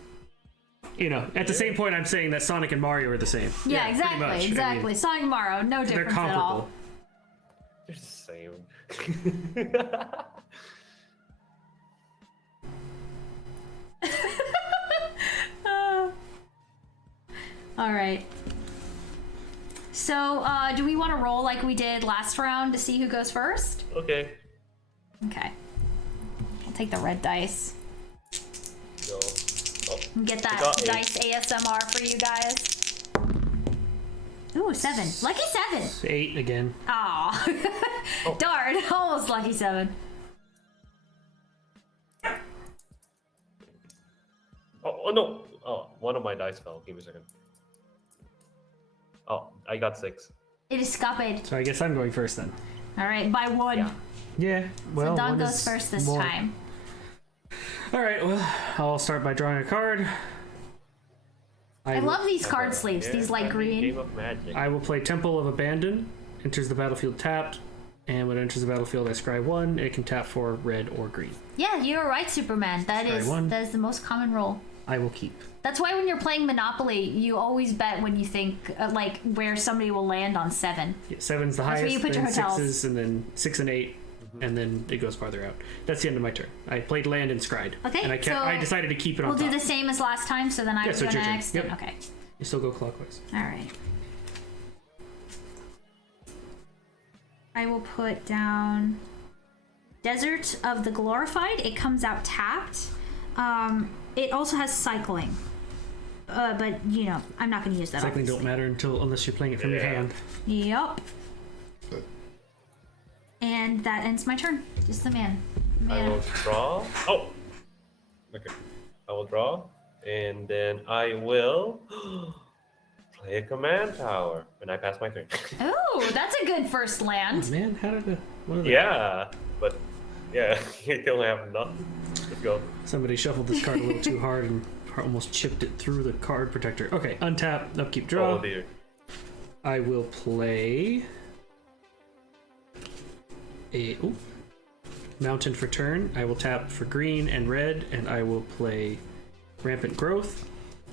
you know, at the same point, I'm saying that Sonic and Mario are the same. Yeah, pretty exactly, much. I mean, exactly. Sonic and Mario, no they're difference at all. comparable. They're the same. All right. So, do we want to roll like we did last round to see who goes first? Okay. Okay. I'll take the red dice. No. Oh, And get that got 8. dice ASMR for you guys. Ooh, 7. Lucky 7. 8 again. Aw. Darn. Almost lucky 7. Oh no! Oh, one of my dice fell. Give me a second. Oh, I got 6. It is escaped. So I guess I'm going first then. All right, by 1. Yeah. Yeah. Well, So Don one goes is first this more. time. All right. Well, I'll start by drawing a card. I love these card sleeves. Yeah, These light green. Game of Magic. I will play Temple of Abandon. Enters the battlefield tapped, and when it enters the battlefield, I scry 1. It can tap for red or green. Yeah, you're right, Superman. That Scry 1. is the most common role. I will keep. That's why when you're playing Monopoly, you always bet when you think like where somebody will land on 7. Yeah, 7's the That's where highest, you put your then hotels. 6s, and then 6 and 8, and then it goes farther out. That's the end of my turn. I played land and scried. Okay, And I decided to keep it on We'll top. do the same as last time, so then I'm so it's gonna your turn. extend. Yep. Okay. You still go clockwise. All right. I will put down Desert of the Glorified. It comes out tapped. It also has cycling. But you know, I'm not going to use that. Cycling obviously. don't matter unless you're playing it from your Yeah. hand. Yup. And that ends my turn. Just the man. I will draw. Oh! Okay. I will draw. And then I will play a command tower when I pass my turn. Oh, that's a good first land. Man, how did what are they? Yeah, but yeah, you still have nothing. Let's go. Somebody shuffled this card a little too hard and almost chipped it through the card protector. Okay, untap, upkeep, draw. Oh dear. I will play a mountain for turn. I will tap for green and red, and I will play Rampant Growth.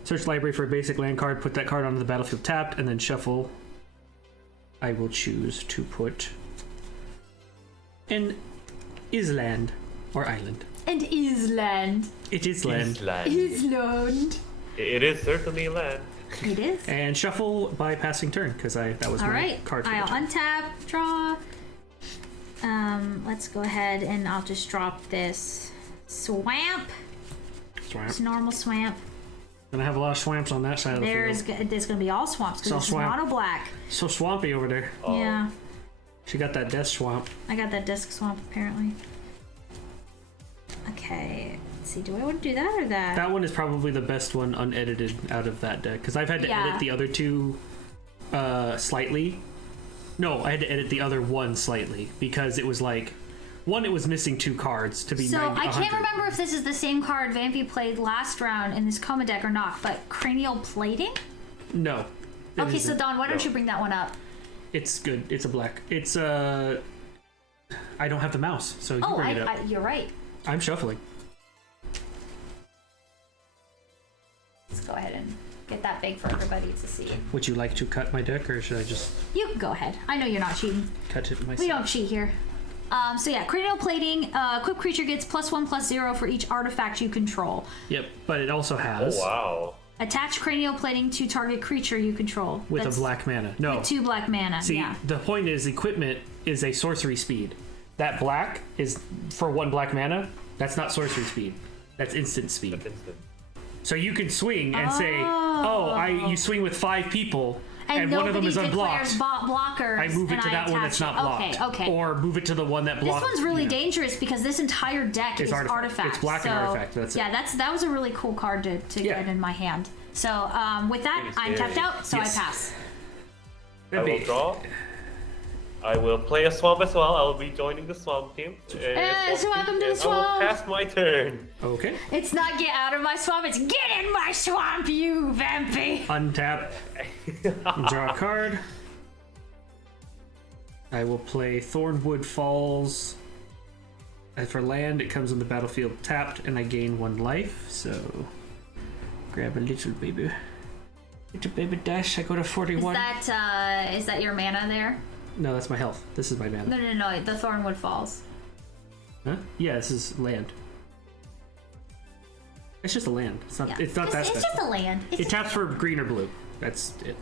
Search library for a basic land card, put that card onto the battlefield tapped, and then shuffle. I will choose to put an island or island. And Island. It is land. Land. Island. It is certainly land. It is. And shuffle by passing turn, because that was All my right. card for the I'll turn. untap, draw. Let's go ahead and I'll just drop this swamp. Swamp. It's normal swamp. Gonna have a lot of swamps on that side of the There's field. going to be all swamps It's all because it's swamp. mono black. So swampy over there. Oh. Yeah, She got that death swamp. I got that disc swamp apparently. Okay, let's see. Do I want to do that or that? That one is probably the best one unedited out of that deck, because I've had to Yeah. edit the other two slightly. No, I had to edit the other one slightly because it was like one, it was missing 2 cards to be So 90, I can't 100. remember if this is the same card Vampy played last round in this coma deck or not, but cranial plating? No. it Okay, so isn't. Don, why don't No. you bring that one up? It's good. It's a black. It's I don't have the mouse, so you Oh, bring it up. you're right. I'm shuffling. Let's go ahead and get that big for everybody to see. Would you like to cut my deck, or should I just You can go ahead. I know you're not cheating. cut it myself? We don't cheat here. So yeah, cranial plating. Equipped creature gets +1/+0 for each artifact you control. Yep, but it also Oh has wow. Attach cranial plating to target creature you control. with That's a black mana. No. 2 black mana. See, yeah. the point is equipment is a sorcery speed. That black is for 1 black mana. That's not sorcery speed. That's instant speed. That's instant. So you can swing and say, you swing with 5 people, and one of them is nobody unblocked. declares blockers. I move it and to that one attach that's not it. blocked. Okay. Or move it to the one that This blocked. one's really yeah. dangerous because this entire deck It's is artifact. artifacts. It's black and so, artifact, that's it. yeah, that was a really cool card to Yeah. get in my hand. So with that, Pretty I'm scary. tapped out, so Yes. I pass. I will draw. I will play a swamp as well. I will be joining the swamp team. so welcome to the and I swamp. will pass my turn. Okay. It's not get out of my swamp, it's get in my swamp, you vampy! Untap. Draw a card. I will play Thornwood Falls. As for land, it comes on the battlefield tapped, and I gain 1 life. So, grab a little baby. Little baby dash. I go to 41. Is that your mana there? No, that's my health. This is my mana. No, the Thornwood Falls. Huh? Yeah, this is land. It's just a land. It's not. Yeah. It's not that It's special. just a land. It's It taps for green or blue. That's it.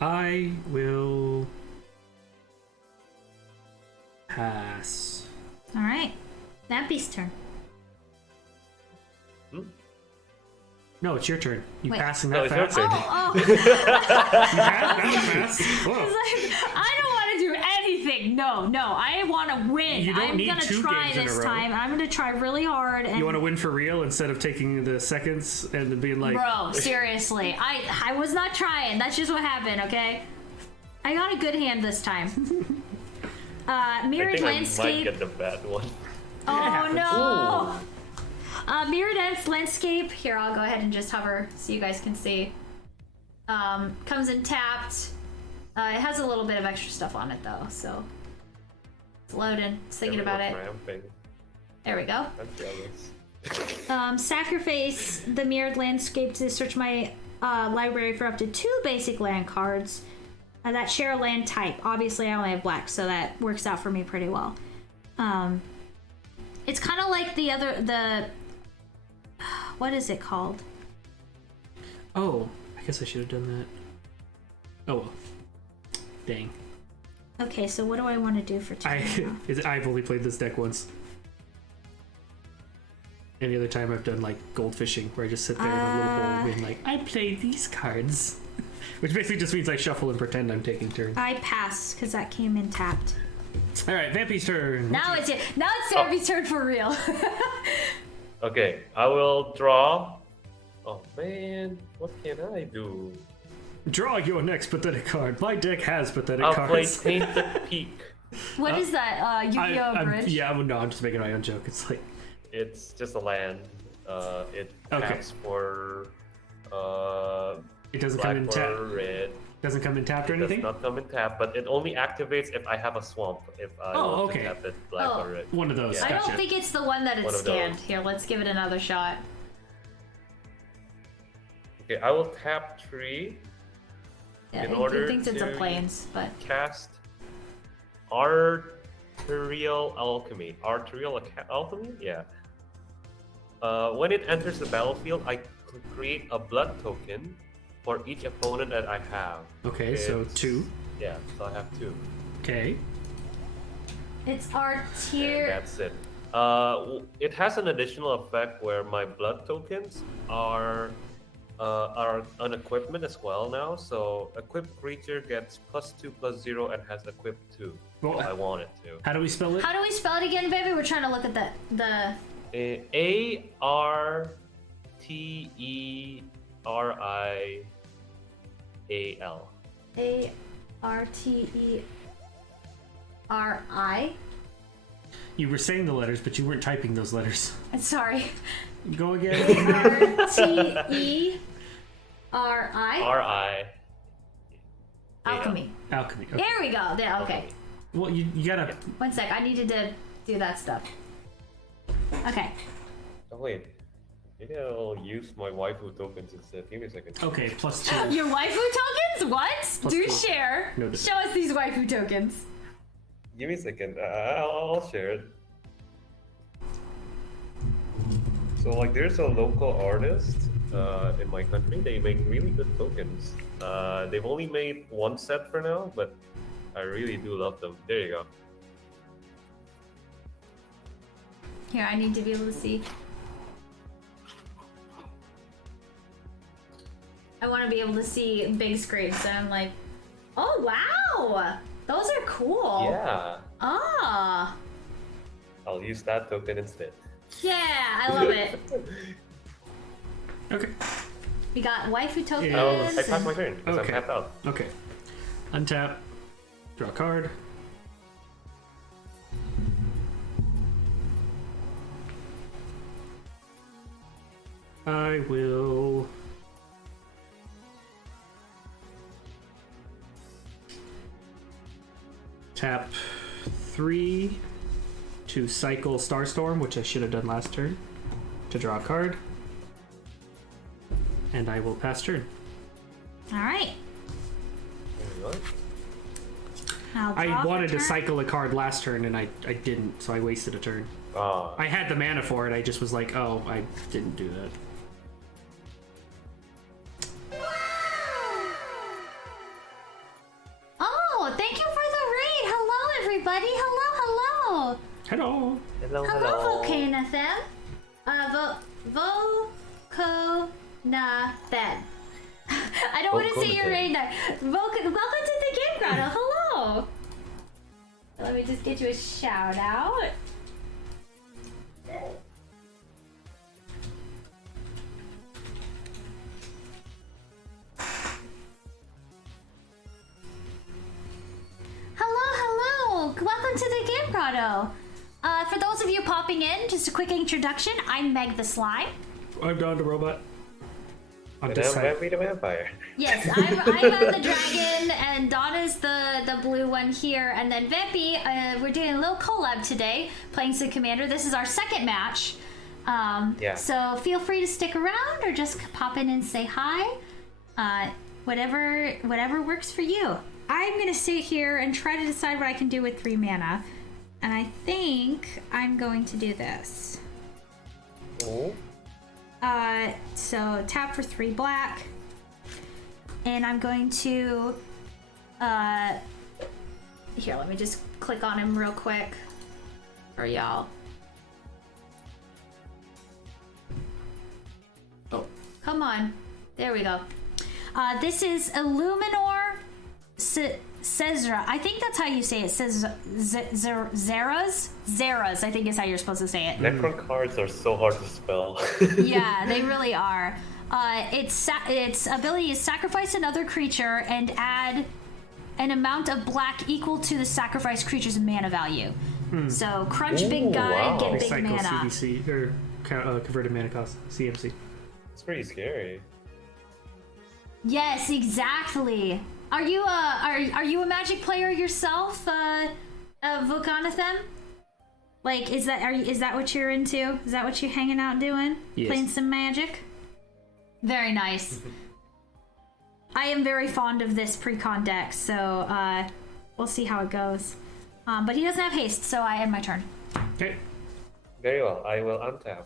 I will pass. All right, Vampy's turn. No, it's your turn. You Wait. passing No, that it's your fast? turn. Oh, That was fast. Whoa. I don't want to do anything. No, I want to win. You don't I'm need gonna 2 try games in a this row. time. I'm gonna try really hard. And You want to win for real instead of taking the seconds and then being like, bro, seriously, I was not trying. That's just what happened. Okay, I got a good hand this time. I Mirrored think I might landscape. get the bad one. Oh no. Mirrored landscape. Here, I'll go ahead and just hover so you guys can see. Comes in tapped. It has a little bit of extra stuff on it though, so it's loading. It's thinking about it. Ramping. There we go. I'm jealous. Sacrifice the mirrored landscape to search my library for up to 2 basic land cards that share a land type. Obviously, I only have black, so that works out for me pretty well. It's kind of like the what is it called? oh, I guess I should have done that. Oh, well. Dang. Okay, so what do I want to do for today? I've only played this deck once. Any other time I've done like gold fishing, where I just sit there in a little hole being like, I play these cards. Which basically just means I shuffle and pretend I'm taking turns. I pass because that came in tapped. Alright, Vampy's turn. Now it's Sarah's turn for real. Okay, I will draw. Oh man, what can I do? Draw your next pathetic card. My deck has pathetic I'll play cards. Tainted Peak. What is that? Yu-Gi-Oh! Bridge? I'm just making my own joke. It's like, It's just a land. It Okay. taps for it doesn't black come in or tap. red. Doesn't come in tapped or It does anything. not come in tap, but it only activates if I have a swamp. If I Oh, want okay. to tap it black Oh. or red. One of those. Yeah. I Gotcha. don't think it's the one that One it's of those. scanned. Here, let's give it another shot. Okay, I will tap 3, Yeah, In it order thinks it's a to- plains, but cast Arterial Alchemy. Alchemy? Yeah. When it enters the battlefield, I create a blood token for each opponent that I have. Okay, so It's- 2. Yeah, so I have 2. Okay. it's our And tier. that's it. It has an additional effect where my blood tokens are an equipment as well now. So equipped creature gets +2/+0 and has equipped 2. Well, if I want it to. How do we spell it? How do we spell it again, baby? We're trying to look at the ARTERIAL. ARTERI. You were saying the letters, but you weren't typing those letters. Sorry. Go again. ARTERI. RI. Alchemy. Alchemy. Okay. There we go. There. Okay. Well, you gotta. One sec. I needed to do that stuff. Okay. Oh wait. Maybe I'll use my waifu tokens instead. Give me a second. Okay, +2. Your waifu tokens? What? Do 2. share. No, Show us these waifu tokens. Give me a second. I'll share it. So like, there's a local artist in my country. They make really good tokens. They've only made 1 set for now, but I really do love them. There you go. Here, I need to be able to see. I want to be able to see big screen, so I'm like, oh wow, those are cool. Yeah. Ah, I'll use that token instead. yeah, I love it. Okay. We got waifu tokens. Yeah. I passed my turn because Okay. I'm tapped out. Okay. Untap. Draw a card. I will. Tap 3 to cycle Starstorm, which I should have done last turn, to draw a card. And I will pass turn. All right. There you go. I'll draw I for wanted to turn. cycle a card last turn and I didn't, so I wasted a turn. Ah, I had the mana for it, I just was like, oh, I didn't do that. Oh, thank you for the raid. Hello, everybody. Hello. hello, Hello, Volcano FM. Voco Nah, bad. I don't want to say your name. Welcome to the Game Grotto. Hello. Let me just get you a shout out. Hello. Welcome to the Game Grotto. For those of you popping in, just a quick introduction. I'm Meg the Slime. I'm Don the Robot. And I'm Vampy the Vampire. Yes, I'm the dragon, and Donna's the blue one here, and then Vampy. We're doing a little collab today, playing some Commander. This is our second match. Yeah. So feel free to stick around or just pop in and say hi. Whatever works for you. I'm gonna sit here and try to decide what I can do with 3 mana, and I think I'm going to do this. Oh. So tap for 3 black, and I'm going to, here, let me just click on him real quick for y'all. Oh, come on. There we go. This is Illuminor Cezra. I think that's how you say it. Zeras, I think is how you're supposed to say it. Necron cards are so hard to spell. Yeah, they really are. Its ability is sacrifice another creature and add an amount of black equal to the sacrificed creature's mana value. So crunch big guy, wow. get big Recycle mana. CDC, or converted mana cost, CMC. It's pretty scary. Yes, exactly. Are you a Magic player yourself, Vokanathem? Like, is that what you're into? Is that what you're hanging out doing? Yes. Playing some Magic? Very nice. I am very fond of this pre-con deck, so we'll see how it goes. But he doesn't have haste, so I end my turn. Okay. Very well. I will untap,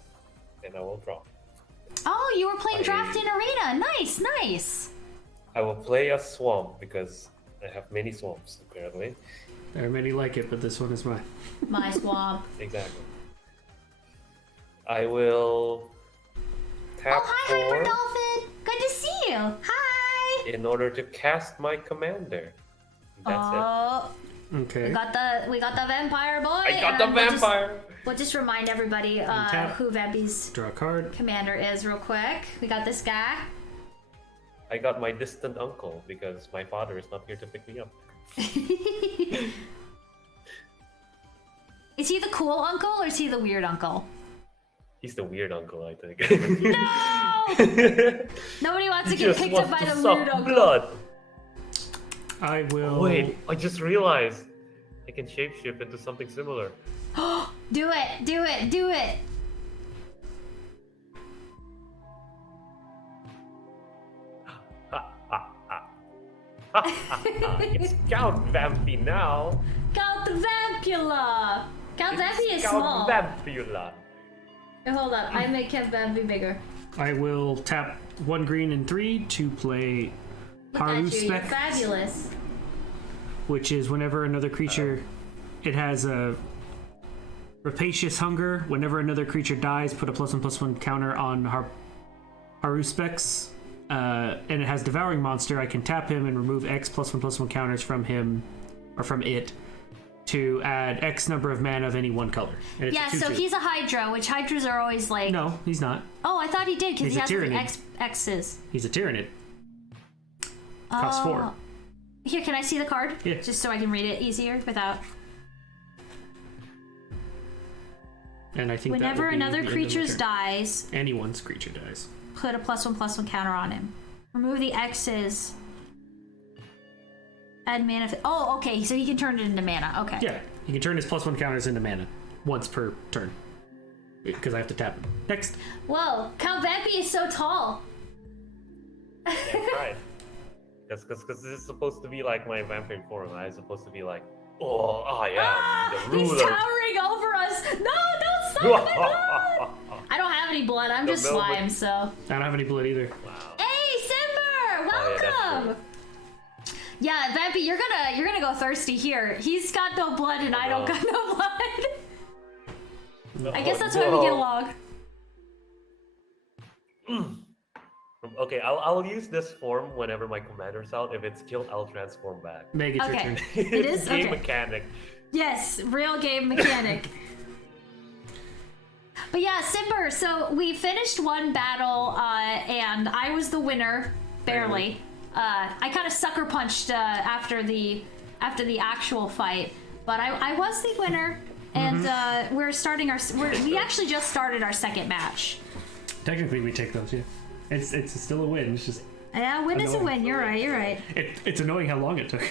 and I will draw. Oh, you were playing Draft in Arena. Nice. I will play a swamp because I have many swamps apparently. There are many like it, but this one is mine. My swamp. Exactly. I will tap Oh, hi, Hyper 4 Dolphin. Good to see you. Hi. in order to cast my commander. That's it. Okay. We got the vampire boy. I got the and vampire. We'll just remind everybody Untap. who Vampy's Draw a card. commander is real quick. We got this guy. I got my distant uncle because my father is not here to pick me up. Is he the cool uncle or is he the weird uncle? He's the weird uncle, I think. No! Nobody wants to get Just picked up wants by to the suck weird uncle. blood. I will. Wait, I just realized I can shapeshift into something similar. Do it. It's Count Vampy now. Count the Vampula. Count Vampy is Count small. Vampula. Hey, hold up, I make Count Vampy bigger. I will tap 1 green and 3 to play Look at you, you're Spec, fabulous. which is whenever another creature, it has a Rapacious Hunger. Whenever another creature dies, put a +1/+1 counter on Haruspex. And it has Devouring Monster. I can tap him and remove X +1/+1 counters from him, or from it, to add X number of mana of any one color. And it's Yeah, a 2/2. so he's a Hydra, which Hydras are always like... No, he's not. Oh, I thought he did, because He's he a has the Tyrannid. X's. He's a Tyrannid. Costs 4. Here, can I see the card? Yeah. Just so I can read it easier without... And I think that Whenever will be another the end of creature the turn. dies, Anyone's creature dies. put a +1/+1 counter on him. Remove the X's. Add mana... Oh, okay, so he can turn it into mana. Okay. Yeah, he can turn his +1 counters into mana once per turn. Because I have to tap him. Next. Whoa, Count Vampy is so tall. Yeah, right. That's because this is supposed to be like my vampire form. I'm supposed to be like, oh, I am the He's ruler. towering over us. No, don't suck my blood. I don't have any blood. I'm just velvet- slime, so... I don't have any blood either. Wow. Hey, Simber! Oh, yeah, Welcome! Yeah, Vampy, you're gonna go thirsty here. He's got no blood and I don't got no blood. I guess that's why we get along. Okay, I'll use this form whenever my commander's out. If it's killed, I'll transform back. Meg, it's your Okay. turn. It It's is? game Okay. mechanic. Yes, real game mechanic. But yeah, Simber, so we finished one battle, and I was the winner, barely. I kind of sucker punched after the actual fight, but I was the winner, and we're starting we actually just started our second match. Technically, we take those, yeah. It's still a win. It's just Yeah, win is a win. You're right. You're right. it's annoying how long it took.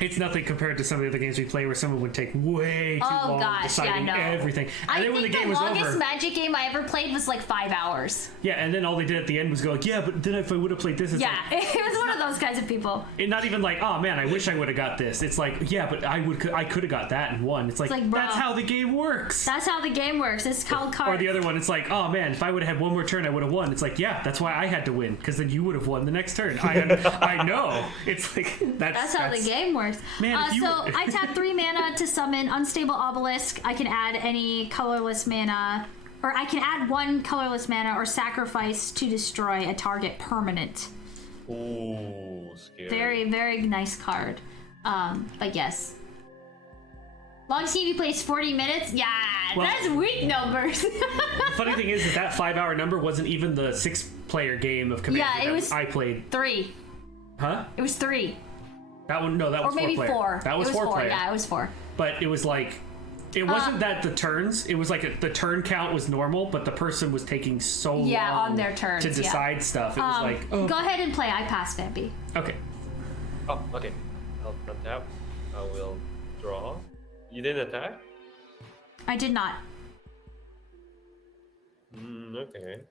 It's nothing compared to some of the other games we play where someone would take way too long deciding everything. And I then when think the game the was longest over, Magic game I ever played was like 5 hours. yeah, and then all they did at the end was go like, yeah, but then if I would have played this, it's Yeah, it was one of those kinds of people. like, not even like, oh man, I wish I would have got this. It's like, yeah, but I could have got that and won. It's like bro, that's how the game works. That's how the game works. It's called cards. Or the other one, it's like, oh man, if I would have had one more turn, I would have won. It's like, yeah, that's why I had to win, because then you would have won the next turn. I know. It's like That's how the game works. Man, if you So I tap 3 mana to summon Unstable Obelisk. I can add any colorless mana, or I can add 1 colorless mana or sacrifice to destroy a target permanent. Ooh, scary. Very, very nice card. But yes. Longest TV plays 40 minutes? Yeah, Well- that's weak numbers. The funny thing is that 5-hour number wasn't even the 6-player game of Commander Yeah, it that was- I played. 3. Huh? It was 3. That one? No, that Or was maybe 4-player. 4. That was it was 4-player. Yeah, it was 4. But it was like, it wasn't that the turns. It was like the turn count was normal, but the person was taking so long On their turns, to decide stuff. It was like, oh, Go ahead and play. I pass, Vampy. okay. Oh, okay. I'll untap. I will draw. You didn't attack? I did not. Okay.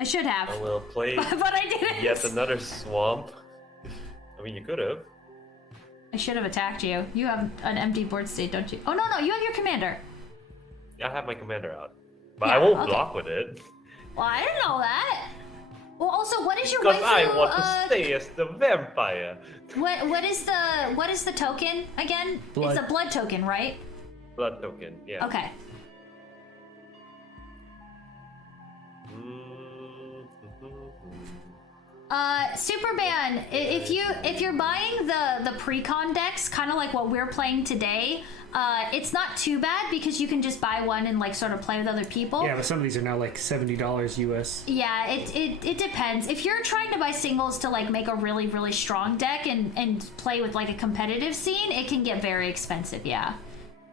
I should have. I will play But I didn't. yet another swamp. I mean, you could have. I should have attacked you. You have an empty board state, don't you? Oh, no, you have your commander. I have my commander out. But Yeah, I won't okay. block with it. Well, I didn't know that. Well, also, what is your Because I waifu, want to stay as the vampire. What is the token again? Blood. It's a blood token, right? Blood token, yeah. Okay. Superman, if you're buying the pre-con decks, kind of like what we're playing today, it's not too bad because you can just buy one and like sort of play with other people. Yeah, but some of these are now like $70 US. Yeah, it depends. If you're trying to buy singles to like make a really, really strong deck and play with like a competitive scene, it can get very expensive, yeah.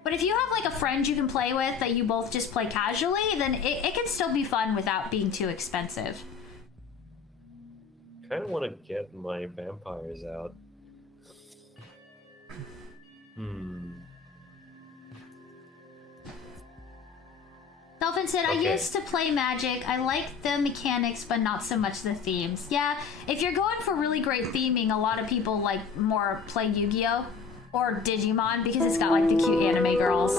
But if you have like a friend you can play with that you both just play casually, then it can still be fun without being too expensive. I kind of want to get my vampires out. Dolphin said, I Okay. used to play Magic. I like the mechanics, but not so much the themes. Yeah, if you're going for really great theming, a lot of people like more play Yu-Gi-Oh! Or Digimon because it's got like the cute anime girls.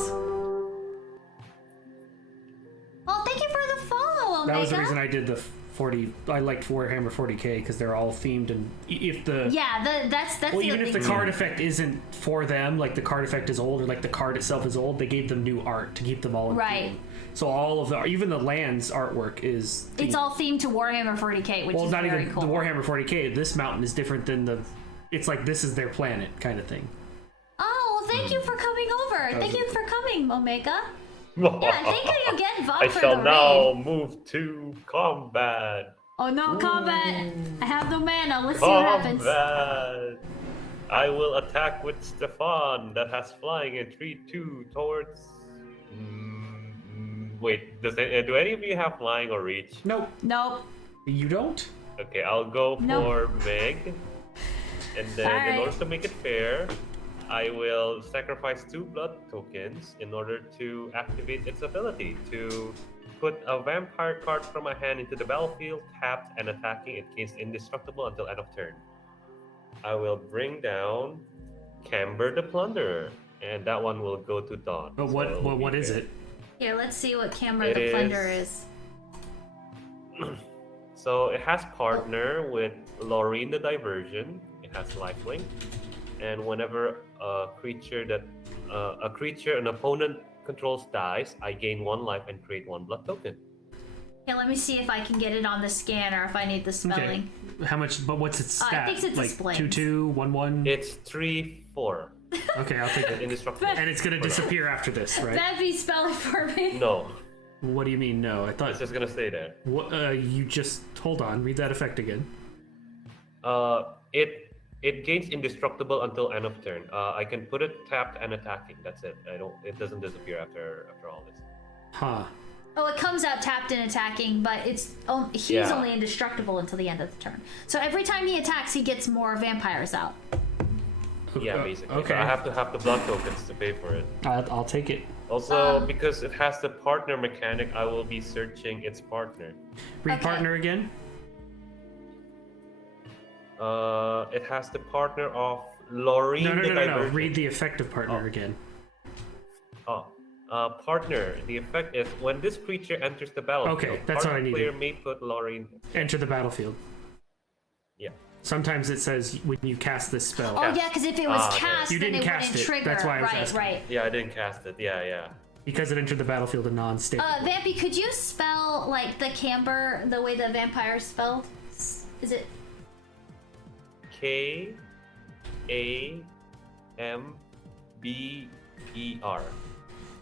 Well, thank you for the follow, Omega. That was the reason I did the 40. I liked Warhammer 40k because they're all themed, and if the Yeah, that's well, the even if the big card effect isn't for them, like the card effect is old, or like the card itself is old, they gave them new art to keep them all in Right. theme. So all of the, even the lands artwork is themed. It's all themed to Warhammer 40k, which well, is not very even cool. the Warhammer 40k. This mountain is different than the. It's like this is their planet kind of thing. Oh, well, thank you for coming over. Thank you for coming, Omega. Yeah, thank you again, Vaughn, I for shall the now raid. move to combat. Oh no, combat! I have no mana. Let's see what happens. Combat. I will attack with Stefan that has flying and 3/2 towards. Wait, do any of you have flying or reach? Nope, Nope. you don't. Okay, I'll go Nope. for Meg. And then, Alright. in order to make it fair, I will sacrifice 2 blood tokens in order to activate its ability to put a vampire card from my hand into the battlefield, tapped and attacking. It gains indestructible until end of turn. I will bring down Camber the Plunderer, and that one will go to Dawn. But so what it'll what be what is fair. it? Here, let's see what camera It the Plunder is- is. So it has partner with Laureen the Diversion. It has lifelink, and whenever an opponent controls dies, I gain 1 life and create 1 blood token. Okay, let me see if I can get it on the scanner if I need the spelling. Okay. How much? But what's its stat? I think it's like explained. 2/2, 1/1. It's 3/4. Okay, I'll take it. Indestructible. And it's gonna disappear after this, right? That'd be spelling for me. No, What do you mean? No, I thought. it's just gonna stay there. What? You just hold on. Read that effect again. It gains indestructible until end of turn. I can put it tapped and attacking. That's it. It doesn't disappear after all this. Huh. Oh, it comes out tapped and attacking, but he's Yeah. only indestructible until the end of the turn. So every time he attacks, he gets more vampires out. Yeah, basically. Okay. So I have to have the blood tokens to pay for it. I'll take it. Also, because it has the partner mechanic, I will be searching its partner. Read Okay. partner again. It has the partner of Laureen No. the No. Divergent. Read the effective partner again. Partner. The effect is when this creature enters the battlefield. Okay, that's what I target needed. player may put Laureen. Enter the battlefield. Yeah. Sometimes it says when you cast this spell. Oh yeah, because if it was okay. cast, You then didn't it cast wouldn't it. trigger. That's why I was right, asking. right. Yeah, I didn't cast it. Yeah. Because it entered the battlefield a non-stable. Vampy, could you spell like the camber the way the vampire is spelled? Is it? Kamber.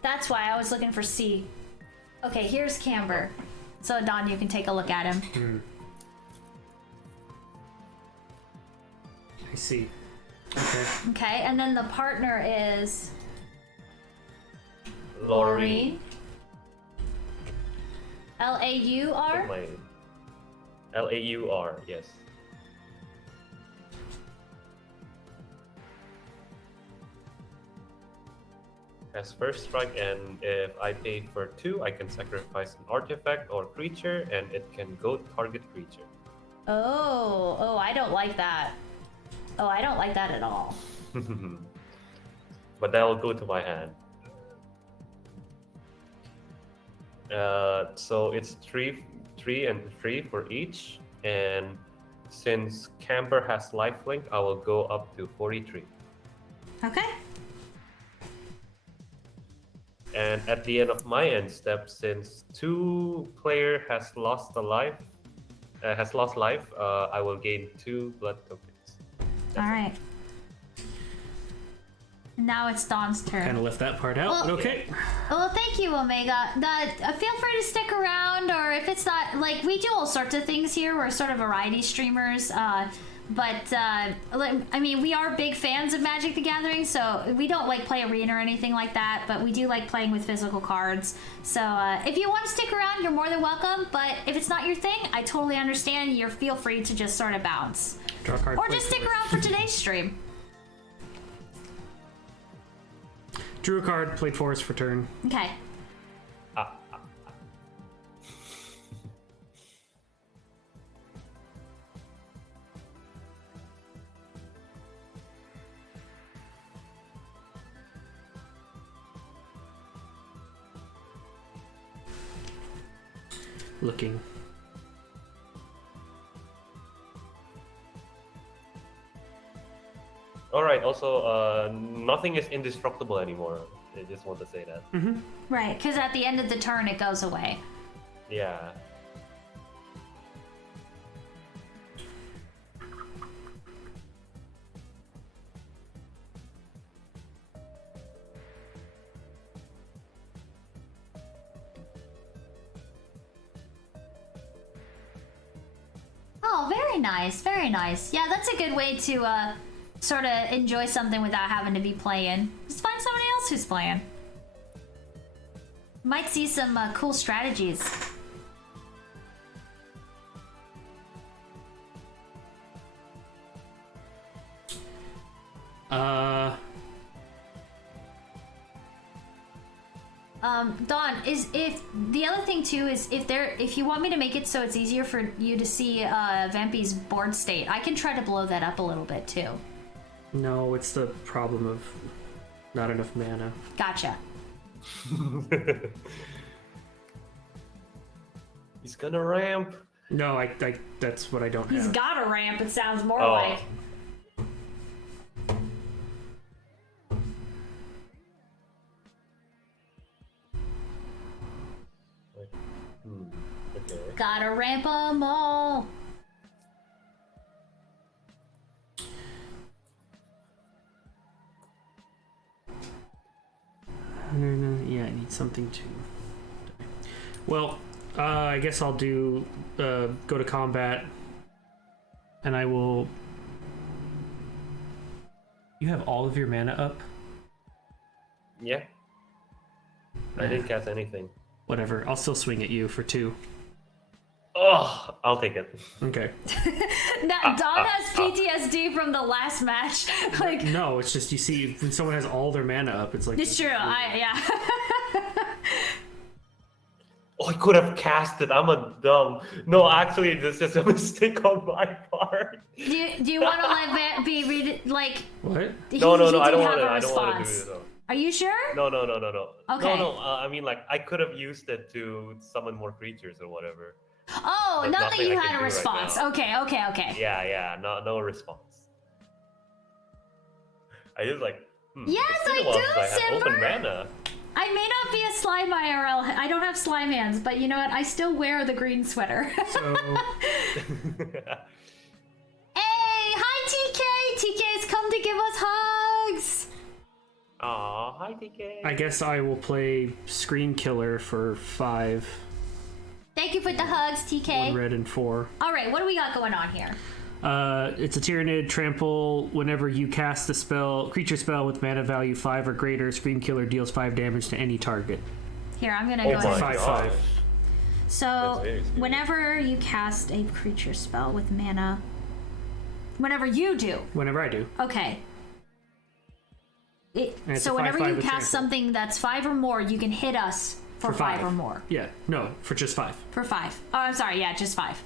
That's why I was looking for C. Okay, here's camber. So Don, you can take a look at him. I see. Okay. Okay, and then the partner is Laureen. Laur. My Laur. Yes. Has first strike, and if I pay for 2, I can sacrifice an artifact or creature, and it can go target creature. Oh, I don't like that. Oh, I don't like that at all. But that'll go to my hand. So it's 3 and 3 for each, and since Camber has lifelink, I will go up to 43. Okay. And at the end of my end step, since 2 player has lost life, I will gain 2 blood tokens. All right. Now it's Dawn's turn. Kind of left that part out. Well- But okay. Well, thank you, Omega. Feel free to stick around, or if it's not, like, we do all sorts of things here. We're sort of variety streamers. I mean, we are big fans of Magic the Gathering, so we don't, like, play Arena or anything like that, but we do like playing with physical cards. So if you want to stick around, you're more than welcome, but if it's not your thing, I totally understand. You're feel free to just sort of bounce. Draw a card. Or play just stick force. around for today's stream. Drew a card, played forest for turn. Okay. Looking. All right. Also, nothing is indestructible anymore. I just want to say that. Right, because at the end of the turn, it goes away. Yeah. Oh, very nice, very nice. Yeah, that's a good way to sort of enjoy something without having to be playing. Just find somebody else who's playing. Might see some cool strategies. Dawn, if the other thing too is if you want me to make it so it's easier for you to see Vampy's board state, I can try to blow that up a little bit too. No, it's the problem of not enough mana. Gotcha. He's gonna ramp. No, I that's what I don't He's have. got a ramp, it sounds more Oh. like. Okay. Gotta ramp 'em all. Yeah, I need something to. Well, I guess I'll do go to combat, and I will. You have all of your mana up. Yeah. I didn't cast anything. Whatever. I'll still swing at you for 2. Oh, I'll take it. Okay. Don has PTSD from the last match. Like, No, it's just you see when someone has all their mana up, it's like it's true. Yeah. Oh, I could have cast it. I'm a dumb. No, actually, this is just a mistake on my part. Do you want to let Van be read it? Like, what? No, he I did don't have want to. a I don't want to do response. it though. Are you sure? No. Okay. No. I mean, like, I could have used it to summon more creatures or whatever. Oh, There's not that nothing you I can had a do right response. now. Okay. Yeah. No response. I just like. Yes, it's been a while I since do, I had open Simber. mana. I may not be a slime IRL. I don't have slime hands, but you know what? I still wear the green sweater. So Hey, hi TK. TK's come to give us hugs. Aw, hi TK. I guess I will play Screen Killer for 5, Thank you for the hugs, 1 TK. red and 4. All right, what do we got going on here? It's a Tyrannid trample. Whenever you cast a creature spell with mana value 5 or greater, Screen Killer deals 5 damage to any target. Here, I'm gonna Oh go my ahead. 5/5. gosh. So, That's very scary. whenever you cast a creature spell with mana, whenever you do, Whenever I do. okay. And it's So a whenever 5/5 you with cast trample. something that's 5 or more, you can hit us for 5 or more. Yeah, no, for just 5. For 5. Oh, I'm sorry. Yeah, just 5.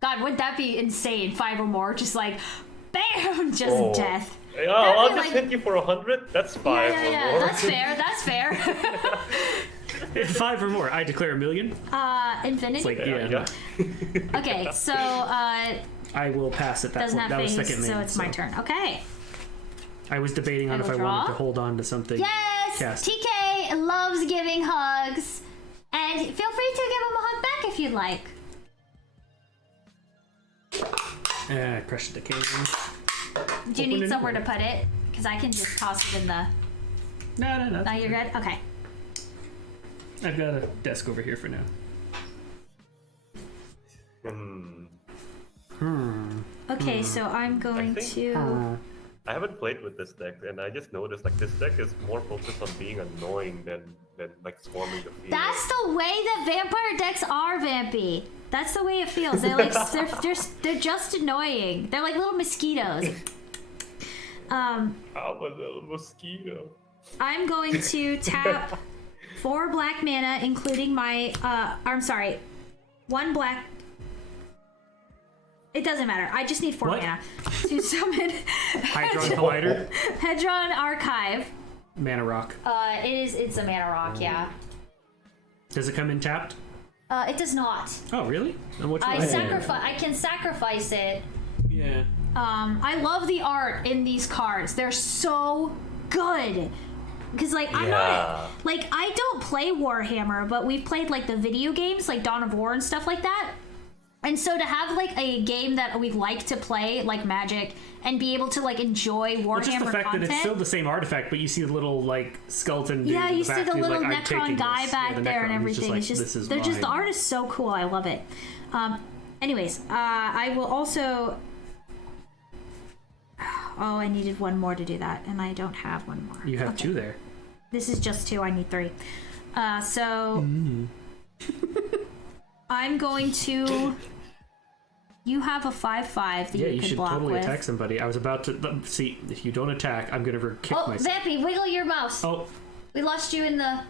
God, wouldn't that be insane? 5 or more, just like, bam, just Oh. death. Oh, That'd I'll be just like- hit you for 100. That's 5 Yeah, or more. that's fair. That's fair. 5 or more, I declare 1,000,000. Infinity. It's like, Yeah. Okay, so I will pass at that doesn't point. have That was phase, second so main. it's my turn. Okay. I was debating on I if I will wanted draw. to hold on to something. Yes, Cast. TK loves giving hugs, and feel free to give him a hug back if you'd like. I crushed the cane. Do you Open need it somewhere to anyway. put it? Because I can just toss it in the. No. No, you're good. Okay. I've got a desk over here for now. Okay, so I'm going think- to. I haven't played with this deck, and I just noticed like this deck is more focused on being annoying than like swarming the field. That's the way that vampire decks are, Vampy. That's the way it feels. They're like they're just annoying. They're like little mosquitoes. I'm a little mosquito. I'm going to tap 4 black mana, including my. I'm sorry, 1 black. It doesn't matter. I just need 4 What? mana to summon Hydron Collider, Hedron Archive. Mana Rock. It's a mana rock, yeah. Does it come in tapped? It does not. Oh, really? And what's I can sacrifice it. Yeah. I love the art in these cards. They're so good. Because like I'm Yeah. not like I don't play Warhammer, but we've played like the video games like Dawn of War and stuff like that. And so to have like a game that we like to play like Magic and be able to like enjoy Warhammer Just the fact content. that it's still the same artifact, but you see the little like skeleton. Dude Yeah, in you the see back the who's little like, "I'm taking Necron guy this." back Yeah, the there and Necron, he's everything. Just like, It's this is they're just the mine. art is so cool. I love it. Anyways, I will also. Oh, I needed 1 more to do that, and I don't have 1 more. You have Okay. 2 there. This is just 2. I need 3. So I'm going to. You have a 5/5 that Yeah, you you could should block totally with. attack somebody. I was about to see if you don't attack, I'm gonna kick Oh, myself. Vampy, wiggle your mouse. Oh, We lost you in the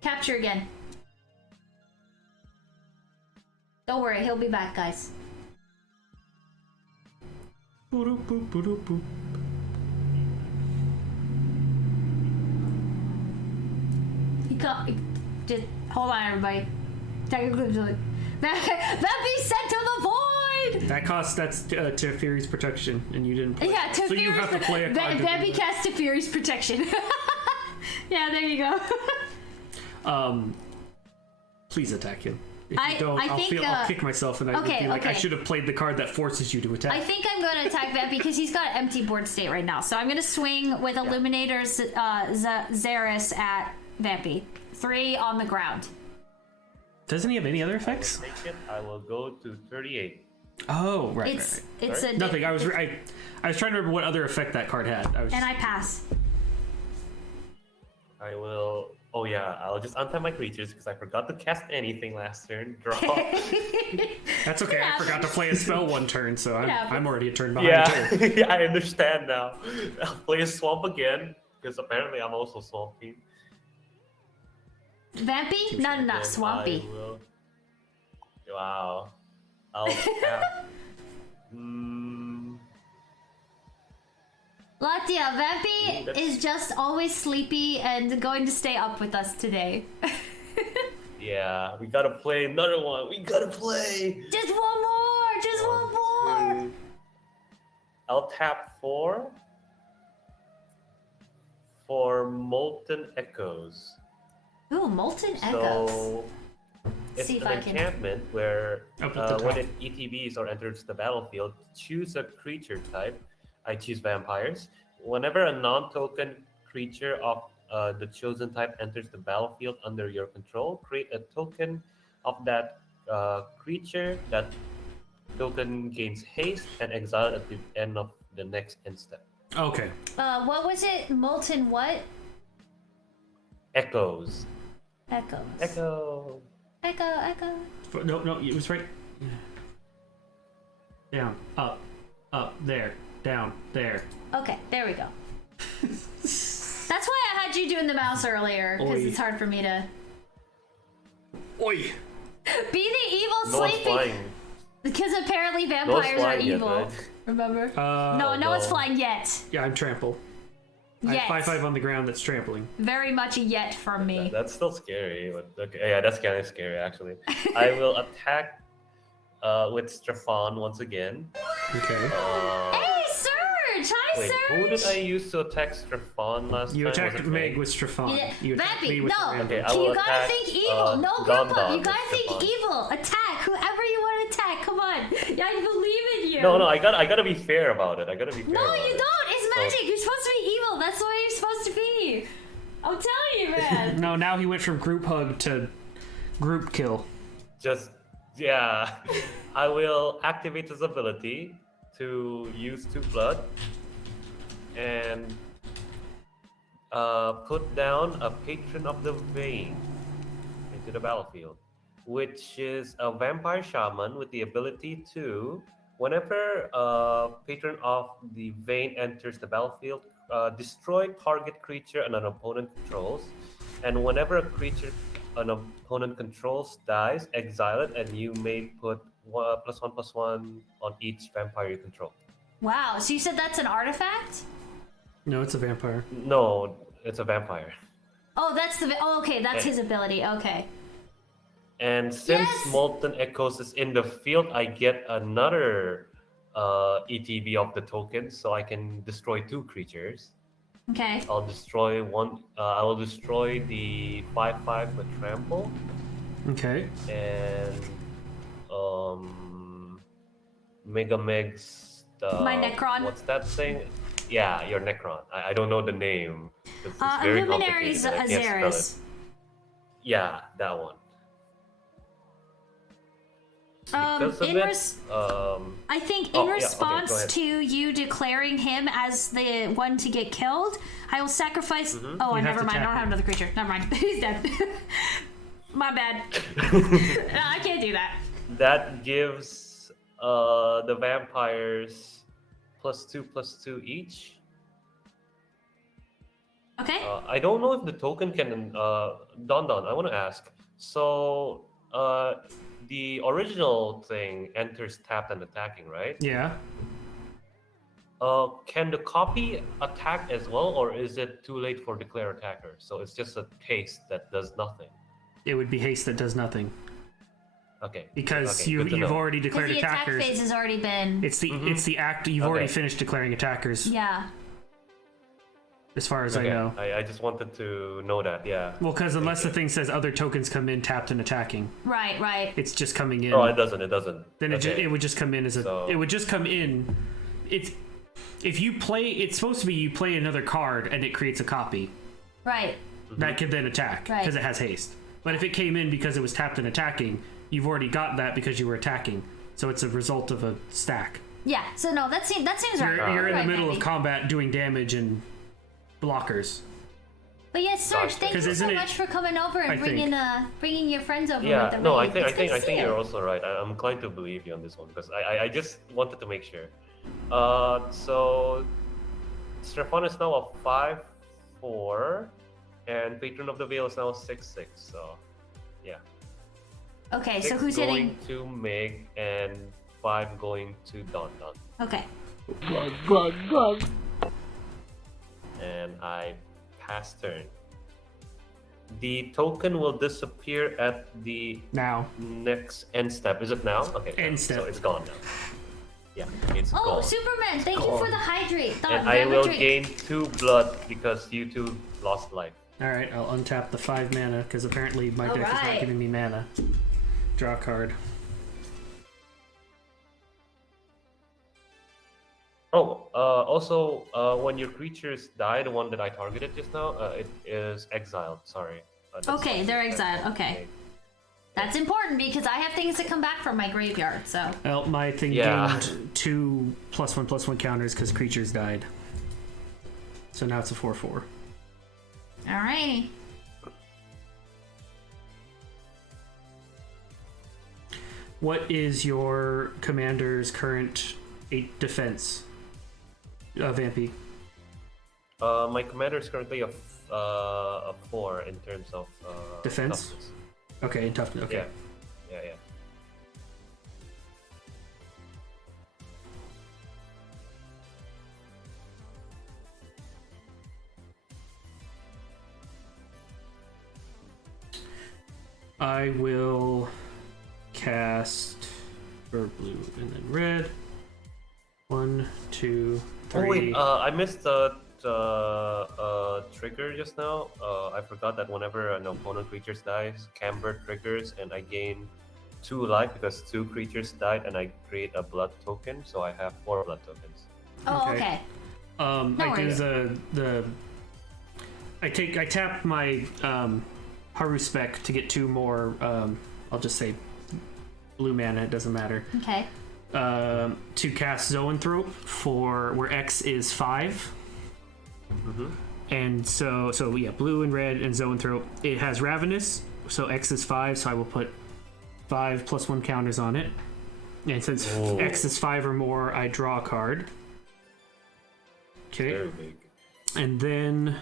capture again. Don't worry, he'll be back, guys. boop, boop, boop, boop. He got. Just hold on, everybody. Technically, that be sent to the void. That's Teferi's protection, and you didn't play. Yeah, So you have to play a card. to do That be that. cast Teferi's protection. Yeah, there you go. Please attack him. If I you don't, think, I'll kick myself and I would be like, I okay. should have played the card that forces you to attack. I think I'm going to attack Vampy because he's got empty board state right now. So I'm going to swing with Illuminator's Xeris at Vampy. 3 on the ground. Doesn't he have any other effects? Take it. I will go to 38. Oh, right. It's a Nothing. I was trying to remember what other effect that card had. And I pass. I will. Oh yeah, I'll just untap my creatures because I forgot to cast anything last turn. Draw. That's okay. I forgot to play a spell one turn, so I'm already a turn behind Yeah, too. yeah, I understand now. I'll play a swamp again because apparently I'm also swamping. Vampy? No, Then Swampy. I will... Wow. I'll tap. Latia, Vampy is just always sleepy and going to stay up with us today. Yeah, we gotta play another one. We gotta play. Just one more! Just one more! I'll tap 4 for Molten Echoes. Ooh, Molten Echoes. So it's See if an I can- enchantment where Up at the top. when it ETBs or enters the battlefield, choose a creature type. I choose vampires. Whenever a non-token creature of the chosen type enters the battlefield under your control, create a token of that creature. That token gains haste and exile at the end of the next instant. Okay. What was it? Molten what? Echoes. Echoes. Echo. Echo. No, it was right. Down, up, there, down, there. Okay, there we go. That's why I had you doing the mouse earlier, because Oi. it's hard for me to Oi! be the evil No one's sleeping. flying. Because apparently No one's vampires are flying yet, evil. right? Remember? Uh, no, no one's no. flying yet. Yeah, I'm trample. I Yet. have 5/5 on the ground that's trampling. Very much a yet from me. That's still scary, but okay. Yeah, that's kind of scary actually. I will attack with Strafon once again. Okay. Hey, Surge! Hi, Wait, Surge! who did I use to attack Strafon last You time? attacked Was it Meg with Strafon. Yeah, You attacked me Vampy, with no! Random. Okay, I will You gotta attack, think evil! No group Don up! You with gotta think Strafon. evil! Attack! Whoever you want to attack! Come on! Yeah, I believe in you! No, I gotta be fair about it. I gotta be fair. No, about you it. don't! It's magic! You're supposed to be evil! That's the way you're supposed to be! I'm telling you, man! No, now he went from group hug to group kill. Just yeah, I will activate his ability to use 2 blood and put down a Patron of the Vein into the battlefield, which is a vampire shaman with the ability to, whenever a Patron of the Vein enters the battlefield, destroy target creature an opponent controls, and whenever a creature an opponent controls dies, exile it, and you may put +1/+1 on each vampire you control. Wow, so you said that's an artifact? No, it's a vampire. No, it's a vampire. Oh, that's the. Oh, okay, that's Eh. his ability. Okay. And since Yes! Molten Echoes is in the field, I get another ETB of the token, so I can destroy 2 creatures. Okay. I'll destroy one. I will destroy the 5/5 with trample, Okay. and Mega Meg's My Necron? What's that thing? Yeah, your Necron. I don't know the name. It's very Illuminary's complicated. I can't spell it. Azaris. Yeah, that one. Because of In it, I think Oh, in yeah, okay, go response ahead. to you declaring him as the one to get killed, I will sacrifice. Mm-hmm. Oh, You have never to mind. I tap don't have him. another creature. Never mind. He's dead. My bad. No, I can't do that. that gives the vampires +2/+2 each. Okay. I don't know if the token can. Don, I want to ask. So, the original thing enters tapped and attacking, right? Yeah. Can the copy attack as well, or is it too late for declare attacker? So it's just a haste that does nothing. It would be haste that does nothing. Okay. Because Okay, good to you've know. already Because declared the attack attackers. phase has already been. It's the act you've already Okay. finished declaring attackers. Yeah. as far as Okay. I know. I just wanted to know that. Yeah. Well, because unless the thing says other tokens come in tapped and attacking, Right. it's just coming in. Oh, it doesn't. It doesn't. Then Okay. it would just come in as a. So- It would just come in. If you play, it's supposed to be you play another card and it creates a copy Right. that could then attack Right. because it has haste. But if it came in because it was tapped and attacking, you've already got that because you were attacking. So it's a result of a stack. Yeah. So no, that seems right. You're in the Right, middle Vampy. of combat doing damage and blockers. But yes, Serge, thank Because you so isn't it- much for coming over and bringing your friends over. Yeah. with the No, I raid. It's good to I see think you. you're also right. I'm inclined to believe you on this one because I just wanted to make sure. So Stefan is now a 5/4, and Patron of the Veil is now a 6/6. So yeah. Okay, so 6 who's going hitting? to Meg and 5 going to Don. Okay. And I pass turn. The token will disappear at the Now. next end step. Is it now? Okay. End So step. it's gone now. Yeah, it's Oh, gone. Superman, thank you for the hydrate. And I will gain 2 blood because you two lost life. Alright, I'll untap the 5 mana because apparently my deck is not Alright. giving me mana. Draw a card. Oh, also, when your creatures die, the one that I targeted just now, it is exiled. Sorry. That's Okay, they're exiled. Okay. That's important because I have things to come back from my graveyard, so. Well, my thing Yeah. gained 2 +1/+1 counters because creatures died. So now it's a 4/4. Alrighty. What is your commander's current 8 defense? Vampy. My commander is currently a 4 in terms of Defense? toughness. Okay, and toughness. Okay. Yeah. I will cast for blue and then red. 1, 2, 3. Oh wait, I missed the trigger just now. I forgot that whenever an opponent creatures dies, Camber triggers and I gain 2 life because 2 creatures died and I create a blood token, so I have 4 blood tokens. Oh, Okay. okay. I do worries. I tap my Haru spec to get 2 more. I'll just say blue mana. It doesn't matter. Okay. To cast Zoanthrope for where X is 5. And so yeah, blue and red and Zoanthrope. It has Ravenous, so X is 5. So I will put 5 +1 counters on it. And since X is 5 or more, I draw a card. Okay. Very big. And then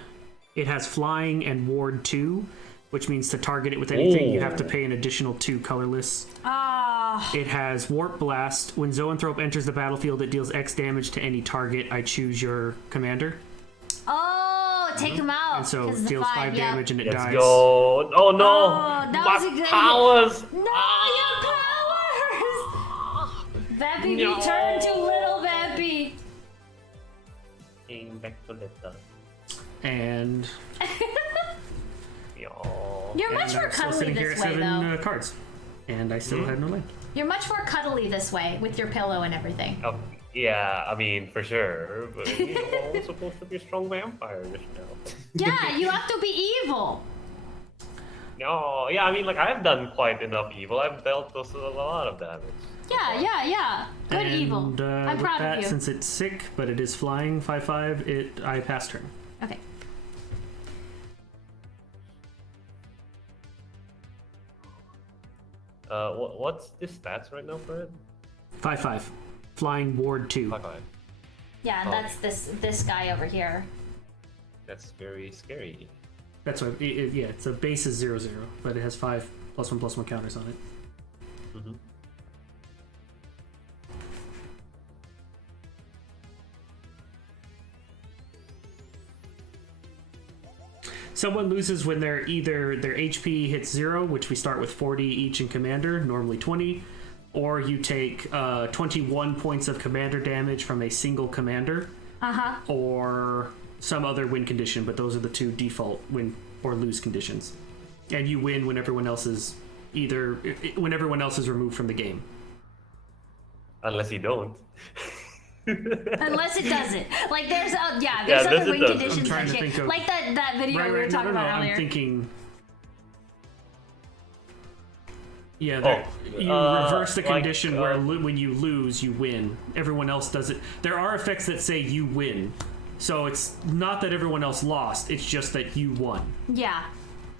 it has flying and ward 2, which means to target it with anything, you have to pay an additional 2 colorless. Ah. It has warp blast. When Zoanthrope enters the battlefield, it deals X damage to any target. I choose your commander, Oh, take him out. and so 'cause the deals 5 yeah. damage and it Let's dies. go. Oh no! Oh, that was a My good- powers! No, your powers! Vampy, No. return to little Vampy. Back to letter. And, You're much more I'm still cuddly sitting here at this way, 7 though. cards, and I still have no land. You're much more cuddly this way with your pillow and everything. Yeah, I mean, for sure. But I'm supposed to be a strong vampire just now. Yeah, you have to be evil. No, yeah, I mean, like, I've done quite enough evil. I've dealt with a lot of damage. Yeah. Good and, evil. I'm with proud that, of you. since it's sick, but it is flying 5/5, I pass turn. Okay. What's the stats right now for it? 5/5, flying ward 2. 5/5. Yeah, and Oh. that's this guy over here. That's very scary. That's what. Yeah, it's a base is 0/0, but it has 5 +1/+1 counters on it. Mm-hmm. Someone loses when they're either their HP hits 0, which we start with 40 each in commander, normally 20, or you take 21 points of commander damage from a single commander, Uh huh. or some other win condition, but those are the two default win or lose conditions. And you win when everyone else is when everyone else is removed from the game. Unless you don't. Unless it doesn't. Like there's unless other it win doesn't. conditions I'm trying that to change. think of- Like that video we were talking about earlier. I'm thinking. Yeah, Oh, you reverse the like, condition where when you lose, you win. Everyone else does it. There are effects that say you win. So it's not that everyone else lost, it's just that you won. Yeah.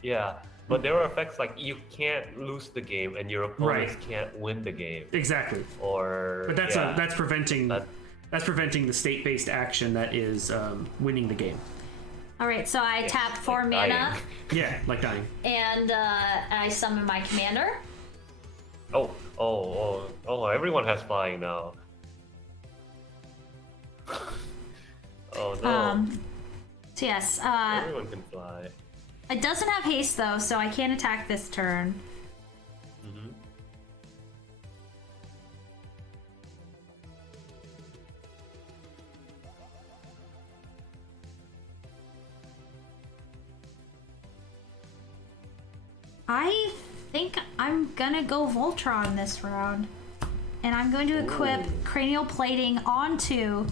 Yeah, but there are effects like you can't lose the game and your opponents Right. can't win the game. Exactly. Or But that's preventing That- that's preventing the state-based action that is winning the game. All right, so I tap 4 like mana, dying. Yeah, like dying. and I summon my commander. Oh, everyone has flying now. Oh no. So yes, Everyone can fly. it doesn't have haste though, so I can't attack this turn. Mhm. I think I'm gonna go Voltron this round. And I'm going to equip cranial plating onto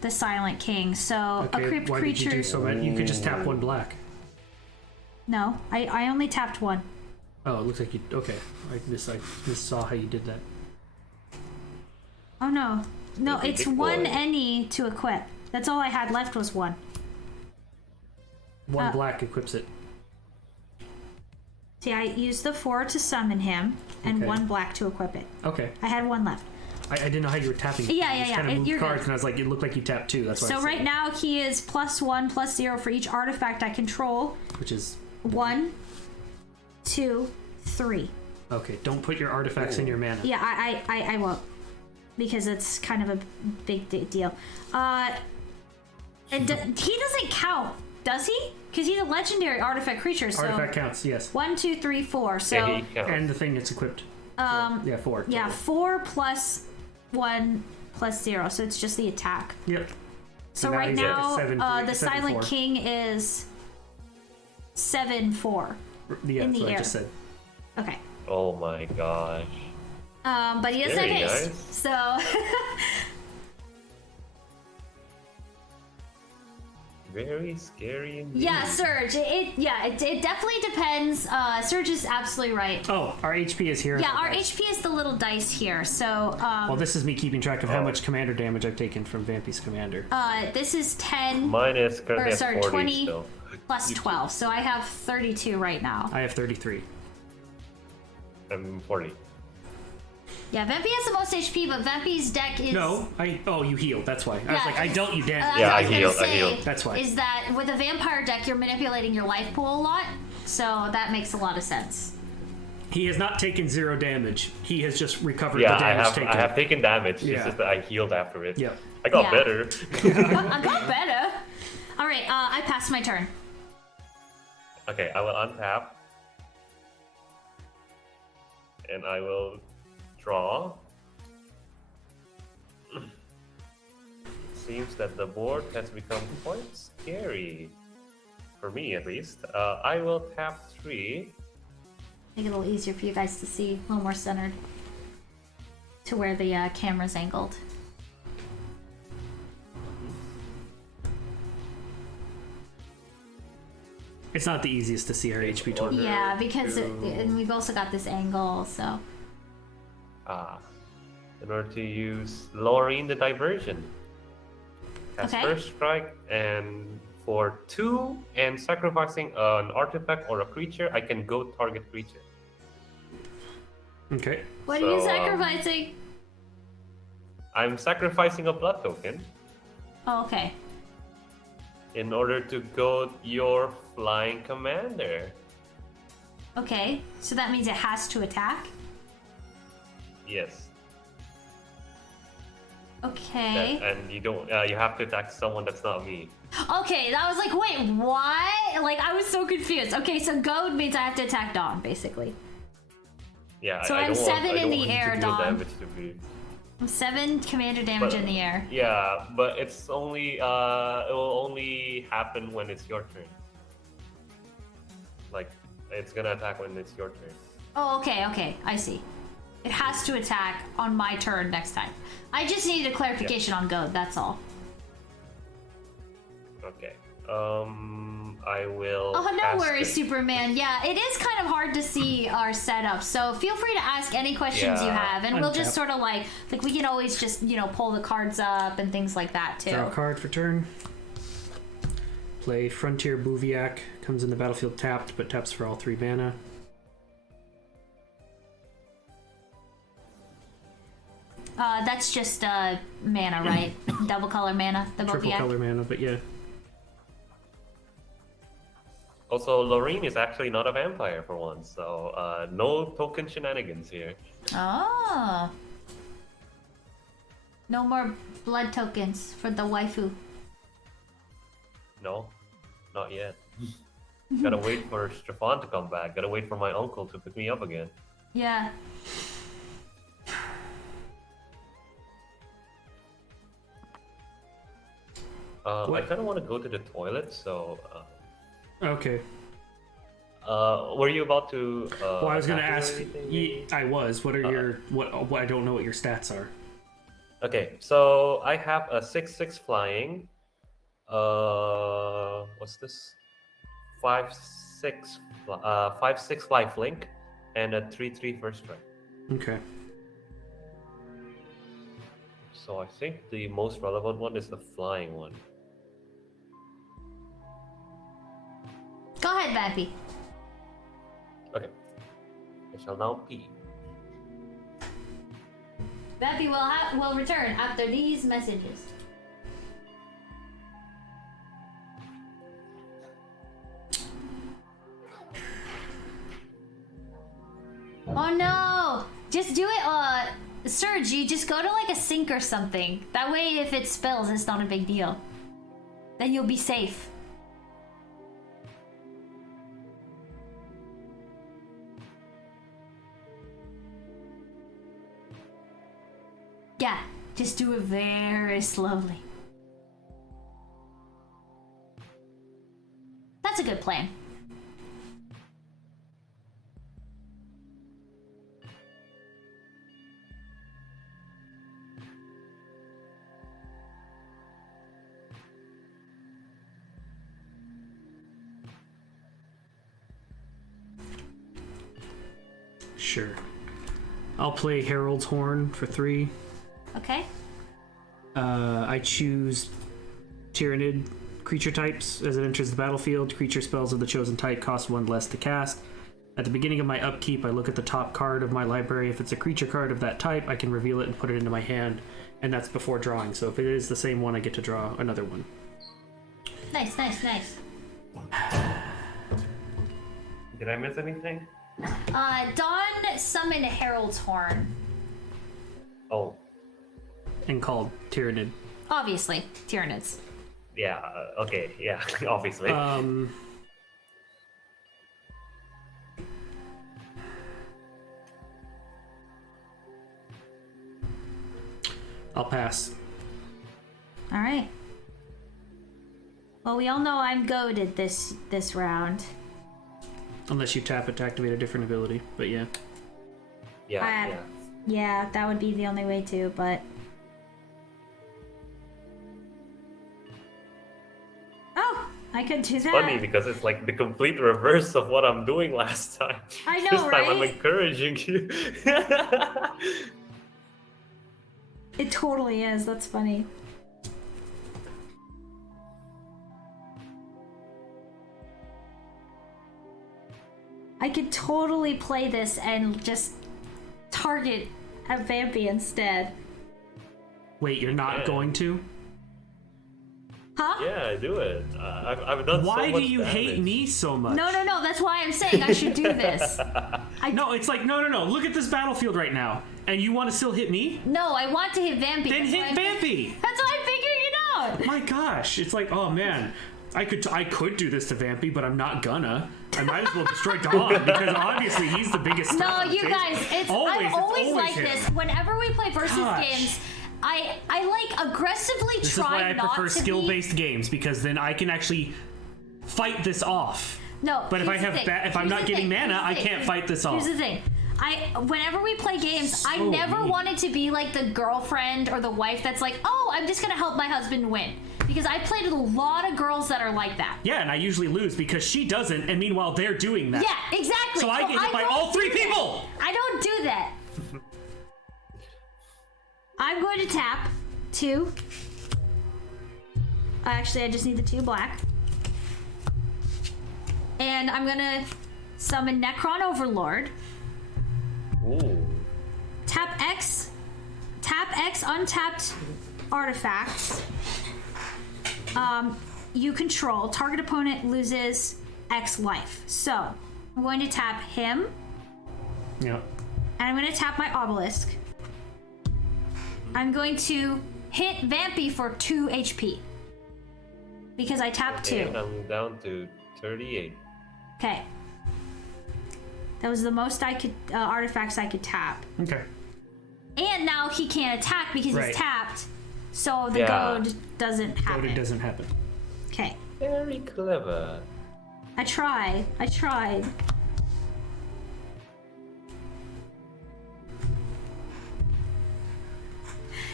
the Silent King. So Okay, equipped why creature. did you do so bad? You could just tap one black. No, I only tapped one. Oh, it looks like you. Okay, I just saw how you did that. Oh no. No, Maybe it's big one boy. any to equip. That's all I had left was one. One black equips it. See, I used the 4 to summon him, and Okay. 1 black to equip it. Okay, I had 1 left. I didn't know how you were tapping. Yeah, You just yeah. Kind of moved You're cards, good. and I was like, it looked like you tapped 2. That's why. So I said right it. now he is +1/+0 for each artifact I control. Which is 1, 2, 3. okay. Don't put your artifacts in your mana. Yeah, I won't, because it's kind of a big deal. And he doesn't count, does he? Because he's a legendary artifact creature. So Artifact counts, yes. 1, 2, 3, 4. So Yeah, he counts. And the thing that's equipped. Yeah, 4. yeah, 4 + 1 + 0. So it's just the attack. Yep. So now right he's at now, 7-3, the 7-4. Silent King is 7/4. Yeah, in that's the what I air. just said. Okay. Oh my gosh. But he doesn't have Scary, haste. guys. So Very scary indeed. yeah, Surge. It definitely depends. Surge is absolutely right. Oh, our HP is here. Yeah, our HP is the little dice here. So Well, this is me keeping track of how much commander damage I've taken from Vampy's commander. this is 10 Mine is currently Or, at sorry, 40 20. still. plus 12. So I have 32 right now. I have 33. I'm 40. Yeah, Vampy has the most HP, but Vampy's deck is No, you healed. That's why. I was Yeah, like, I dealt you That's damage. Yeah, what I was gonna healed, I say, healed. That's why. Is that with a vampire deck, you're manipulating your life pool a lot, so that makes a lot of sense. He has not taken 0 damage. He has just recovered Yeah, the damage taken. I have taken damage. It's Yeah. just that I healed after it. Yep. I got Yeah. better. I got better. All right, I passed my turn. Okay, I will untap. And I will draw. Seems that the board has become quite scary. For me, at least. I will tap 3. Make it a little easier for you guys to see, a little more centered to where the camera's angled. It's not the easiest to see our HP total. Yeah, because and we've also got this angle, so. In order to use lowering the diversion. As Okay. first strike, and for 2 and sacrificing an artifact or a creature, I can go target creature. Okay. What are you So, sacrificing? I'm sacrificing a blood token Oh, okay. in order to go your flying commander. Okay, so that means it has to attack? Yes. Okay. And you don't. You have to attack someone that's not me. Okay, that was like, wait, what? Like, I was so confused. Okay, so goad means I have to attack Dawn, basically. Yeah. So I I'm don't want- 7 I in don't the want you air, to deal Dom. damage to me. 7 commander damage But- in the air. Yeah, but it's only it will only happen when it's your turn. Like it's gonna attack when it's your turn. Oh, okay, I see. It has to attack on my turn next time. I just needed a clarification on Goad, that's all. Okay. I will. Oh, no cast worries, it. Superman. Yeah, it is kind of hard to see our setup, so feel free to ask any questions you Yeah. have, and we'll just Untap. sort of like we can always just, pull the cards up and things like that too. Draw a card for turn. Play Frontier Bouviac. Comes in the battlefield tapped, but taps for all 3 mana. That's just mana, right? Double color mana, the Triple Bobiak. color mana, but yeah. Also, Lorraine is actually not a vampire for once, so no token shenanigans here. Oh. No more blood tokens for the waifu. No, not yet. Gotta wait for Stefan to come back. Gotta wait for my uncle to pick me up again. Yeah. I kind of want to go to the toilet, so. Okay. Were you about to? Well, I was going to attack or ask. anything, maybe? I was. What are your what? I don't know what your stats are. Okay, so I have a 6/6 flying. What's this? 5/6, 5/6 lifelink, and a 3/3 first strike. Okay. So I think the most relevant one is the flying one. Go ahead, Vampy. Okay, I shall now pee. Vampy will return after these messages. Oh no! Just do it, Surge, you just go to like a sink or something. That way if it spills, it's not a big deal. Then you'll be safe. Yeah, just do it very slowly. That's a good plan. Sure. I'll play Herald's Horn for 3. Okay? I choose Tyrannid creature types. As it enters the battlefield, creature spells of the chosen type cost 1 less to cast. At the beginning of my upkeep, I look at the top card of my library. If it's a creature card of that type, I can reveal it and put it into my hand, and that's before drawing. So if it is the same one, I get to draw another one. Nice, nice, nice. Did I miss anything? Dawn summoned Herald's Horn. Oh, And called Tyrannid. Obviously, Tyrannids. yeah. Okay, yeah. Obviously. I'll pass. Alright. Well, we all know I'm goated this round. Unless you tap it to activate a different ability, but yeah. yeah, yeah. Yeah, that would be the only way to, but... Oh! I could do that. Funny because it's like the complete reverse of what I'm doing last time. I know, This time I'm right? encouraging you. It totally is. That's funny. I could totally play this and just target a Vampy instead. Wait, you're not Yeah. going to? Huh? Yeah, do it. I've done so Why do much you hate damage. me so much? No, that's why I'm saying I should do this. No, it's like, no. Look at this battlefield right now. And you want to still hit me? No, I want to hit Vampy. Then That's hit why I'm- Vampy! That's why I'm figuring it out. My gosh, it's like, oh man. I could do this to Vampy, but I'm not gonna. I might as well destroy Dawn because obviously he's the biggest No, star on the you table. guys, I'm It's always like him. this. Whenever we play versus Gosh. games, I like aggressively This is try why I not prefer to skill-based games because then I can actually fight this off. No, But if I here's the have thing. if I'm Here's not the getting thing. mana, Here's the I thing. can't fight this off. Here's the thing. Whenever we play games, I So never mean. wanted to be like the girlfriend or the wife that's like, oh, I'm just gonna help my husband win. Because I played with a lot of girls that are like that. Yeah, and I usually lose because she doesn't, and meanwhile they're doing that. Yeah, exactly. So I get hit by don't all three do that. people! I don't do that. I'm going to tap 2. Actually, I just need the 2 black. And I'm gonna summon Necron Overlord. Ooh. Tap X, untapped artifacts. You control. Target opponent loses X life. So I'm going to tap him, Yeah. and I'm going to tap my obelisk. I'm going to hit Vampy for 2 HP because I tapped 2. And I'm down to 38. Okay. That was the most I could artifacts I could tap. Okay. And now he can't attack because Right. he's tapped. So the Yeah. goad doesn't happen. But it doesn't happen. Okay. Very clever. I tried.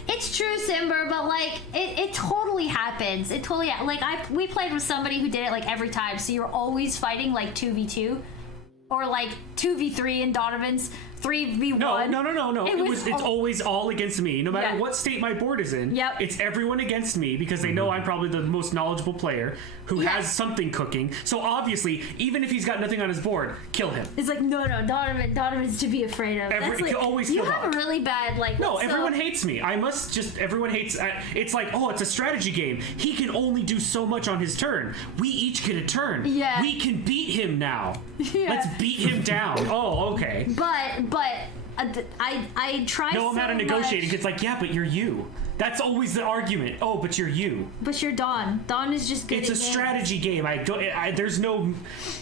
It's true, Simber, but like it totally happens. It totally we played with somebody who did it like every time. So you're always fighting like 2v2 or like 2v3 in Donovan's 3v1. No. It's oh, always all against me. No matter Yeah. what state my board is in, Yep. it's everyone against me because they know I'm probably the most knowledgeable player who Yeah. has something cooking. So obviously, even if he's got nothing on his board, kill him. It's like no, Donovan's to be afraid of. That's like, always you kill have a Donovan. really bad like. No, so- everyone hates me. Everyone hates. It's like, oh, it's a strategy game. He can only do so much on his turn. We each get a turn. Yeah. We can beat him now. Yeah. Let's beat him down. Oh, okay. But I try. No amount of so negotiating. much- It's like, yeah, but you're you. That's always the argument. Oh, but you're you. But you're Dawn. Dawn is just good. It's a at games. strategy game. There's no.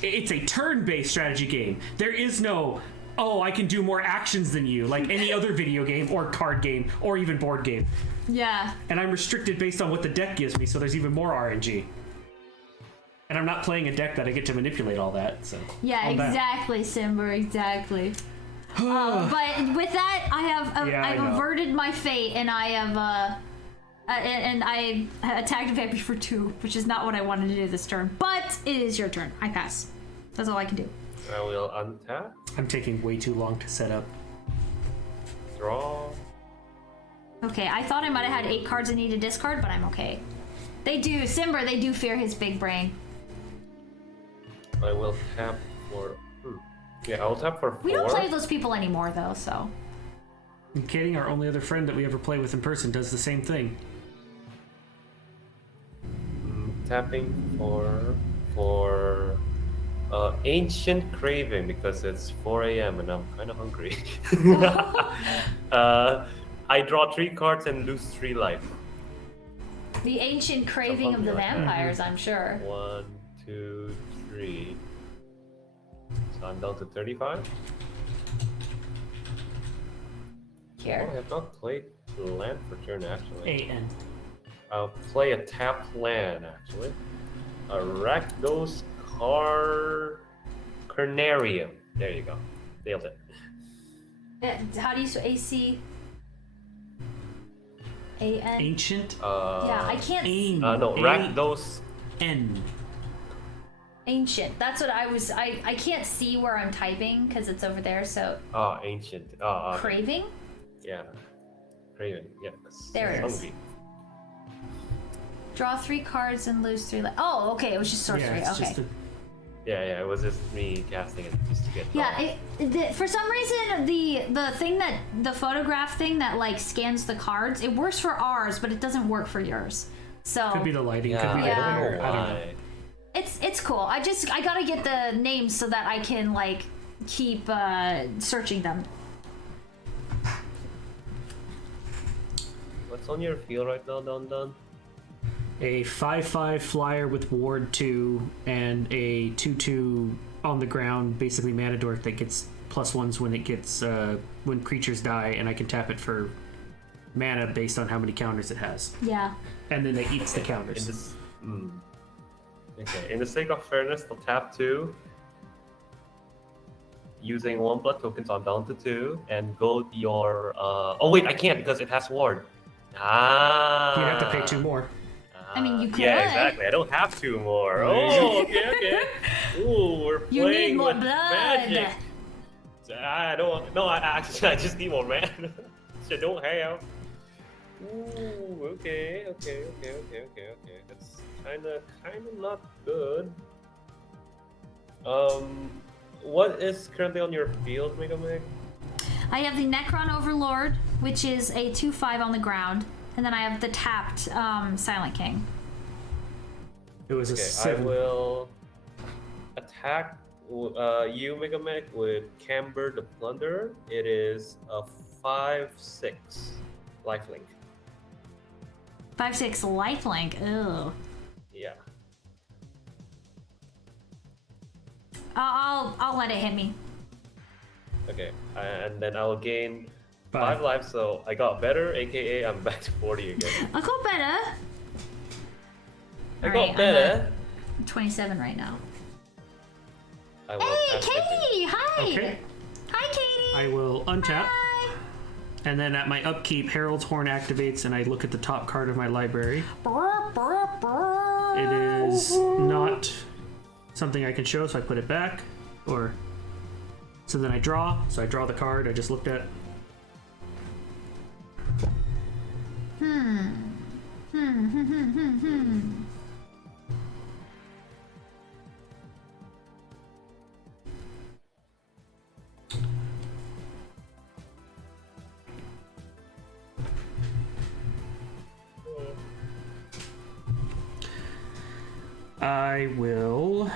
It's a turn-based strategy game. There is no. Oh, I can do more actions than you, like any other video game or card game or even board game. Yeah. And I'm restricted based on what the deck gives me, so there's even more RNG. And I'm not playing a deck that I get to manipulate all that. So Yeah, all that. exactly, Simber, exactly. But with that, Yeah, I I've know. averted my fate, and I have and I attacked Vampy for 2, which is not what I wanted to do this turn. But it is your turn. I pass. That's all I can do. I will untap, I'm taking way too long to set up. draw. Okay, I thought I might have had 8 cards I need to discard, but I'm okay. They do, Simber. They do fear his big brain. I will tap for. Yeah, I'll tap for 4. We don't play with those people anymore, though. So I'm kidding. Our only other friend that we ever play with in person does the same thing. Tapping for Ancient Craving because it's 4 a.m. and I'm kind of hungry. I draw 3 cards and lose 3 life. the ancient craving of the Something like that. vampires, I'm sure. 1, 2, 3. So I'm down to 35. Oh, I Here. have not played land for turn actually. AN. I'll play a tap land actually. A Rakdos Carnarium. There you go. Nailed it. How do you say AC? AN? Ancient. Yeah, I can't. Ain. No, Rakdos. N. Ancient. That's what I was. I can't see where I'm typing because it's over there. So Ancient. craving. Yeah. Craving. Yeah. 'Cause There it's it is. hungry. Draw 3 cards and lose 3 life. Oh, okay. It was just sorcery. Yeah, it's Okay. just a, Yeah, it was just me casting it just to get. Yeah, for some reason the thing that the photograph thing that like scans the cards, it works for ours, but it doesn't work for yours. So could be the lighting. Yeah, Could be I the don't know glare, I don't know. why. it's cool. I gotta get the names so that I can like keep searching them. What's on your field right now, Don? A 5/5 flyer with ward 2 and a 2/2 on the ground, basically mana dork that gets +1s when it gets when creatures die, and I can tap it for mana based on how many counters it has. Yeah. And then it eats the counters. Okay, in the sake of fairness, I'll tap 2. Using 1 blood tokens, I'm down to 2. And go your... Oh wait, I can't because it has ward. You have to pay 2 more. I mean, you could. Yeah, exactly. I don't have 2 more. Oh, okay. Ooh, we're You need playing more with blood. magic. I don't... No, I just need more mana. I don't have. Ooh, okay. That's kinda not good. What is currently on your field, Mega Meg? I have the Necron Overlord, which is a 2/5 on the ground, and then I have the tapped Silent King. It was a Okay, 7. I will attack you, Mega Meg, with Camber the Plunderer. It is a 5/6 lifelink. 5/6 lifelink. Ew. Yeah. I'll let it hit me. Okay, and then I'll gain 5 5. lives, so I got better, aka I'm back to 40 again. I got better. I Alright, got I'm better. at 27 right now. I will Hey, attack it. Katie! Hi! Okay. Hi, Katie! I will untap, Hi! and then at my upkeep, Herald's Horn activates, and I look at the top card of my library. Brr, brr, brr. It is not something I can show, so I put it back. So then I draw. So I draw the card I just looked at. I will...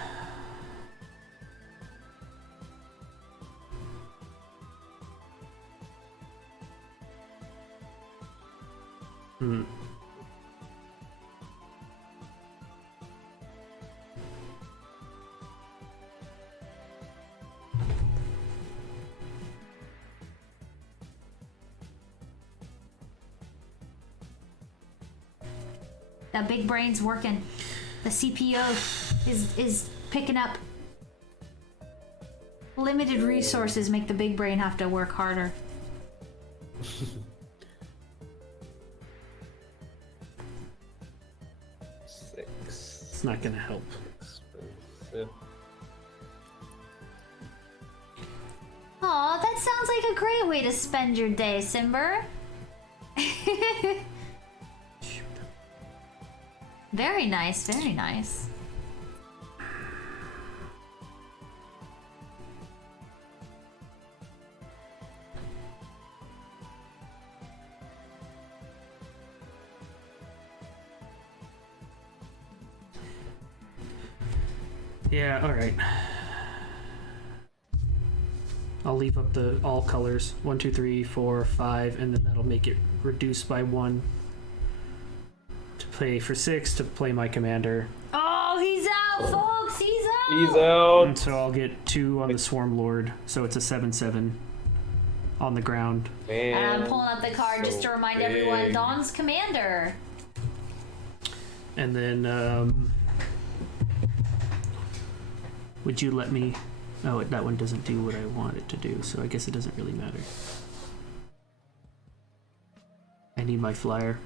That big brain's working. The CPU is picking up. Limited resources make the big brain have to work harder. It's not gonna help. Expensive. Aw, that sounds like a great way to spend your day, Simber. Very nice, very nice. Yeah, alright. I'll leave up the all colors. 1, 2, 3, 4, 5, and then that'll make it reduce by 1. To play for 6, to play my commander. Oh, he's out, folks! He's out! He's out. And so I'll get 2 on the Swarm Lord, so it's a 7/7 on the ground. Man, And I'm pulling up the card just to so remind big. everyone, Dawn's commander. And then, would you let me... Oh, that one doesn't do what I want it to do, so I guess it doesn't really matter. I need my flyer.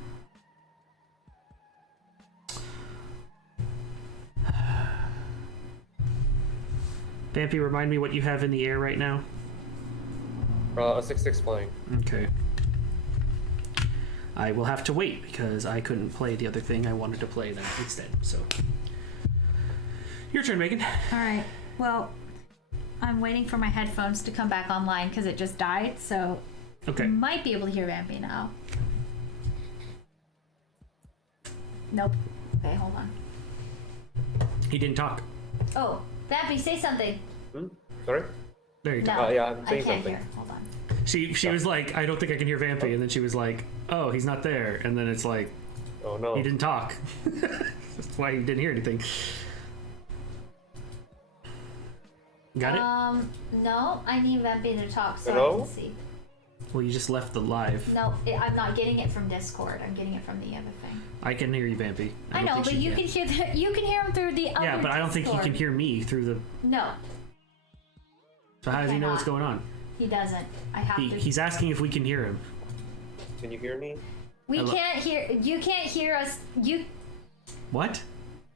Vampy, remind me what you have in the air right now. A 6/6 flying. Okay. I will have to wait because I couldn't play the other thing. I wanted to play that instead, so. Your turn, Megan. Alright, well, I'm waiting for my headphones to come back online because it just died, so Okay. you might be able to hear Vampy now. Nope. Okay, hold on. He didn't talk. Oh, Vampy, say something. Sorry? There you go. No, yeah, I'm I saying can't something. hear. Hold on. She was like, I don't think I can hear Vampy, and then she was like, oh, he's not there, and then it's like, Oh no. he didn't talk. That's why you didn't hear anything. Got it? No, I need Vampy to talk so I Hello? can see. Well, you just left the live. No, I'm not getting it from Discord. I'm getting it from the other thing. I can hear you, Vampy. I don't know, think but she you can hear you can hear him through the other Yeah, but I don't think he Discord. can hear me through the... No, So how does he know what's cannot. going on? he doesn't. I have to. He's asking if we can hear him. Can you hear me? We Hello? can't hear. You can't hear us. What?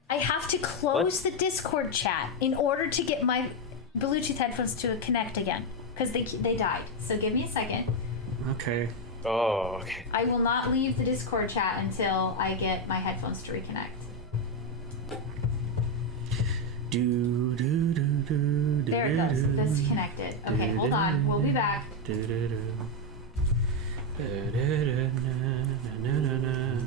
I have to close the Discord chat in order to get my Bluetooth headphones to connect again because they died. So give me a second. Okay. Oh, okay. I will not leave the Discord chat until I get my headphones to reconnect. Do, do, do, do, There it goes. That's connected. Okay, hold on. We'll be back. Do, do, do. Na, na, na.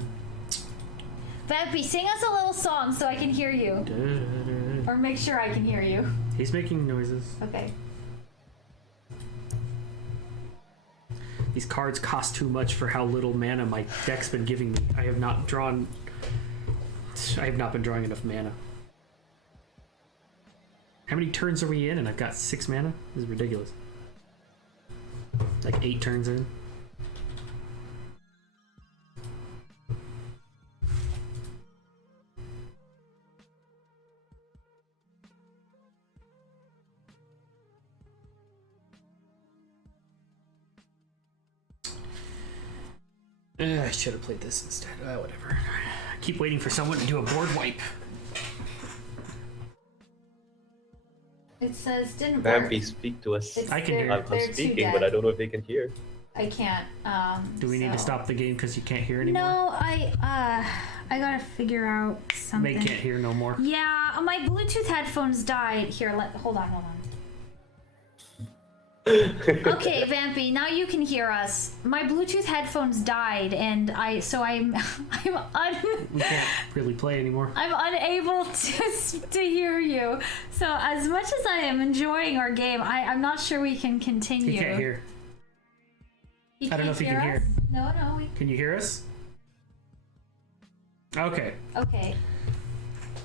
Vampy, sing us a little song so I can hear you. Do, do, do. Or make sure I can hear you. He's making noises. Okay. These cards cost too much for how little mana my deck's been giving me. I have not been drawing enough mana. How many turns are we in? And I've got 6 mana? This is ridiculous. Like 8 turns in. I should have played this instead. Whatever. I keep waiting for someone to do a board wipe. It says didn't work. Vampy, speak to us. It's- I can hear they're- you. I'm they're too speaking, dead. but I don't know if they can hear. I can't. Do we need to so- stop the game because you can't hear anymore? No, I gotta figure out something. Meg can't hear no more. Yeah, my Bluetooth headphones died. Here, hold on. Okay, Vampy, now you can hear us. My Bluetooth headphones died, and I'm We can't really play anymore. I'm unable to hear you. So as much as I am enjoying our game, I'm not sure we can continue. You can't hear. You I don't know if you can us? hear. No, we. Can you hear us? Okay. Okay.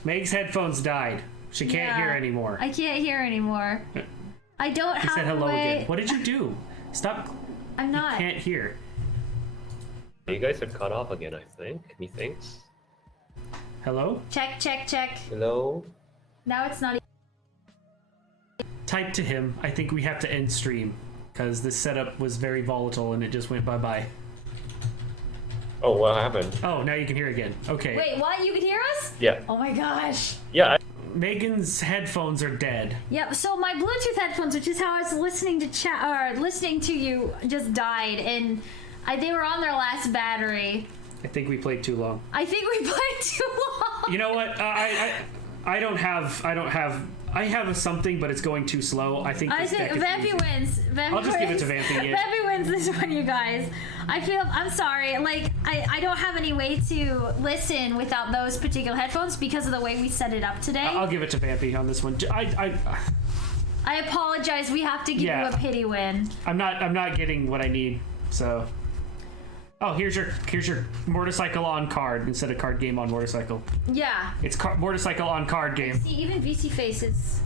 Meg's headphones died. She can't hear anymore. I can't hear anymore. I don't He have said a hello way. again. What did you do? Stop. I'm not. Can't hear. You guys are cut off again, I think. Methinks. Hello? Check. Hello? Now it's not. Type to him. I think we have to end stream because this setup was very volatile and it just went bye-bye. Oh, what happened? Oh, now you can hear again. Okay. Wait, what? You can hear us? Yeah. Oh my gosh. Yeah. Megan's headphones are dead. Yep. So my Bluetooth headphones, which is how I was listening to chat or listening to you, just died, and they were on their last battery. I think we played too long. I think we played too long. You know what? I have a something, but it's going too slow. I think I this think deck is Vampy easy. wins. Vampy I'll just give it wins. to Vampy, yeah. Vampy wins this one, you guys. I'm sorry. Like, I don't have any way to listen without those particular headphones because of the way we set it up today. I'll give it to Vampy on this one. I apologize. We have to give Yeah. you a pity win. I'm not getting what I need. So. Oh, here's your motorcycle on card instead of card game on motorcycle. Yeah. It's motorcycle on card game. See, even VC face is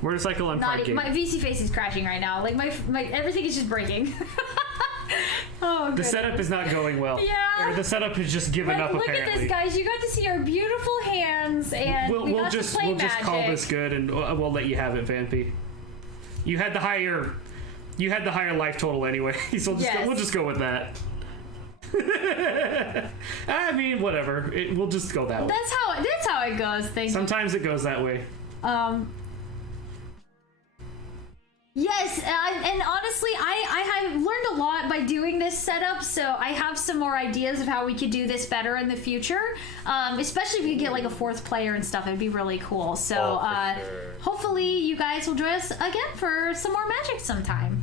Motorcycle on not. card game. My VC face is crashing right now. Like my everything is just breaking. Oh, The goodness. setup is not going well. Yeah. Or the setup is just given Like, up. look Apparently. at this, guys. You got to see our beautiful hands, and we We'll got just to play magic. call this good, and we'll let you have it, Vampy. You had the higher life total anyway, so Yes. we'll just go with that. I mean, whatever. We'll just go that way. That's how it goes. Thank you. Sometimes it goes that way. Yes, and honestly, I have learned a lot by doing this setup, so I have some more ideas of how we could do this better in the future. Especially if you get like a 4th player and stuff, it'd be really cool. So Oh, for sure. hopefully you guys will join us again for some more magic sometime.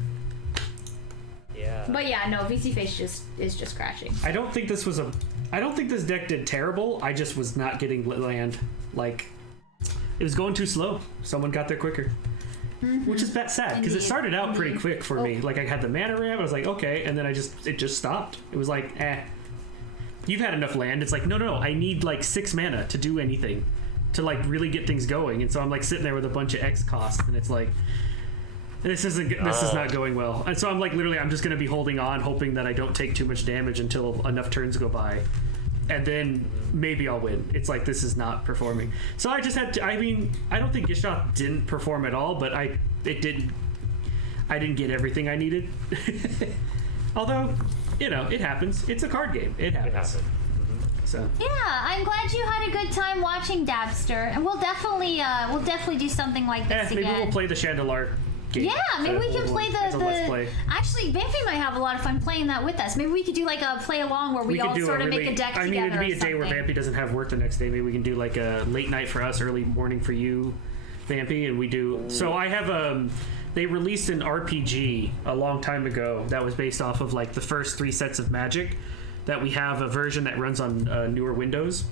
Yeah. But yeah, no, VC face is just crashing. I don't think this deck did terrible. I just was not getting land. Like, it was going too slow. Someone got there quicker. Which is sad because it Indeed. started out pretty quick for me. Oh. Like, I had the mana ramp, I was like, okay, and then it just stopped. It was like, You've had enough land. It's like, no, I need like 6 mana to do anything. to like really get things going, and so I'm like sitting there with a bunch of X costs, and it's like this is not going well, and so I'm like literally I'm just gonna be holding on, hoping that I don't take too much damage until enough turns go by, and then maybe I'll win. It's like this is not performing, so I just had to. I mean, I don't think Gishath didn't perform at all, but I didn't get everything I needed. Although, you know, it happens. It's a card game. It happens. So. Yeah, I'm glad you had a good time watching Dabster, and we'll definitely do something like this again. Maybe we'll play the Chandelar game. Yeah, maybe we can play the Let's Play. Actually, Vampy might have a lot of fun playing that with us. Maybe we could do like a play along where we all sort of make a deck together. I mean, it'd be a day where Vampy doesn't have work the next day. Maybe we can do like a late night for us, early morning for you, Vampy, and we do. So I have they released an RPG a long time ago that was based off of like the first 3 sets of Magic. That we have a version that runs on newer Windows,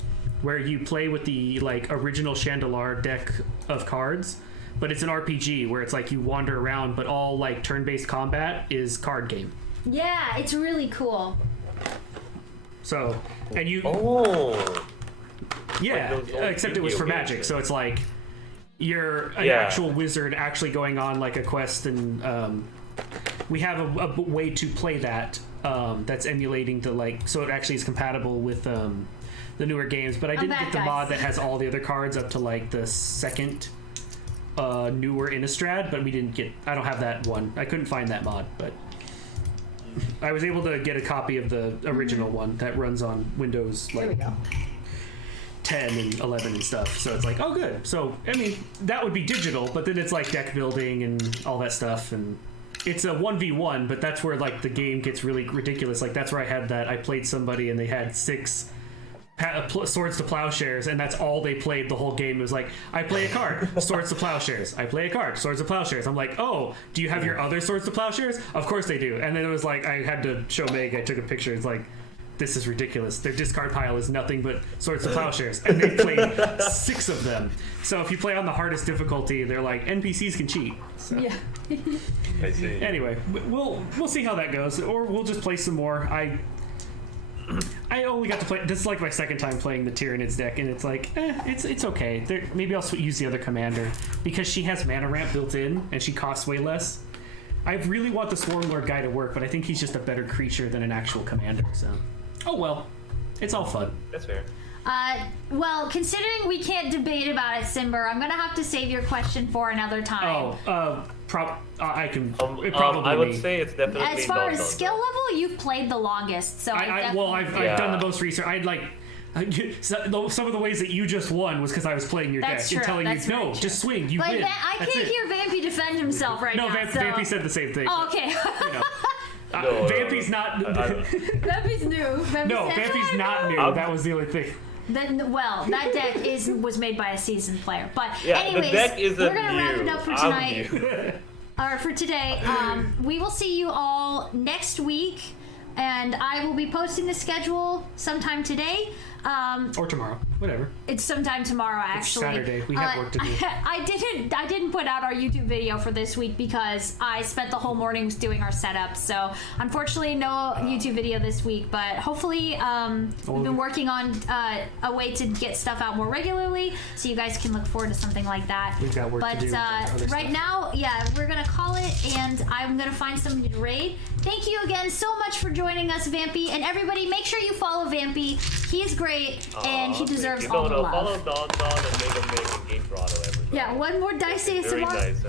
where you play with the like original Chandelar deck of cards, but it's an RPG where it's like you wander around, but all like turn-based combat is card game. Yeah, it's really cool. So, and you yeah, like except it was for Magic, so it's like you're an actual wizard actually going on like a quest, and we have a way to play that. That's emulating the like, so it actually is compatible with the newer games. But I didn't get the mod that has all the other cards up to like the second newer Innistrad. But we didn't get. I don't have that one. I couldn't find that mod, but I was able to get a copy of the original one that runs on Windows like 10 and 11 and stuff. So it's like, oh, good. So I mean, that would be digital, but then it's like deck building and all that stuff and. It's a 1v1, but that's where like the game gets really ridiculous. Like that's where I had that. I played somebody and they had 6 swords to plowshares, and that's all they played the whole game. It was like, I play a card, swords to plowshares. I play a card, swords to plowshares. I'm like, oh, do you have your other swords to plowshares? Of course they do. And then it was like, I had to show Meg. I took a picture. It's like, this is ridiculous. Their discard pile is nothing but swords to plowshares, and they played 6 of them. So if you play on the hardest difficulty, they're like, NPCs can cheat. So. Yeah. I see. Anyway, we'll see how that goes, or we'll just play some more. I only got to play. This is like my second time playing the Tyranids deck, and it's like, it's okay. Maybe I'll use the other commander because she has mana ramp built in, and she costs way less. I really want the Swarmlord guy to work, but I think he's just a better creature than an actual commander. So, oh well, it's all fun. That's fair. Well, considering we can't debate about it, Simber, I'm gonna have to save your question for another time. I can. Probably. I would say it's definitely. As far as skill level, you've played the longest, so I've done the most research. I'd like. Some of the ways that you just won was because I was playing your deck and telling you, no, just swing, you win. I can't hear Vampy defend himself right now. No, Vampy said the same thing. Oh, okay. You know. Vampy's not. Vampy's new. Vampy's not new. That was the only thing. That deck was made by a seasoned player. But yeah, anyways, the deck isn't we're gonna wrap it up for tonight. Or for today. We will see you all next week, and I will be posting the schedule sometime today. Or tomorrow, whatever. It's sometime tomorrow, actually. It's Saturday. We have work to do. I didn't put out our YouTube video for this week because I spent the whole morning doing our setup. So unfortunately, no YouTube video this week. But hopefully, we've been working on a way to get stuff out more regularly, so you guys can look forward to something like that. We've got work to do. But right now, yeah, we're gonna call it, and I'm gonna find somebody to raid. Thank you again so much for joining us, Vampy, and everybody. Make sure you follow Vampy. He's great, and he deserves all the love. Follow Don and make him make a Game Grotto every day. Yeah, one more dice ASMR. Very nice.